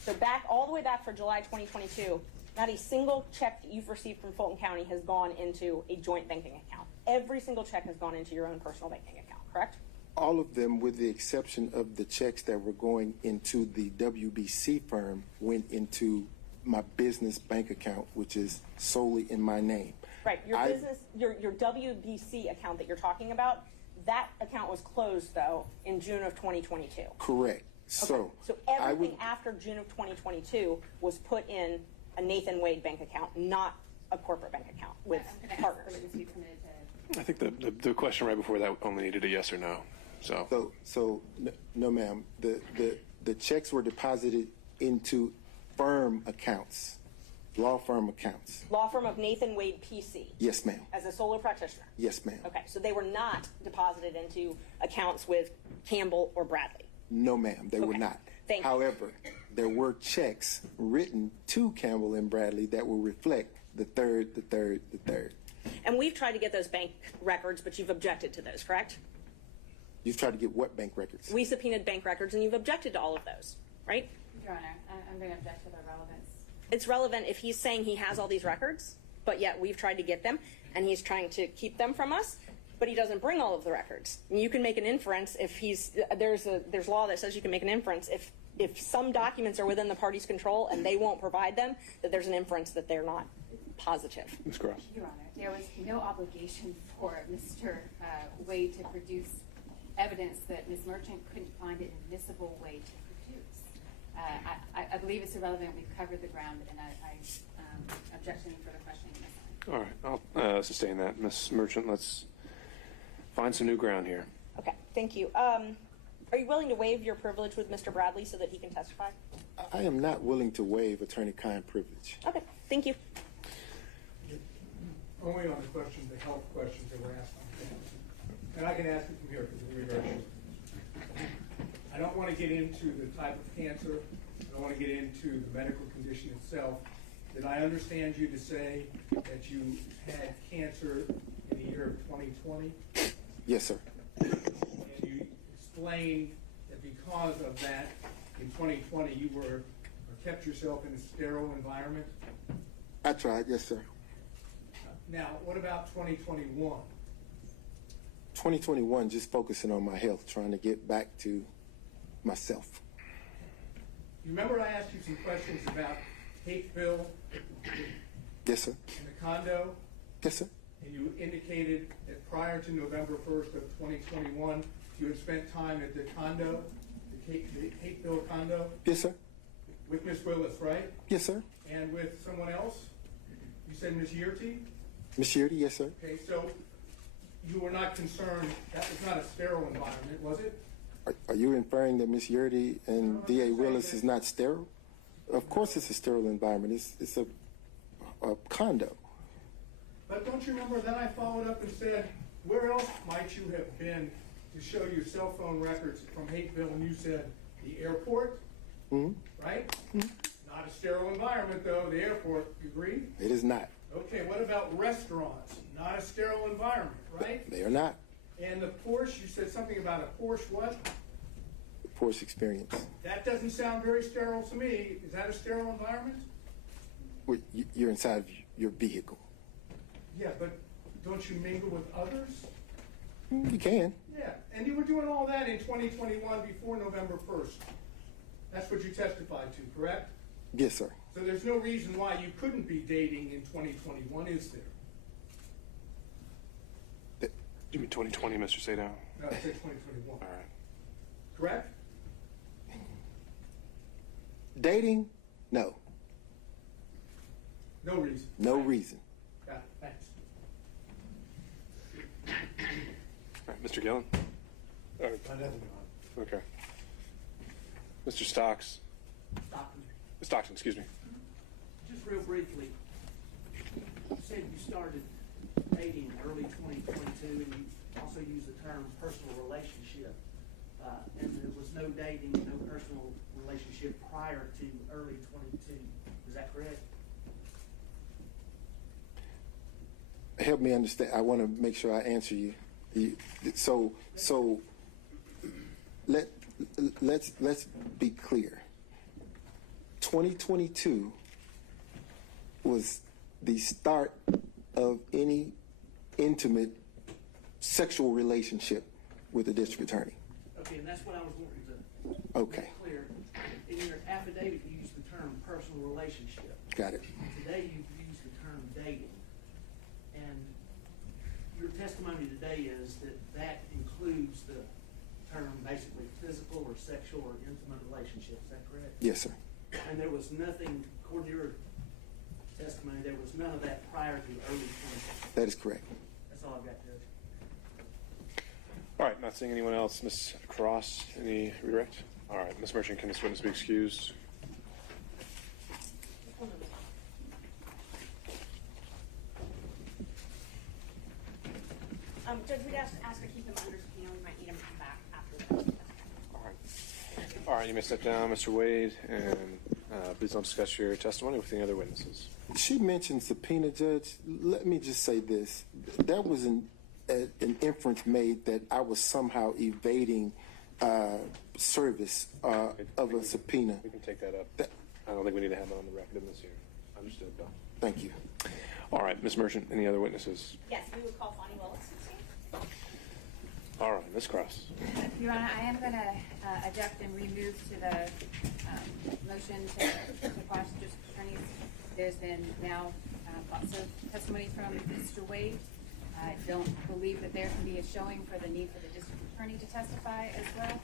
so all the way back for July 2022, not a single check that you've received from Fulton County has gone into a joint banking account. Every single check has gone into your own personal banking account, correct? All of them, with the exception of the checks that were going into the WBC firm, went into my business bank account, which is solely in my name. Right. Your WBC account that you're talking about, that account was closed, though, in June of 2022. Correct. So everything after June of 2022 was put in a Nathan Wade bank account, not a corporate bank account with partners. I think the question right before that only needed a yes or no. So no, ma'am. The checks were deposited into firm accounts, law firm accounts. Law firm of Nathan Wade PC. Yes, ma'am. As a solo practitioner. Yes, ma'am. Okay, so they were not deposited into accounts with Campbell or Bradley. No, ma'am, they were not. Thank you. However, there were checks written to Campbell and Bradley that will reflect the third. And we've tried to get those bank records, but you've objected to those, correct? You've tried to get what bank records? We subpoenaed bank records, and you've objected to all of those, right? Your Honor, I'm going to object to their relevance. It's relevant if he's saying he has all these records, but yet we've tried to get them, and he's trying to keep them from us, but he doesn't bring all of the records. And you can make an inference if there's law that says you can make an inference if some documents are within the party's control and they won't provide them, that there's an inference that they're not positive. Ms. Cross. Your Honor, there was no obligation for Mr. Wade to produce evidence that Ms. Merchant couldn't find an admissible way to produce. I believe it's irrelevant. We've covered the ground, and I object to any further questioning. All right, I'll sustain that. Ms. Merchant, let's find some new ground here. Okay, thank you. Are you willing to waive your privilege with Mr. Bradley so that he can testify? I am not willing to waive attorney-client privilege. Okay, thank you. Only on the question, the health questions that were asked on campus. And I can ask it from here because it's very short. I don't want to get into the type of cancer. I don't want to get into the medical condition itself. Did I understand you to say that you had cancer in the year of 2020? Yes, sir. And you explained that because of that, in 2020, you kept yourself in a sterile environment? I tried, yes, sir. Now, what about 2021? 2021, just focusing on my health, trying to get back to myself. You remember I asked you some questions about Hateville? Yes, sir. And the condo? Yes, sir. And you indicated that prior to November 1st of 2021, you had spent time at the condo, the Hateville condo? Yes, sir. With Miss Willis, right? Yes, sir. And with someone else? You said Miss Yearty? Miss Yearty, yes, sir. Okay, so you were not concerned, that was not a sterile environment, was it? Are you inferring that Miss Yearty and D.A. Willis is not sterile? Of course it's a sterile environment. It's a condo. But don't you remember then I followed up and said, where else might you have been to show your cell phone records from Hateville? And you said, the airport, right? Not a sterile environment though, the airport, you agree? It is not. Okay, what about restaurants? Not a sterile environment, right? They are not. And the Porsche, you said something about a Porsche what? The Porsche experience. That doesn't sound very sterile to me. Is that a sterile environment? Well, you're inside of your vehicle. Yeah, but don't you mingle with others? You can. Yeah, and you were doing all that in 2021 before November 1st. That's what you testified to, correct? Yes, sir. So there's no reason why you couldn't be dating in 2021, is there? You mean 2020, Mr. Sadow? No, I said 2021. All right. Correct? Dating? No. No reason. No reason. Got it. Thanks. All right, Mr. Gillen? Okay. Mr. Stocks? Stockton, excuse me. Just real briefly, you said you started dating in early 2022, and you also used the term personal relationship. And there was no dating, no personal relationship prior to early 22. Is that correct? Help me understand. I want to make sure I answer you. So let's be clear. 2022 was the start of any intimate sexual relationship with the district attorney. Okay, and that's what I was wanting to Okay. make clear. In your affidavit, you used the term personal relationship. Got it. Today, you've used the term dating. And your testimony today is that that includes the term basically physical or sexual or intimate relationship. Is that correct? Yes, sir. And there was nothing, according to your testimony, there was none of that prior to early 20. That is correct. That's all I've got, Judge. All right, not seeing anyone else. Ms. Cross, any redirect? All right, Ms. Merchant, can this witness be excused? Judge, we'd ask to keep them under subpoena. We might need them to come back after that. All right, you may step down, Mr. Wade, and please don't discuss your testimony with any other witnesses. She mentioned subpoena, Judge. Let me just say this. there was an inference made that I was somehow evading service of a subpoena. We can take that up. I don't think we need to have it on the record in this hearing. Understood, Bill. Thank you. All right, Ms. Merchant, any other witnesses? Yes, we would call Fani Willis. All right, Ms. Cross. Your Honor, I am going to object and remove to the motion to quash the district attorneys. There's been now lots of testimony from Mr. Wade. I don't believe that there can be a showing for the need for the district attorney to testify as well.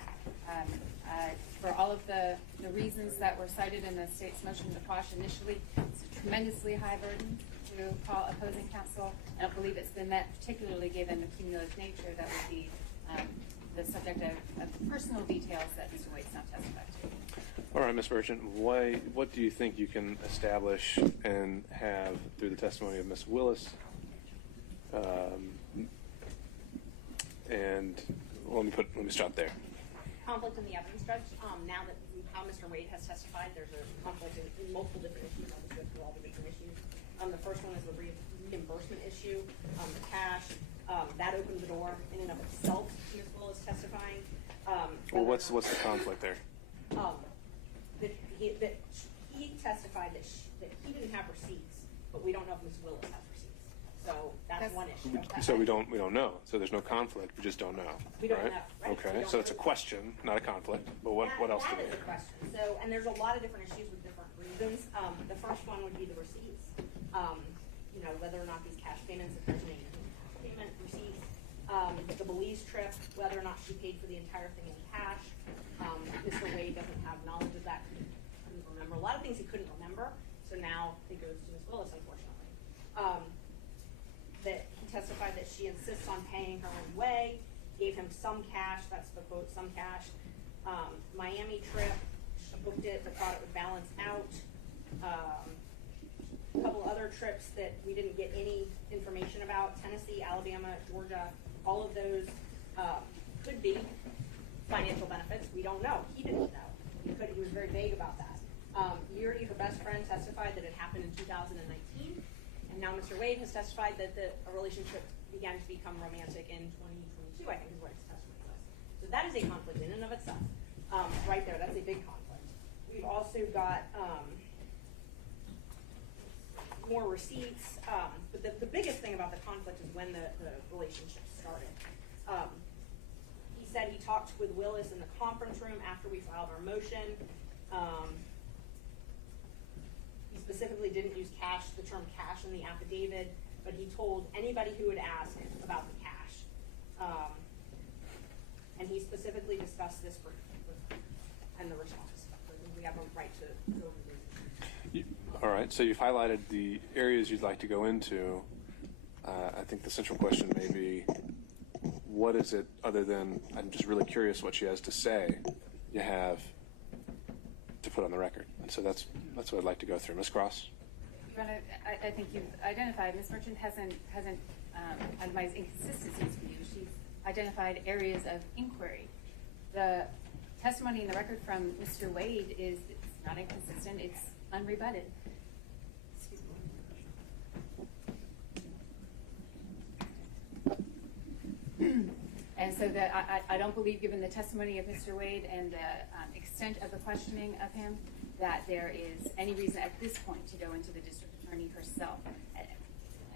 For all of the reasons that were cited in the state's motion to quash initially, it's a tremendously high burden to call opposing counsel. I don't believe it's been met, particularly given the cumulative nature that would be the subject of personal details that Mr. Wade's not testified to. All right, Ms. Merchant, what do you think you can establish and have through the testimony of Ms. Willis? And let me stop there. Conflict in the evidence, Judge. Now that how Mr. Wade has testified, there's a conflict in multiple different issues. I'll just go through all the different issues. The first one is the reimbursement issue, the cash. That opens the door in and of itself. Ms. Willis testifying. Well, what's the conflict there? That he testified that he didn't have receipts, but we don't know if Ms. Willis has receipts. So that's one issue. So we don't know. So there's no conflict. We just don't know. We don't right? know. Right? Okay. So it's a question, not a conflict. But what else do we That is a question. So, and there's a lot of different issues with different reasons. The first one would be the receipts. Whether or not these cash payments, if there's any payment receipts. The Belize trip, whether or not she paid for the entire thing in cash. Mr. Wade doesn't have knowledge of that. Couldn't remember a lot of things he couldn't remember. So now it goes to Ms. Willis, unfortunately. That he testified that she insists on paying her own way, gave him some cash, that's the quote, some cash. Miami trip, she booked it, but thought it would balance out. A couple other trips that we didn't get any information about, Tennessee, Alabama, Georgia, all of those could be financial benefits. We don't know. He didn't know. He was very vague about that. Yuri, her best friend, testified that it happened in 2019. And now Mr. Wade has testified that a relationship began to become romantic in 2022, I think is what his testimony was. So that is a conflict in and of itself. Right there, that's a big conflict. We've also got more receipts. But the biggest thing about the conflict is when the relationship started. He said he talked with Willis in the conference room after we filed our motion. He specifically didn't use the term cash in the affidavit, but he told anybody who would ask about the cash. And he specifically discussed this and the response. We have a right to go over this. All right. So you've highlighted the areas you'd like to go into. I think the central question may be, what is it other than, I'm just really curious what she has to say, you have to put on the record. And so that's what I'd like to go through. Ms. Cross? I think you've identified, Ms. Merchant hasn't itemized inconsistencies for you. She's identified areas of inquiry. The testimony in the record from Mr. Wade is it's not inconsistent, it's unrebutted. Excuse me. And so that I don't believe, given the testimony of Mr. Wade and the extent of the questioning of him, that there is any reason at this point to go into the district attorney herself.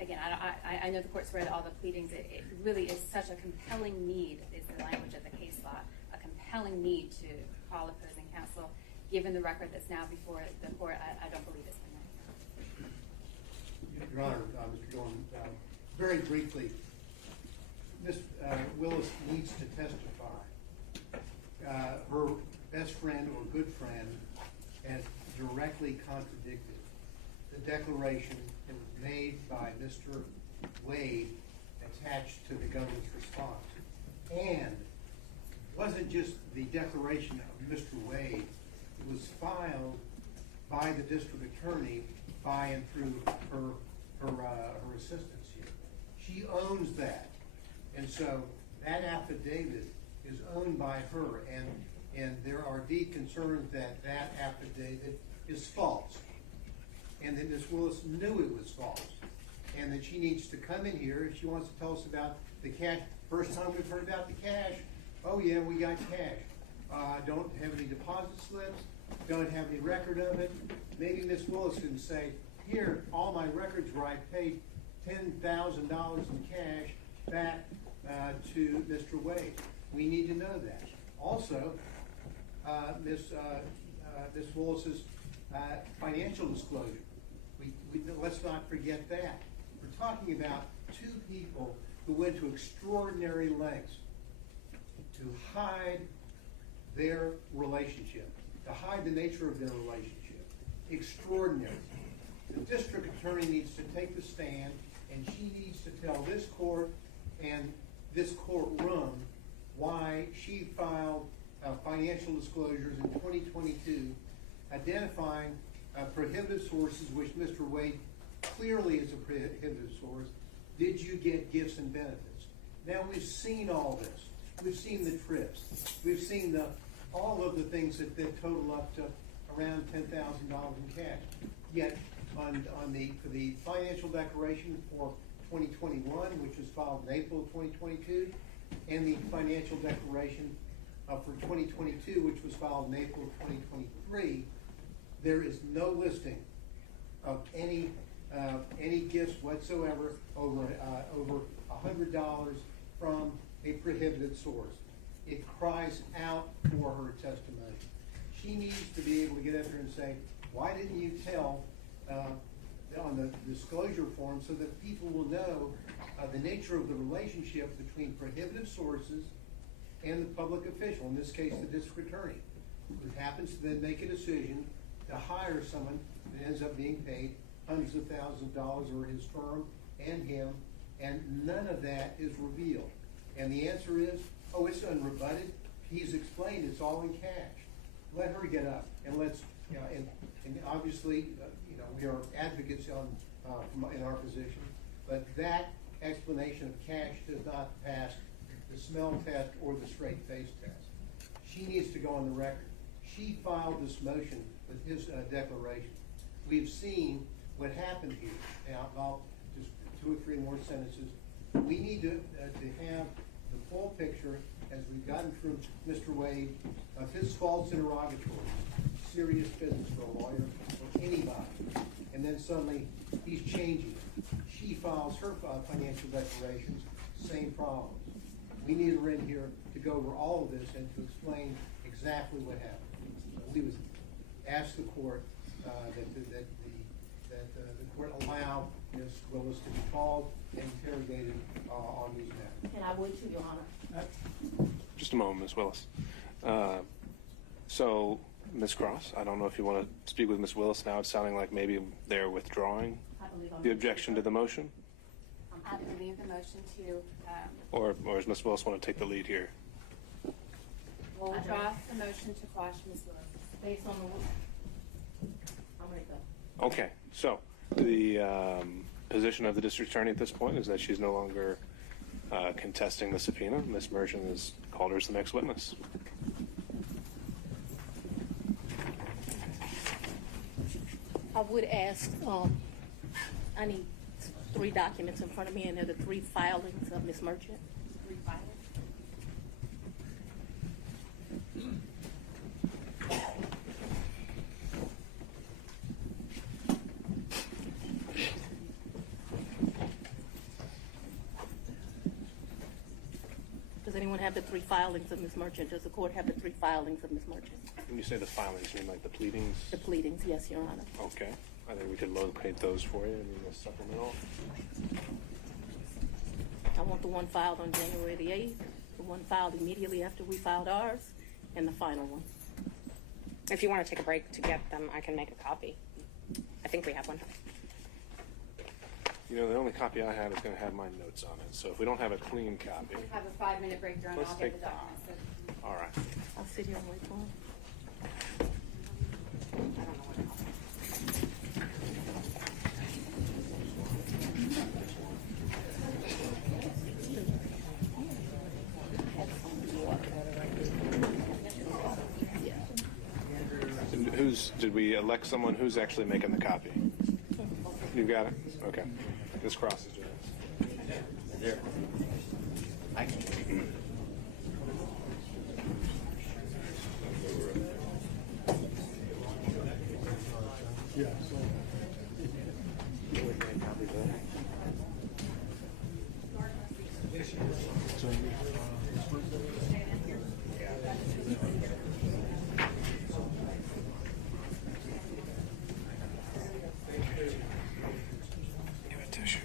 Again, I know the court's read all the pleadings. It really is such a compelling need, is the language of the case law, a compelling need to call opposing counsel. Given the record that's now before the court, I don't believe it's been Your Honor, Mr. Dorn, very briefly, Ms. Willis needs to testify. Her best friend or good friend has directly contradicted the declaration that was made by Mr. Wade attached to the government's response. And it wasn't just the declaration of Mr. Wade, it was filed by the district attorney by and through her assistants here. She owns that. And so that affidavit is owned by her, and there are deep concerns that that affidavit is false, and that Ms. Willis knew it was false. and that she needs to come in here if she wants to tell us about the cash. First time we've heard about the cash. Oh yeah, we got cash. Don't have any deposit slips. Don't have any record of it. Maybe Miss Willis can say, here, all my records where I paid $10,000 in cash back to Mr. Wade. We need to know that. Also, Miss Willis's financial disclosure. Let's not forget that. We're talking about two people who went to extraordinary lengths to hide their relationship, to hide the nature of their relationship. Extraordinary. The district attorney needs to take the stand, and she needs to tell this court and this courtroom why she filed financial disclosures in 2022 identifying prohibited sources, which Mr. Wade clearly is a prohibited source. Did you get gifts and benefits? Now we've seen all this. We've seen the trips. We've seen all of the things that total up to around $10,000 in cash. Yet for the financial declaration for 2021, which was filed in April of 2022, and the financial declaration for 2022, which was filed in April of 2023, there is no listing of any gifts whatsoever over $100 from a prohibited source. It cries out for her testimony. She needs to be able to get up here and say, why didn't you tell on the disclosure form so that people will know the nature of the relationship between prohibited sources and the public official, in this case the district attorney, who happens to then make a decision to hire someone that ends up being paid hundreds of thousands of dollars, or his firm and him, and none of that is revealed. And the answer is, oh, it's unrebutted. He's explained it's all in cash. Let her get up, and let's, and obviously, we are advocates in our position, but that explanation of cash does not pass the smell test or the straight face test. She needs to go on the record. She filed this motion with his declaration. We've seen what happened here. Now, I'll just 2 or 3 more sentences. We need to have the full picture, as we've gotten through Mr. Wade, of his false interrogatories. Serious business for a lawyer or anybody. And then suddenly he's changing it. She files her financial declarations, same problems. We need her in here to go over all of this and to explain exactly what happened. We would ask the court that the court allow Ms. Willis to be called and interrogated on these matters. And I would too, Your Honor. Just a moment, Ms. Willis. So, Ms. Cross, I don't know if you want to speak with Ms. Willis now. It's sounding like maybe they're withdrawing the objection to the motion. I believe the motion to... Or does Ms. Willis want to take the lead here? We'll withdraw the motion to quash Ms. Willis. Based on the... I'm ready to go. Okay, so the position of the district attorney at this point is that she's no longer contesting the subpoena. Ms. Merchant has called her as the next witness. I would ask, I need 3 documents in front of me, and they're the 3 filings of Ms. Merchant. 3 filings? Does anyone have the 3 filings of Ms. Merchant? Does the court have the 3 filings of Ms. Merchant? When you say the filings, you mean like the pleadings? The pleadings, yes, Your Honor. Okay. I think we could locate those for you in the supplemental. I want the one filed on January the 8th, the one filed immediately after we filed ours, and the final one. If you want to take a break to get them, I can make a copy. I think we have one. You know, the only copy I have is going to have my notes on it. So if we don't have a clean copy, We have a 5-minute break, Your Honor. Let's I'll get take the documents. all right. I'll sit here and wait for him. I don't know what. Did we elect someone who's actually making the copy? You got it? Okay. This crosses yours. Is there? I can. Give a tissue.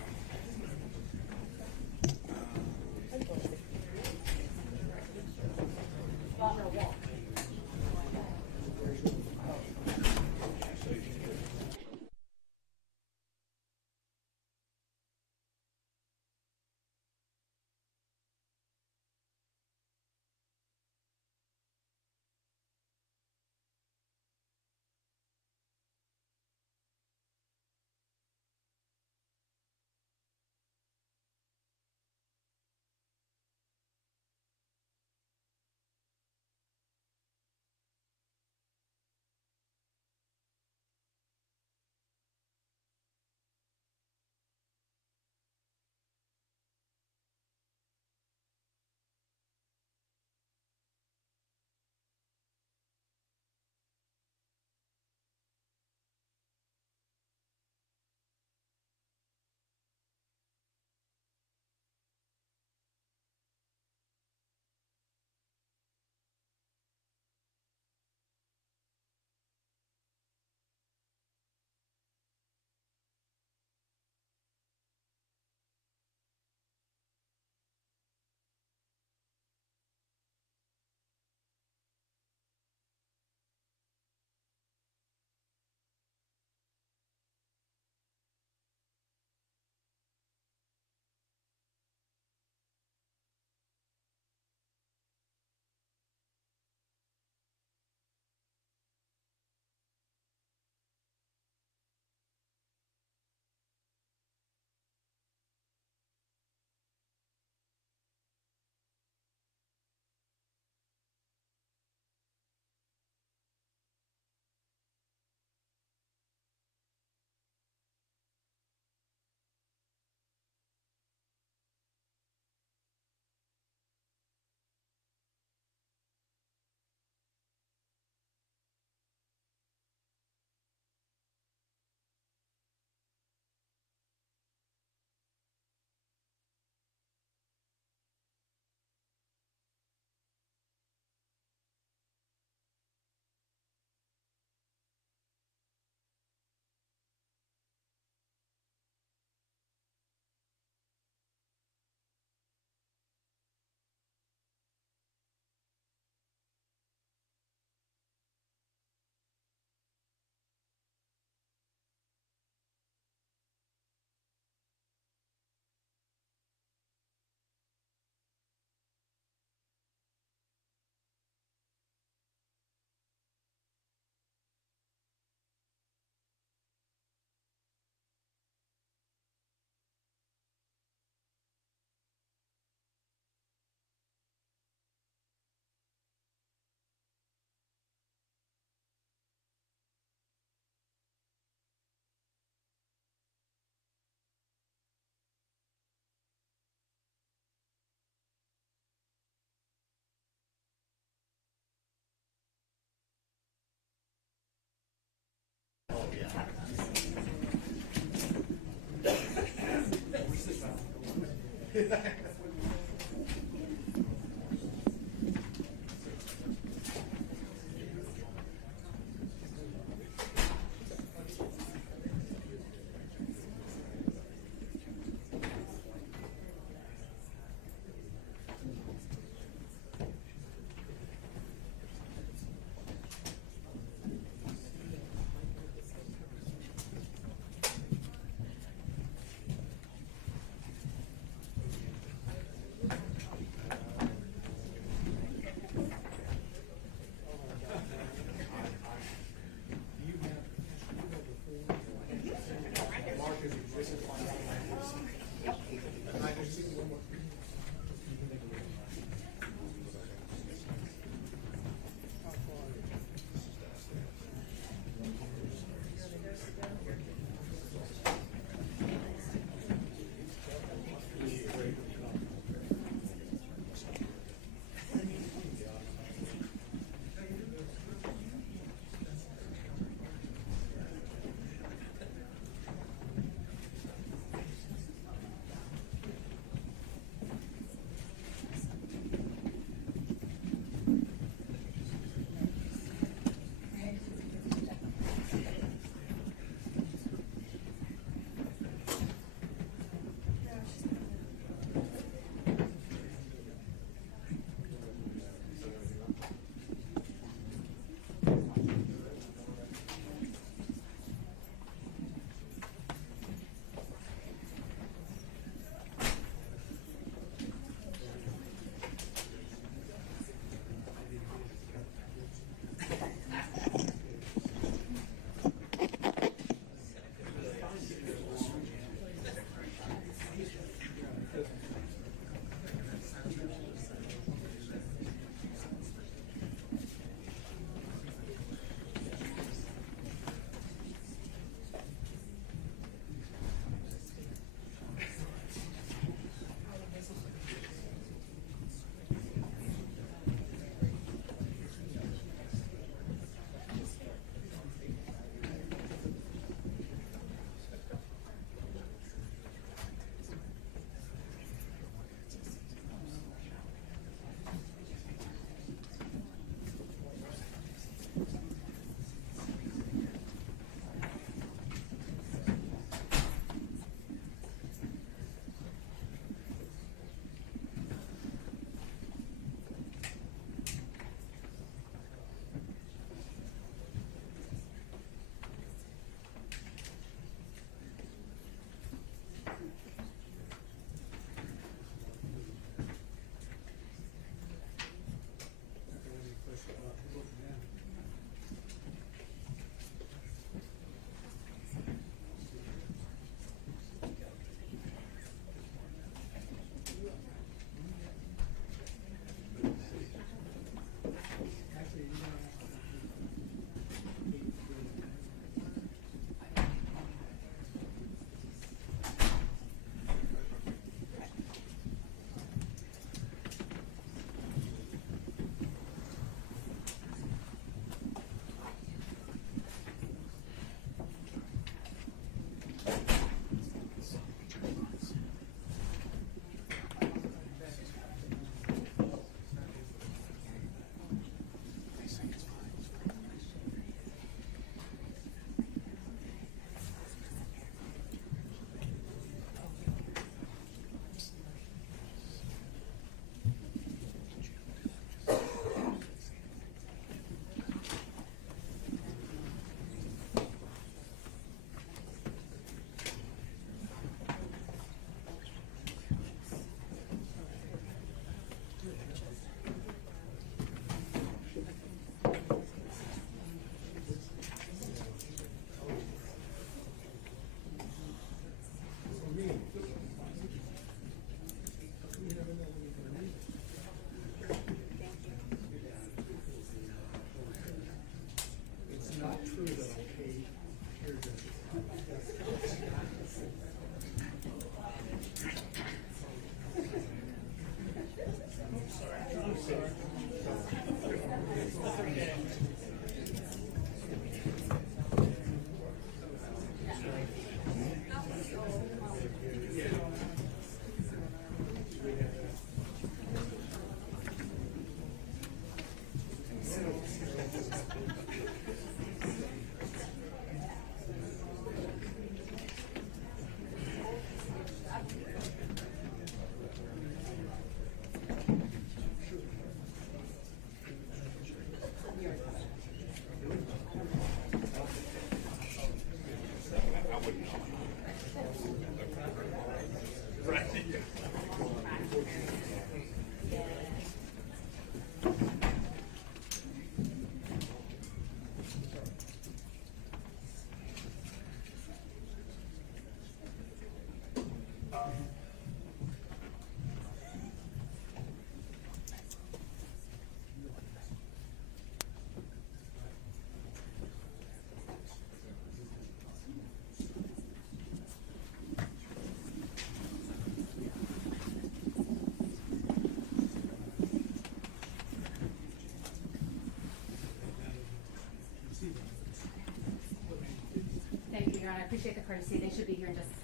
Thank you, Your Honor. I appreciate the courtesy. They should be here in just a second.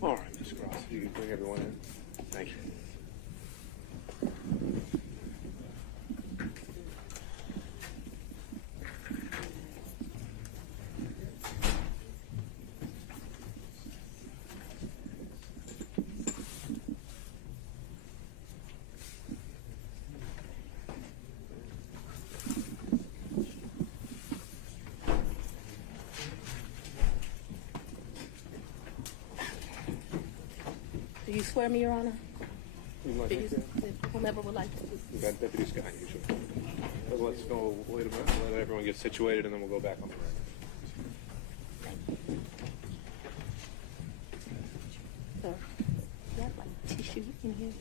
All right, Ms. Cross, you can bring everyone in. Thank you. Do you swear me, Your Honor? Would you like Do to you, whomever would like to. We got Deputy Scott usually. But let's go, wait a minute, let everyone get situated and then we'll go back on the record. Sir, you have like tissue in here?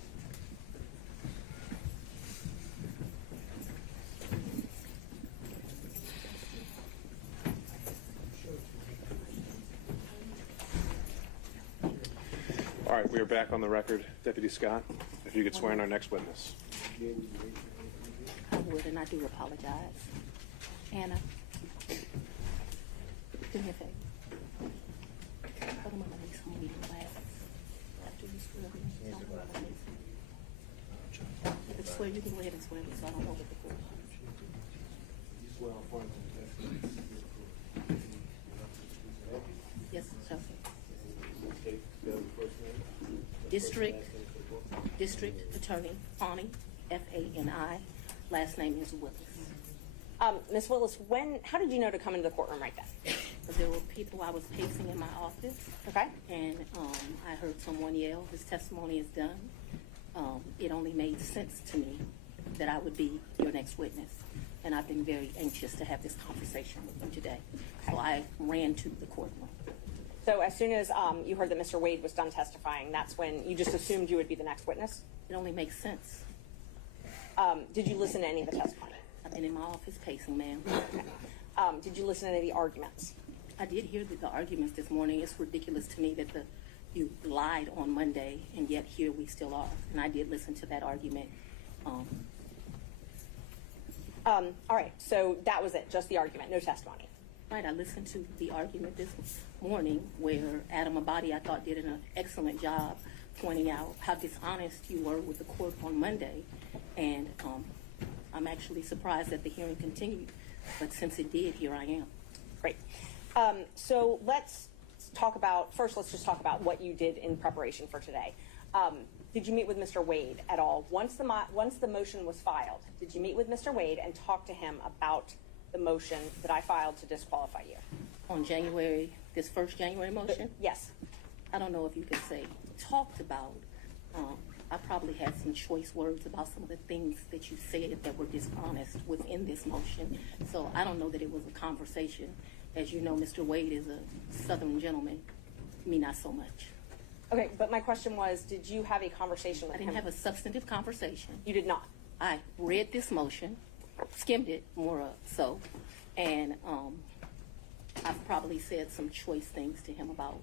All right, we are back on the record. Deputy Scott, if you could swear in our next witness. I would, and I do apologize. Anna, do me a favor. Put them on the next home meeting glasses. After you swear me, don't put them on the next. You can swear, you can go ahead and swear me, so I don't know what the court. You swear on front of Yes, sir. Okay, spell the first name. District Attorney Fani, F-A-N-I. Last name is Willis. Ms. Willis, how did you know to come into the courtroom right then? There were people I was pacing in my office. Okay. And I heard someone yell, his testimony is done. It only made sense to me that I would be your next witness. And I've been very anxious to have this conversation with you today. So I ran to the courtroom. So as soon as you heard that Mr. Wade was done testifying, that's when you just assumed you would be the next witness? It only makes sense. Did you listen to any of the testimony? I've been in my office pacing, ma'am. Okay. Did you listen to any of the arguments? I did hear the arguments this morning. It's ridiculous to me that you lied on Monday, and yet here we still are. And I did listen to that argument. All right, so that was it, just the argument, no testimony. Right, I listened to the argument this morning where Adam Abadi, I thought, did an excellent job pointing out how dishonest you were with the court on Monday. And I'm actually surprised that the hearing continued, but since it did, here I am. Great. So let's just talk about what you did in preparation for today. Did you meet with Mr. Wade at all? Once the motion was filed, did you meet with Mr. Wade and talk to him about the motion that I filed to disqualify you? On January, this first January motion? Yes. I don't know if you could say talked about. I probably had some choice words about some of the things that you said that were dishonest within this motion. So I don't know that it was a conversation. As you know, Mr. Wade is a Southern gentleman. Me, not so much. Okay, but my question was, did you have a conversation with him? I didn't have a substantive conversation. You did not? I read this motion, skimmed it more so, and I've probably said some choice things to him about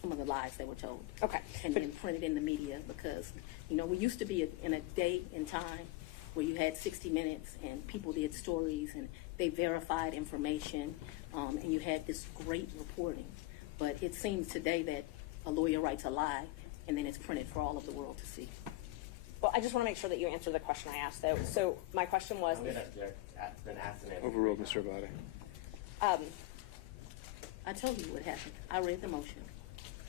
some of the lies they were told. Okay. And then printed in the media because, you know, we used to be in a day and time where you had 60 Minutes and people did stories and they verified information and you had this great reporting. But it seems today that a lawyer writes a lie and then it's printed for all of the world to see. Well, I just want to make sure that you answer the question I asked, though. So my question was... I'm going to object. Been asked and answered. Overruled, Mr. Abadi. I told you what happened. I read the motion.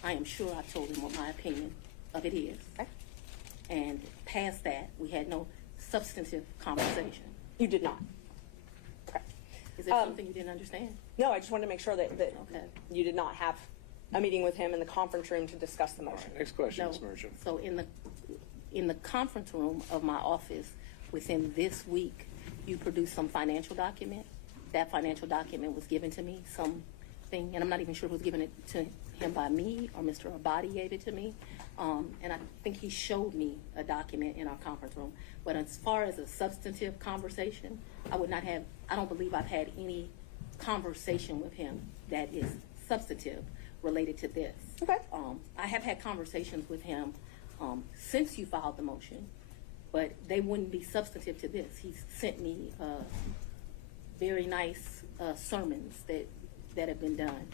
I am sure I told him what my opinion of it is. Okay. And past that, we had no substantive conversation. You did not? Okay. Is there something you didn't understand? No, I just wanted to make sure that Okay. you did not have a meeting with him in the conference room to discuss the motion. Next question, No. Ms. Merchant. So in the conference room of my office within this week, you produced some financial document. That financial document was given to me, something, and I'm not even sure who was giving it to him by me or Mr. Abadi gave it to me. And I think he showed me a document in our conference room. But as far as a substantive conversation, I don't believe I've had any conversation with him that is substantive related to this. Okay. I have had conversations with him since you filed the motion, but they wouldn't be substantive to this. He sent me very nice sermons that have been done.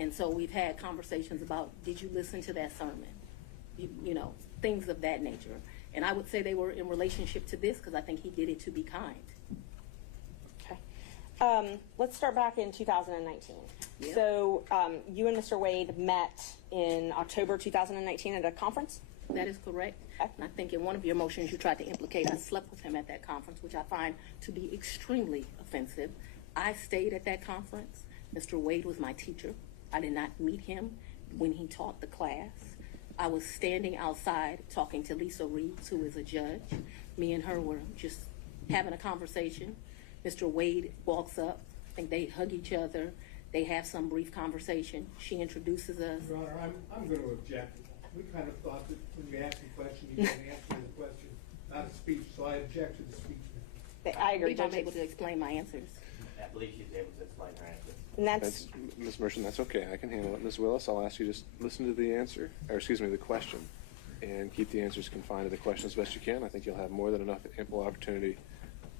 And so we've had conversations about, did you listen to that sermon? You know, things of that nature. And I would say they were in relationship to this because I think he did it to be kind. Okay. Let's start back in 2019. Yeah. So you and Mr. Wade met in October 2019 at a conference? That is correct. And I think in one of your motions you tried to implicate I slept with him at that conference, which I find to be extremely offensive. I stayed at that conference. Mr. Wade was my teacher. I did not meet him when he taught the class. I was standing outside talking to Lisa Reeves, who is a judge. Me and her were just having a conversation. Mr. Wade walks up. I think they hug each other. They have some brief conversation. She introduces us. Your Honor, I'm going to object. We kind of thought that when you asked the question, you didn't answer the question, not a speech, so I object to the speech. I agree. I'm able to explain my answers. I believe she's able to explain her answer. And that's Ms. Merchant, that's okay. I can handle it. Ms. Willis, I'll ask you to just listen to the answer, or excuse me, the question, and keep the answers confined to the question as best you can. I think you'll have more than enough ample opportunity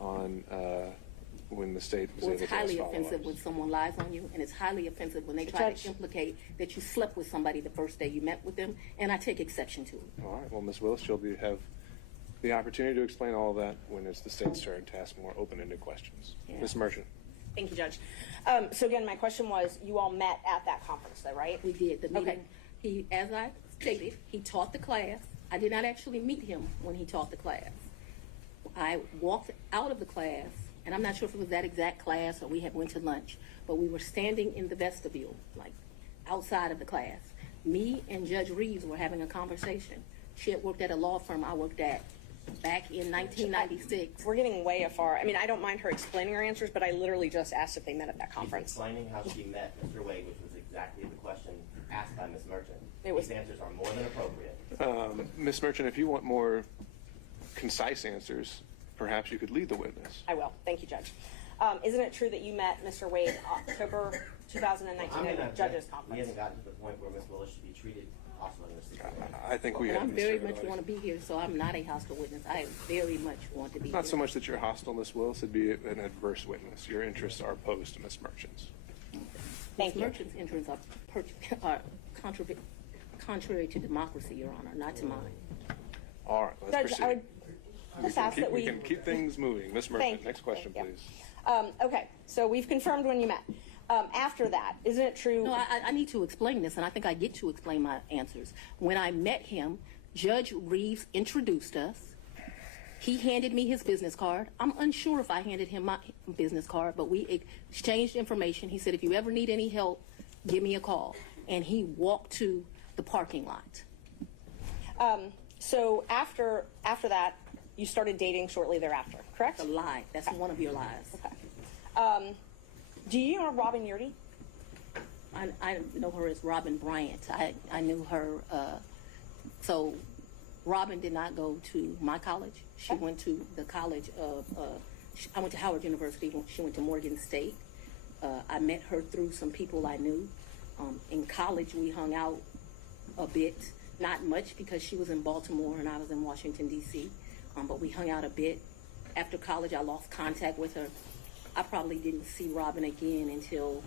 on when the state is Well, able it's to ask highly follow-ups. offensive when someone lies on you, and it's highly offensive when they try to implicate that you slept with somebody the first day you met with them, and I take exception to it. All right. Well, Ms. Willis, you'll have the opportunity to explain all of that when it's the state's turn to ask more open-ended questions. Yeah. Ms. Merchant. Thank you, Judge. So again, my question was, you all met at that conference, though, right? We did. The meeting, Okay. as I stated, he taught the class. I did not actually meet him when he taught the class. I walked out of the class, and I'm not sure if it was that exact class or we had went to lunch, but we were standing in the vestibule, like outside of the class. Me and Judge Reeves were having a conversation. She had worked at a law firm I worked at back in 1996. We're getting way afar. I mean, I don't mind her explaining her answers, but I literally just asked if they met at that conference. Explaining how she met Mr. Wade, which was exactly the question asked by Ms. Merchant. These answers are more than appropriate. Ms. Merchant, if you want more concise answers, perhaps you could lead the witness. I will. Thank you, Judge. Isn't it true that you met Mr. Wade October 2019 at the judges conference? We haven't gotten to the point where Ms. Willis should be treated hostile in this situation. I think we Well, have. I very much want to be here, so I'm not a hostile witness. I very much want to be Not here. so much that you're hostile, Ms. Willis, it'd be an adverse witness. Your interests are opposed to Ms. Merchant's. Ms. Merchant's interests are contrary to democracy, Your Honor, not to mine. All right, let's Judge, proceed. I would just ask that we can keep things moving. Ms. Merchant, next question, please. Okay, so we've confirmed when you met. After that, isn't it true? No, I need to explain this, and I think I get to explain my answers. When I met him, Judge Reeves introduced us. He handed me his business card. I'm unsure if I handed him my business card, but we exchanged information. He said, if you ever need any help, give me a call. And he walked to the parking lot. So after that, you started dating shortly thereafter, correct? That's a lie. That's one of your lies. Okay. Do you know Robin Yurdy? I know her as Robin Bryant. I knew her. So Robin did not go to my college. She went to the college of, I went to Howard University. She went to Morgan State. I met her through some people I knew. In college, we hung out a bit. Not much because she was in Baltimore and I was in Washington, D.C. But we hung out a bit. After college, I lost contact with her. I probably didn't see Robin again until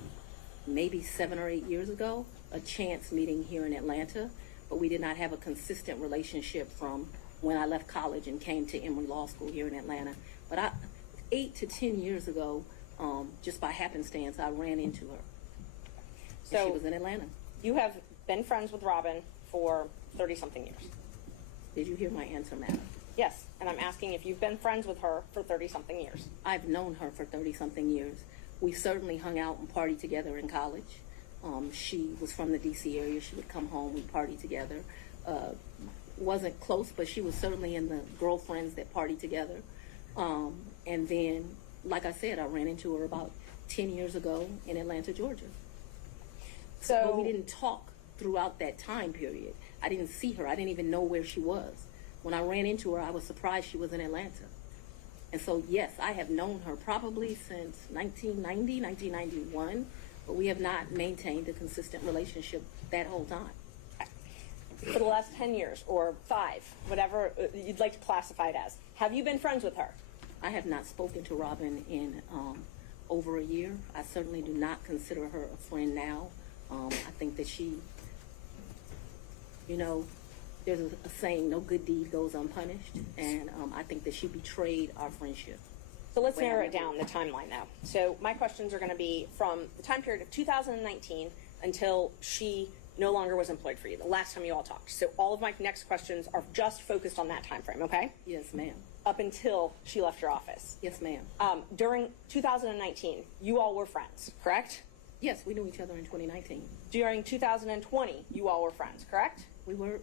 maybe 7 or 8 years ago, a chance meeting here in Atlanta, but we did not have a consistent relationship from when I left college and came to Emory Law School here in Atlanta. But 8 to 10 years ago, just by happenstance, I ran into her. So and she was in Atlanta. You have been friends with Robin for 30-something years. Did you hear my answer, madam? Yes, and I'm asking if you've been friends with her for 30-something years. I've known her for 30-something years. We certainly hung out and partied together in college. She was from the D.C. area. She would come home, we'd party together. Wasn't close, but she was certainly in the girlfriends that partied together. And then, like I said, I ran into her about 10 years ago in Atlanta, Georgia. But we didn't talk throughout that time period. I didn't see her. I didn't even know where she was. When I ran into her, I was surprised she was in Atlanta. And so, yes, I have known her probably since 1990, 1991, but we have not maintained a consistent relationship that whole time. For the last 10 years or 5, whatever you'd like to classify it as, have you been friends with her? I have not spoken to Robin in over a year. I certainly do not consider her a friend now. I think that she, there's a saying, no good deed goes unpunished, and I think that she betrayed our friendship. So let's narrow it down, the timeline now. So my questions are going to be from the time period of 2019 until she no longer was employed for you, the last time you all talked. So all of my next questions are just focused on that time frame, okay? Yes, ma'am. Up until she left your office. Yes, ma'am. During 2019, you all were friends, correct? Yes, we knew each other in 2019. During 2020, you all were friends, correct? We were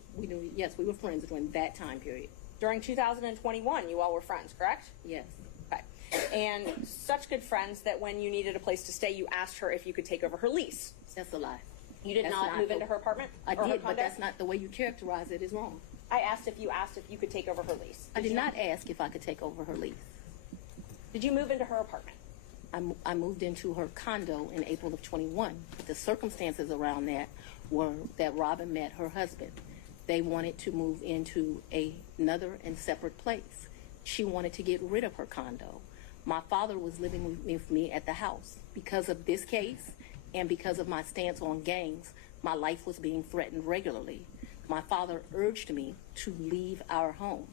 friends during that time period. During 2021, you all were friends, correct? Yes. Okay. And such good friends that when you needed a place to stay, you asked her if you could take over her lease. That's a lie. You did not move into her apartment? I or her did, but condo? that's not the way you characterize it is wrong. I asked if you could take over her lease. I did not ask if I could take over her lease. Did you move into her apartment? I moved into her condo in April of 21. The circumstances around that were that Robin met her husband. They wanted to move into another and separate place. She wanted to get rid of her condo. My father was living with me at the house. Because of this case and because of my stance on gangs, my life was being threatened regularly. My father urged me to leave our home.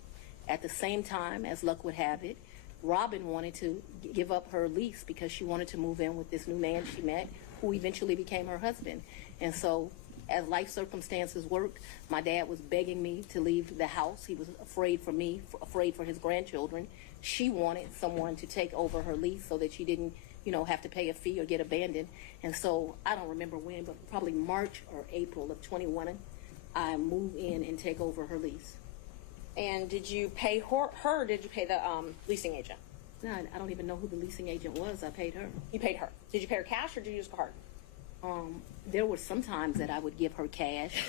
At the same time, as luck would have it, Robin wanted to give up her lease because she wanted to move in with this new man she met, who eventually became her husband. And so, as life circumstances worked, my dad was begging me to leave the house. He was afraid for me, afraid for his grandchildren. She wanted someone to take over her lease so that she didn't, have to pay a fee or get abandoned. And so, I don't remember when, but probably March or April of 21, I moved in and take over her lease. And did you pay her or did you pay the leasing agent? No, I don't even know who the leasing agent was. I paid her. You paid her. Did you pay her cash or did you use a card? There were some times that I would give her cash,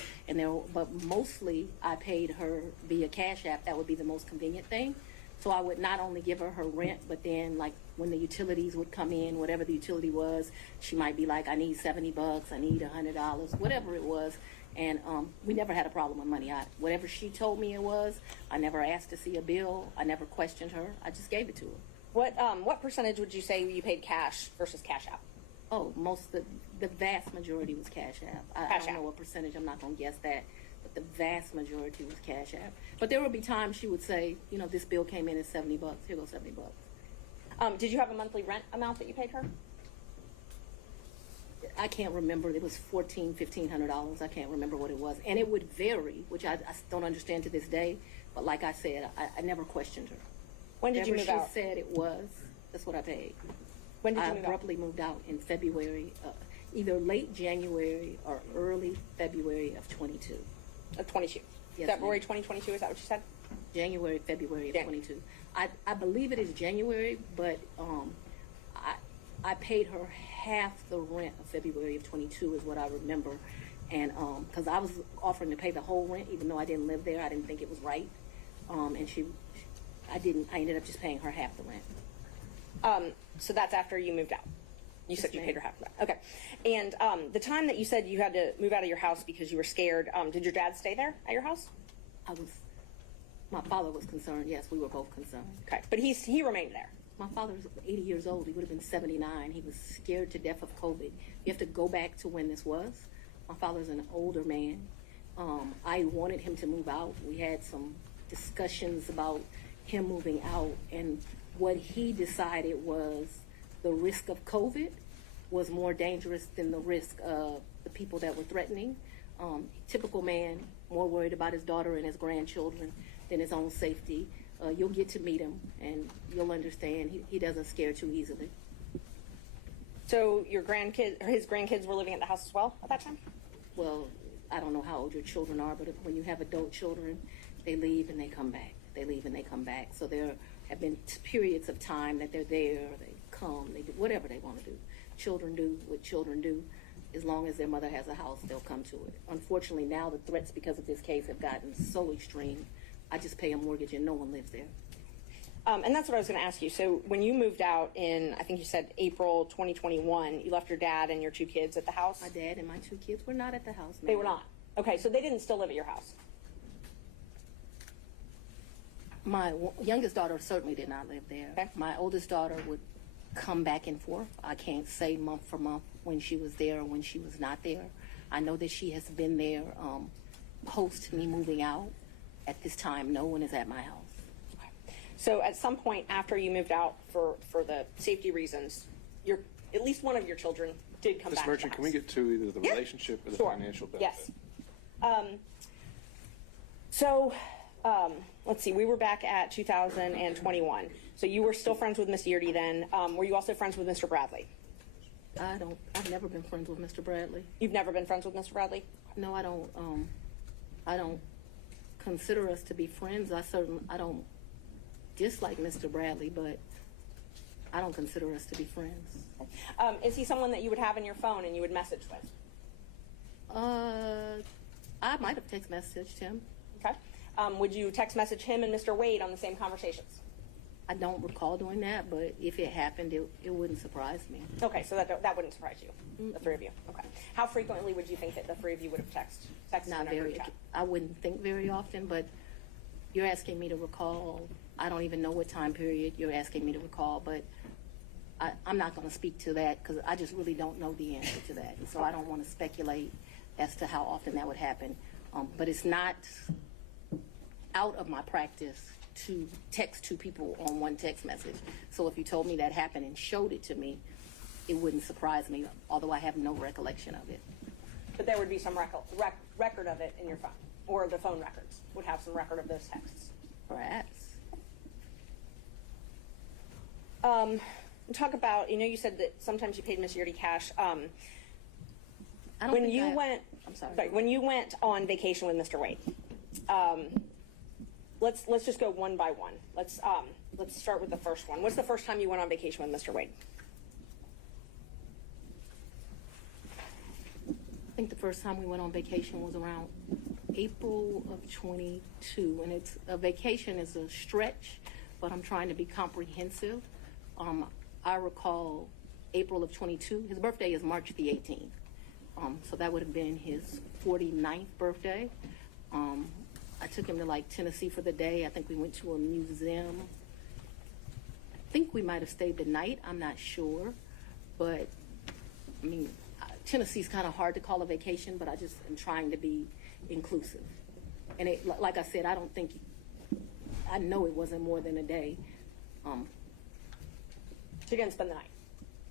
but mostly I paid her via Cash App. That would be the most convenient thing. So I would not only give her her rent, but then like when the utilities would come in, whatever the utility was, she might be like, I need $70, I need $100, whatever it was. And we never had a problem with money. Whatever she told me it was, I never asked to see a bill. I never questioned her. I just gave it to her. What percentage would you say you paid cash versus Cash App? Oh, the vast majority was Cash App. I don't know what percentage. I'm not going to guess that. But the vast majority was Cash App. But there would be times she would say, this bill came in at $70. Here goes $70. Did you have a monthly rent amount that you paid her? I can't remember. It was $1,400, $1,500. I can't remember what it was. And it would vary, which I don't understand to this day. But like I said, I never questioned her. When did you move out? She said it was, that's what I paid. When did you I move abruptly moved out in February, either late January or early February of 22. Of 22? Yes, February ma'am. 2022, is that what you said? January, February of 22. I believe it is January, but I paid her half the rent of February of 22 is what I remember. And because I was offering to pay the whole rent, even though I didn't live there, I didn't think it was right. And I ended up just paying her half the rent. So that's after you moved out. You said you paid her half of that. Okay. And the time that you said you had to move out of your house because you were scared, did your dad stay there at your house? My father was concerned. Yes, we were both concerned. Okay. But he remained there. My father's 80 years old. He would have been 79. He was scared to death of COVID. You have to go back to when this was. My father's an older man. I wanted him to move out. We had some discussions about him moving out, and what he decided was the risk of COVID was more dangerous than the risk of the people that were threatening. Typical man, more worried about his daughter and his grandchildren than his own safety. You'll get to meet him, and you'll understand he doesn't scare too easily. So his grandkids were living at the house as well at that time? Well, I don't know how old your children are, but when you have adult children, they leave and they come back. They leave and they come back. So there have been periods of time that they're there, they come, they do whatever they want to do. Children do what children do. As long as their mother has a house, they'll come to it. Unfortunately, now the threats because of this case have gotten so extreme. I just pay a mortgage and no one lives there. And that's what I was going to ask you. So when you moved out in, I think you said April 2021, you left your dad and your two kids at the house? My dad and my two kids were not at the house. They were not? Okay, so they didn't still live at your house? My youngest daughter certainly did not live there. Okay. My oldest daughter would come back and forth. I can't say month for month when she was there or when she was not there. I know that she has been there post me moving out. At this time, no one is at my house. Okay. So at some point after you moved out for the safety reasons, at least one of your children did come Ms. back Merchant, to the can we get to either the relationship or the financial benefit? Yes. Let's see, we were back at 2021. So you were still friends with Miss Yeardy then. Were you also friends with Mr. Bradley? I've never been friends with Mr. Bradley. You've never been friends with Mr. Bradley? No, I don't consider us to be friends. I don't dislike Mr. Bradley, but I don't consider us to be friends. Is he someone that you would have in your phone and you would message with? I might have text messaged him. Okay. Would you text message him and Mr. Wade on the same conversations? I don't recall doing that, but if it happened, it wouldn't surprise me. Okay, so that wouldn't surprise you, the three of you. Okay. How frequently would you think that the three of you would have texted? Not very. I wouldn't think very often, but you're asking me to recall. I don't even know what time period you're asking me to recall, but I'm not going to speak to that because I just really don't know the answer to that. And so I don't want to speculate as to how often that would happen. But it's not out of my practice to text two people on one text message. So if you told me that happened and showed it to me, it wouldn't surprise me, although I have no recollection of it. But there would be some record of it in your phone, or the phone records would have some record of those texts. Perhaps. Talk about, you said that sometimes you paid Miss Yeardy cash. When you went on vacation with Mr. Wade, let's just go one by one. Let's start with the first one. What's the first time you went on vacation with Mr. Wade? I think the first time we went on vacation was around April of 22, and it's a vacation is a stretch, but I'm trying to be comprehensive. I recall April of 22. His birthday is March the 18th, so that would have been his 49th birthday. I took him to like Tennessee for the day. I think we went to a museum. I think we might have stayed the night. I'm not sure, but I mean, Tennessee's kind of hard to call a vacation, but I just am trying to be inclusive. And it, like I said, I know it wasn't more than a day. So you're gonna spend the night?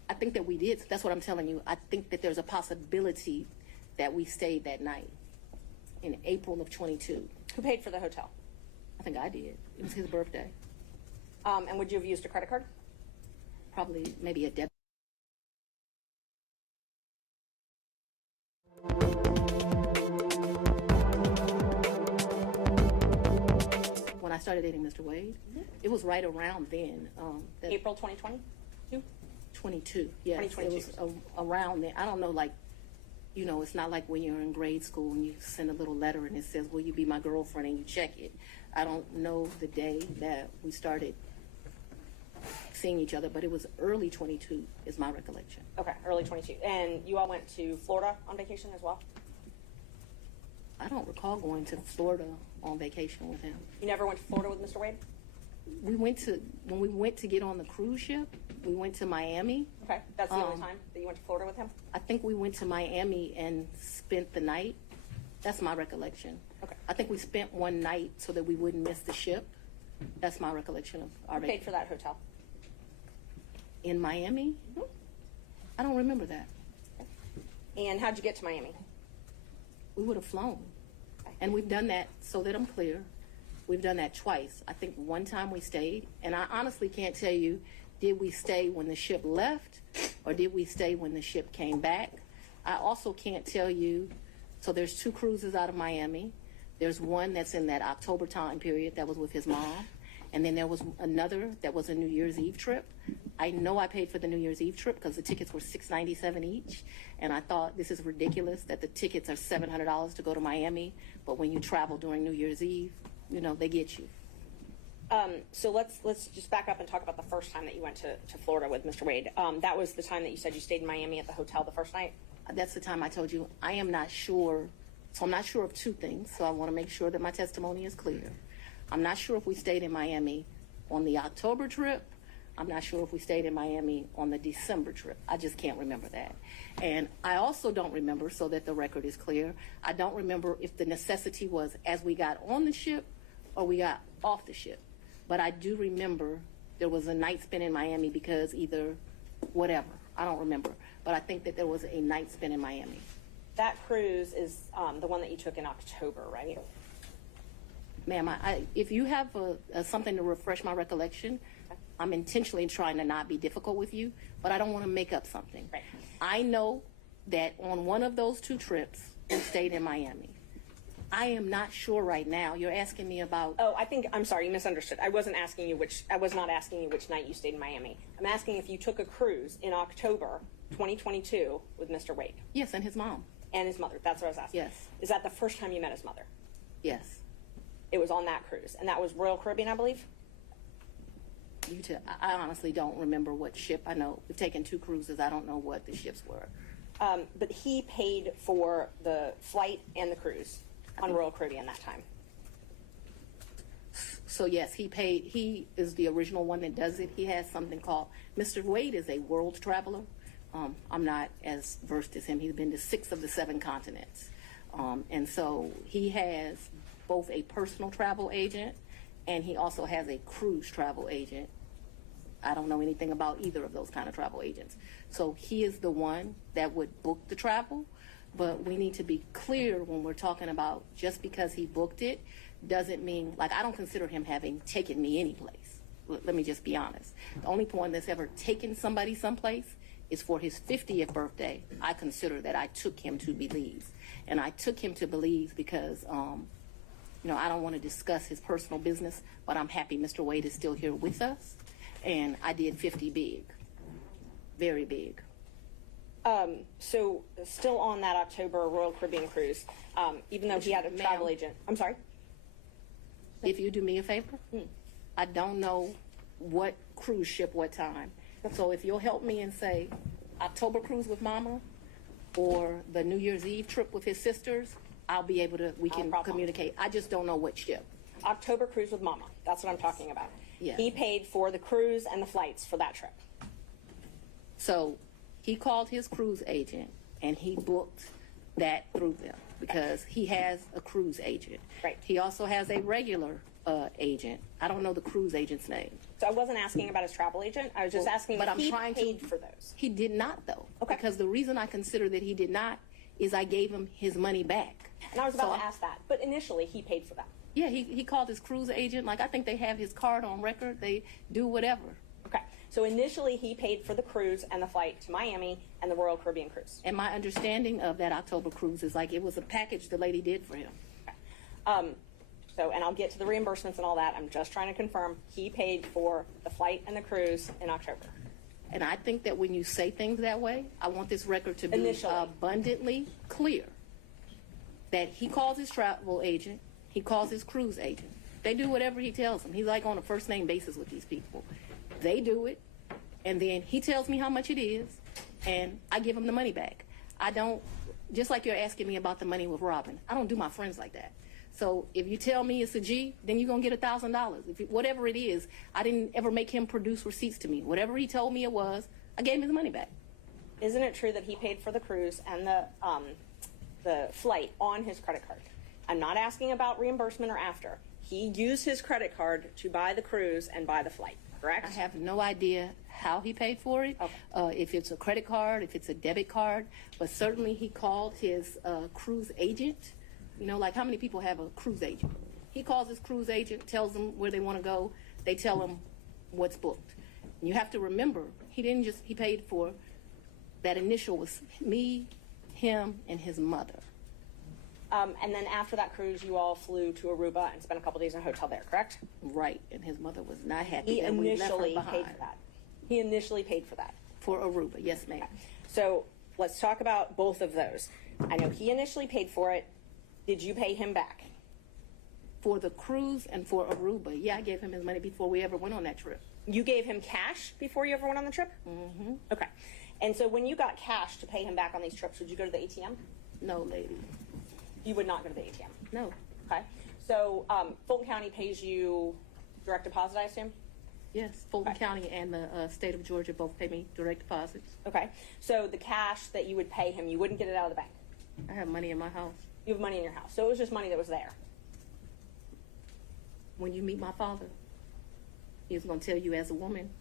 I think that we did. That's what I'm telling you. I think that there's a possibility that we stayed that night in April of 22. Who paid for the hotel? I think I did. It was his birthday. And would you have used a credit card? Probably maybe a debit. When I started dating Mr. Wade, it was right around then. April 2022? 22, yes. 2022. It was around then. I don't know, like, you know, it's not like when you're in grade school and you send a little letter and it says, will you be my girlfriend, and you check it. I don't know the day that we started seeing each other, but it was early 22 is my recollection. Okay, early 22. And you all went to Florida on vacation as well? I don't recall going to Florida on vacation with him. You never went to Florida with Mr. Wade? When we went to get on the cruise ship, we went to Miami. Okay, that's the only time that you went to Florida with him? I think we went to Miami and spent the night. That's my recollection. Okay. I think we spent one night so that we wouldn't miss the ship. That's my recollection of our Who paid for that hotel? In Miami? Mm-hmm. I don't remember that. And how'd you get to Miami? We would have flown. And we've done that, so that I'm clear, we've done that twice. I think one time we stayed, and I honestly can't tell you, did we stay when the ship left or did we stay when the ship came back? I also can't tell you, so there's 2 cruises out of Miami. There's one that's in that October time period that was with his mom. And then there was another that was a New Year's Eve trip. I know I paid for the New Year's Eve trip because the tickets were $697 each. And I thought, this is ridiculous that the tickets are $700 to go to Miami. But when you travel during New Year's Eve, you know, they get you. So let's just back up and talk about the first time that you went to Florida with Mr. Wade. That was the time that you said you stayed in Miami at the hotel the first night? That's the time I told you I am not sure. So I'm not sure of 2 things. So I want to make sure that my testimony is clear. I'm not sure if we stayed in Miami on the October trip. I'm not sure if we stayed in Miami on the December trip. I just can't remember that. And I also don't remember, so that the record is clear, I don't remember if the necessity was as we got on the ship or we got off the ship. But I do remember there was a night spent in Miami because either whatever. I don't remember. But I think that there was a night spent in Miami. That cruise is the one that you took in October, right? Ma'am, if you have something to refresh my recollection, I'm intentionally trying to not be difficult with you, but I don't want to make up something. Right. I know that on one of those 2 trips, we stayed in Miami. I am not sure right now. You're asking me about... Oh, I'm sorry, you misunderstood. I was not asking you which night you stayed in Miami. I'm asking if you took a cruise in October 2022 with Mr. Wade. Yes, and his mom. And his mother. That's what I was asking. Yes. Is that the first time you met his mother? Yes. It was on that cruise, and that was Royal Caribbean, I believe? I honestly don't remember what ship. I know we've taken 2 cruises. I don't know what the ships were. But he paid for the flight and the cruise on Royal Caribbean that time. So yes, he paid. He is the original one that does it. He has something called, Mr. Wade is a world traveler. I'm not as versed as him. He's been to 6 of the 7 continents. And so he has both a personal travel agent and he also has a cruise travel agent. I don't know anything about either of those kind of travel agents. So he is the one that would book the travel, but we need to be clear when we're talking about just because he booked it doesn't mean, like, I don't consider him having taken me anyplace. Let me just be honest. The only point that's ever taken somebody someplace is for his 50th birthday. I consider that I took him to Belize. And I took him to Belize because I don't want to discuss his personal business, but I'm happy Mr. Wade is still here with us. And I did 50 big, very big. So still on that October Royal Caribbean cruise, even though he had a travel agent. I'm sorry? If you do me a favor, I don't know what cruise ship, what time. So if you'll help me and say October cruise with Mama or the New Year's Eve trip with his sisters, I'll be able to, we can communicate. I just don't know what ship. October cruise with Mama. That's what I'm talking about. Yeah. He paid for the cruise and the flights for that trip. So he called his cruise agent and he booked that through them because he has a cruise agent. Right. He also has a regular agent. I don't know the cruise agent's name. So I wasn't asking about his travel agent. I was just asking if he paid for those. He did not, though. Okay. Because the reason I consider that he did not is I gave him his money back. And I was about to ask that. But initially, he paid for that. Yeah, he called his cruise agent. Like, I think they have his card on record. They do whatever. Okay. So initially, he paid for the cruise and the flight to Miami and the Royal Caribbean cruise. And my understanding of that October cruise is like it was a package the lady did for him. Okay. So, and I'll get to the reimbursements and all that. I'm just trying to confirm he paid for the flight and the cruise in October. And I think that when you say things that way, I want this record to be abundantly clear that he calls his travel agent, he calls his cruise agent. They do whatever he tells them. He's like on a first name basis with these people. They do it, and then he tells me how much it is, and I give him the money back. I don't, just like you're asking me about the money with Robin, I don't do my friends like that. So if you tell me it's a G, then you're going to get $1,000. Whatever it is, I didn't ever make him produce receipts to me. Whatever he told me it was, I gave him his money back. Isn't it true that he paid for the cruise and the flight on his credit card? I'm not asking about reimbursement or after. He used his credit card to buy the cruise and buy the flight, correct? I have no idea how he paid for it, if it's a credit card, if it's a debit card, but certainly he called his cruise agent. You know, like how many people have a cruise agent? He calls his cruise agent, tells them where they want to go. They tell him what's booked. And you have to remember, he paid for, that initial was me, him, and his mother. And then after that cruise, you all flew to Aruba and spent a couple days in a hotel there, correct? Right, and his mother was not happy He that we left her initially behind. paid for that. He initially paid for that. For Aruba, yes, ma'am. So let's talk about both of those. I know he initially paid for it. Did you pay him back? For the cruise and for Aruba, yeah, I gave him his money before we ever went on that trip. You gave him cash before you ever went on the trip? Mm-hmm. Okay. And so when you got cash to pay him back on these trips, would you go to the ATM? No, lady. You would not go to the ATM? No. Okay. So Fulton County pays you direct deposit, I assume? Yes, Fulton County and the state of Georgia both pay me direct deposits. Okay. So the cash that you would pay him, you wouldn't get it out of the bank? I have money in my house. You have money in your house. So it was just money that was there. When you meet my father, he's going to tell you as a woman,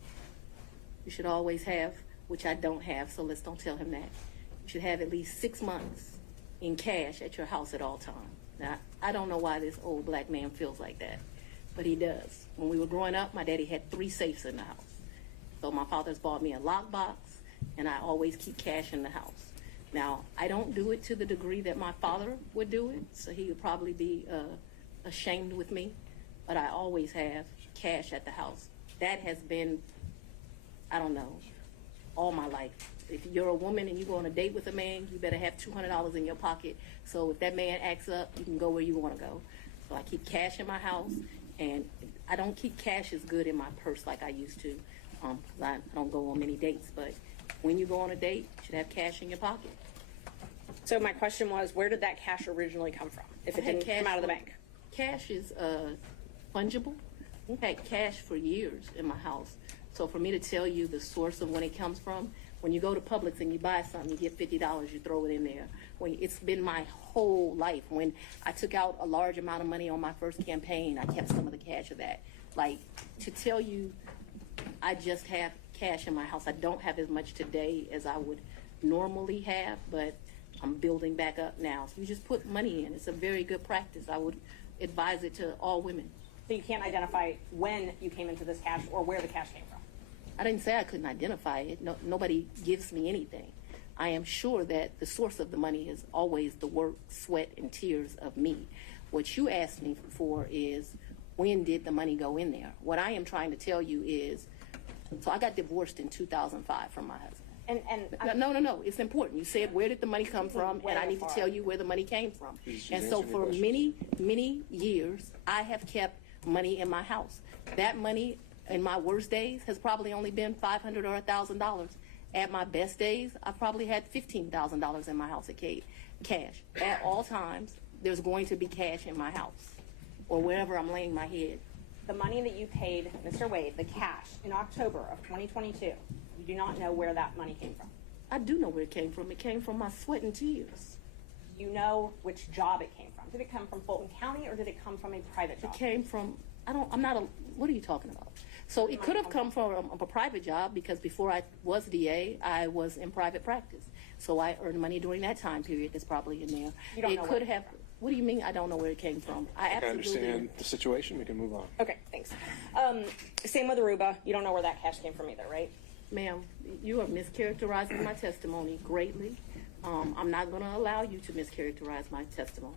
you should always have, which I don't have, so let's don't tell him that. You should have at least 6 months in cash at your house at all times. Now, I don't know why this old black man feels like that, but he does. When we were growing up, my daddy had 3 safes in the house. So my father's bought me a lockbox, and I always keep cash in the house. Now, I don't do it to the degree that my father would do it, so he would probably be ashamed with me, but I always have cash at the house. That has been, I don't know, all my life. If you're a woman and you go on a date with a man, you better have $200 in your pocket, so if that man acts up, you can go where you want to go. So I keep cash in my house, and I don't keep cash as good in my purse like I used to, because I don't go on many dates, but when you go on a date, you should have cash in your pocket. So my question was, where did that cash originally come from, if it didn't come out of the bank? Cash is fungible. I've had cash for years in my house. So for me to tell you the source of when it comes from, when you go to Publix and you buy something, you get $50, you throw it in there. It's been my whole life. When I took out a large amount of money on my first campaign, I kept some of the cash of that. Like, to tell you I just have cash in my house, I don't have as much today as I would normally have, but I'm building back up now. So you just put money in. It's a very good practice. I would advise it to all women. So you can't identify when you came into this cash or where the cash came from? I didn't say I couldn't identify it. No, nobody gives me anything. I am sure that the source of the money is always the work, sweat, and tears of me. What you asked me for is, when did the money go in there? What I am trying to tell you is, so I got divorced in 2005 from my husband. No, it's important. You said, where did the money come from? And I need to tell you where the money came from. And so for many, many years, I have kept money in my house. That money in my worst days has probably only been $500 or $1,000. At my best days, I probably had $15,000 in my house at cash. At all times, there's going to be cash in my house or wherever I'm laying my head. The money that you paid Mr. Wade, the cash, in October of 2022, you do not know where that money came from. I do know where it came from. It came from my sweat and tears. You know which job it came from. Did it come from Fulton County or did it come from a private job? It came from, what are you talking about? So it could have come from a private job because before I was DA, I was in private practice. So I earned money during that time period that's probably in there. You don't know could have, what do you mean I don't know where it came from? I understand the situation. We can move on. Okay, thanks. Same with Aruba. You don't know where that cash came from either, right? Ma'am, you are mischaracterizing my testimony greatly. I'm not going to allow you to mischaracterize my testimony.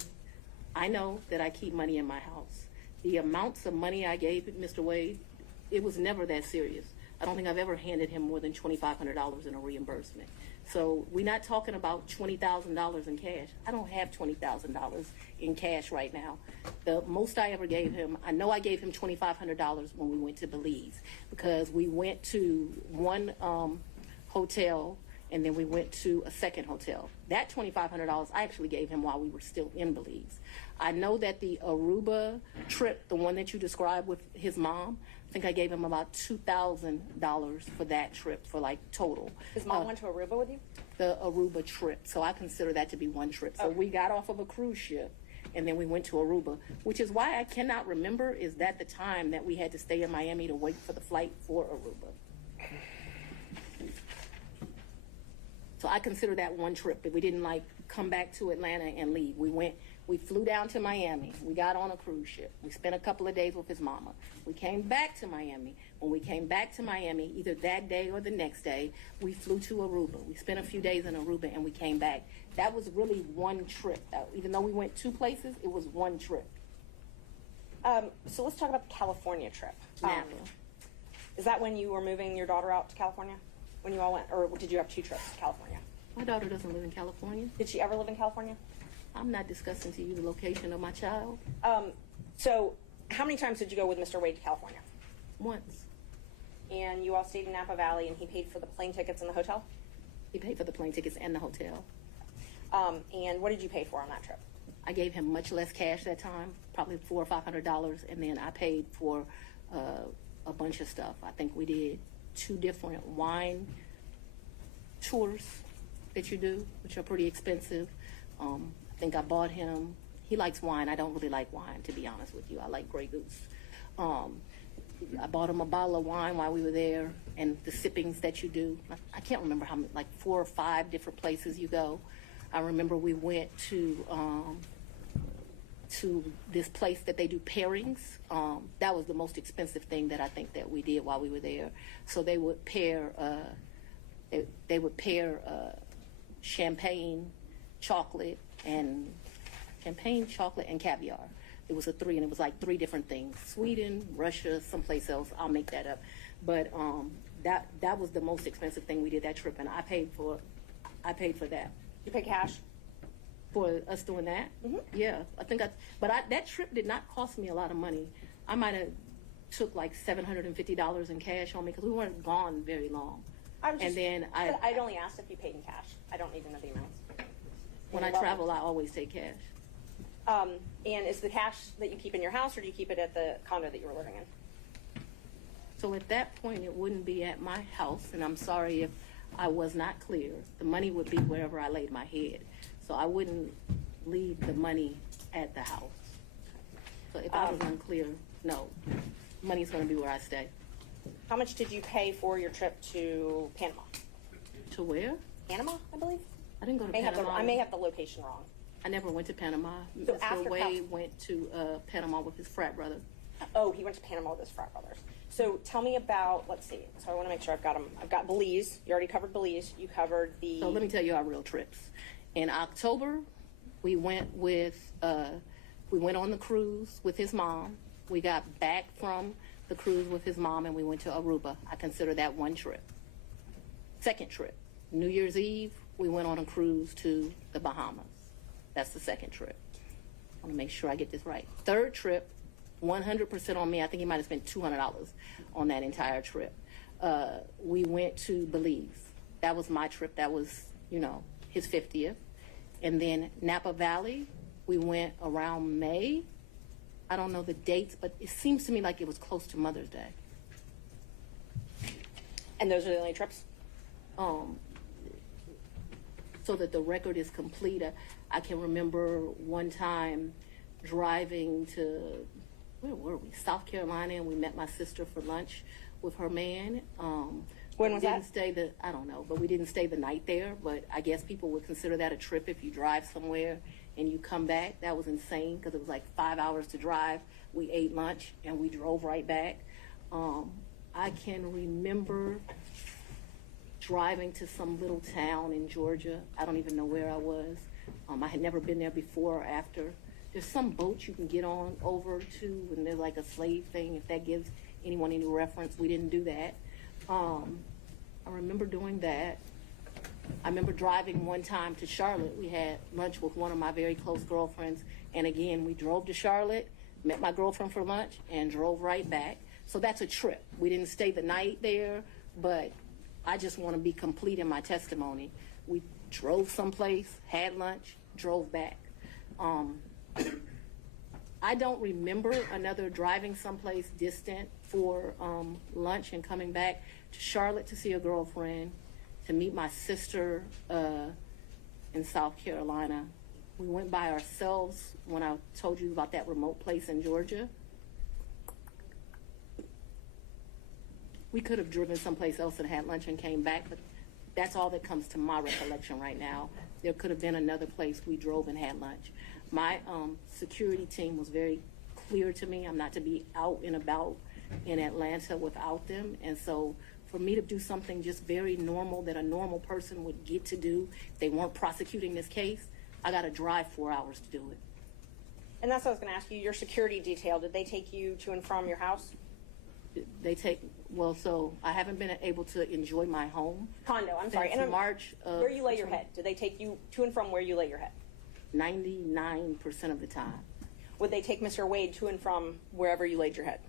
I know that I keep money in my house. The amounts of money I gave Mr. Wade, it was never that serious. I don't think I've ever handed him more than $2,500 in a reimbursement. So we're not talking about $20,000 in cash. I don't have $20,000 in cash right now. The most I ever gave him, I know I gave him $2,500 when we went to Belize because we went to one hotel and then we went to a second hotel. That $2,500 I actually gave him while we were still in Belize. I know that the Aruba trip, the one that you described with his mom, I think I gave him about $2,000 for that trip for like total. His mom went to Aruba with you? The Aruba trip. So I consider that to be one trip. So we got off of a cruise ship and then we went to Aruba, which is why I cannot remember is that the time that we had to stay in Miami to wait for the flight for Aruba. So I consider that one trip, but we didn't like come back to Atlanta and leave. We flew down to Miami. We got on a cruise ship. We spent a couple of days with his mama. We came back to Miami. When we came back to Miami, either that day or the next day, we flew to Aruba. We spent a few days in Aruba and we came back. That was really one trip. Even though we went two places, it was one trip. So let's talk about the California trip. Is that when you were moving your daughter out to California? When you all went, or did you have two trips to California? My daughter doesn't live in California. Did she ever live in California? I'm not discussing to you the location of my child. So how many times did you go with Mr. Wade to California? Once. And you all stayed in Napa Valley and he paid for the plane tickets and the hotel? He paid for the plane tickets and the hotel. And what did you pay for on that trip? I gave him much less cash that time, probably $400 or $500, and then I paid for a bunch of stuff. I think we did 2 different wine tours that you do, which are pretty expensive. I think I bought him, he likes wine. I don't really like wine, to be honest with you. I like Grey Goose. I bought him a bottle of wine while we were there, and the sippings that you do. I can't remember how many, like 4 or 5 different places you go. I remember we went to this place that they do pairings. That was the most expensive thing that I think that we did while we were there. So they would pair, champagne, chocolate, and caviar. It was a 3, and it was like 3 different things: Sweden, Russia, someplace else. I'll make that up. But that was the most expensive thing we did that trip, and I paid for that. You pay cash for us doing that? Mm-hmm. Yeah, I think that trip did not cost me a lot of money. I might have took like $750 in cash on me because we weren't gone very long. I'd only asked if you paid in cash. I don't need to know the amounts. When I travel, I always take cash. And is the cash that you keep in your house, or do you keep it at the condo that you were living in? So at that point, it wouldn't be at my house, and I'm sorry if I was not clear. The money would be wherever I laid my head. So I wouldn't leave the money at the house. So if I was unclear, no. Money's going to be where I stay. How much did you pay for your trip to Panama? To where? Panama, I believe. I didn't go to Panama. I may have the location wrong. I never went to Panama. So Mr. Wade went to Panama with his frat brother. Oh, he went to Panama with his frat brothers. So tell me about, let's see. So I want to make sure I've got them. I've got Belize. You already covered Belize. You covered the... So let me tell you our real trips. In October, we went with We went on the cruise with his mom. We got back from the cruise with his mom, and we went to Aruba. I consider that one trip. Second trip, New Year's Eve, we went on a cruise to the Bahamas. That's the second trip. I want to make sure I get this right. Third trip, 100% on me. I think he might have spent $200 on that entire trip. We went to Belize. That was my trip. That was, his 50th. And then Napa Valley, we went around May. I don't know the dates, but it seems to me like it was close to Mother's Day. And those are the only trips? So that the record is complete, I can remember one time driving to, where were we? South Carolina, and we met my sister for lunch with her man. When was that? I don't know, but we didn't stay the night there. But I guess people would consider that a trip if you drive somewhere and you come back. That was insane because it was like 5 hours to drive. We ate lunch and we drove right back. I can remember driving to some little town in Georgia. I don't even know where I was. I had never been there before or after. There's some boat you can get on over to, and there's like a slave thing, if that gives anyone any reference. We didn't do that. I remember doing that. I remember driving one time to Charlotte. We had lunch with one of my very close girlfriends, and again, we drove to Charlotte, met my girlfriend for lunch, and drove right back. So that's a trip. We didn't stay the night there, but I just want to be complete in my testimony. We drove someplace, had lunch, drove back. I don't remember another driving someplace distant for lunch and coming back to Charlotte to see a girlfriend, to meet my sister in South Carolina. We went by ourselves when I told you about that remote place in Georgia. We could have driven someplace else and had lunch and came back, but that's all that comes to my recollection right now. There could have been another place we drove and had lunch. My security team was very clear to me. I'm not to be out and about in Atlanta without them. And so for me to do something just very normal that a normal person would get to do if they weren't prosecuting this case, I got to drive 4 hours to do it. And that's what I was going to ask you. Your security detail, did they take you to and from your house? So I haven't been able to enjoy my home. Condo, I'm sorry. Since March of where you lay your head. Did they take you to and from where you lay your head? 99% of the time. Would they take Mr. Wade to and from wherever you laid your head?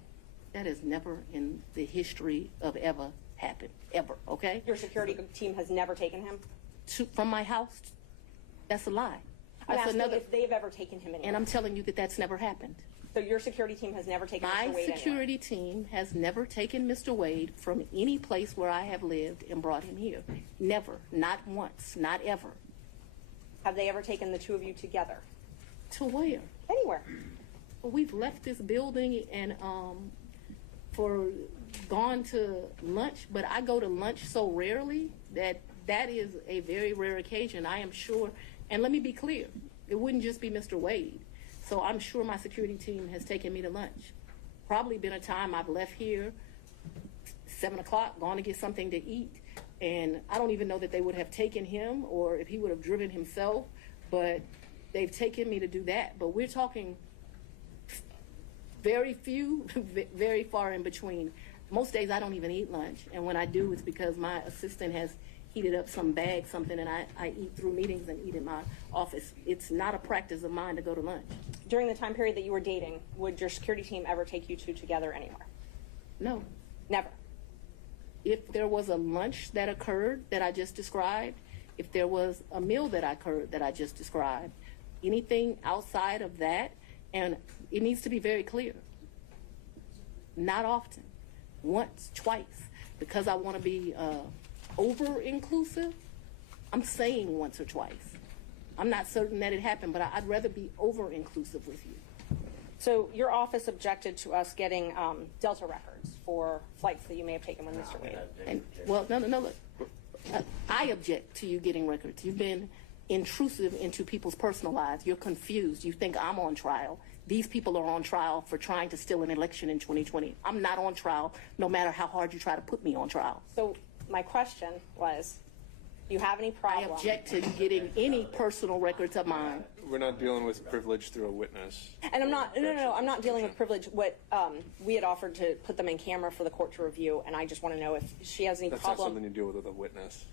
That has never in the history of ever happened. Ever, okay? Your security team has never taken him? From my house? That's a lie. I'm asking if they've ever taken him anywhere. And I'm telling you that that's never happened. So your security team has never taken Mr. Wade My security team has never taken Mr. Wade from any place where I have lived and brought him here. Never. Not once. Not ever. Have they ever taken the two of you together? To where? Anywhere. Well, we've left this building and gone to lunch, but I go to lunch so rarely that is a very rare occasion. I am sure, and let me be clear, it wouldn't just be Mr. Wade. So I'm sure my security team has taken me to lunch. Probably been a time I've left here 7 o'clock, gone to get something to eat. And I don't even know that they would have taken him or if he would have driven himself, but they've taken me to do that. But we're talking very few, very far in between. Most days I don't even eat lunch. And when I do, it's because my assistant has heated up some bag, something, and I eat through meetings and eat in my office. It's not a practice of mine to go to lunch. During the time period that you were dating, would your security team ever take you two together anywhere? No. Never? If there was a lunch that occurred that I just described, if there was a meal that occurred that I just described, anything outside of that, and it needs to be very clear. Not often. Once, twice. Because I want to be over-inclusive, I'm saying once or twice. I'm not certain that it happened, but I'd rather be over-inclusive with you. So your office objected to us getting Delta records for flights that you may have taken with Mr. Wade. And, no, look. I object to you getting records. You've been intrusive into people's personal lives. You're confused. You think I'm on trial. These people are on trial for trying to steal an election in 2020. I'm not on trial, no matter how hard you try to put me on trial. So my question was, Do you have any I problem? object to getting any personal records of mine. We're not dealing with privilege through a witness. And I'm not, no, I'm not dealing with privilege. What we had offered to put them in camera for the court to review, and I just want to know if she has any That's not problem. something you deal with a witness.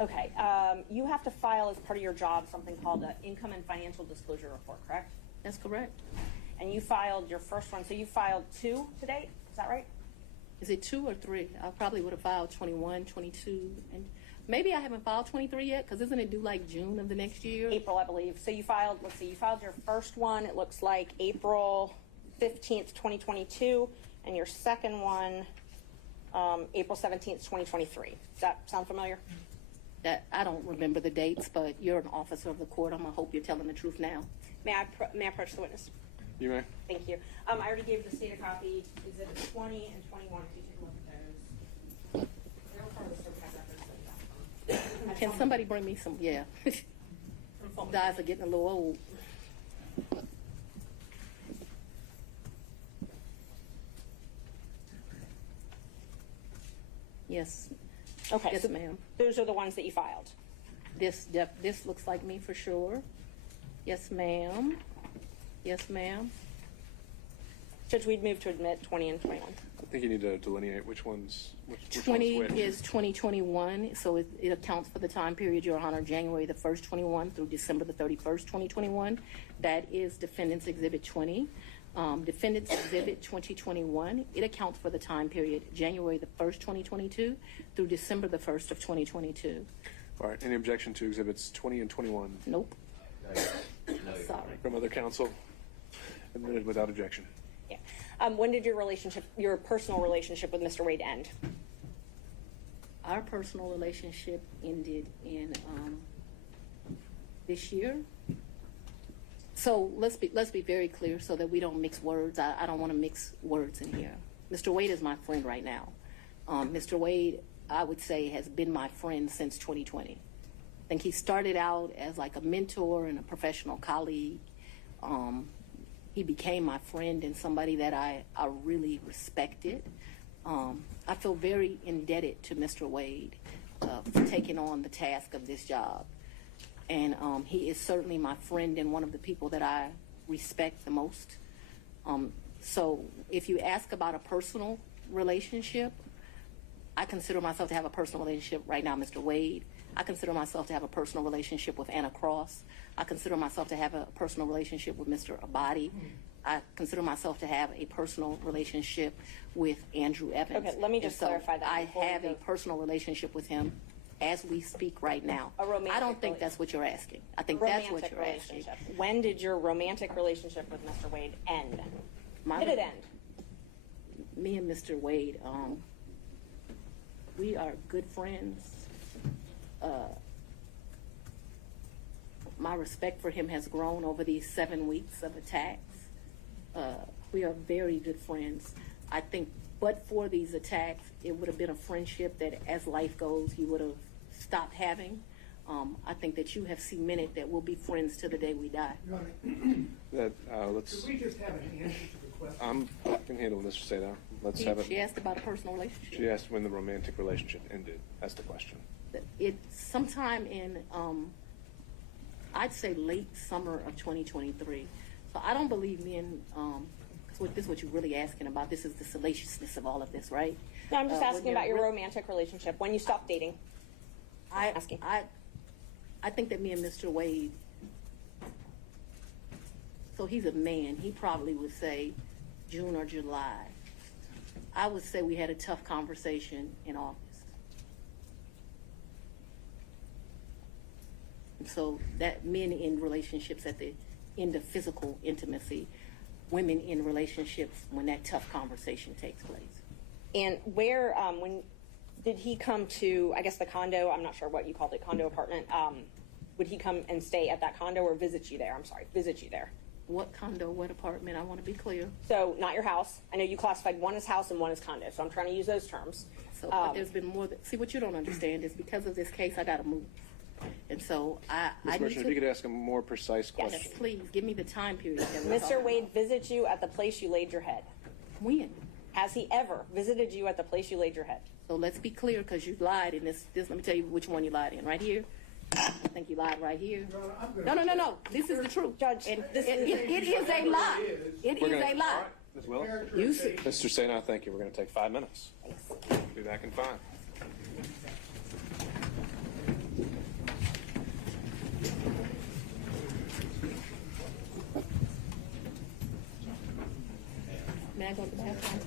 Okay, you have to file as part of your job something called an income and financial disclosure report, correct? That's correct. And you filed your first one, so you filed 2 to date, is that right? Is it 2 or 3? I probably would have filed 21, 22, and maybe I haven't filed 23 yet, because isn't it due like June of the next year? April, I believe. So you filed, let's see, you filed your first one, it looks like April 15th, 2022, and your second one, April 17th, 2023. Does that sound familiar? That I don't remember the dates, but you're an officer of the court. I'm gonna hope you're telling the truth now. May I approach the witness? You may. Thank you. I already gave the state a copy. Exhibits 20 and 21. If you take a look at those. They're part of the certified records. Can somebody bring me some? Yeah. Guys are getting a little old. Yes. Okay. Yes, so ma'am. Those are the ones that you filed. This looks like me for sure. Yes, ma'am. Yes, ma'am. Judge, we'd move to admit 20 and 21. I think you need to delineate which one's which 20 one's which. is 2021, so it accounts for the time period, Your Honor, January the 1st, 21 through December the 31st, 2021. That is Defendant's Exhibit 20. Defendant's Exhibit 2021, it accounts for the time period January the 1st, 2022 through December the 1st of 2022. All right. Any objection to Exhibits 20 and 21? Nope. Sorry. From other counsel? Admitted without objection. Yeah. When did your personal relationship with Mr. Wade end? Our personal relationship ended in this year. So let's be very clear so that we don't mix words. I don't want to mix words in here. Mr. Wade is my friend right now. Mr. Wade, I would say, has been my friend since 2020. I think he started out as like a mentor and a professional colleague. He became my friend and somebody that I really respected. I feel very indebted to Mr. Wade for taking on the task of this job. And he is certainly my friend and one of the people that I respect the most. So if you ask about a personal relationship, I consider myself to have a personal relationship right now, Mr. Wade. I consider myself to have a personal relationship with Anna Cross. I consider myself to have a personal relationship with Mr. Abadi. I consider myself to have a personal relationship with Andrew Evans. Okay, let me just clarify that. I have a personal relationship with him as we speak right now. I don't think that's what you're asking. I think that's what you're asking. When did your romantic relationship with Mr. Wade end? Did it end? Me and Mr. Wade, we are good friends. My respect for him has grown over these 7 weeks of attacks. We are very good friends. I think, but for these attacks, it would have been a friendship that, as life goes, you would have stopped having. I think that you have cemented that we'll be friends till the day we die. Let's. Could we just have an answer to the question? I can handle Mr. Seda. Let's have it. She asked about a personal relationship. She asked when the romantic relationship ended. That's the question. Sometime in, I'd say late summer of 2023. So I don't believe me in, this is what you're really asking about. This is the salaciousness of all of this, right? No, I'm just asking about your romantic relationship, when you stopped dating. I think that me and Mr. Wade, so he's a man, he probably would say June or July. I would say we had a tough conversation in August. And so that men in relationships at the end of physical intimacy, women in relationships when that tough conversation takes place. And where, when did he come to, I guess the condo, I'm not sure what you called it, condo apartment, would he come and stay at that condo or visit you there? I'm sorry, visit you there. What condo, what apartment? I want to be clear. So not your house. I know you classified one as house and one as condo, so I'm trying to use those terms. So but there's been more see, what you don't understand is because of this case, I got to move. And so I Ms. Merchant, if you could ask a more precise question. Yes, please, give me the time period. Mr. Wade visits you at the place you laid your head. When? Has he ever visited you at the place you laid your head? So let's be clear, because you lied in this. Let me tell you which one you lied in. Right here. I think you lied right here. No. This is the truth, Judge. And it is a lie. It is a lie. All right, Ms. Willis. Mr. Sena, thank you. We're going to take 5 minutes. Be back in 5. May I go to the bathroom?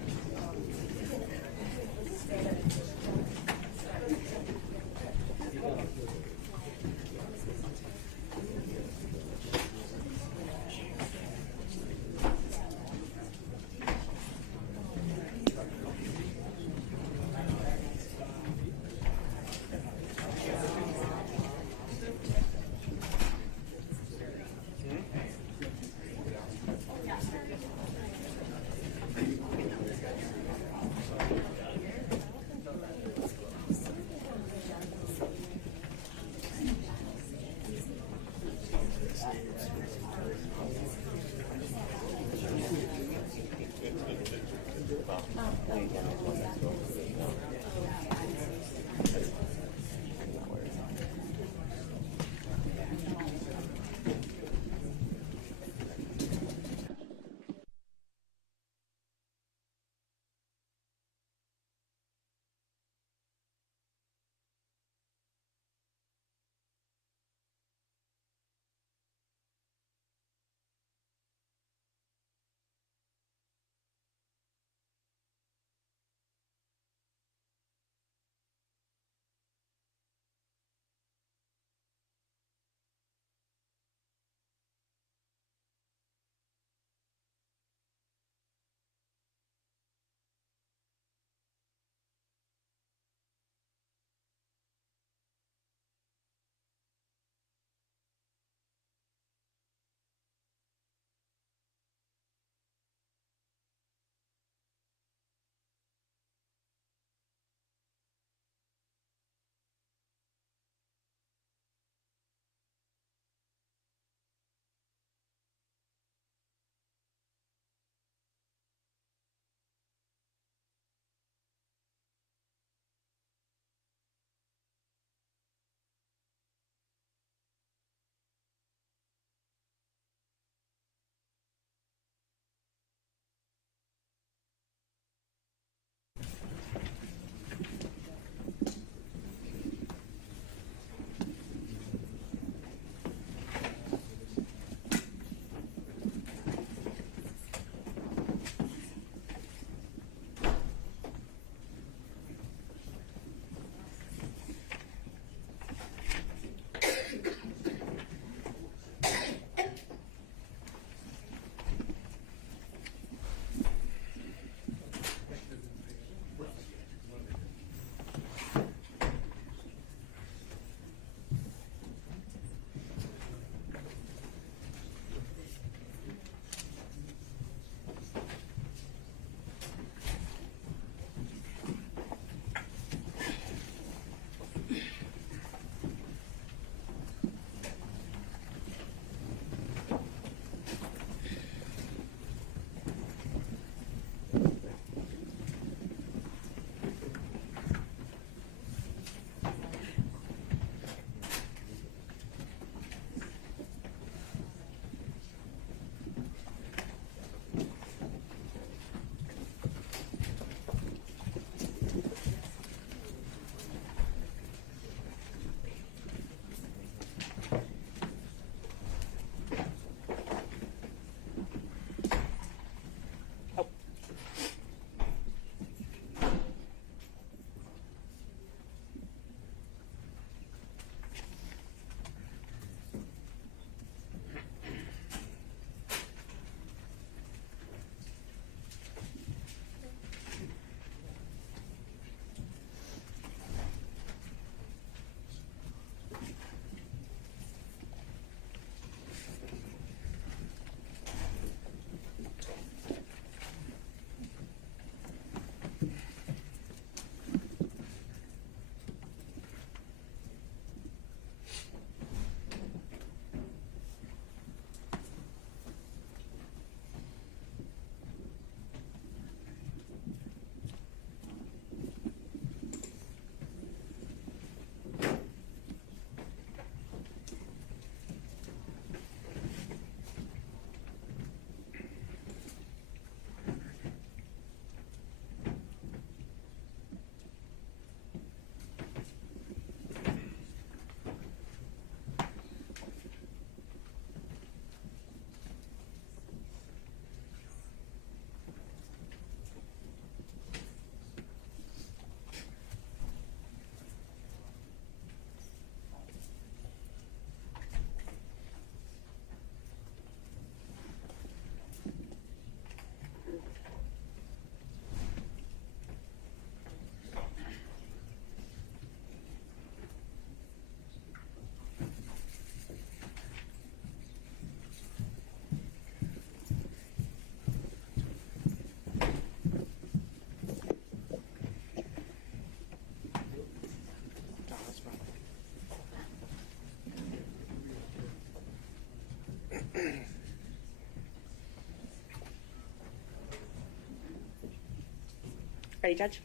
Ready, Judge?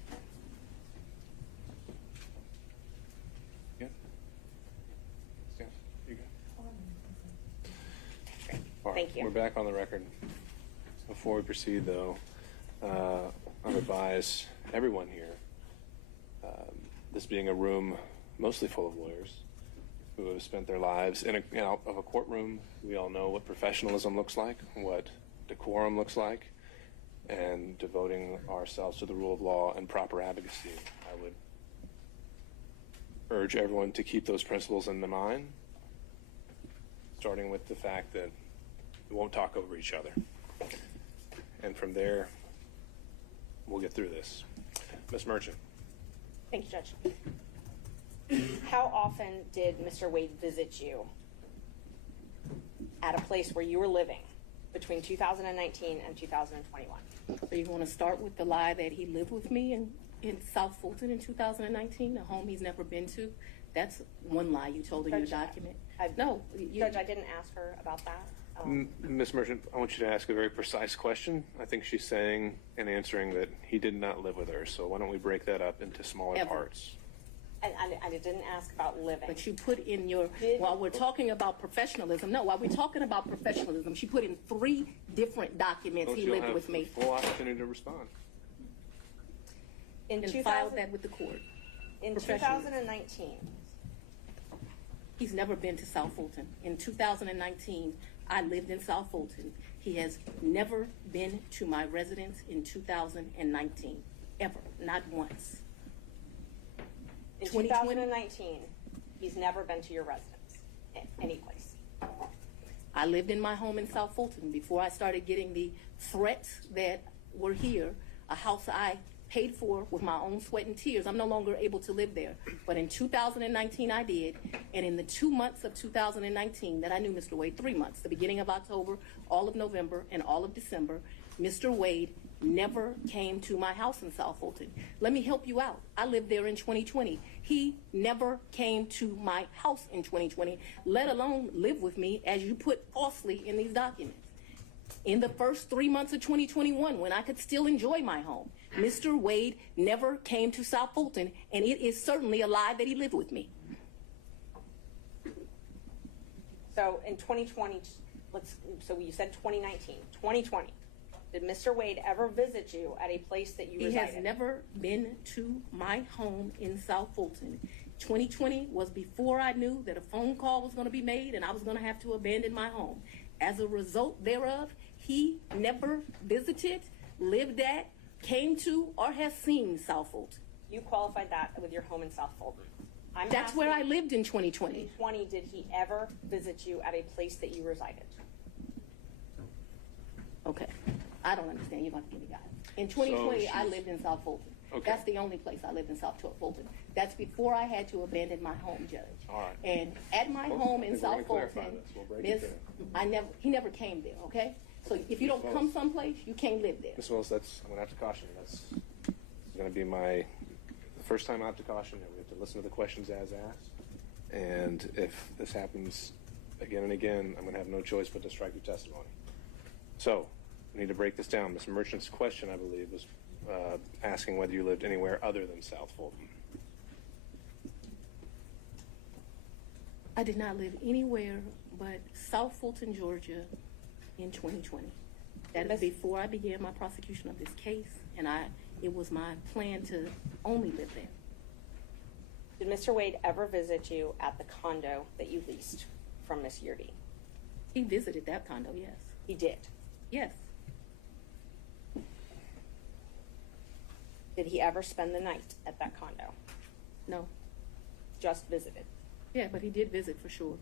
Yeah. Yeah. You go. All right, Thank you. We're back on the record. Before we proceed, though, I would advise everyone here, this being a room mostly full of lawyers who have spent their lives in a courtroom. We all know what professionalism looks like, what decorum looks like, and devoting ourselves to the rule of law and proper advocacy. I would urge everyone to keep those principles in mind, starting with the fact that we won't talk over each other. And from there, we'll get through this. Ms. Merchant. Thank you, Judge. How often did Mr. Wade visit you at a place where you were living between 2019 and 2021? So you want to start with the lie that he lived with me in South Fulton in 2019, a home he's never been to? That's one lie you told in your document. No. Judge, I didn't ask her about that. Ms. Merchant, I want you to ask a very precise question. I think she's saying and answering that he did not live with her. So why don't we break that up into smaller parts? And I didn't ask about living. But you put in your, while we're talking about professionalism, she put in 3 different documents he lived with me. Full opportunity to respond. And filed that with the court. In 2019. He's never been to South Fulton. In 2019, I lived in South Fulton. He has never been to my residence in 2019, ever, not once. In 2019, he's never been to your residence, any place. I lived in my home in South Fulton before I started getting the threats that were here, a house I paid for with my own sweat and tears. I'm no longer able to live there. But in 2019, I did. And in the 2 months of 2019 that I knew Mr. Wade, 3 months, the beginning of October, all of November, and all of December, Mr. Wade never came to my house in South Fulton. Let me help you out. I lived there in 2020. He never came to my house in 2020, let alone live with me, as you put falsely in these documents. In the first 3 months of 2021, when I could still enjoy my home, Mr. Wade never came to South Fulton, and it is certainly a lie that he lived with me. So in 2020, so you said 2019, 2020. Did Mr. Wade ever visit you at a place that you resided? He has never been to my home in South Fulton. 2020 was before I knew that a phone call was going to be made and I was going to have to abandon my home. As a result thereof, he never visited, lived at, came to, or has seen South Fulton. You qualified that with your home in South Fulton. That's where I lived in 2020. 2020, did he ever visit you at a place that you resided? Okay. I don't understand. You're going to give me guidance. In 2020, I lived in South Fulton. Okay. That's the only place I lived in South Fulton. That's before I had to abandon my home, Judge. All right. And at my home in South Fulton, he never came there, okay? So if you don't come someplace, you can't live there. Ms. Willis, I'm going to have to caution you. This is going to be the first time I have to caution you. We have to listen to the questions as asked. And if this happens again and again, I'm going to have no choice but to strike your testimony. So, we need to break this down. Ms. Merchant's question, I believe, was asking whether you lived anywhere other than South Fulton. I did not live anywhere but South Fulton, Georgia in 2020. That is before I began my prosecution of this case, and it was my plan to only live there. Did Mr. Wade ever visit you at the condo that you leased from Miss Yurdi? He visited that condo, yes. He did? Yes. Did he ever spend the night at that condo? No. Just visited? Yeah, but he did visit for sure.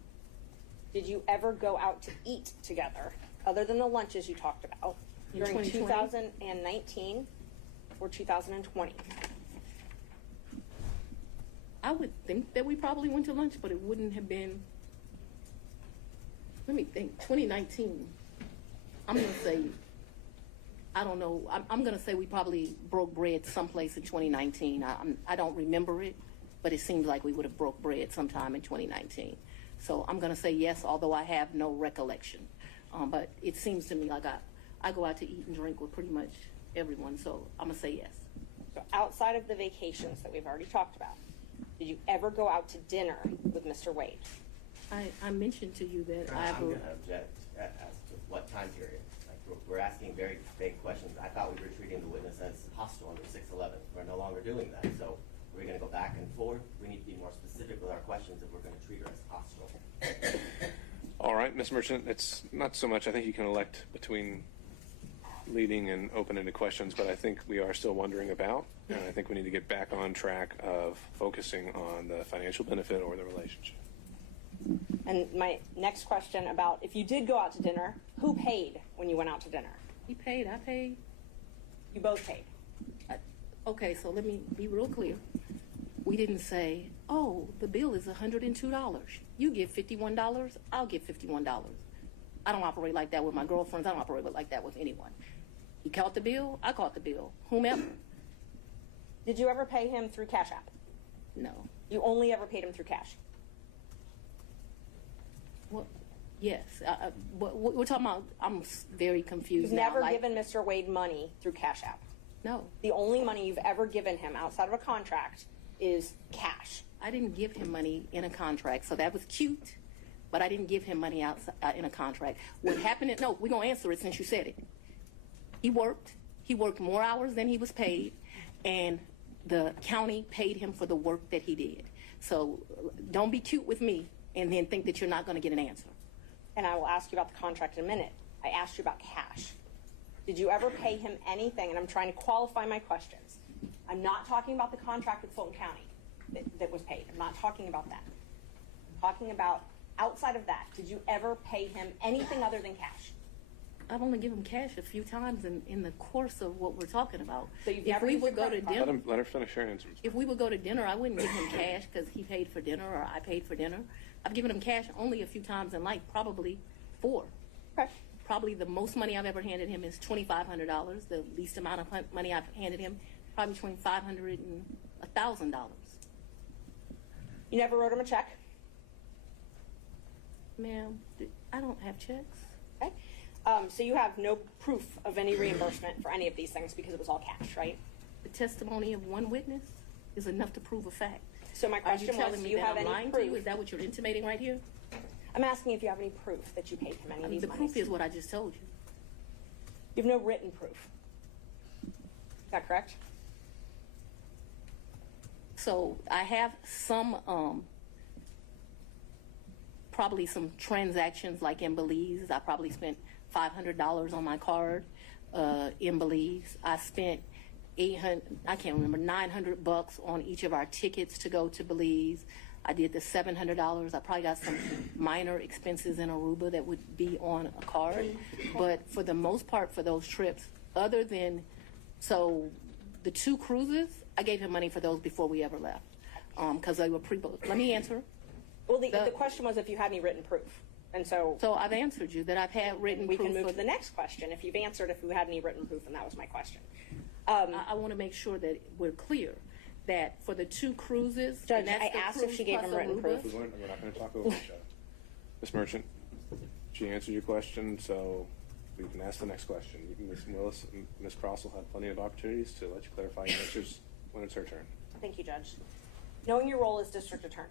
Did you ever go out to eat together, other than the lunches you talked about, during 2019 or 2020? I would think that we probably went to lunch, but it wouldn't have been, let me think, 2019. I'm going to say, I don't know, I'm going to say we probably broke bread someplace in 2019. I don't remember it, but it seems like we would have broke bread sometime in 2019. So I'm going to say yes, although I have no recollection. But it seems to me like I go out to eat and drink with pretty much everyone, so I'm going to say yes. So outside of the vacations that we've already talked about, did you ever go out to dinner with Mr. Wade? I mentioned to you that I I'm going to object as to what time period. Like we're asking very vague questions. I thought we were treating the witness as hostile under 611. We're no longer doing that. So we're going to go back and forth. We need to be more specific with our questions if we're going to treat her as hostile. All right, Ms. Merchant, it's not so much, I think you can elect between leading and open-ended questions, but I think we are still wondering about, and I think we need to get back on track of focusing on the financial benefit or the relationship. And my next question about if you did go out to dinner, who paid when you went out to dinner? He paid, I paid. You both paid. Okay, so let me be real clear. We didn't say, oh, the bill is $102. You give $51, I'll give $51. I don't operate like that with my girlfriends. I don't operate like that with anyone. He caught the bill, I caught the bill. Whomever. Did you ever pay him through Cash App? No. You only ever paid him through cash? Well, yes. We're talking about, I'm very confused You've now. never given Mr. Wade money through Cash App? No. The only money you've ever given him outside of a contract is cash. I didn't give him money in a contract, so that was cute, but I didn't give him money outside, in a contract. What happened, no, we're going to answer it since you said it. He worked more hours than he was paid, and the county paid him for the work that he did. So don't be cute with me and then think that you're not going to get an answer. And I will ask you about the contract in a minute. I asked you about cash. Did you ever pay him anything? And I'm trying to qualify my questions. I'm not talking about the contract with Fulton County that was paid. I'm not talking about that. I'm talking about outside of that. Did you ever pay him anything other than cash? I've only given him cash a few times in the course of what we're talking about. So you've if never we used would your go to credit dinner, Let her finish her answers. if we would go to dinner, I wouldn't give him cash because he paid for dinner or I paid for dinner. I've given him cash only a few times in life, probably 4. Okay. Probably the most money I've ever handed him is $2,500. The least amount of money I've handed him, probably between $500 and $1,000. You never wrote him a check? Ma'am, I don't have checks. Okay. So you have no proof of any reimbursement for any of these things because it was all cash, right? The testimony of one witness is enough to prove a fact. So my Are you question telling was, do me you that have I'm any lying proof? to you? Is that what you're intimating right here? I'm asking if you have any proof that you paid him any of these The monies. proof is what I just told you. You have no written proof. Is that correct? So I have some, probably some transactions like in Belize. I probably spent $500 on my card in Belize. I spent I can't remember, $900 on each of our tickets to go to Belize. I did the $700. I probably got some minor expenses in Aruba that would be on a card. But for the most part, for those trips, other than, so the 2 cruises, I gave him money for those before we ever left because they were pre-booked. Let me answer. Well, the question was if you had any written proof. And so I've answered you that I've had written we proof. can move to the next question. If you've answered if you had any written proof, and that was my question. I want to make sure that we're clear that for the 2 cruises, Judge, and that's I the asked if cruise she gave plus him written Aruba. proof. We're not going to talk over each other. Ms. Merchant, she answered your question, so we can ask the next question. Ms. Willis and Ms. Cross will have plenty of opportunities to let you clarify your answers when it's her turn. Thank you, Judge. Knowing your role as district attorney,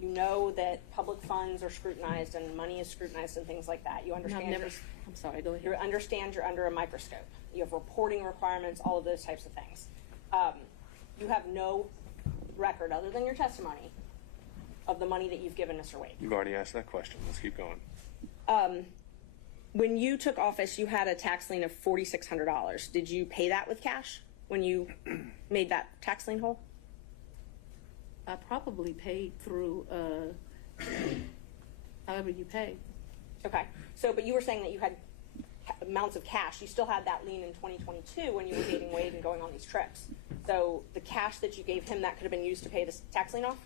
you know that public funds are scrutinized and money is scrutinized and things like that. You understand. I'm sorry, go ahead. You understand you're under a microscope. You have reporting requirements, all of those types of things. You have no record other than your testimony of the money that you've given Mr. Wade. You've already asked that question. Let's keep going. When you took office, you had a tax lien of $4,600. Did you pay that with cash when you made that tax lien whole? I probably paid through however you pay. Okay. So, but you were saying that you had amounts of cash. You still had that lien in 2022 when you were dating Wade and going on these trips. So the cash that you gave him, that could have been used to pay this tax lien off?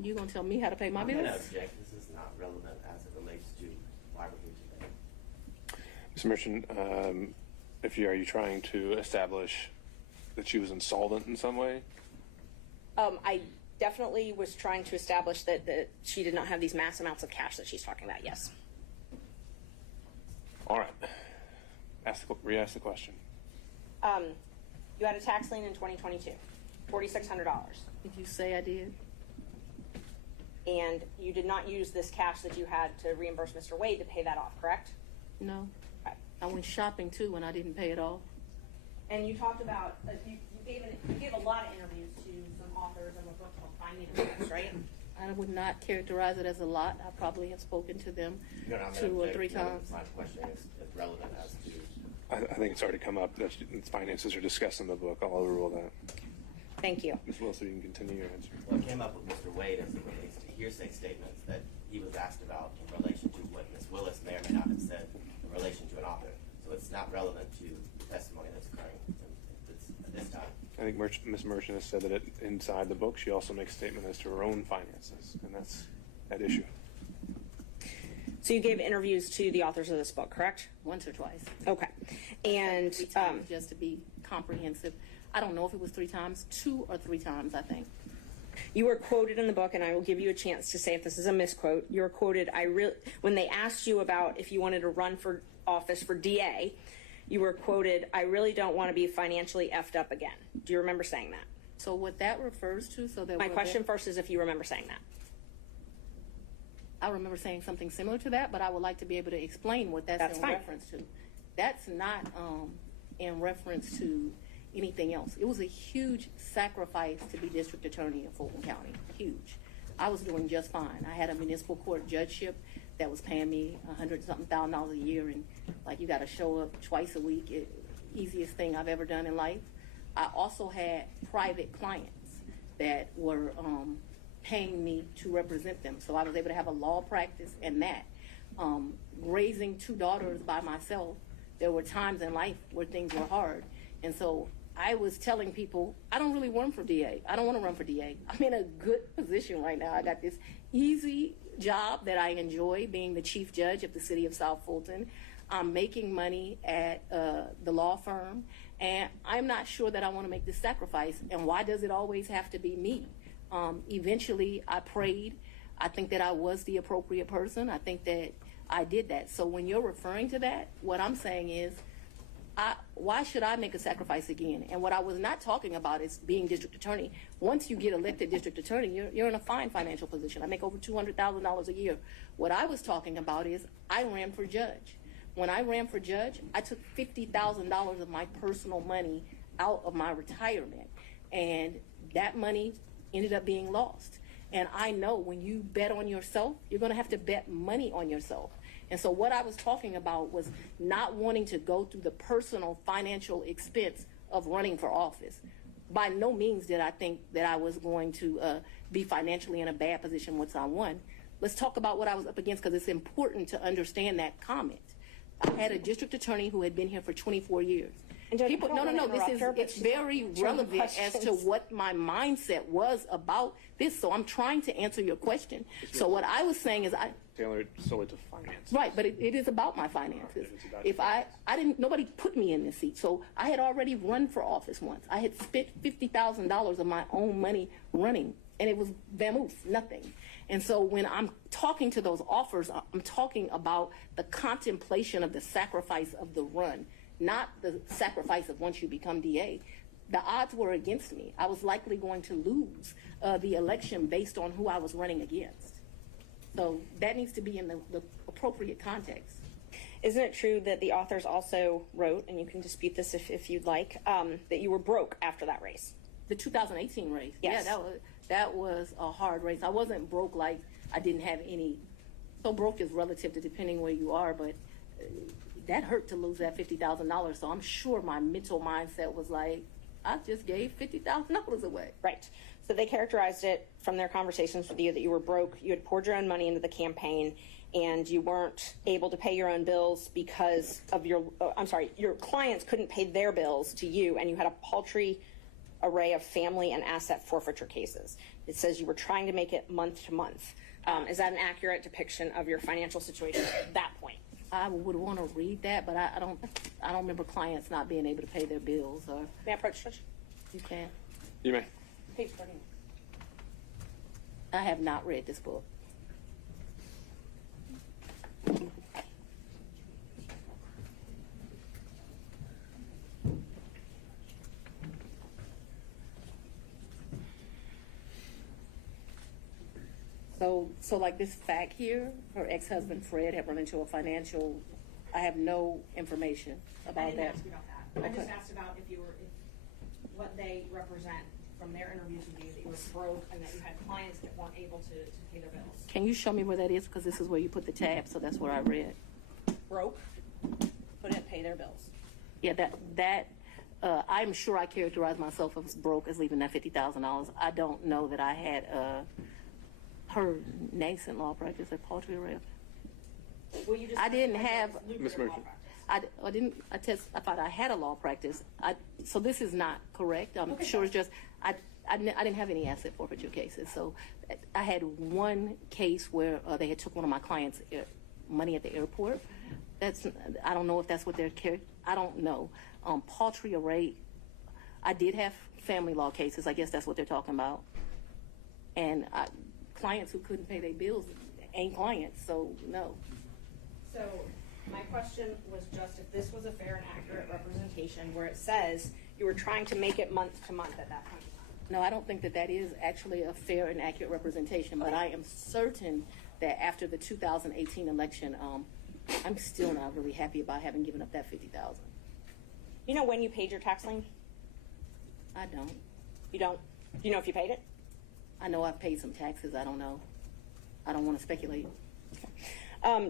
You gonna tell me how to pay my bills? I'm going to object. This is not relevant as it relates to why we're here today. Ms. Merchant, are you trying to establish that she was insolvent in some way? I definitely was trying to establish that she did not have these mass amounts of cash that she's talking about, yes. All right. Re-ask the question. You had a tax lien in 2022, $4,600. Did you say I did? And you did not use this cash that you had to reimburse Mr. Wade to pay that off, correct? No. Okay. I went shopping too and I didn't pay it off. And you talked about, you gave a lot of interviews to some authors of a book called Fani Willis, right? I would not characterize it as a lot. I probably have spoken to them 2 or 3 times. My question is relevant as to. I think it's already come up that finances are discussed in the book. I'll overrule that. Thank you. Ms. Wilson, you can continue your answer. What came up with Mr. Wade as it relates to hearsay statements that he was asked about in relation to what Ms. Willis may or may not have said in relation to an author. So it's not relevant to the testimony that's occurring at this time. I think Ms. Merchant has said that inside the book, she also makes a statement as to her own finances, and that's at issue. So you gave interviews to the authors of this book, correct? Once or twice. Okay. And 3 times, just to be comprehensive. I don't know if it was 3 times, 2 or 3 times, I think. you were quoted in the book, and I will give you a chance to say if this is a misquote. You were quoted, when they asked you about if you wanted to run for office for DA, you were quoted, "I really don't want to be financially effed up again." Do you remember saying that? So what that refers to, My question first is if you remember saying that. I remember saying something similar to that, but I would like to be able to explain what that's in reference to. That's not in reference to anything else. It was a huge sacrifice to be district attorney in Fulton County. Huge. I was doing just fine. I had a municipal court judgeship that was paying me $100-something thousand a year, and like you got to show up twice a week. Easiest thing I've ever done in life. I also had private clients that were paying me to represent them, so I was able to have a law practice and that. Raising 2 daughters by myself, there were times in life where things were hard, and so I was telling people, I don't really run for DA. I don't want to run for DA. I'm in a good position right now. I got this easy job that I enjoy, being the chief judge of the city of South Fulton. I'm making money at the law firm, and I'm not sure that I want to make this sacrifice. And why does it always have to be me? Eventually, I prayed. I think that I was the appropriate person. I think that I did that. So when you're referring to that, what I'm saying is, why should I make a sacrifice again? And what I was not talking about is being district attorney. Once you get elected district attorney, you're in a fine financial position. I make over $200,000 a year. What I was talking about is I ran for judge. When I ran for judge, I took $50,000 of my personal money out of my retirement, and that money ended up being lost. And I know when you bet on yourself, you're going to have to bet money on yourself. And so what I was talking about was not wanting to go through the personal financial expense of running for office. By no means did I think that I was going to be financially in a bad position once I won. Let's talk about what I was up against, because it's important to understand that comment. I had a district attorney who had been here for 24 years. People, it's very relevant as to what my mindset was about this. So I'm trying to answer your question. So what I was saying is Tailored solely to finance. Right, but it is about my finances. If I didn't, nobody put me in this seat. So I had already run for office once. I had spent $50,000 of my own money running, and it was vamoose, nothing. And so when I'm talking to those offers, I'm talking about the contemplation of the sacrifice of the run, not the sacrifice of once you become DA. The odds were against me. I was likely going to lose the election based on who I was running against. So that needs to be in the appropriate context. Isn't it true that the authors also wrote, and you can dispute this if you'd like, that you were broke after that race? The 2018 race. Yes. Yeah, that was a hard race. I wasn't broke like I didn't have any. So broke is relative to depending where you are, but that hurt to lose that $50,000. So I'm sure my mental mindset was like, I just gave $50,000 away. Right. So they characterized it from their conversations with you that you were broke, you had poured your own money into the campaign, and you weren't able to pay your own bills because of your clients couldn't pay their bills to you, and you had a paltry array of family and asset forfeiture cases. It says you were trying to make it month to month. Is that an accurate depiction of your financial situation at that point? I would want to read that, but I don't remember clients not being able to pay their bills. Or may I approach, Judge? You can. You may. Page 13. I have not read this book. So like this fact here, her ex-husband Fred had run into a financial, I have no information I about didn't that. ask you about that. I Okay. just asked about if what they represent from their interviews with you, that you were broke and that you had clients that weren't able to pay their bills. Can you show me where that is? Because this is where you put the tab, so that's where I read. Broke, couldn't pay their bills. Yeah, I'm sure I characterized myself as broke as leaving that $50,000. I don't know that I had her nascent law practice at poultry rep. Well, you just I didn't have. Ms. Merchant. I thought I had a law practice. So this is not correct. I'm sure it's just I didn't have any asset forfeiture cases. So I had one case where they had took one of my clients' money at the airport. I don't know if that's what they're carrying. I don't know. Poultry array. I did have family law cases. I guess that's what they're talking about. And clients who couldn't pay their bills ain't clients. So no. So my question was just if this was a fair and accurate representation where it says you were trying to make it month to month at that point. No, I don't think that is actually a fair and accurate representation, but I am certain that after the 2018 election, I'm still not really happy about having given up that $50,000. You know when you paid your tax lien? I don't. You don't? Do you know if you paid it? I know I've paid some taxes. I don't know. I don't want to speculate.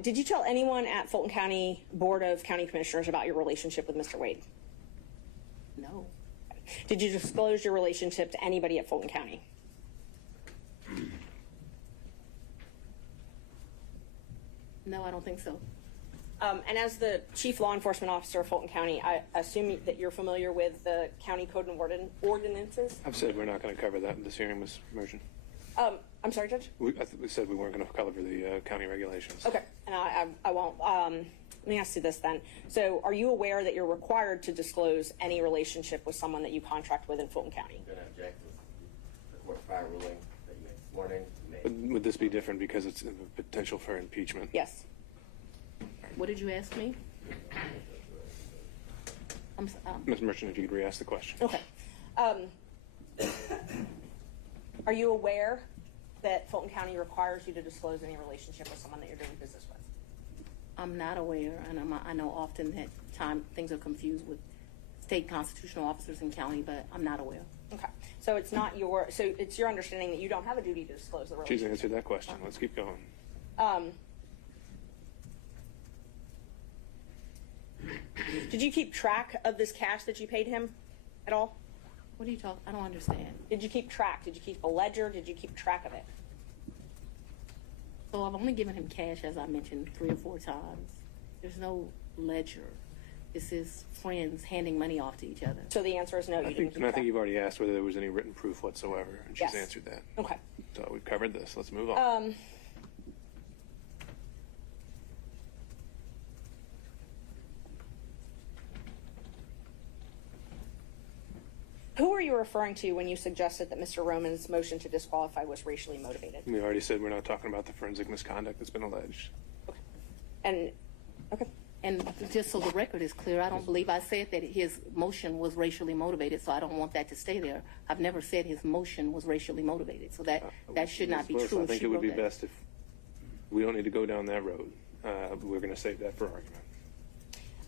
Did you tell anyone at Fulton County Board of County Commissioners about your relationship with Mr. Wade? No. Did you disclose your relationship to anybody at Fulton County? No, I don't think so. And as the Chief Law Enforcement Officer of Fulton County, I assume that you're familiar with the county code and ordinances? I've said we're not going to cover that in this hearing, Ms. Merchant. I'm sorry, Judge? We said we weren't going to cover the county regulations. Okay, and I won't. Let me ask you this then. So are you aware that you're required to disclose any relationship with someone that you contract with in Fulton County? I'm going to object to the court's prior ruling that you made this morning. Would this be different because it's a potential for impeachment? Yes. What did you ask me? Ms. Merchant, if you could re-ask the question. Okay. Are you aware that Fulton County requires you to disclose any relationship with someone that you're doing business with? I'm not aware, and I know often that things are confused with state constitutional officers in county, but I'm not aware. Okay. So it's not so it's your understanding that you don't have a duty to disclose the relationship? She's answered that question. Let's keep going. Did you keep track of this cash that you paid him at all? What are you talking? I don't understand. Did you keep track? Did you keep a ledger? Did you keep track of it? So I've only given him cash, as I mentioned, 3 or 4 times. There's no ledger. This is friends handing money off to each other. So the answer is no. I think you've already asked whether there was any written proof whatsoever, and she's Yes. answered that. Okay. So we've covered this. Let's move on. Who are you referring to when you suggested that Mr. Roman's motion to disqualify was racially motivated? We already said we're not talking about the forensic misconduct that's been alleged. And just so the record is clear, I don't believe I said that his motion was racially motivated, so I don't want that to stay there. I've never said his motion was racially motivated, so that should not be Ms. Willis, true. I think it would be best if we don't need to go down that road. We're going to save that for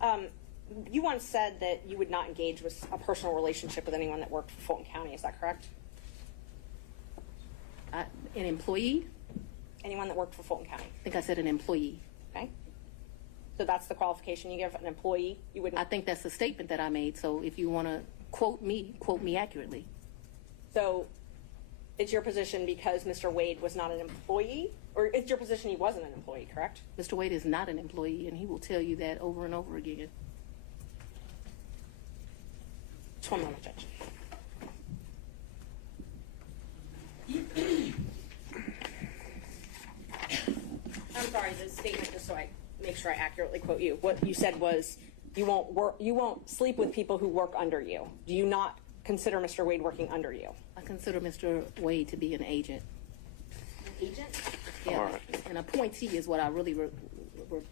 argument. You once said that you would not engage with a personal relationship with anyone that worked for Fulton County. Is that correct? An employee? Anyone that worked for Fulton County. I think I said an employee. Okay. So that's the qualification you give an employee? You wouldn't? I think that's the statement that I made, so if you want to quote me accurately. So it's your position because Mr. Wade was not an employee? Or it's your position he wasn't an employee, correct? Mr. Wade is not an employee, and he will tell you that over and over again. Just one moment, Judge. I'm sorry, the statement, just so I make sure I accurately quote you. What you said was you won't sleep with people who work under you. Do you not consider Mr. Wade working under you? I consider Mr. Wade to be an agent. An agent? Yeah, All right. An appointee is what I really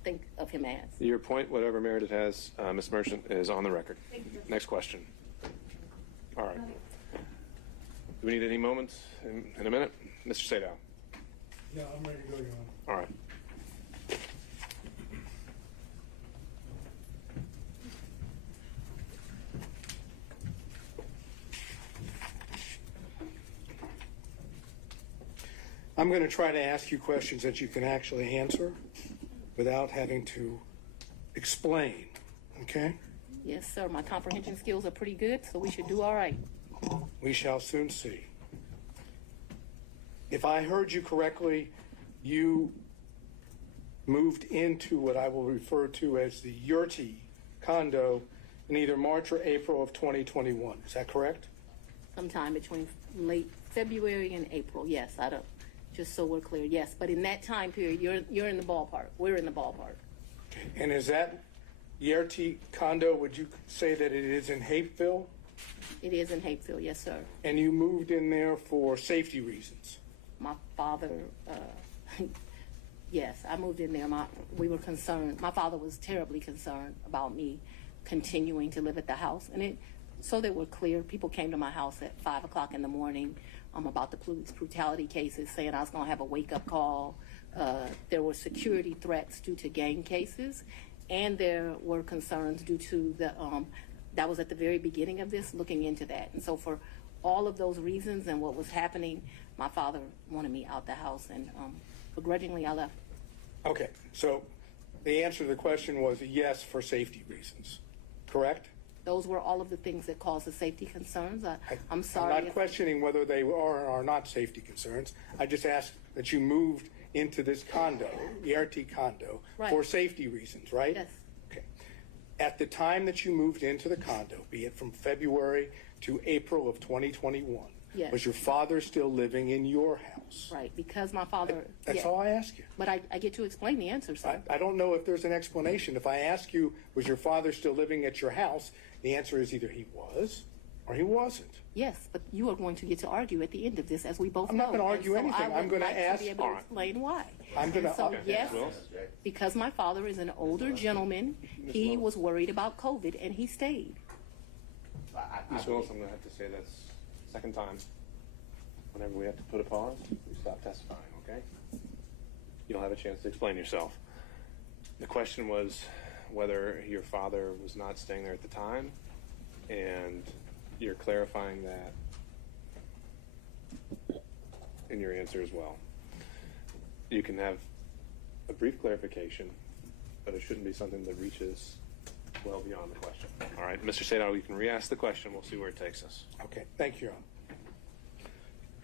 think of him as. Your point, whatever merit it has, Ms. Merchant, is on the record. Next question. All right. Do we need any moments in a minute? Mr. Sadow. Yeah, I'm ready to go, Your Honor. All right. I'm going to try to ask you questions that you can actually answer without having to explain, okay? Yes, sir. My comprehension skills are pretty good, so we should do all right. We shall soon see. If I heard you correctly, you moved into what I will refer to as the Yurti condo in either March or April of 2021. Is that correct? Sometime between late February and April. Yes, I don't. Just so we're clear, yes. But in that time period, you're in the ballpark. We're in the ballpark. And is that Yurti condo, would you say that it is in Hapeville? It is in Hapeville, yes, sir. And you moved in there for safety reasons? My father, yes, I moved in there. We were concerned. My father was terribly concerned about me continuing to live at the house. And so that we're clear, people came to my house at 5 o'clock in the morning about the police brutality cases, saying I was going to have a wake-up call. There were security threats due to gang cases, and there were concerns due to that was at the very beginning of this, looking into that. And so for all of those reasons and what was happening, my father wanted me out the house, and begrudgingly I left. Okay, so the answer to the question was yes for safety reasons, correct? Those were all of the things that caused the safety concerns. I'm sorry. I'm not questioning whether they are or are not safety concerns. I just asked that you moved into this condo, the RT condo, right, for safety reasons, right? Yes. Okay. At the time that you moved into the condo, be it from February to April of 2021, yes, was your father still living in your house? Right, because my father... That's all I ask you. But I get to explain the answer, sir. I don't know if there's an explanation. If I ask you, was your father still living at your house, the answer is either he was or he wasn't. Yes, but you are going to get to argue at the end of this, as we both I'm know. not going to argue and so anything. I'm going to ask. To be able to explain why. I'm going to. So yes, because my father is an older gentleman, he was worried about COVID, and he stayed. Ms. Willis, I'm going to have to say that's second time. Whenever we have to put a pause, we stop testifying. Okay? You'll have a chance to explain yourself. The question was whether your father was not staying there at the time, and you're clarifying that in your answer as well. You can have a brief clarification, but it shouldn't be something that reaches well beyond the question. All right, Mr. Sadal, you can re-ask the question. We'll see where it takes us. Okay, thank you, Your Honor.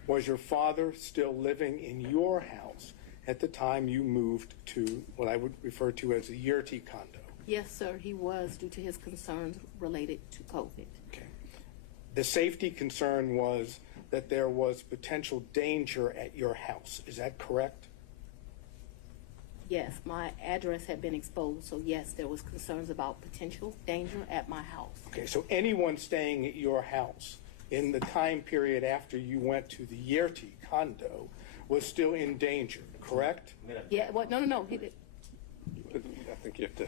Was your father still living in your house at the time you moved to what I would refer to as the Yurti condo? Yes, sir, he was, due to his concerns related to COVID. Okay. The safety concern was that there was potential danger at your house. Is that correct? Yes, my address had been exposed, so yes, there was concerns about potential danger at my house. Okay, so anyone staying at your house in the time period after you went to the Yurti condo was still in danger, correct? Yeah, well, no. He did. I think you have to...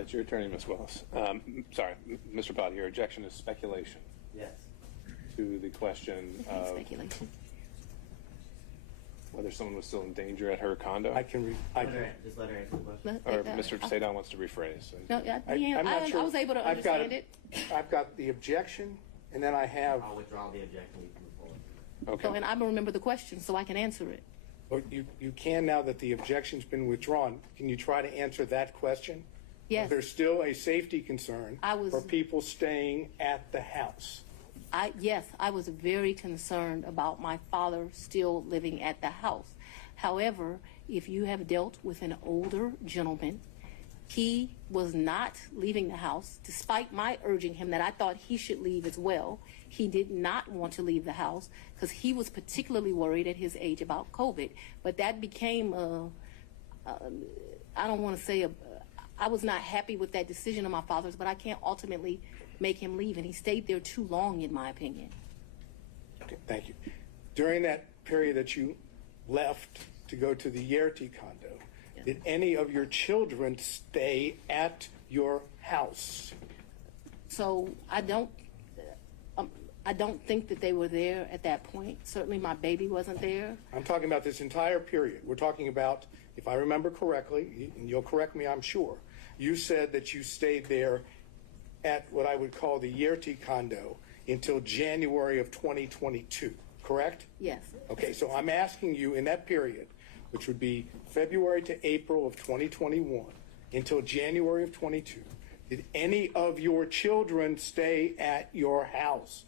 it's your attorney, Ms. Willis. Sorry, Mr. Potter, your objection is speculation. Yes. To the question of speculation. Whether someone was still in danger at her condo. I can just let her answer the question. Or Mr. Sadal wants to rephrase. No, I'm not sure. I was able to understand it. I've got the objection, and then I have... I'll withdraw the objection. We can move forward. Okay. So, and I remember the question, so I can answer it. Well, you can now that the objection's been withdrawn. Can you try to answer that question? Yes. There's still a safety concern for people staying at the house. Yes, I was very concerned about my father still living at the house. However, if you have dealt with an older gentleman, he was not leaving the house, despite my urging him that I thought he should leave as well. He did not want to leave the house because he was particularly worried at his age about COVID. But that became, I don't want to say, I was not happy with that decision of my father's, but I can't ultimately make him leave, and he stayed there too long, in my opinion. Okay, thank you. During that period that you left to go to the Yurti condo, did any of your children stay at your house? So I I don't think that they were there at that point. Certainly my baby wasn't there. I'm talking about this entire period. We're talking about, if I remember correctly, and you'll correct me, I'm sure, you said that you stayed there at what I would call the Yerty condo until January of 2022, correct? Yes. Okay, so I'm asking you in that period, which would be February to April of 2021 until January of 22, did any of your children stay at your house?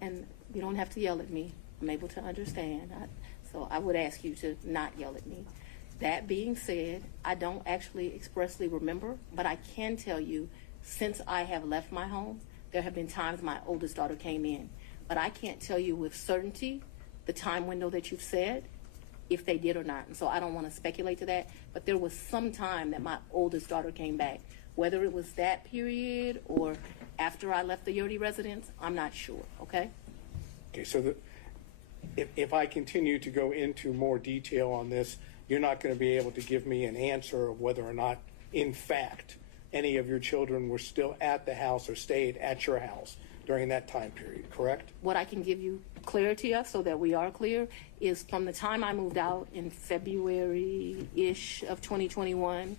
And you don't have to yell at me. I'm able to understand. So I would ask you to not yell at me. That being said, I don't actually expressly remember, but I can tell you since I have left my home, there have been times my oldest daughter came in. But I can't tell you with certainty the time window that you've said, if they did or not. And so I don't want to speculate to that, but there was some time that my oldest daughter came back. Whether it was that period or after I left the Yerty residence, I'm not sure, okay? Okay, so if I continue to go into more detail on this, you're not going to be able to give me an answer of whether or not, in fact, any of your children were still at the house or stayed at your house during that time period, correct? What I can give you clarity of, so that we are clear, is from the time I moved out in February-ish of 2021,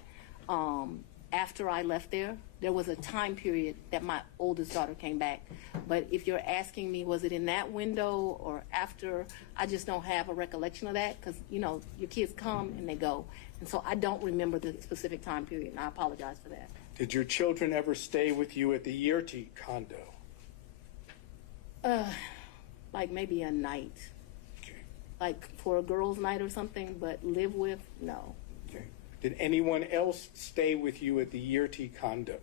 after I left there was a time period that my oldest daughter came back. But if you're asking me, was it in that window or after, I just don't have a recollection of that because, you know, your kids come and they go. And so I don't remember the specific time period, and I apologize for that. Did your children ever stay with you at the Yerty condo? Like maybe a night. Okay. Like for a girls' night or something, but live with, no. Okay. Did anyone else stay with you at the Yerty condo,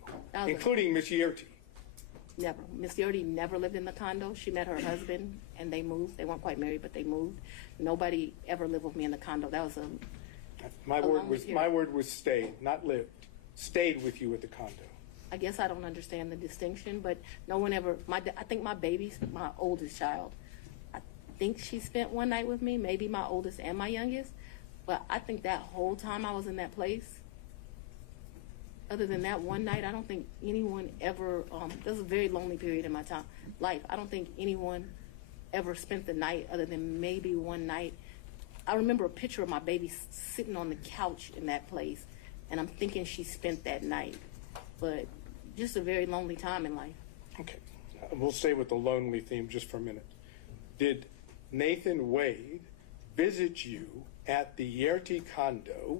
including Miss Yerty? Never. Miss Yerty never lived in the condo. She met her husband and they moved. They weren't quite married, but they moved. Nobody ever lived with me in the condo. That was my word was stayed, not lived. Stayed with you at the condo. I guess I don't understand the distinction, but no one ever. I think my baby, my oldest child, I think she spent one night with me. Maybe my oldest and my youngest. But I think that whole time I was in that place, other than that one night, I don't think anyone ever, this was a very lonely period in my life. I don't think anyone ever spent the night other than maybe one night. I remember a picture of my baby sitting on the couch in that place, and I'm thinking she spent that night. But just a very lonely time in life. Okay. We'll stay with the lonely theme just for a minute. Did Nathan Wade visit you at the Yerty condo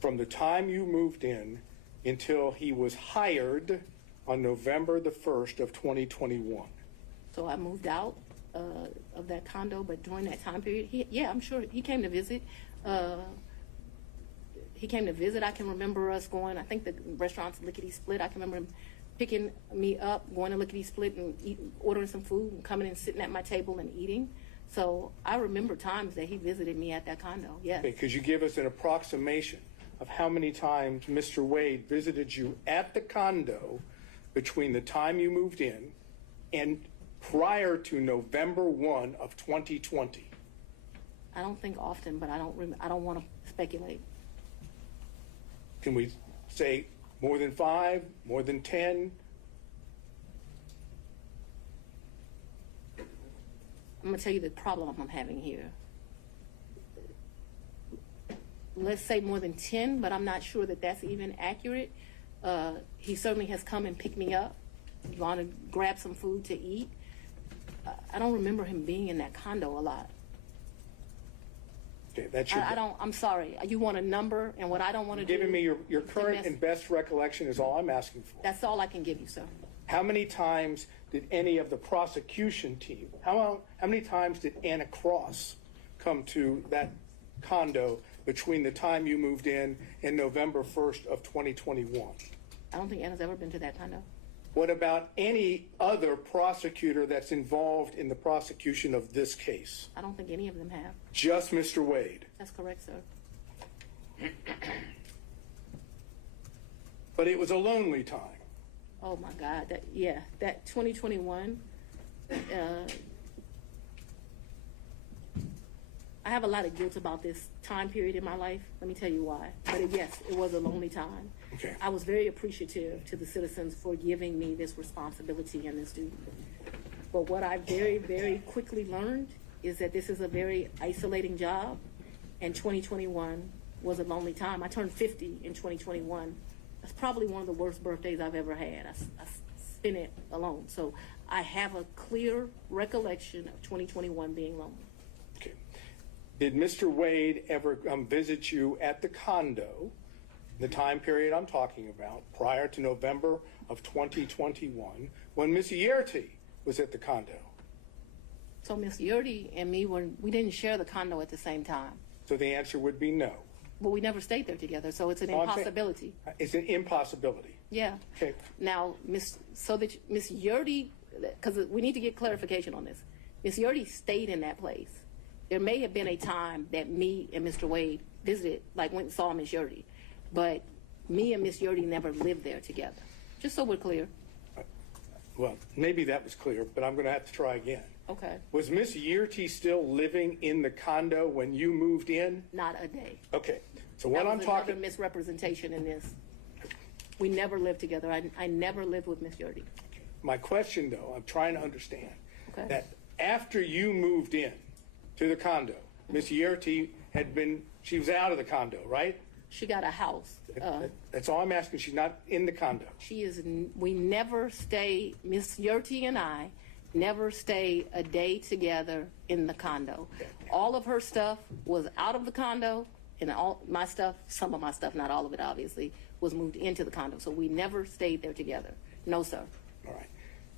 from the time you moved in until he was hired on November the 1st of 2021? So I moved out of that condo, but during that time period, I'm sure he came to visit. He came to visit. I can remember us going, I think the restaurant's Lickety Split. I can remember him picking me up, going to Lickety Split and ordering some food and coming and sitting at my table and eating. So I remember times that he visited me at that condo, yes. Okay, could you give us an approximation of how many times Mr. Wade visited you at the condo between the time you moved in and prior to November 1 of 2020? I don't think often, but I don't want to speculate. Can we say more than 5, more than 10? I'm going to tell you the problem I'm having here. Let's say more than 10, but I'm not sure that that's even accurate. He certainly has come and picked me up, gone to grab some food to eat. I don't remember him being in that condo a lot. Okay, that's your. I'm sorry. You want a number, and what I don't want to do. Giving me your current and best recollection is all I'm asking for. That's all I can give you, sir. How many times did any of the prosecution team, how many times did Anna Cross come to that condo between the time you moved in and November 1st of 2021? I don't think Anna's ever been to that condo. What about any other prosecutor that's involved in the prosecution of this case? I don't think any of them have. Just Mr. Wade? That's correct, sir. But it was a lonely time. Oh my God, that 2021, I have a lot of guilt about this time period in my life. Let me tell you why. But yes, it was a lonely time. Okay. I was very appreciative to the citizens for giving me this responsibility and this duty. But what I very, very quickly learned is that this is a very isolating job, and 2021 was a lonely time. I turned 50 in 2021. That's probably one of the worst birthdays I've ever had. I spent it alone. So I have a clear recollection of 2021 being lonely. Okay. Did Mr. Wade ever visit you at the condo, the time period I'm talking about, prior to November of 2021, when Ms. Yerty was at the condo? So Miss Yerty and me, we didn't share the condo at the same time. So the answer would be no. But we never stayed there together, so it's an No, I'm saying- impossibility. It's an impossibility. Yeah. Okay. Now, Miss Yerty, because we need to get clarification on this. Miss Yerty stayed in that place. There may have been a time that me and Mr. Wade visited, like went and saw Miss Yerty, but me and Miss Yerty never lived there together. Just so we're clear. Well, maybe that was clear, but I'm going to have to try again. Okay. Was Miss Yerty still living in the condo when you moved in? Not a day. Okay. So what I'm That was talking, another misrepresentation in this. We never lived together. I never lived with Miss Yerty. my question though, I'm trying to understand Okay. that after you moved in to the condo, Miss Yerty she was out of the condo, right? She got a house. That's all I'm asking. She's not in the condo. We never stay, Miss Yerty and I never stay a day together in the condo. All of her stuff was out of the condo, and all my stuff, some of my stuff, not all of it obviously, was moved into the condo. So we never stayed there together. No, sir. All right.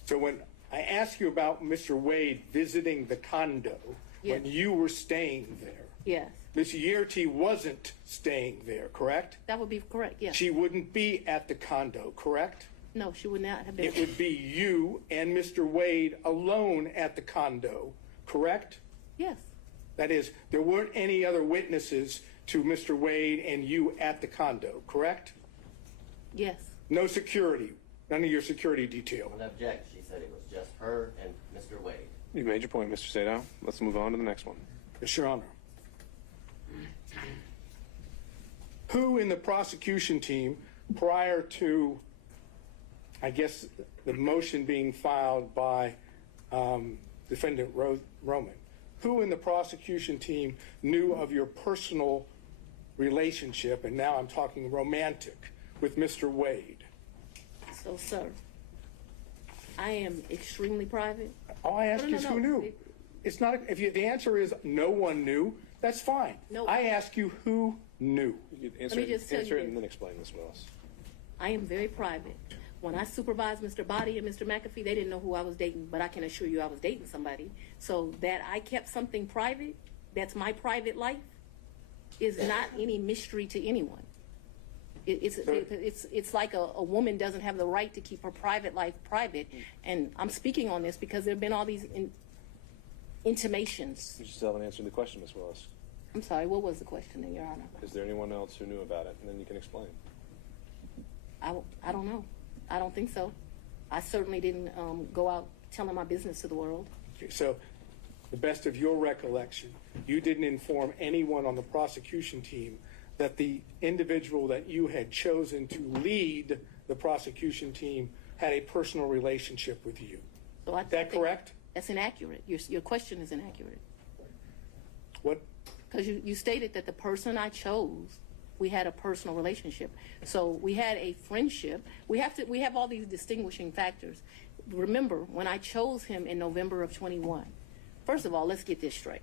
So when I asked you about Mr. Wade visiting the condo, when you were staying there, Yes. Miss Yerty wasn't staying there, correct? That would be correct, yes. She wouldn't be at the condo, correct? No, she would not have been. It would be you and Mr. Wade alone at the condo, correct? Yes. That is, there weren't any other witnesses to Mr. Wade and you at the condo, correct? Yes. No security, none of your security detail. An object, she said it was just her and Mr. Wade. You made your point, Mr. Sadow. Let's move on to the next one. Yes, Your Honor. Who in the prosecution team, prior to, I guess, the motion being filed by Defendant Roman, who in the prosecution team knew of your personal relationship, and now I'm talking romantic, with Mr. Wade? So, sir, I am extremely private. All I ask is who knew. It's not, the answer is no one knew, that's fine. No. I ask you who knew. You Let me just tell answer you it and this. then explain this, Willis. I am very private. When I supervised Mr. Body and Mr. McAfee, they didn't know who I was dating, but I can assure you I was dating somebody. So that I kept something private, that's my private life, is not any mystery to anyone. It's like a woman doesn't have the right to keep her private life private. And I'm speaking on this because there have been all these intimations. You still haven't answered the question, Ms. Willis. I'm sorry, what was the question, Your Honor? Is there anyone else who knew about it? And then you can explain. I don't know. I don't think so. I certainly didn't go out telling my business to the world. Okay, so, the best of your recollection, you didn't inform anyone on the prosecution team that the individual that you had chosen to lead the prosecution team had a personal relationship with you. So Is that correct? That's inaccurate. Your question is inaccurate. What? Because you stated that the person I chose, we had a personal relationship. So we had a friendship. We have all these distinguishing factors. Remember, when I chose him in November of 21, first of all, let's get this straight.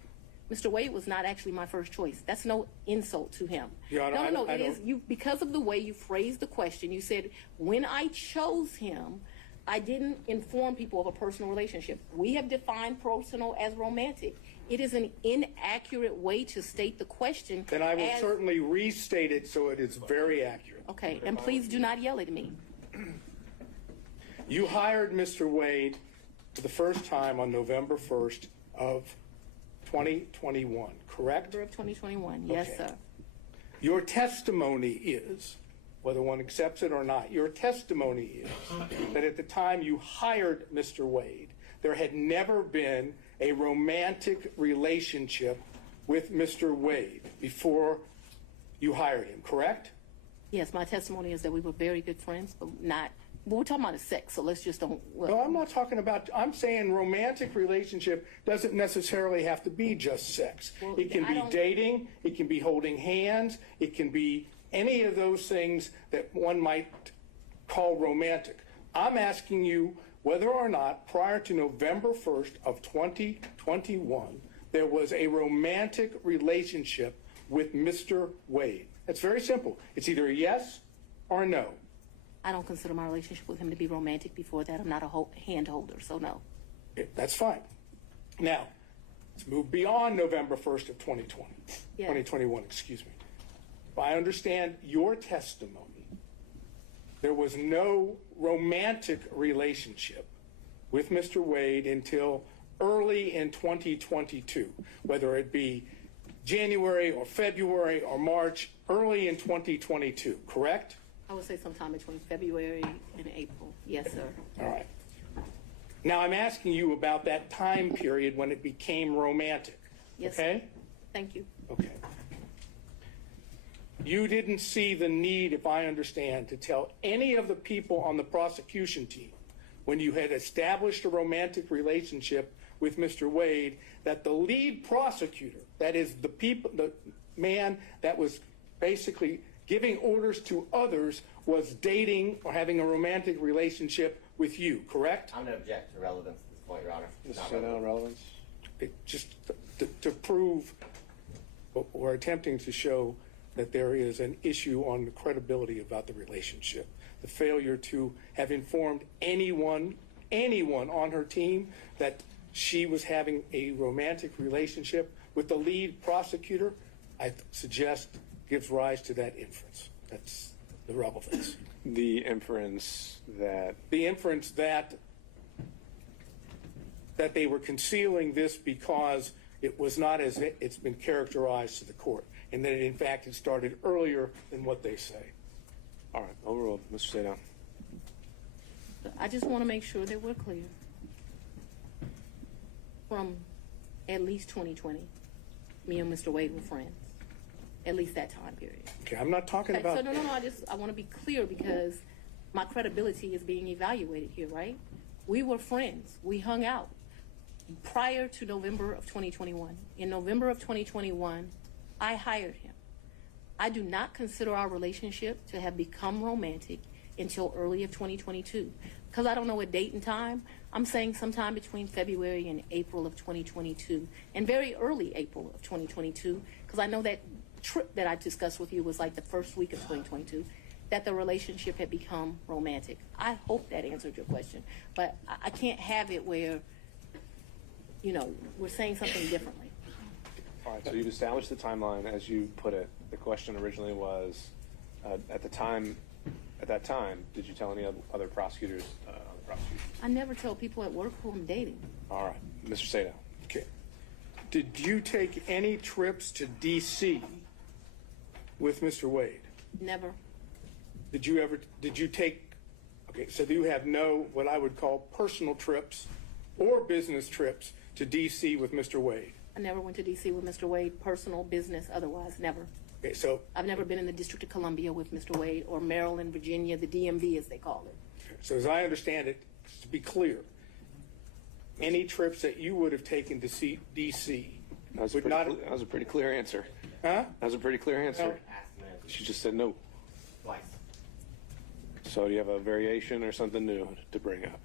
Mr. Wade was not actually my first choice. That's no insult to him. Your Honor, No, it is you because of the way you phrased the question. You said, when I chose him, I didn't inform people of a personal relationship. We have defined personal as romantic. It is an inaccurate way to state the question. Then I will certainly restate it so it is very accurate. Okay, and please do not yell at me. You hired Mr. Wade for the first time on November 1st of 2021, correct? November of 2021, yes, Okay. sir. Your testimony is, whether one accepts it or not, your testimony is that at the time you hired Mr. Wade, there had never been a romantic relationship with Mr. Wade before you hired him, correct? Yes, my testimony is that we were very good friends, but we're talking about a sex, so let's just don't. Well, No, I'm not talking about, I'm saying romantic relationship doesn't necessarily have to be just sex. Well, It can I be don't- dating, it can be holding hands, it can be any of those things that one might call romantic. I'm asking you whether or not prior to November 1st of 2021, there was a romantic relationship with Mr. Wade. It's very simple. It's either a yes or a no. I don't consider my relationship with him to be romantic before that. I'm not a hand holder, so no. That's fine. Now, let's move beyond November 1st of 2020, Yeah. 2021, excuse me. If I understand your testimony, there was no romantic relationship with Mr. Wade until early in 2022, whether it be January or February or March, early in 2022, correct? I would say sometime between February and April. Yes, sir. All right. Now I'm asking you about that time period when it became romantic. Yes, Okay? Thank you. Okay. You didn't see the need, if I understand, to tell any of the people on the prosecution team when you had established a romantic relationship with Mr. Wade that the lead prosecutor, that is the man that was basically giving orders to others, was dating or having a romantic relationship with you, correct? I'm going to object to relevance at this point, Your Honor. Not Sit down, relevance. Just to prove what we're attempting to show that there is an issue on the credibility about the relationship. The failure to have informed anyone on her team that she was having a romantic relationship with the lead prosecutor, I suggest gives rise to that inference. That's the relevance. The inference that that they were concealing this because it was not as it's been characterized to the court, and that in fact it started earlier than what they say. All right, overruled. Mr. Stay down. I just want to make sure that we're clear. From at least 2020, me and Mr. Wade were friends. At least that time period. Okay, I'm not talking Okay, about. so no, I want to be clear because my credibility is being evaluated here, right? We were friends. We hung out prior to November of 2021. In November of 2021, I hired him. I do not consider our relationship to have become romantic until early of 2022. Because I don't know a date and time, I'm saying sometime between February and April of 2022, and very early April of 2022, because I know that trip that I discussed with you was like the first week of 2022, that the relationship had become romantic. I hope that answered your question, but I can't have it where, we're saying something differently. All right, so you've established the timeline as you put it. The question originally was, at that time, did you tell any other prosecutors on the prosecution? I never tell people at work who I'm dating. All right, Mr. Sato. Okay. Did you take any trips to D.C. with Mr. Wade? Never. Did you take, okay, so you have no, what I would call personal trips or business trips to D.C. with Mr. Wade? I never went to D.C. with Mr. Wade, personal, business, otherwise, never. Okay, so. I've never been in the District of Columbia with Mr. Wade, or Maryland, Virginia, the DMV as they call it. So as I understand it, to be clear, any trips that you would have taken to see D.C. would not. That was a pretty clear answer. Huh? That was a pretty clear answer. She just said no. Twice. So do you have a variation or something new to bring up?